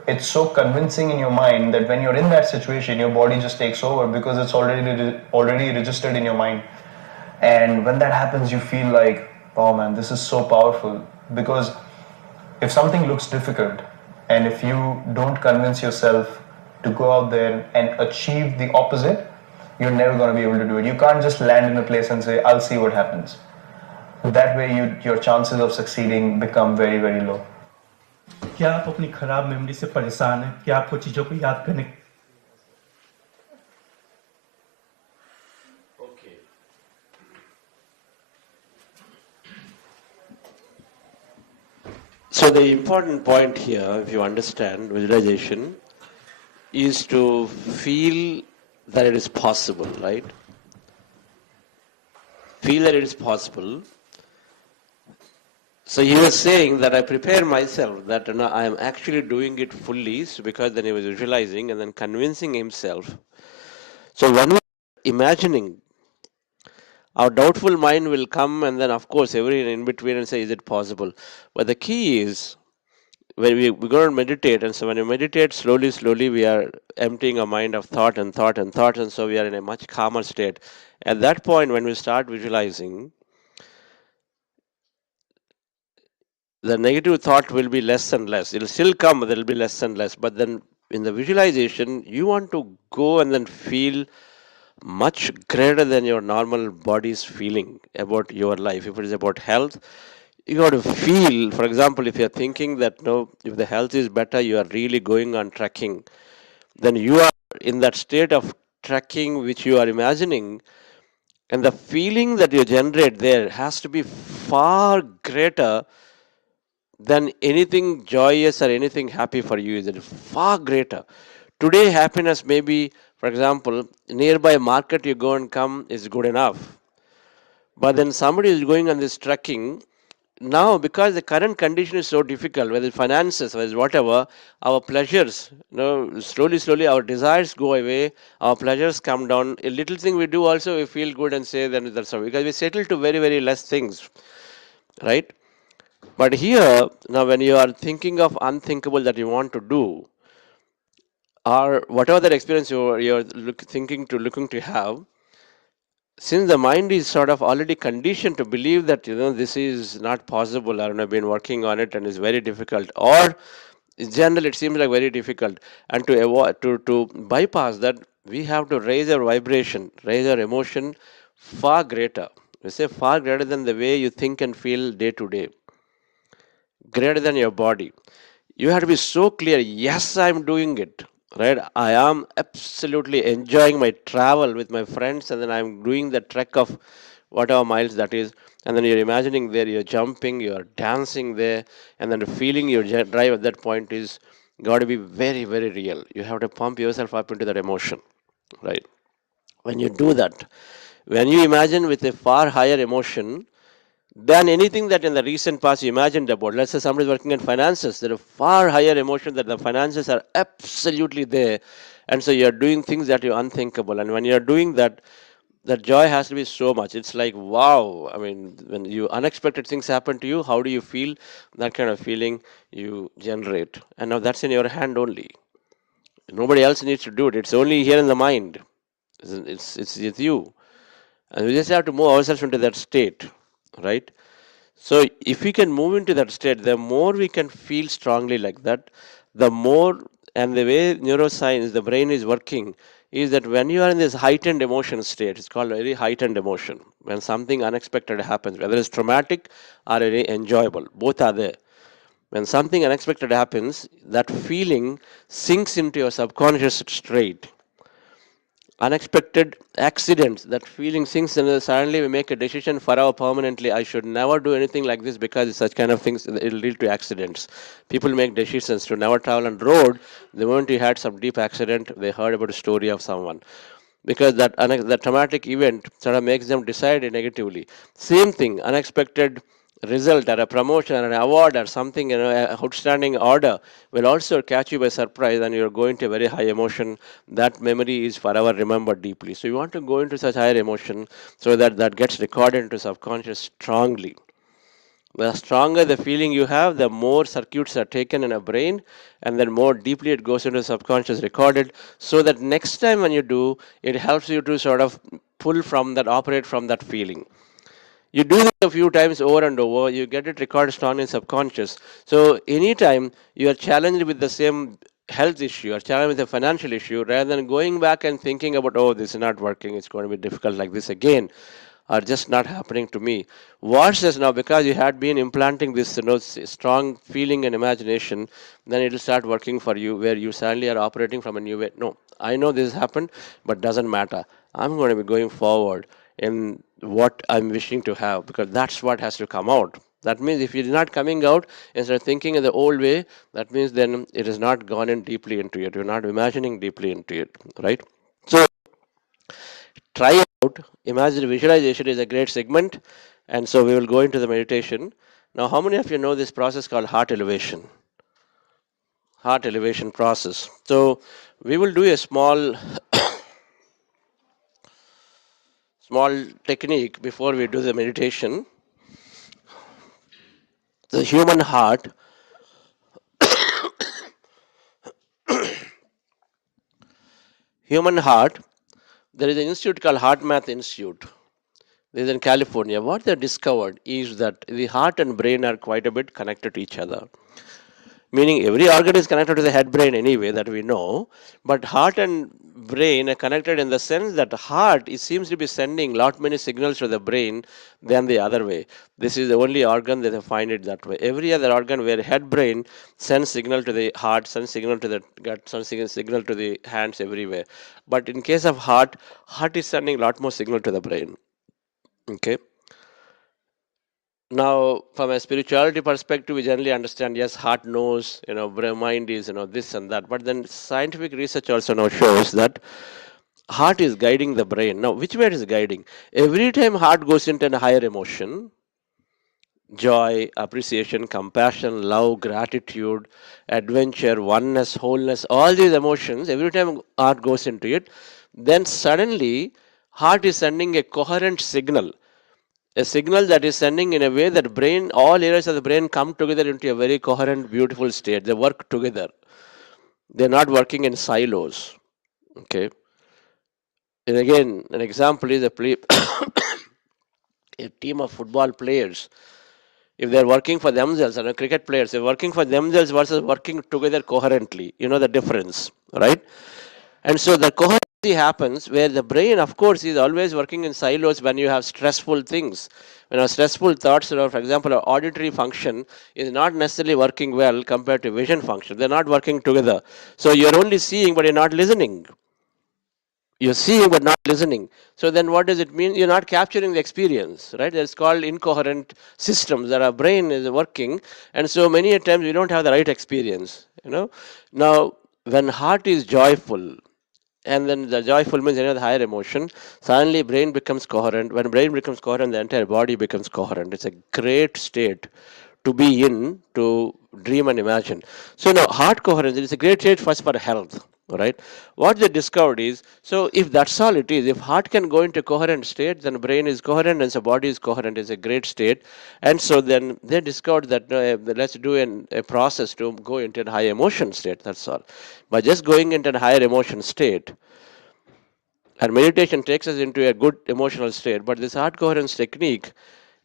it's so convincing in your mind that when you're in that situation, your body just takes over because it's already registered in your mind. And when that happens, you feel like, oh man, this is so powerful. Because if something looks difficult, and if you don't convince yourself to go out there and achieve the opposite, you're never going to be able to do it. You can't just land in a place and say, I'll see what happens. That way your chances of succeeding become very, very low. क्या आप अपनी खराब memory से परेशान हैं? क्या आपको चीजों को याद करने So the important point here, if you understand visualization, is to feel that it is possible, right? Feel that it is possible. So he was saying that I prepare myself that I am actually doing it fully, so because then he was visualizing and then convincing himself. So when we are imagining, our doubtful mind will come, and then of course every in between and say, is it possible? But the key is, when we go and meditate, and so when you meditate slowly, we are emptying our mind of thought, and so we are in a much calmer state. At that point, when we start visualizing, the negative thought will be less and less. It will still come, but there will be less and less. But then in the visualization, you want to go and then feel much greater than your normal body's feeling about your life. If it is about health, you got to feel, for example, if you're thinking that if the health is better, you are really going on trekking, then you are in that state of trekking which you are imagining, and the feeling that you generate there has to be far greater than anything joyous or anything happy for you. Is it far greater? Today, happiness may be, for example, nearby market you go and come is good enough. But then somebody is going on this trekking. Now, because the current condition is so difficult, whether it's finances, whether it's whatever, our pleasures, slowly our desires go away, our pleasures come down. A little thing we do also, we feel good and say, then that's all. Because we settle to very, very less things, right? But here, now when you are thinking of unthinkable that you want to do, or whatever that experience you're looking to have, since the mind is sort of already conditioned to believe that this is not possible, or I've been working on it and it's very difficult, or in general it seems like very difficult, and to avoid to bypass that, we have to raise our vibration, raise our emotion far greater. We say far greater than the way you think and feel day to day, greater than your body. You have to be so clear, yes, I'm doing it, right? I am absolutely enjoying my travel with my friends, and then I'm doing the trek of whatever miles that is, and then you're imagining there, you're jumping, you're dancing there, and then the feeling your drive at that point is got to be very, very real. You have to pump yourself up into that emotion, right? When you do that, when you imagine with a far higher emotion than anything that in the recent past you imagined about. Let's say somebody is working in finances, there are far higher emotion that the finances are absolutely there, and so you're doing things that you're unthinkable. And when you're doing that, the joy has to be so much. It's like, wow. I mean, when you unexpected things happen to you, how do you feel? That kind of feeling you generate, and now that's in your hand only. Nobody else needs to do it. It's only here in the mind. It's with you, and we just have to move ourselves into that state, right? So if we can move into that state, the more we can feel strongly like that, the more, and the way neuroscience, the brain is working, is that when you are in this heightened emotion state, it's called very heightened emotion, when something unexpected happens, whether it's traumatic or very enjoyable, both are there. When something unexpected happens, that feeling sinks into your subconscious state. unexpected accidents, that feeling sinks and suddenly we make a decision forever permanently, I should never do anything like this because such kind of things, it will lead to accidents. People make decisions to never travel on road. The moment you had some deep accident, they heard about a story of someone. Because that traumatic event sort of makes them decide negatively. Same thing, unexpected result or a promotion or an award or something, outstanding order will also catch you by surprise and you're going to a very high emotion. That memory is forever remembered deeply. So you want to go into such higher emotion so that that gets recorded into subconscious strongly. The stronger the feeling you have, the more circuits are taken in a brain, and then more deeply it goes into the subconscious recorded, so that next time when you do, it helps you to sort of pull from that, operate from that feeling. You do this a few times over and over, you get it recorded strongly in subconscious. So anytime you are challenged with the same health issue or challenged with a financial issue, rather than going back and thinking about, oh, this is not working, it's going to be difficult like this again, are just not happening to me. Watch this now, because you had been implanting this strong feeling and imagination, then it will start working for you, where you suddenly are operating from a new way. No, I know this happened, but doesn't matter. I'm going to be going forward in what I'm wishing to have, because that's what has to come out. That means if it is not coming out, instead of thinking in the old way, that means then it is not gone in deeply into it. You're not imagining deeply into it, right? So try out. Imagine visualization is a great segment, and so we will go into the meditation. Now, how many of you know this process called heart elevation? Heart elevation process. So we will do a small technique before we do the meditation. The human heart there is an institute called Heart Math Institute. This is in California. What they discovered is that the heart and brain are quite a bit connected to each other. Meaning every organ is connected to the head brain anyway, that we know, but heart and brain are connected in the sense that heart, it seems to be sending lot many signals to the brain than the other way. This is the only organ that they find it that way. Every other organ where head brain sends signal to the heart, sends signal to the gut, sends signal to the hands, everywhere. But in case of heart is sending lot more signal to the brain. Okay. Now, from a spirituality perspective, we generally understand, yes, heart knows, mind is, this and that. But then scientific research also now shows that heart is guiding the brain. Now, which way it is guiding? Every time heart goes into a higher emotion, joy, appreciation, compassion, love, gratitude, adventure, oneness, wholeness, all these emotions, every time heart goes into it, then suddenly heart is sending a coherent signal. A signal that is sending in a way that brain, all areas of the brain come together into a very coherent, beautiful state. They work together. They're not working in silos. Okay. And again, an example is a team of football players. If they're working for themselves, and cricket players, they're working for themselves versus working together coherently. You know the difference, right? And so the coherency happens where the brain, of course, is always working in silos when you have stressful things. When our stressful thoughts, for example, our auditory function is not necessarily working well compared to vision function. They're not working together. So you're only seeing, but you're not listening. You're seeing, but not listening. So then what does it mean? You're not capturing the experience, right? It's called incoherent systems that our brain is working. And so many times we don't have the right experience, Now, when heart is joyful, and then the joyful means any other higher emotion, suddenly brain becomes coherent. When brain becomes coherent, the entire body becomes coherent. It's a great state to be in, to dream and imagine. So now heart coherence is a great state first for health. Right? What they discovered is, so if that's all it is, if heart can go into coherent state, then brain is coherent and the body is coherent. It's a great state. And so then they discovered that let's do a process to go into a high emotion state. That's all. By just going into a higher emotion state, and meditation takes us into a good emotional state, but this heart coherence technique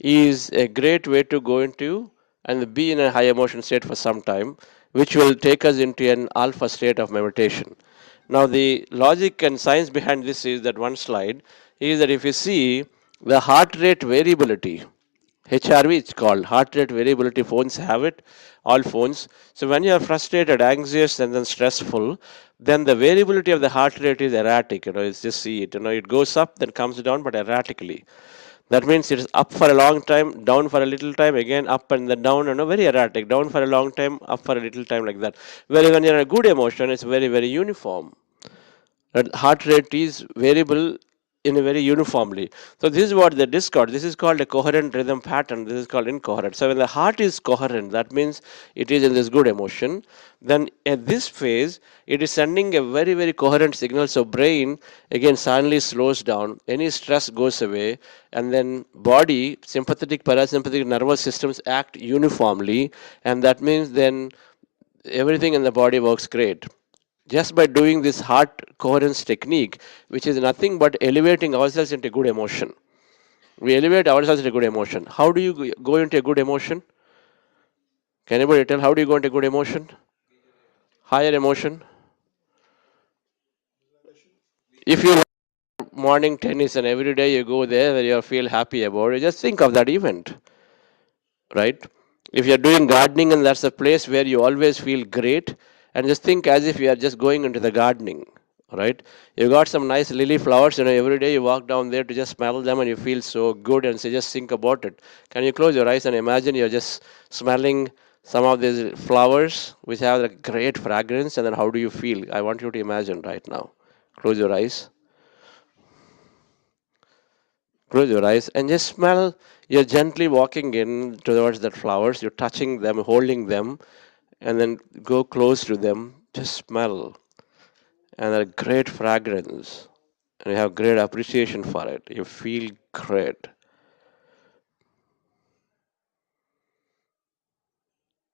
is a great way to go into and be in a high emotion state for some time, which will take us into an alpha state of meditation. Now, the logic and science behind this is that one slide is that if you see the heart rate variability, HRV it's called, heart rate variability, phones have it, all phones. So when you are frustrated, anxious, and then stressful, then the variability of the heart rate is erratic. It's just see it. It goes up, then comes down, but erratically. That means it is up for a long time, down for a little time, again up and then down, very erratic. Down for a long time, up for a little time, like that. Whereas when you're in a good emotion, it's very, very uniform. Heart rate is variable in a very uniformly. So this is what the discord. This is called a coherent rhythm pattern. This is called incoherent. So when the heart is coherent, that means it is in this good emotion. Then at this phase, it is sending a very, very coherent signal. So brain again suddenly slows down. Any stress goes away, and then body, sympathetic, parasympathetic nervous systems act uniformly, and that means then everything in the body works great. Just by doing this heart coherence technique, which is nothing but elevating ourselves into good emotion. We elevate ourselves into good emotion. How do you go into a good emotion? Can anybody tell how do you go into good emotion? Higher emotion. If you morning tennis and every day you go there where you feel happy about it, just think of that event, right? If you're doing gardening and that's a place where you always feel great, and just think as if you are just going into the gardening, right? You got some nice lily flowers, every day you walk down there to just smell them and you feel so good, and so just think about it. Can you close your eyes and imagine you're just smelling some of these flowers which have a great fragrance, and then how do you feel? I want you to imagine right now. Close your eyes. Close your eyes and just smell. You're gently walking in towards the flowers, you're touching them, holding them, and then go close to them. Just smell. And a great fragrance. And you have great appreciation for it. You feel great.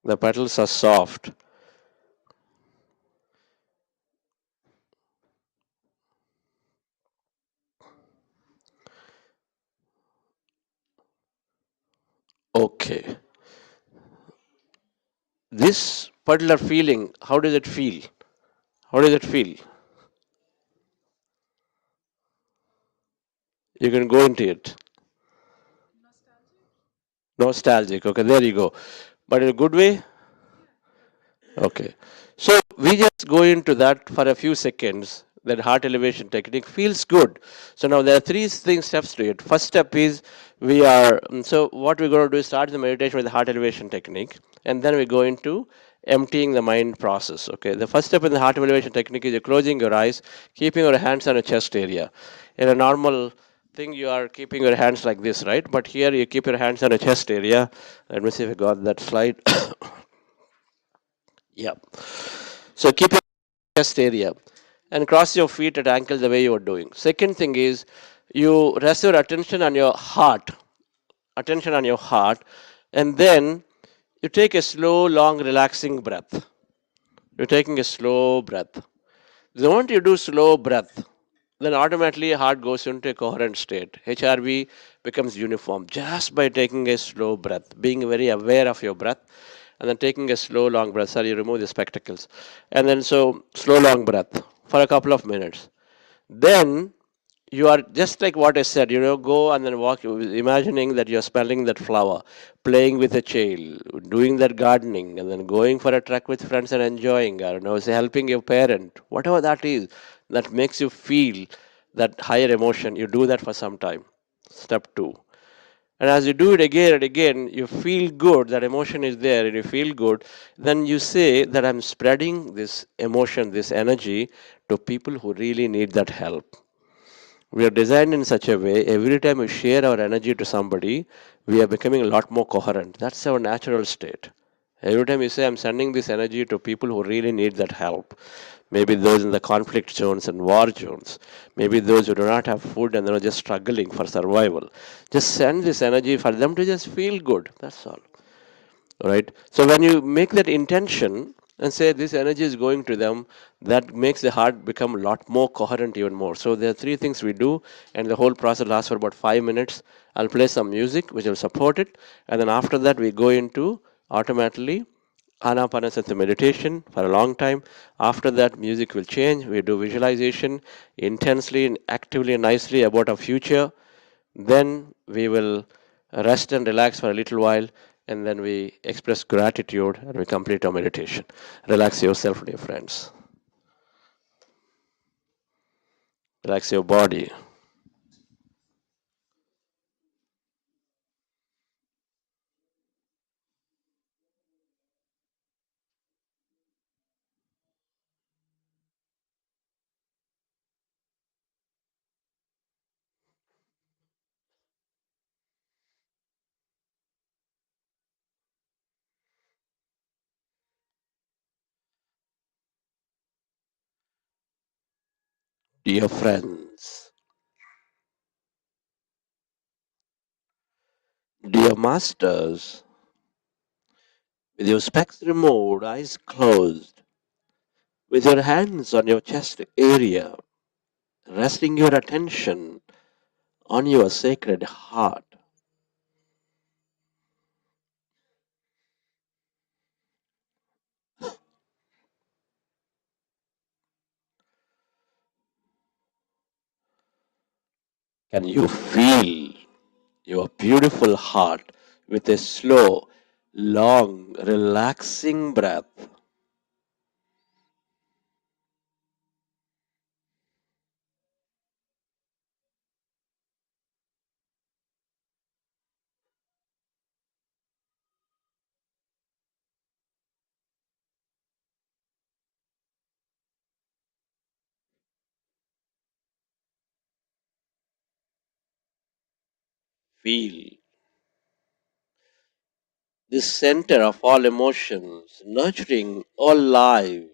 The petals are soft. Okay. This particular feeling, how does it feel? How does it feel? You can go into it. Nostalgic. Okay, there you go. But in a good way? Okay. So we just go into that for a few seconds. That heart elevation technique feels good. So now there are three steps to it. First step is so what we're going to do is start the meditation with the heart elevation technique, and then we go into emptying the mind process. Okay. The first step in the heart elevation technique is you're closing your eyes, keeping your hands on your chest area. In a normal thing, you are keeping your hands like this, right? But here you keep your hands on your chest area. Let me see if I got that slide. Yeah. So keep your chest area and cross your feet at ankles the way you are doing. Second thing is you rest your attention on your heart, and then you take a slow, long, relaxing breath. You're taking a slow breath. The moment you do slow breath, then automatically heart goes into a coherent state. HRV becomes uniform just by taking a slow breath, being very aware of your breath, and then taking a slow, long breath. Sorry, remove the spectacles. And then so slow, long breath for a couple of minutes. Then you are just like what I said, go and then walk, imagining that you're smelling that flower, playing with a child, doing that gardening, and then going for a trek with friends and enjoying, I don't know, say helping your parent, whatever that is, that makes you feel that higher emotion. You do that for some time. Step two. And as you do it again and again, you feel good, that emotion is there, and you feel good. Then you say that I'm spreading this emotion, this energy to people who really need that help. We are designed in such a way, every time we share our energy to somebody, we are becoming a lot more coherent. That's our natural state. Every time you say, I'm sending this energy to people who really need that help, maybe those in the conflict zones and war zones, maybe those who do not have food and they're just struggling for survival. Just send this energy for them to just feel good. That's all. Right? So when you make that intention and say this energy is going to them, that makes the heart become a lot more coherent even more. So there are three things we do, and the whole process lasts for about 5 minutes. I'll play some music which will support it, and then after that we go into automatically Anapanasati meditation for a long time. After that, music will change. We do visualization intensely and actively and nicely about our future. Then we will rest and relax for a little while, and then we express gratitude and we complete our meditation. Relax yourself, dear friends. Relax your body. Dear friends, dear masters, with your specs removed, eyes closed, with your hands on your chest area, resting your attention on your sacred heart, can you feel your beautiful heart with a slow, long, relaxing breath? Feel this center of all emotions, nurturing all life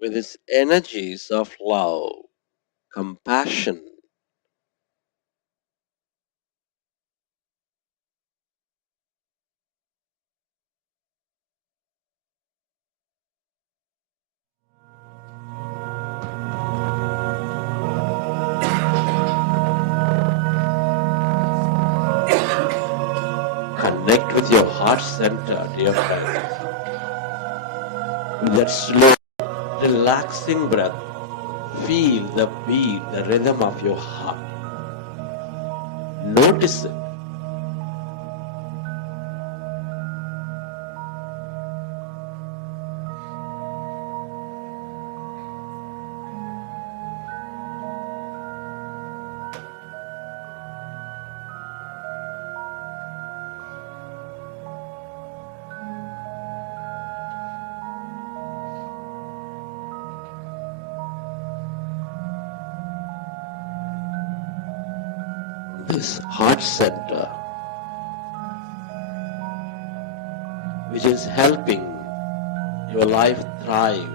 with its energies of love, compassion. Connect with your heart center, dear friends, with that slow, relaxing breath. Feel the beat, the rhythm of your heart. Notice it. This heart center, which is helping your life thrive,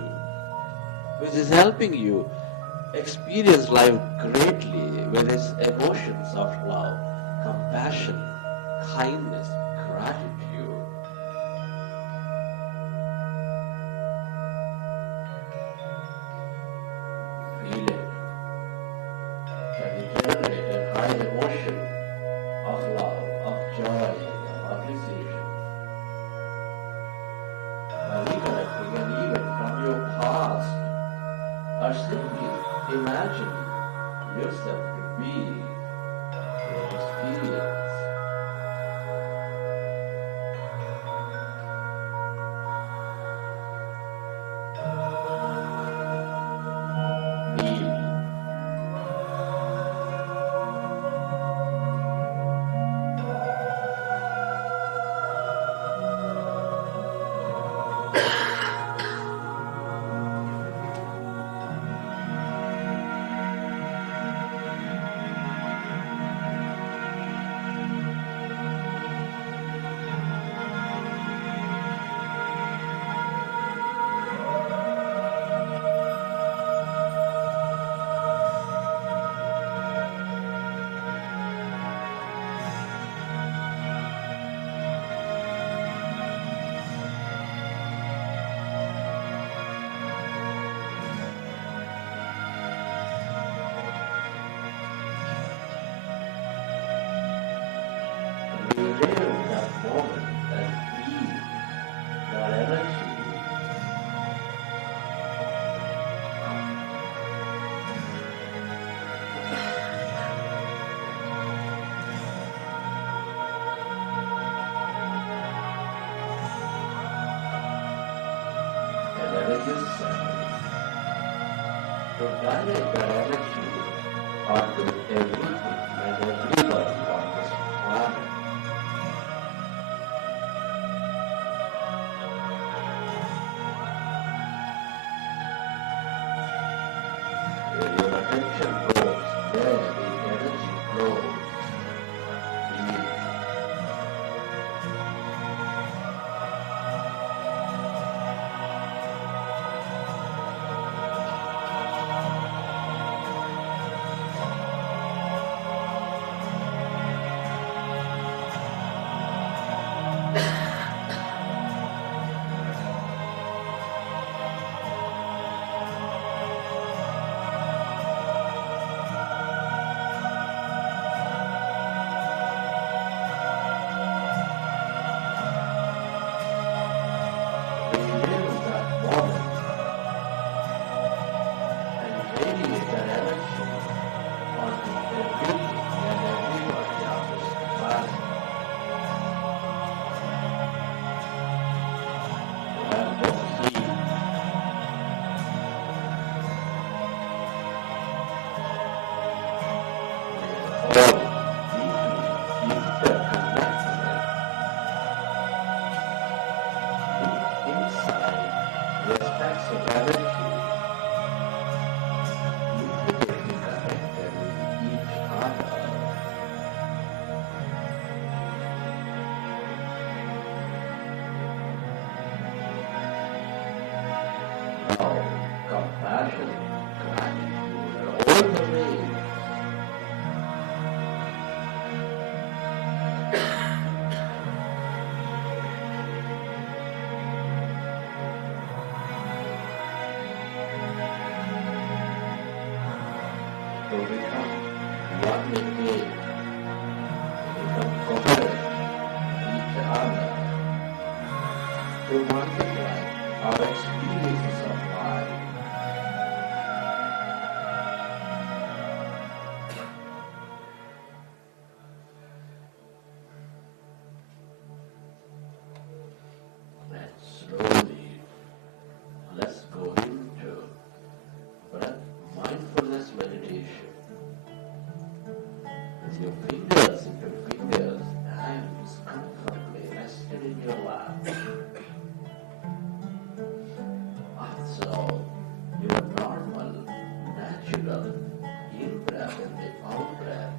which is helping you experience life greatly with its emotions of love, compassion, kindness, gratitude. Feel it. Can you generate a high emotion of love, of joy, of appreciation by reconnecting and even from your past, or simply imagine yourself to be in an experience. Relive that moment and feel that energy. And energy settles to direct that energy onto everything and everybody on this planet. Where your attention goes, there the energy flows. Relive that moment and radiate that energy onto everything and everybody on this planet. Plant that seed. All deeply interconnected deep inside the aspects of energy, intricately connected with each other. Love, compassion, gratitude, all the way. To become one with it, to become coherent with each other, to multiply our experiences of life. And slowly, let's go into breath mindfulness meditation. With your fingers, hands comfortably rested in your lap. Observe your normal, natural in-breath and the out-breath.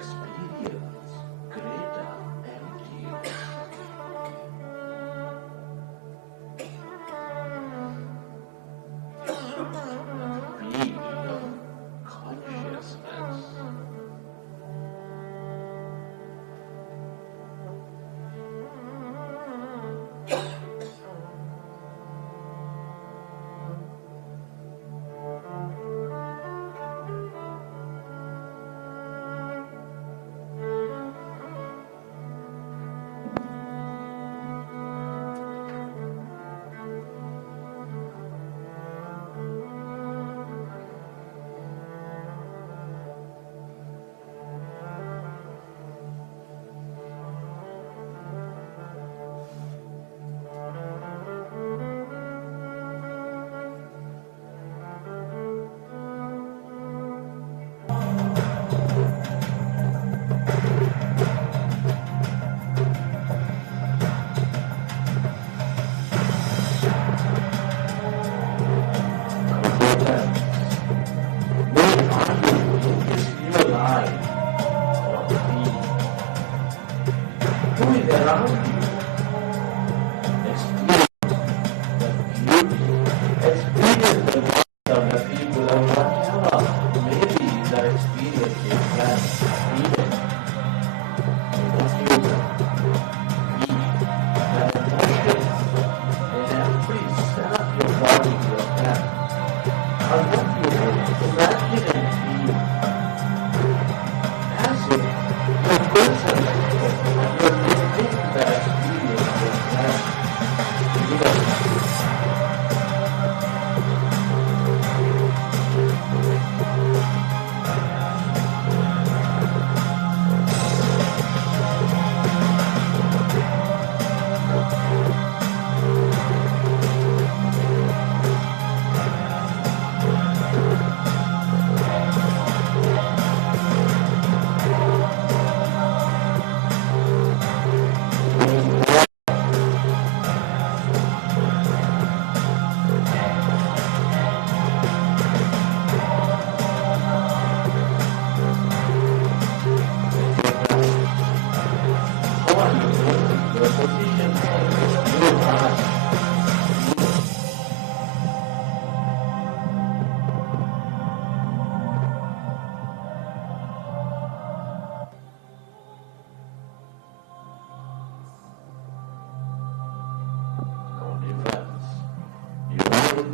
experience greater emptiness. Field of consciousness.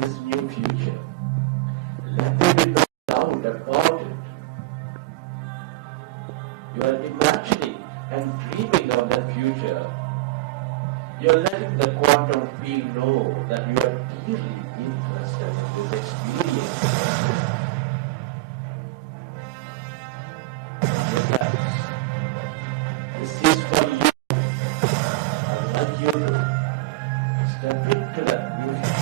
This new future. Let there be no doubt about it. You are imagining and dreaming of that future. You are letting the quantum field know that you are deeply interested in this experience. Relax. This is for you. I'd like you to step into that music.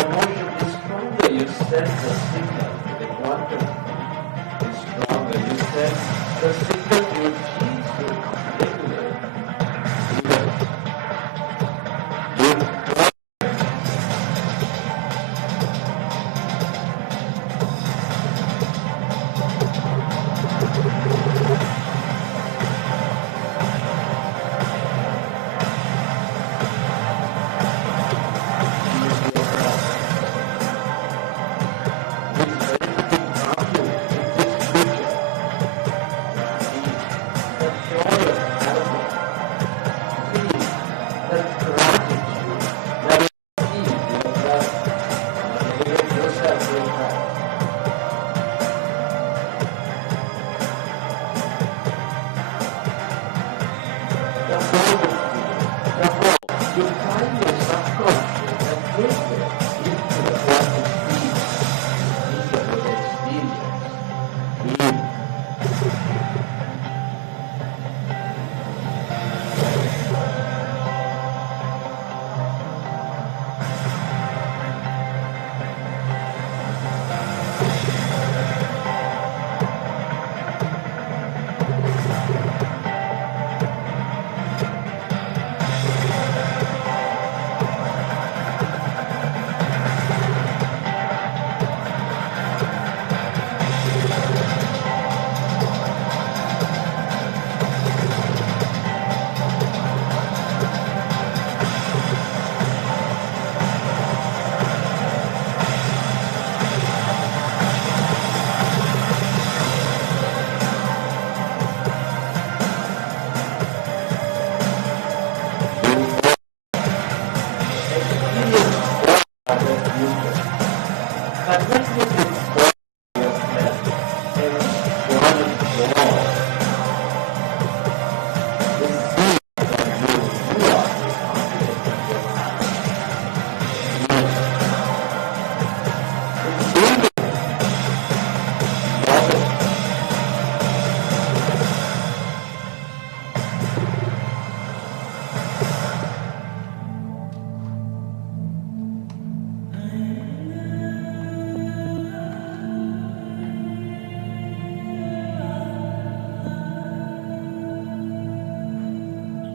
emotion is stronger, you sense the signal. The quantum is stronger, you sense the signal to your genes to regulate.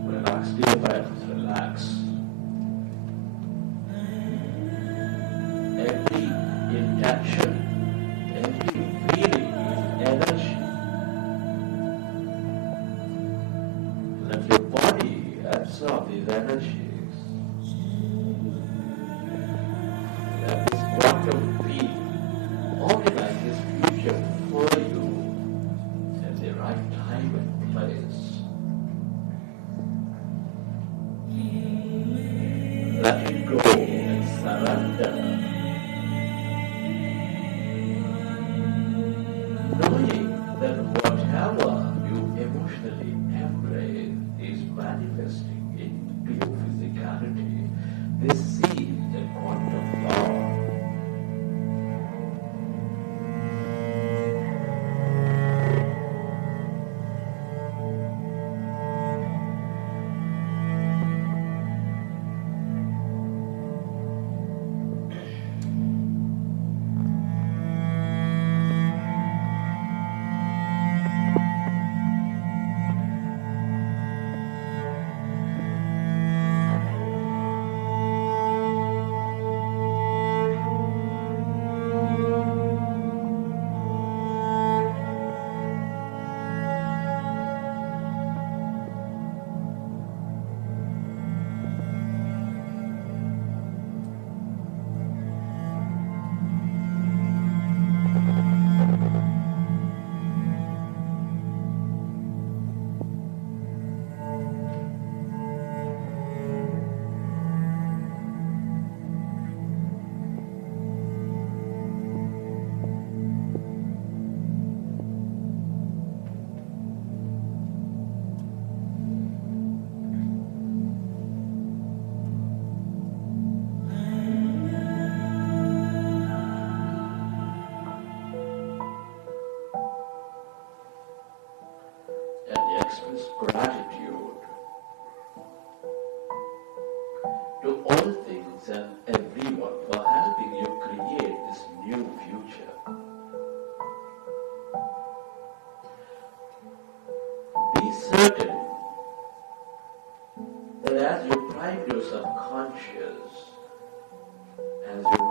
Relax, dear friends, relax. Every intention, every feeling is energy. Let your body absorb these energies. Let this quantum field organize this future for you at the right time and place. Let it go and surrender.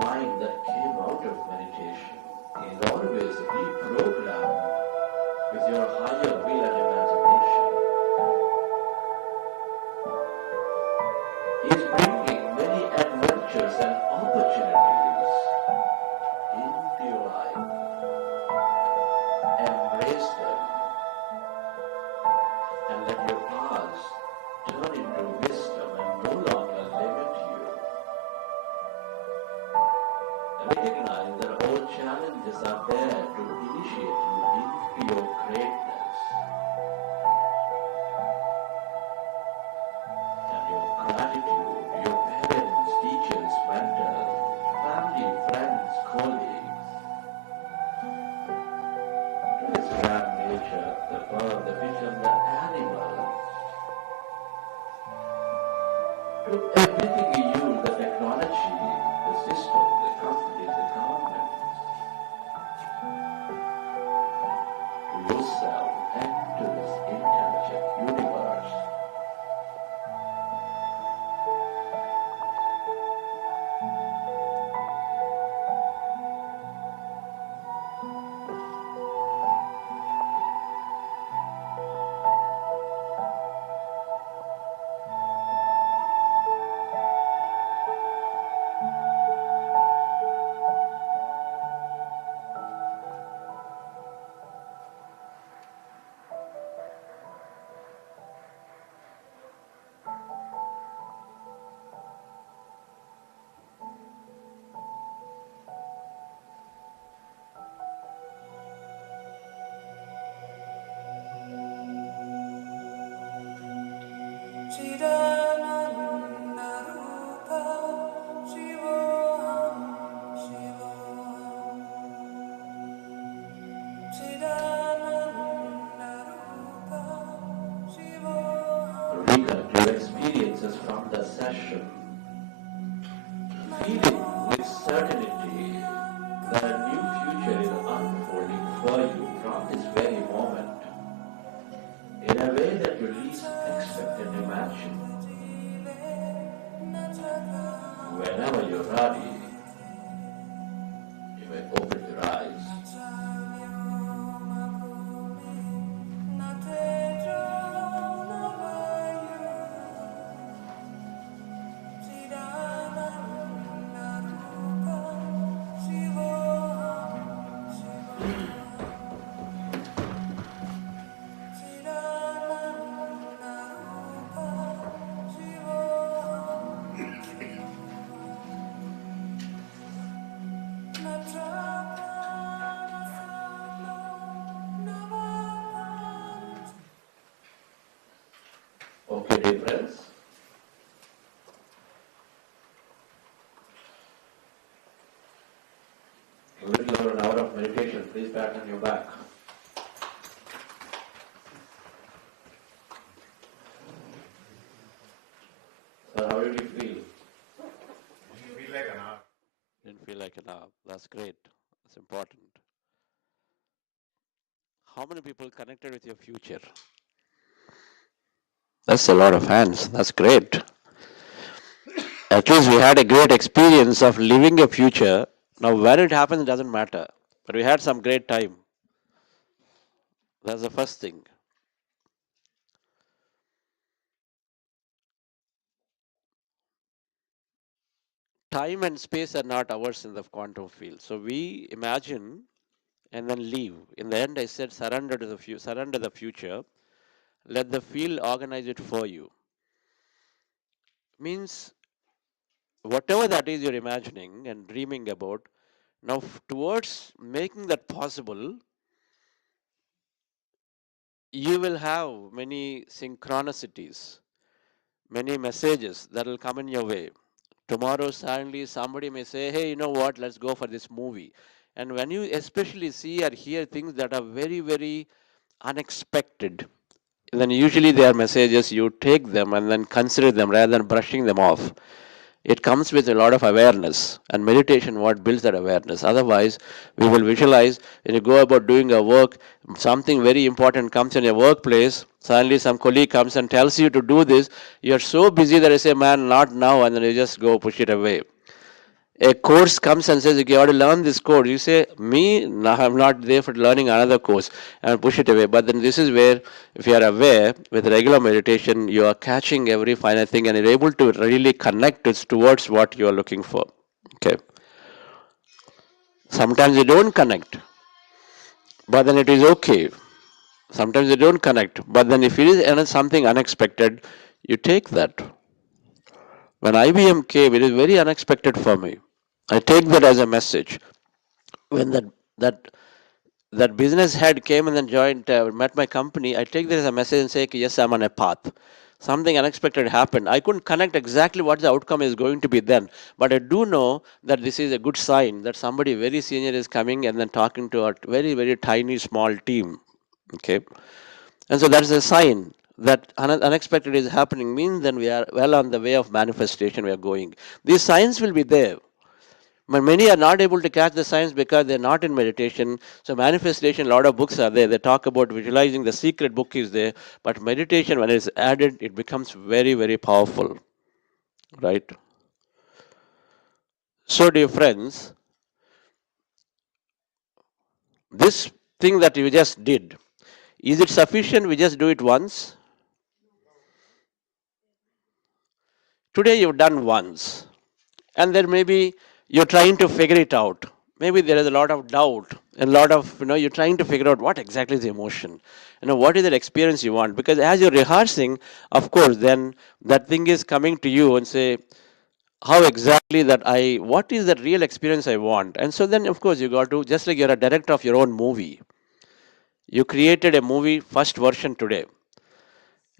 mind that came out of meditation is always reprogrammed with your higher will and imagination. He is bringing many adventures and opportunities into your life. Embrace them and let your past turn into wisdom and no longer limit you. Recognize that all challenges are there to initiate you into your greatness. And your gratitude, your parents, teachers, mentors, family, friends, colleagues, to this grand nature, the bird, the fish and the animals, to everything you use, the technology, the system, the companies, the government, to yourself and to this intelligent universe. Recollect your experiences from the session, feeling with certainty that a new future is unfolding for you from this very moment, in a way that you least expect and imagine. Whenever you're ready, you may open your eyes. Okay, dear friends. A little over an hour of meditation. Please pat on your back. So how did you feel? Didn't feel like an hour. Didn't feel like an hour. That's great. That's important. How many people connected with your future? That's a lot of hands. That's great. At least we had a great experience of living a future. Now, when it happens, doesn't matter. But we had some great time. That's the first thing. Time and space are not ours in the quantum field. So we imagine and then leave. In the end, I said surrender to the surrender the future. Let the field organize it for you. Means whatever that is you're imagining and dreaming about, now towards making that possible, you will have many synchronicities, many messages that will come in your way. Tomorrow suddenly somebody may say, hey, you know what, let's go for this movie. And when you especially see or hear things that are very, very unexpected, then usually they are messages, you take them and then consider them rather than brushing them off. It comes with a lot of awareness, and meditation what builds that awareness. Otherwise, we will visualize when you go about doing a work, something very important comes in your workplace, suddenly some colleague comes and tells you to do this, you're so busy that you say, man, not now, and then you just go push it away. A course comes and says, okay, you have to learn this course. You say, me, no, I'm not there for learning another course, and push it away. But then this is where, if you are aware, with regular meditation, you are catching every final thing and you're able to really connect it towards what you are looking for. Okay. Sometimes you don't connect, but then it is okay. Sometimes you don't connect, but then if it is something unexpected, you take that. When IBM came, it is very unexpected for me. I take that as a message. When that that business head came and then joined, met my company, I take this as a message and say, okay, yes, I'm on a path. Something unexpected happened. I couldn't connect exactly what the outcome is going to be then, but I do know that this is a good sign that somebody very senior is coming and then talking to a very, very tiny, small team. Okay. And so that's a sign that unexpected is happening, means then we are well on the way of manifestation we are going. These signs will be there. But many are not able to catch the signs because they're not in meditation. So manifestation, a lot of books are there. They talk about visualizing. The secret book is there. But meditation, when it's added, it becomes very, very powerful. Right? So, dear friends, this thing that you just did, is it sufficient we just do it once? Today you've done once. And then maybe you're trying to figure it out. Maybe there is a lot of doubt and a lot of, you're trying to figure out what exactly is the emotion. What is that experience you want? Because as you're rehearsing, of course, then that thing is coming to you and say, how exactly what is that real experience I want? And so then, of course, you got to, just like you're a director of your own movie, you created a movie first version today.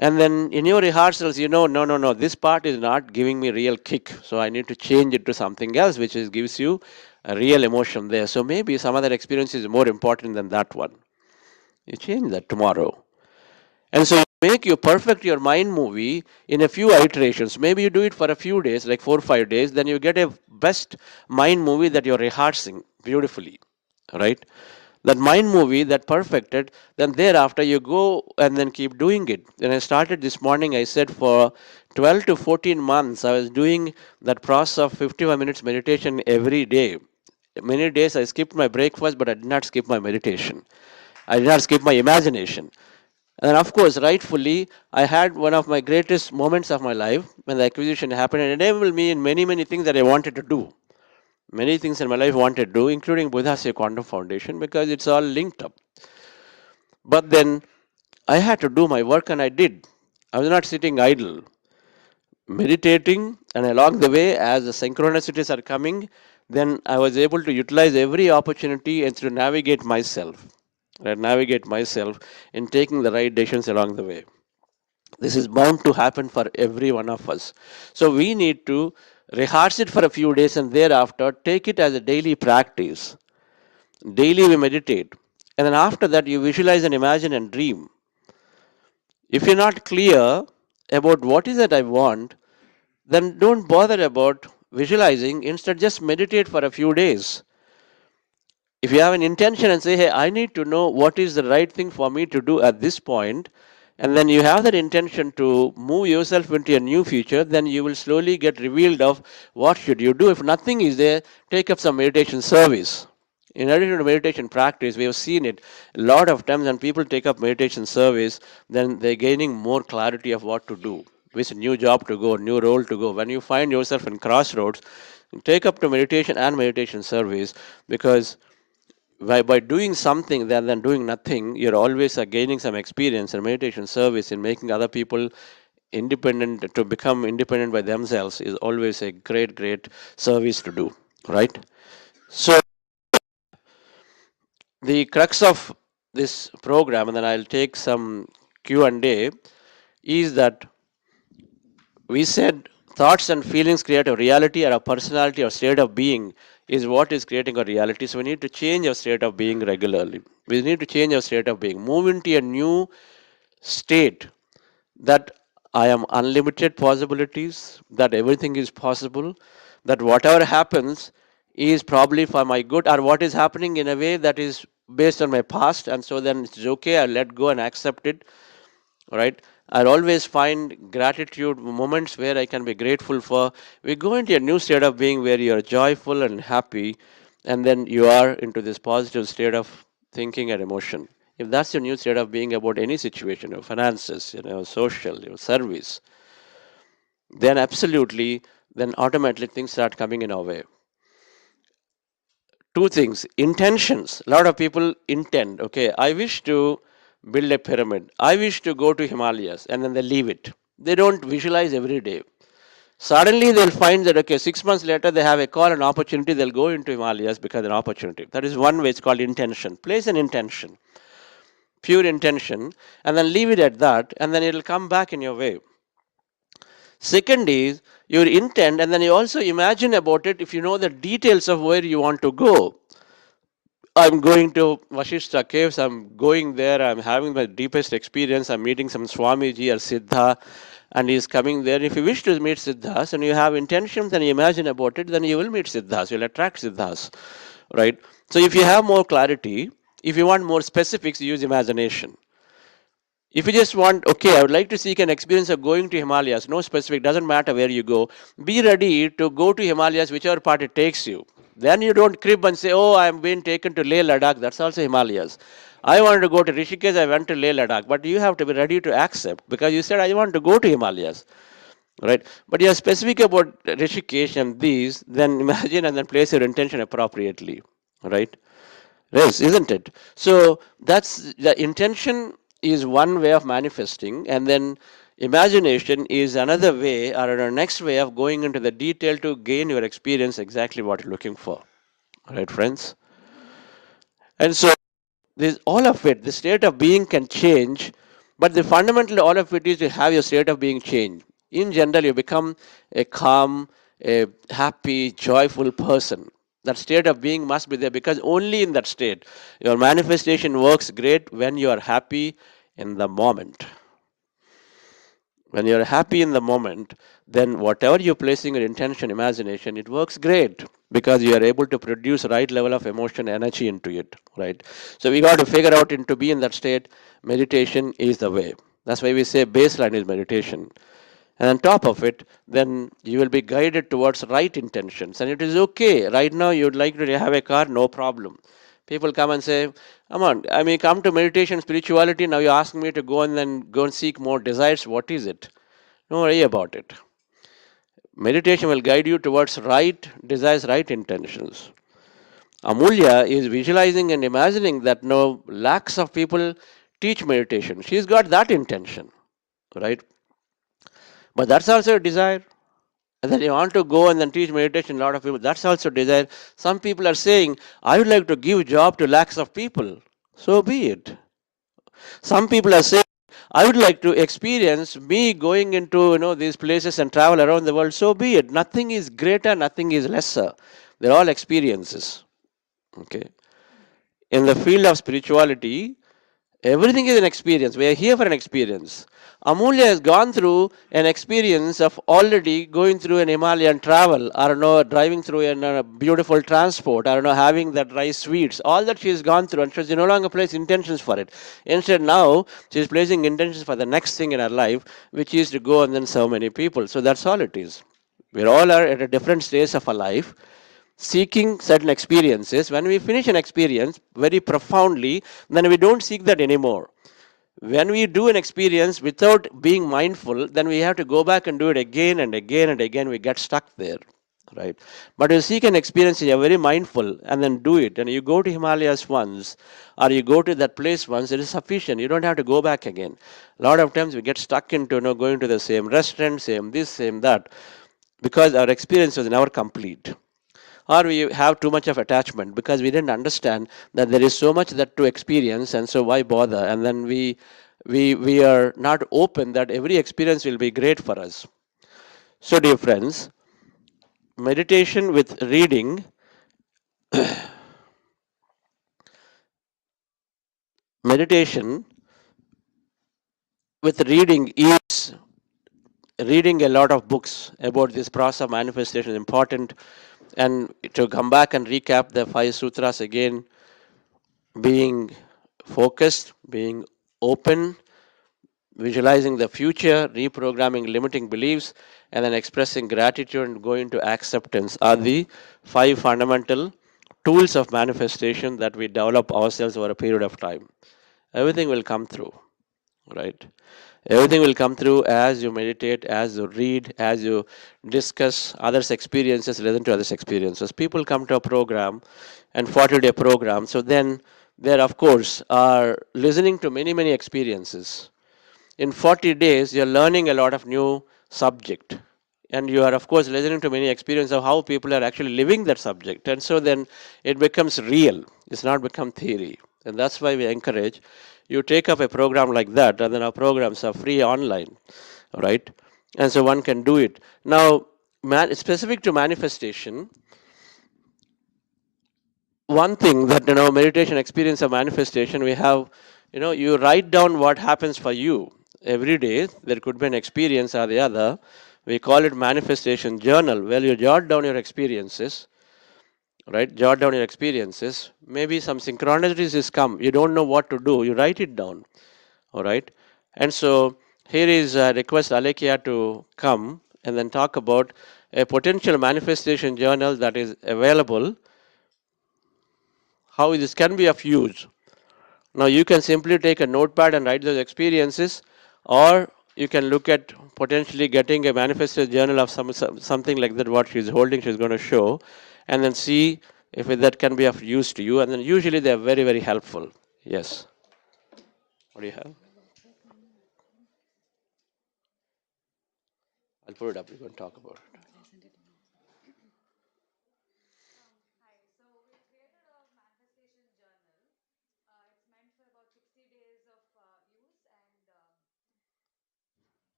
And then in your rehearsals, no, this part is not giving me real kick. So I need to change it to something else, which gives you a real emotion there. So maybe some other experience is more important than that one. You change that tomorrow. And so you perfect your mind movie in a few iterations. Maybe you do it for a few days, like 4 or 5 days, then you get a best mind movie that you're rehearsing beautifully, right? That mind movie that perfected, then thereafter you go and then keep doing it. When I started this morning, I said for 12 to 14 months, I was doing that process of 51 minutes meditation every day. Many days I skipped my breakfast, but I did not skip my meditation. I did not skip my imagination. And of course, rightfully, I had one of my greatest moments of my life when the acquisition happened and enabled me in many, many things that I wanted to do. Many things in my life I wanted to do, including Buddhasya Quantum Foundation, because it's all linked up. But then I had to do my work and I did. I was not sitting idle. Meditating, and along the way, as the synchronicities are coming, then I was able to utilize every opportunity and to navigate myself. Navigate myself in taking the right decisions along the way. This is bound to happen for every one of us. So we need to rehearse it for a few days and thereafter take it as a daily practice. Daily we meditate. And then after that, you visualize and imagine and dream. If you're not clear about what is it I want, then don't bother about visualizing. Instead, just meditate for a few days. If you have an intention and say, hey, I need to know what is the right thing for me to do at this point, and then you have that intention to move yourself into a new future, then you will slowly get revealed of what should you do. If nothing is there, take up some meditation service. In addition to meditation practice, we have seen it a lot of times when people take up meditation service, then they're gaining more clarity of what to do, which new job to go, new role to go. When you find yourself in crossroads, take up to meditation and meditation service, because by doing something rather than doing nothing, you're always gaining some experience. And meditation service in making other people independent, to become independent by themselves, is always a great, great service to do, right? So the crux of this program, and then I'll take some Q&A, is that we said thoughts and feelings create a reality, or a personality or state of being is what is creating a reality. So we need to change our state of being regularly. We need to change our state of being, move into a new state that I am unlimited possibilities, that everything is possible, that whatever happens is probably for my good, or what is happening in a way that is based on my past, and so then it's okay, I let go and accept it, right? I'll always find gratitude moments where I can be grateful for. We go into a new state of being where you're joyful and happy, and then you are into this positive state of thinking and emotion. If that's your new state of being about any situation, your finances, social, your service, then absolutely, then automatically things start coming in our way. Two things: intentions. A lot of people intend, okay, I wish to build a pyramid, I wish to go to Himalayas, and then they leave it. They don't visualize every day. Suddenly they'll find that, okay, 6 months later they have a call, an opportunity, they'll go into Himalayas because of an opportunity. That is one way. It's called intention. Place an intention, pure intention, and then leave it at that, and then it'll come back in your way. Second is your intent, and then you also imagine about it if you know the details of where you want to go. I'm going to Vashishta caves, I'm going there, I'm having my deepest experience, I'm meeting some Swamiji or Siddha, and he's coming there. If you wish to meet Siddhas and you have intentions and you imagine about it, then you will meet Siddhas, you'll attract Siddhas, right? So if you have more clarity, if you want more specifics, use imagination. If you just want, okay, I would like to seek an experience of going to Himalayas, no specific, doesn't matter where you go, be ready to go to Himalayas, whichever part it takes you. Then you don't crib and say, oh, I'm being taken to Leh Ladakh, that's also Himalayas. I wanted to go to Rishikesh, I went to Leh Ladakh, but you have to be ready to accept because you said, I want to go to Himalayas, right? But you are specific about Rishikesh and these, then imagine and then place your intention appropriately, right? Yes, isn't it? So that's the intention is one way of manifesting, and then imagination is another way or a next way of going into the detail to gain your experience exactly what you're looking for. Right, friends? And so this all of it, the state of being can change, but the fundamental all of it is to have your state of being change. In general, you become a calm, a happy, joyful person. That state of being must be there because only in that state your manifestation works great when you are happy in the moment. When you're happy in the moment, then whatever you're placing your intention, imagination, it works great because you are able to produce right level of emotion, energy into it, right? So we got to figure out to be in that state. Meditation is the way. That's why we say baseline is meditation. And on top of it, then you will be guided towards right intentions. And it is okay. Right now, you'd like to have a car, no problem. People come and say, come on, I mean, come to meditation, spirituality. Now you ask me to go and then go and seek more desires. What is it? Don't worry about it. Meditation will guide you towards right desires, right intentions. Amulya is visualizing and imagining that no lakhs of people teach meditation. She's got that intention, right? But that's also a desire. And then you want to go and then teach meditation, a lot of people, that's also desire. Some people are saying, I would like to give job to lakhs of people. So be it. Some people are saying, I would like to experience me going into these places and travel around the world. So be it. Nothing is greater, nothing is lesser. They're all experiences. Okay. In the field of spirituality, everything is an experience. We are here for an experience. Amulya has gone through an experience of already going through an Himalayan travel, I don't know, driving through a beautiful transport, I don't know, having that rice sweets, all that she has gone through, and she no longer places intentions for it. Instead, now she is placing intentions for the next thing in her life, which is to go and then serve many people. So that's all it is. We all are at a different stage of our life, seeking certain experiences. When we finish an experience very profoundly, then we don't seek that anymore. When we do an experience without being mindful, then we have to go back and do it again and again and again. We get stuck there, right? But you seek an experience, you're very mindful, and then do it. And you go to Himalayas once, or you go to that place once, it is sufficient. You don't have to go back again. A lot of times we get stuck into going to the same restaurant, same this, same that, because our experience was never complete. Or we have too much of attachment because we didn't understand that there is so much that to experience, and so why bother? And then we are not open that every experience will be great for us. So dear friends, meditation with reading meditation with reading is reading a lot of books about this process of manifestation is important. And to come back and recap the 5 sutras again, being focused, being open, visualizing the future, reprogramming limiting beliefs, and then expressing gratitude and going to acceptance are the 5 fundamental tools of manifestation that we develop ourselves over a period of time. Everything will come through, right? Everything will come through as you meditate, as you read, as you discuss others' experiences, listen to others' experiences. People come to a program and 40-day program, so then there, of course, are listening to many, many experiences. In 40 days, you're learning a lot of new subject. And you are, of course, listening to many experiences of how people are actually living that subject. And so then it becomes real. It's not become theory. And that's why we encourage you take up a program like that, and then our programs are free online, right? And so one can do it. Now, specific to manifestation, one thing that, meditation experience of manifestation, we have, you write down what happens for you every day. There could be an experience or the other. We call it manifestation journal, where you jot down your experiences, right? Jot down your experiences. Maybe some synchronicities come. You don't know what to do. You write it down, all right? And so here is a request Alekia to come and then talk about a potential manifestation journal that is available, how this can be of use. Now you can simply take a notepad and write those experiences, or you can look at potentially getting a manifested journal of something like that, what she's holding, she's going to show, and then see if that can be of use to you. And then usually they are very, very helpful. Yes. What do you have? I'll put it up. We're going to talk about it.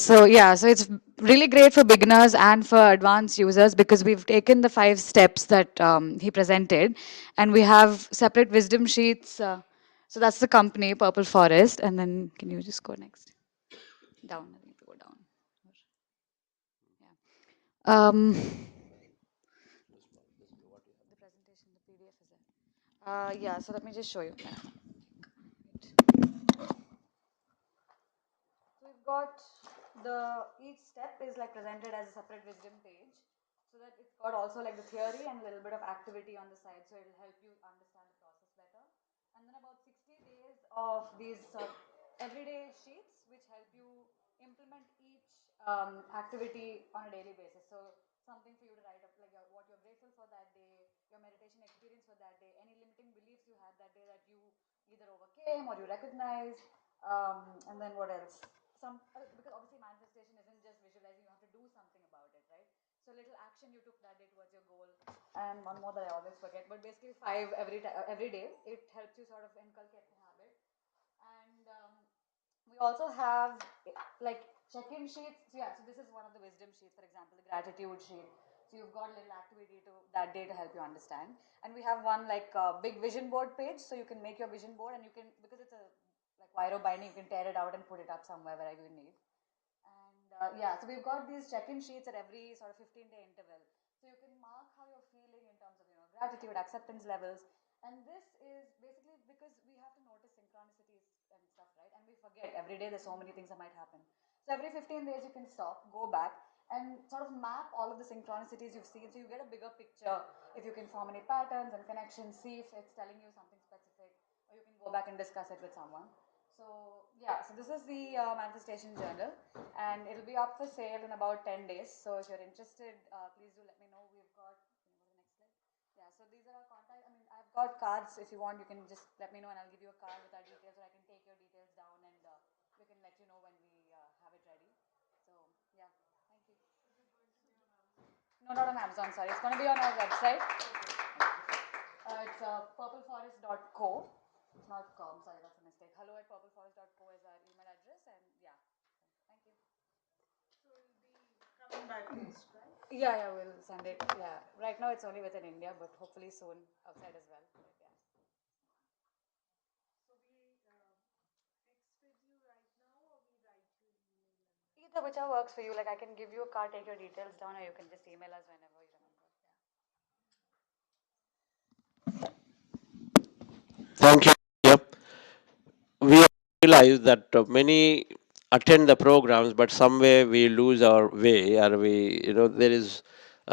So it's really great for beginners and for advanced users because we've taken the 5 steps that he presented, and we have separate wisdom sheets. So that's the company, Purple Forest, and then can you just go next? Down, I need to go down. Um, so let me just show you. So we've got each step is like presented as a separate wisdom page, so that it's got also like the theory and a little bit of activity on the side, so it'll help you understand the process better. And then about 60 days of these everyday sheets, which help you implement each activity on a daily basis. So something for you to write up, like what you're grateful for that day, your meditation experience for that day, any limiting beliefs you had that day that you either overcame or you recognize, and then what else? Because obviously manifestation isn't just visualizing, you have to do something about it, right? So little action you took that day towards your goal, and one more that I always forget, but basically 5 every day. It helps you sort of inculcate the habit. And we also have like check-in sheets. So this is one of the wisdom sheets, for example, the gratitude sheet. So you've got a little activity to that day to help you understand. And we have one like big vision board page, so you can make your vision board, and you can, because it's a like wire binding, you can tear it out and put it up somewhere wherever you need. And so we've got these check-in sheets at every sort of 15-day interval. So you can mark how you're feeling in terms of gratitude, acceptance levels. And this is basically because we have to notice synchronicities and stuff, right? And we forget every day. There's so many things that might happen. So every 15 days you can stop, go back, and sort of map all of the synchronicities you've seen, so you get a bigger picture. If you can form any patterns and connections, see if it's telling you something specific, or you can go back and discuss it with someone. So this is the manifestation journal, and it'll be up for sale in about 10 days. So if you're interested, please do let me know. We've got, can you go to the next slide? Yeah, so these are our contact. I mean, I've got cards. If you want, you can just let me know, and I'll give you a card with our details, or I can take your details down, and we can let you know when we have it ready. So yeah, thank you. No, not on Amazon. Sorry, it's going to be on our website. It's purpleforest.co. Not com. Sorry, that's a mistake. Hello at purpleforest.co is our email address, and yeah. Thank you. So it'll be coming by post, right? Yeah, we'll send it. Yeah, right now it's only within India, but hopefully soon outside as well. But yeah. So we text with you right now, or we write you an email? Either whichever works for you. Like I can give you a card, take your details down, or you can just email us whenever you remember. Yeah. Thank you. Yep. We realize that many attend the programs, but somewhere we lose our way, or there is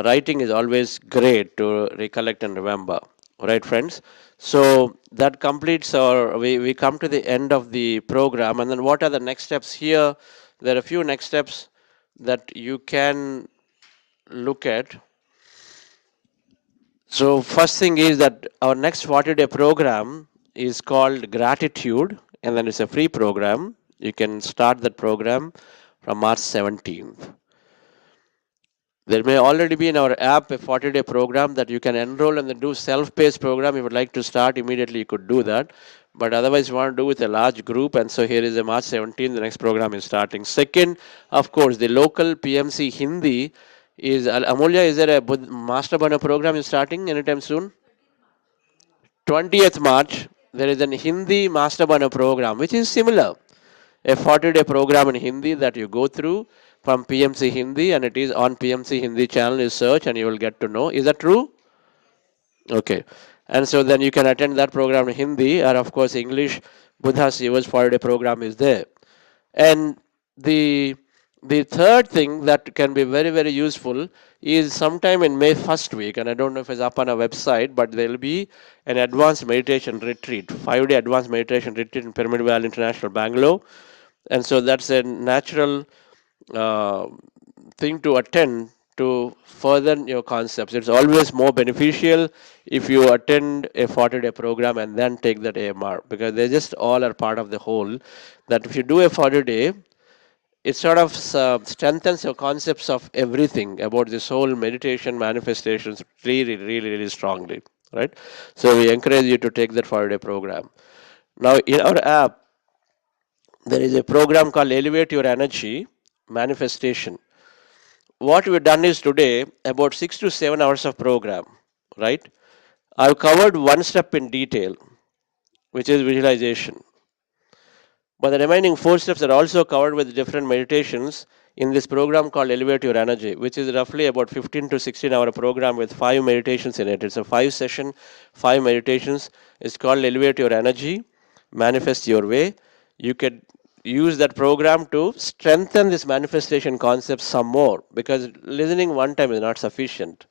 writing is always great to recollect and remember, right, friends? So that completes we come to the end of the program, and then what are the next steps here? There are a few next steps that you can look at. So first thing is that our next 40-day program is called Gratitude, and then it's a free program. You can start that program from March 17th. There may already be in our app a 40-day program that you can enroll and then do self-paced program. If you would like to start immediately, you could do that. But otherwise, you want to do with a large group, and so here is a March 17th, the next program is starting. Second, of course, the local PMC Hindi is, Amulya, is there a Master Bana program is starting anytime soon? 20th March, there is an Hindi Master Bana program, which is similar. A 40-day program in Hindi that you go through from PMC Hindi, and it is on PMC Hindi channel. You search and you will get to know. Is that true? Okay. And so then you can attend that program in Hindi, and of course English, Buddha Siva's 40-day program is there. And the third thing that can be very, very useful is sometime in May first week, and I don't know if it's up on our website, but there will be an advanced meditation retreat, 5-day advanced meditation retreat in Pyramid Valley International, Bangalore. And so that's a natural thing to attend to further your concepts. It's always more beneficial if you attend a 40-day program and then take that AMR, because they just all are part of the whole. That if you do a 40-day, it sort of strengthens your concepts of everything about this whole meditation manifestations really, really, really strongly, right? So we encourage you to take that 40-day program. Now in our app, there is a program called Elevate Your Energy Manifestation. What we've done is today about 6 to 7 hours of program, right? I've covered one step in detail, which is visualization. But the remaining 4 steps are also covered with different meditations in this program called Elevate Your Energy, which is roughly about 15 to 16 hour program with 5 meditations in it. It's a 5 session, 5 meditations. It's called Elevate Your Energy, Manifest Your Way. You can use that program to strengthen this manifestation concept some more, because listening one time is not sufficient.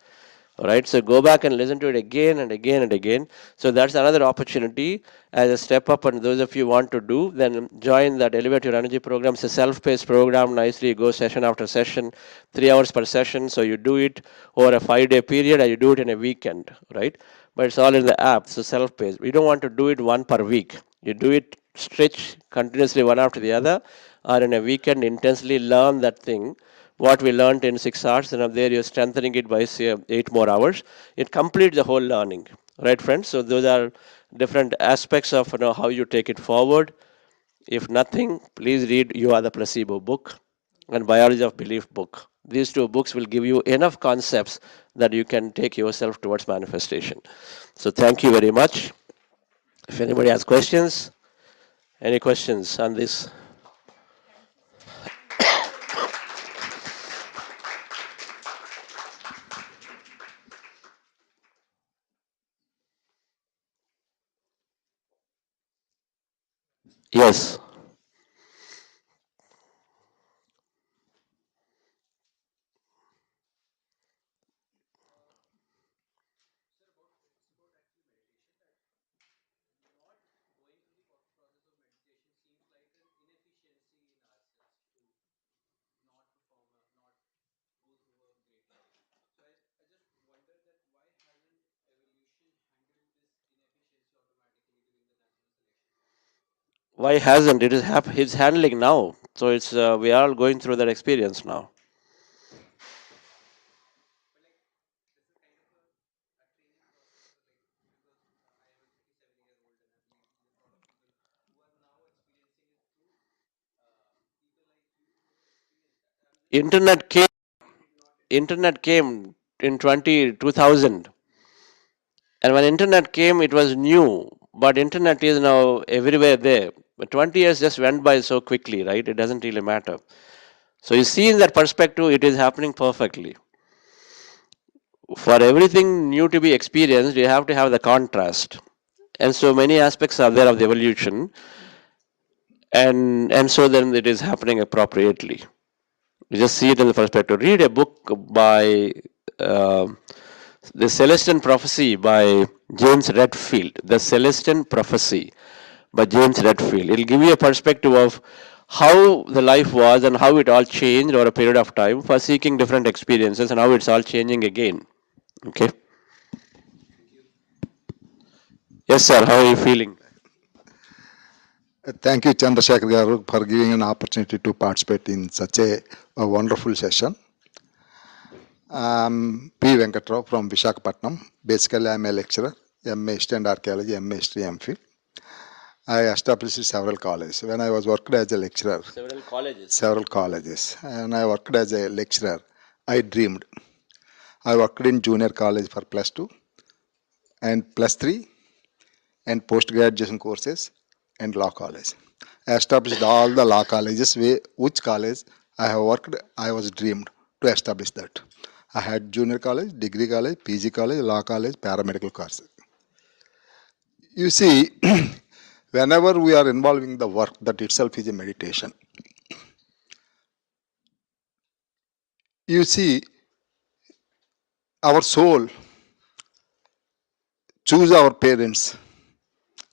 All right, so go back and listen to it again and again and again. So that's another opportunity as a step up. And those of you want to do, then join that Elevate Your Energy program. It's a self-paced program. Nicely, you go session after session, 3 hours per session. So you do it over a 5-day period, and you do it in a weekend, right? But it's all in the app, so self-paced. We don't want to do it one per week. You do it stretch continuously one after the other, or in a weekend intensely learn that thing what we learned in 6 hours, and up there you're strengthening it by say 8 more hours. It completes the whole learning, right, friends? So those are different aspects of how you take it forward. If nothing, please read You Are the Placebo book and Biology of Belief book. These 2 books will give you enough concepts that you can take yourself towards manifestation. So thank you very much. If anybody has questions, any questions on this? Yes. Why hasn't it? Is it's handling now, so it's we are all going through that experience now. Internet came in 2000, and when internet came it was new, but internet is now everywhere there. But 20 years just went by so quickly, right? It doesn't really matter. So you see, in that perspective, it is happening perfectly. For everything new to be experienced, you have to have the contrast. and so many aspects are there of the evolution, and so then it is happening appropriately. You just see it in the perspective. Read a book by uh, The Celestian Prophecy by James Redfield. The Celestian Prophecy by James Redfield. It'll give you a perspective of how the life was and how it all changed over a period of time for seeking different experiences and how it's all changing again. Okay. Yes, sir. How are you feeling? Thank you, Chandrasekhar Garu, for giving an opportunity to participate in such a wonderful session. P. Venkatrao from Visakhapatnam. Basically, I'm a lecturer, MA History and Archaeology, MA History, MPhil. I established several colleges. When I was worked as a lecturer, several colleges. And I worked as a lecturer, I dreamed. I worked in junior college for +2 and +3 and post-graduation courses and law college. I established all the law colleges, which college I have worked, I was dreamed to establish that. I had junior college, degree college, PG college, law college, paramedical courses. You see, whenever we are involving the work, that itself is a meditation. You see, our soul choose our parents.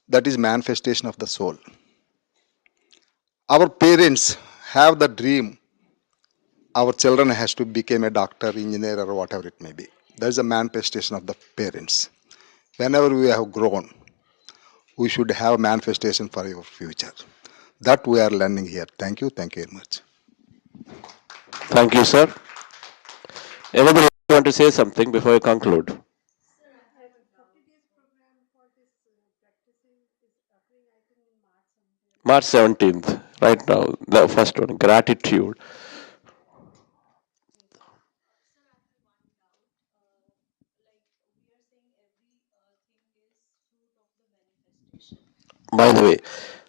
That is manifestation of the soul. Our parents have the dream. Our children has to become a doctor, engineer, or whatever it may be. That is a manifestation of the parents. Whenever we have grown, we should have a manifestation for your future. That we are learning here. Thank you. Thank you very much. Thank you, sir. Anybody want to say something before I conclude? March 17th, right now, the first one, gratitude. By the way,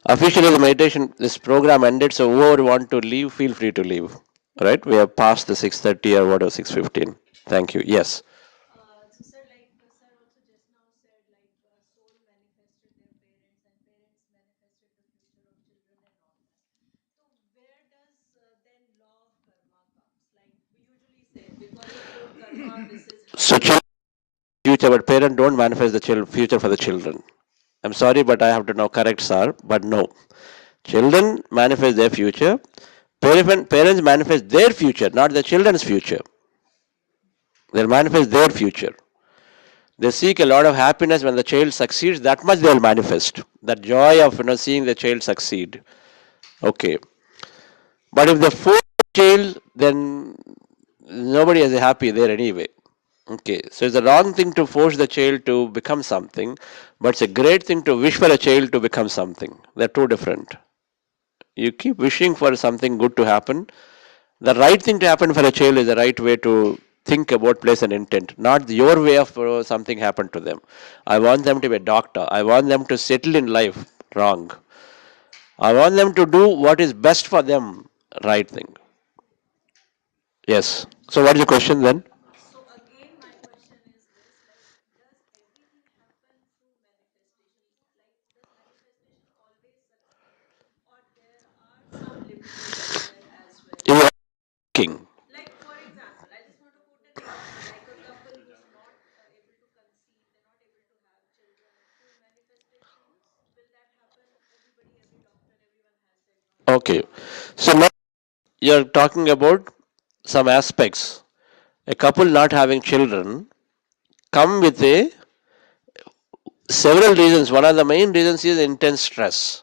officially the meditation, this program ended, so whoever want to leave, feel free to leave. Right? We have passed the 6:30 or whatever, 6:15. Thank you. Yes. So future, but parents don't manifest the future for the children. I'm sorry, but I have to now correct, sir. But no, children manifest their future. Parents manifest their future, not the children's future. They'll manifest their future. They seek a lot of happiness when the child succeeds. That much they'll manifest. That joy of seeing the child succeed. Okay. But if they force the child, then nobody is happy there anyway. Okay, so it's a wrong thing to force the child to become something, but it's a great thing to wish for a child to become something. They're two different. You keep wishing for something good to happen. The right thing to happen for a child is the right way to think about, place, and intent, not your way of something happened to them. I want them to be a doctor. I want them to settle in life. Wrong. I want them to do what is best for them. Right thing. Yes. So what is the question then? You are king. Okay. So now you're talking about some aspects. A couple not having children come with a several reasons. One of the main reasons is intense stress.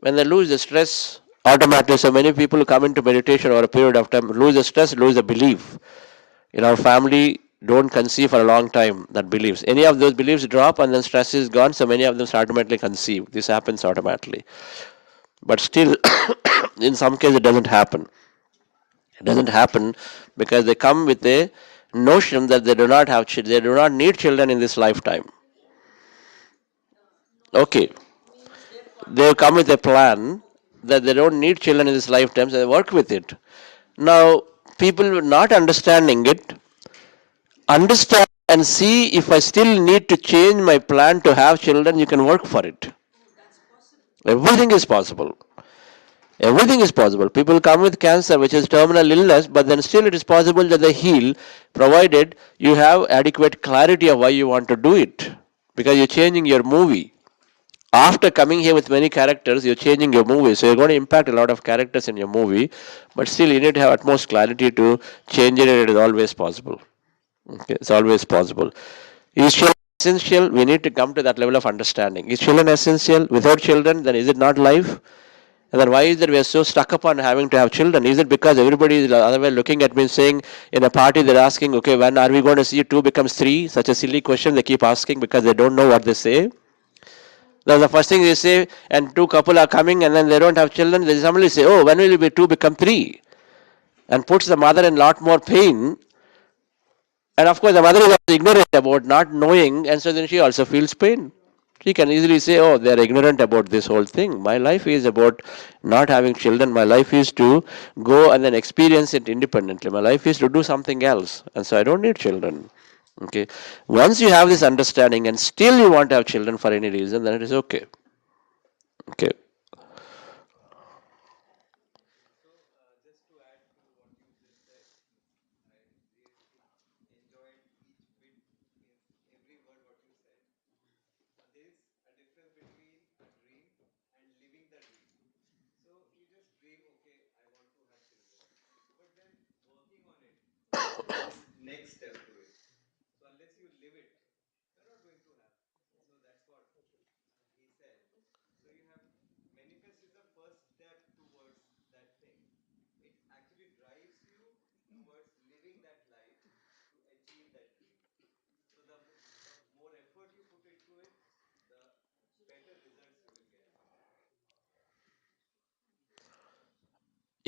When they lose the stress, automatically, so many people come into meditation over a period of time, lose the stress, lose the belief. In our family, don't conceive for a long time, that beliefs. Any of those beliefs drop and then stress is gone, so many of them automatically conceive. This happens automatically. But still, in some cases, it doesn't happen. It doesn't happen because they come with a notion that they do not have they do not need children in this lifetime. Okay, they come with a plan that they don't need children in this lifetime, so they work with it. Now, people not understanding it, understand and see if I still need to change my plan to have children, you can work for it. Everything is possible. Everything is possible. People come with cancer, which is terminal illness, but then still it is possible that they heal, provided you have adequate clarity of why you want to do it. Because you're changing your movie. After coming here with many characters, you're changing your movie. So you're going to impact a lot of characters in your movie, but still you need to have utmost clarity to change it, and it is always possible. Okay, it's always possible. Is children essential? We need to come to that level of understanding. Is children essential? Without children, then is it not life? And then why is it we are so stuck upon having to have children? Is it because everybody is otherwise looking at me and saying in a party they're asking, okay, when are we going to see 2 becomes 3? Such a silly question they keep asking because they don't know what they say. That's the first thing they say, and 2 couple are coming and then they don't have children. They suddenly say, oh, when will it be 2 become 3? And puts the mother in a lot more pain. And of course, the mother is also ignorant about not knowing, and so then she also feels pain. She can easily say, oh, they're ignorant about this whole thing. My life is about not having children. My life is to go and then experience it independently. My life is to do something else. And so I don't need children. Okay. Once you have this understanding and still you want to have children for any reason, then it is okay. Okay.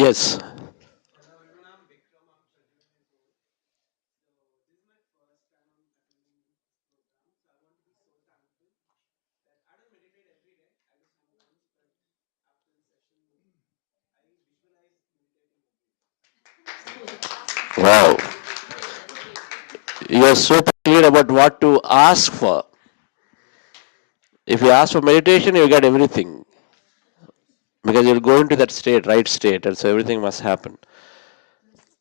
Yes. Wow. You are so clear about what to ask for. If you ask for meditation, you get everything. Because you'll go into that state, right state, and so everything must happen.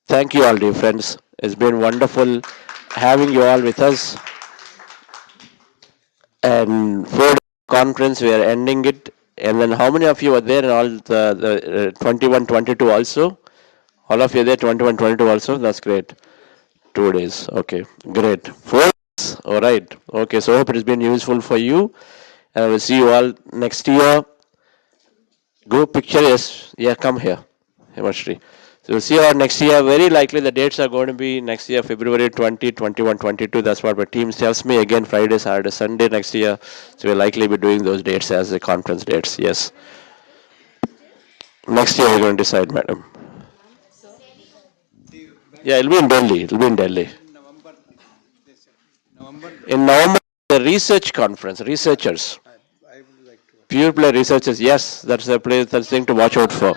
Thank you all, dear friends. It's been wonderful having you all with us. And for the conference, we are ending it. And then how many of you were there in all the 21, 22 also? All of you there, 21, 22 also? That's great. 2 days. Okay, great. 4 days. All right. Okay, so I hope it has been useful for you. And I will see you all next year. Group picture, yes. Yeah, come here. Hemashri. So we'll see you all next year. Very likely the dates are going to be next year, February 20, 21, 22. That's what my team tells me. Again, Friday, Saturday, Sunday next year. So we'll likely be doing those dates as the conference dates. Yes. Next year we're going to decide, madam. Yeah, it'll be in Delhi. It'll be in Delhi. In November, the research conference, researchers. Pure play researchers. Yes, that's the place, that's the thing to watch out for.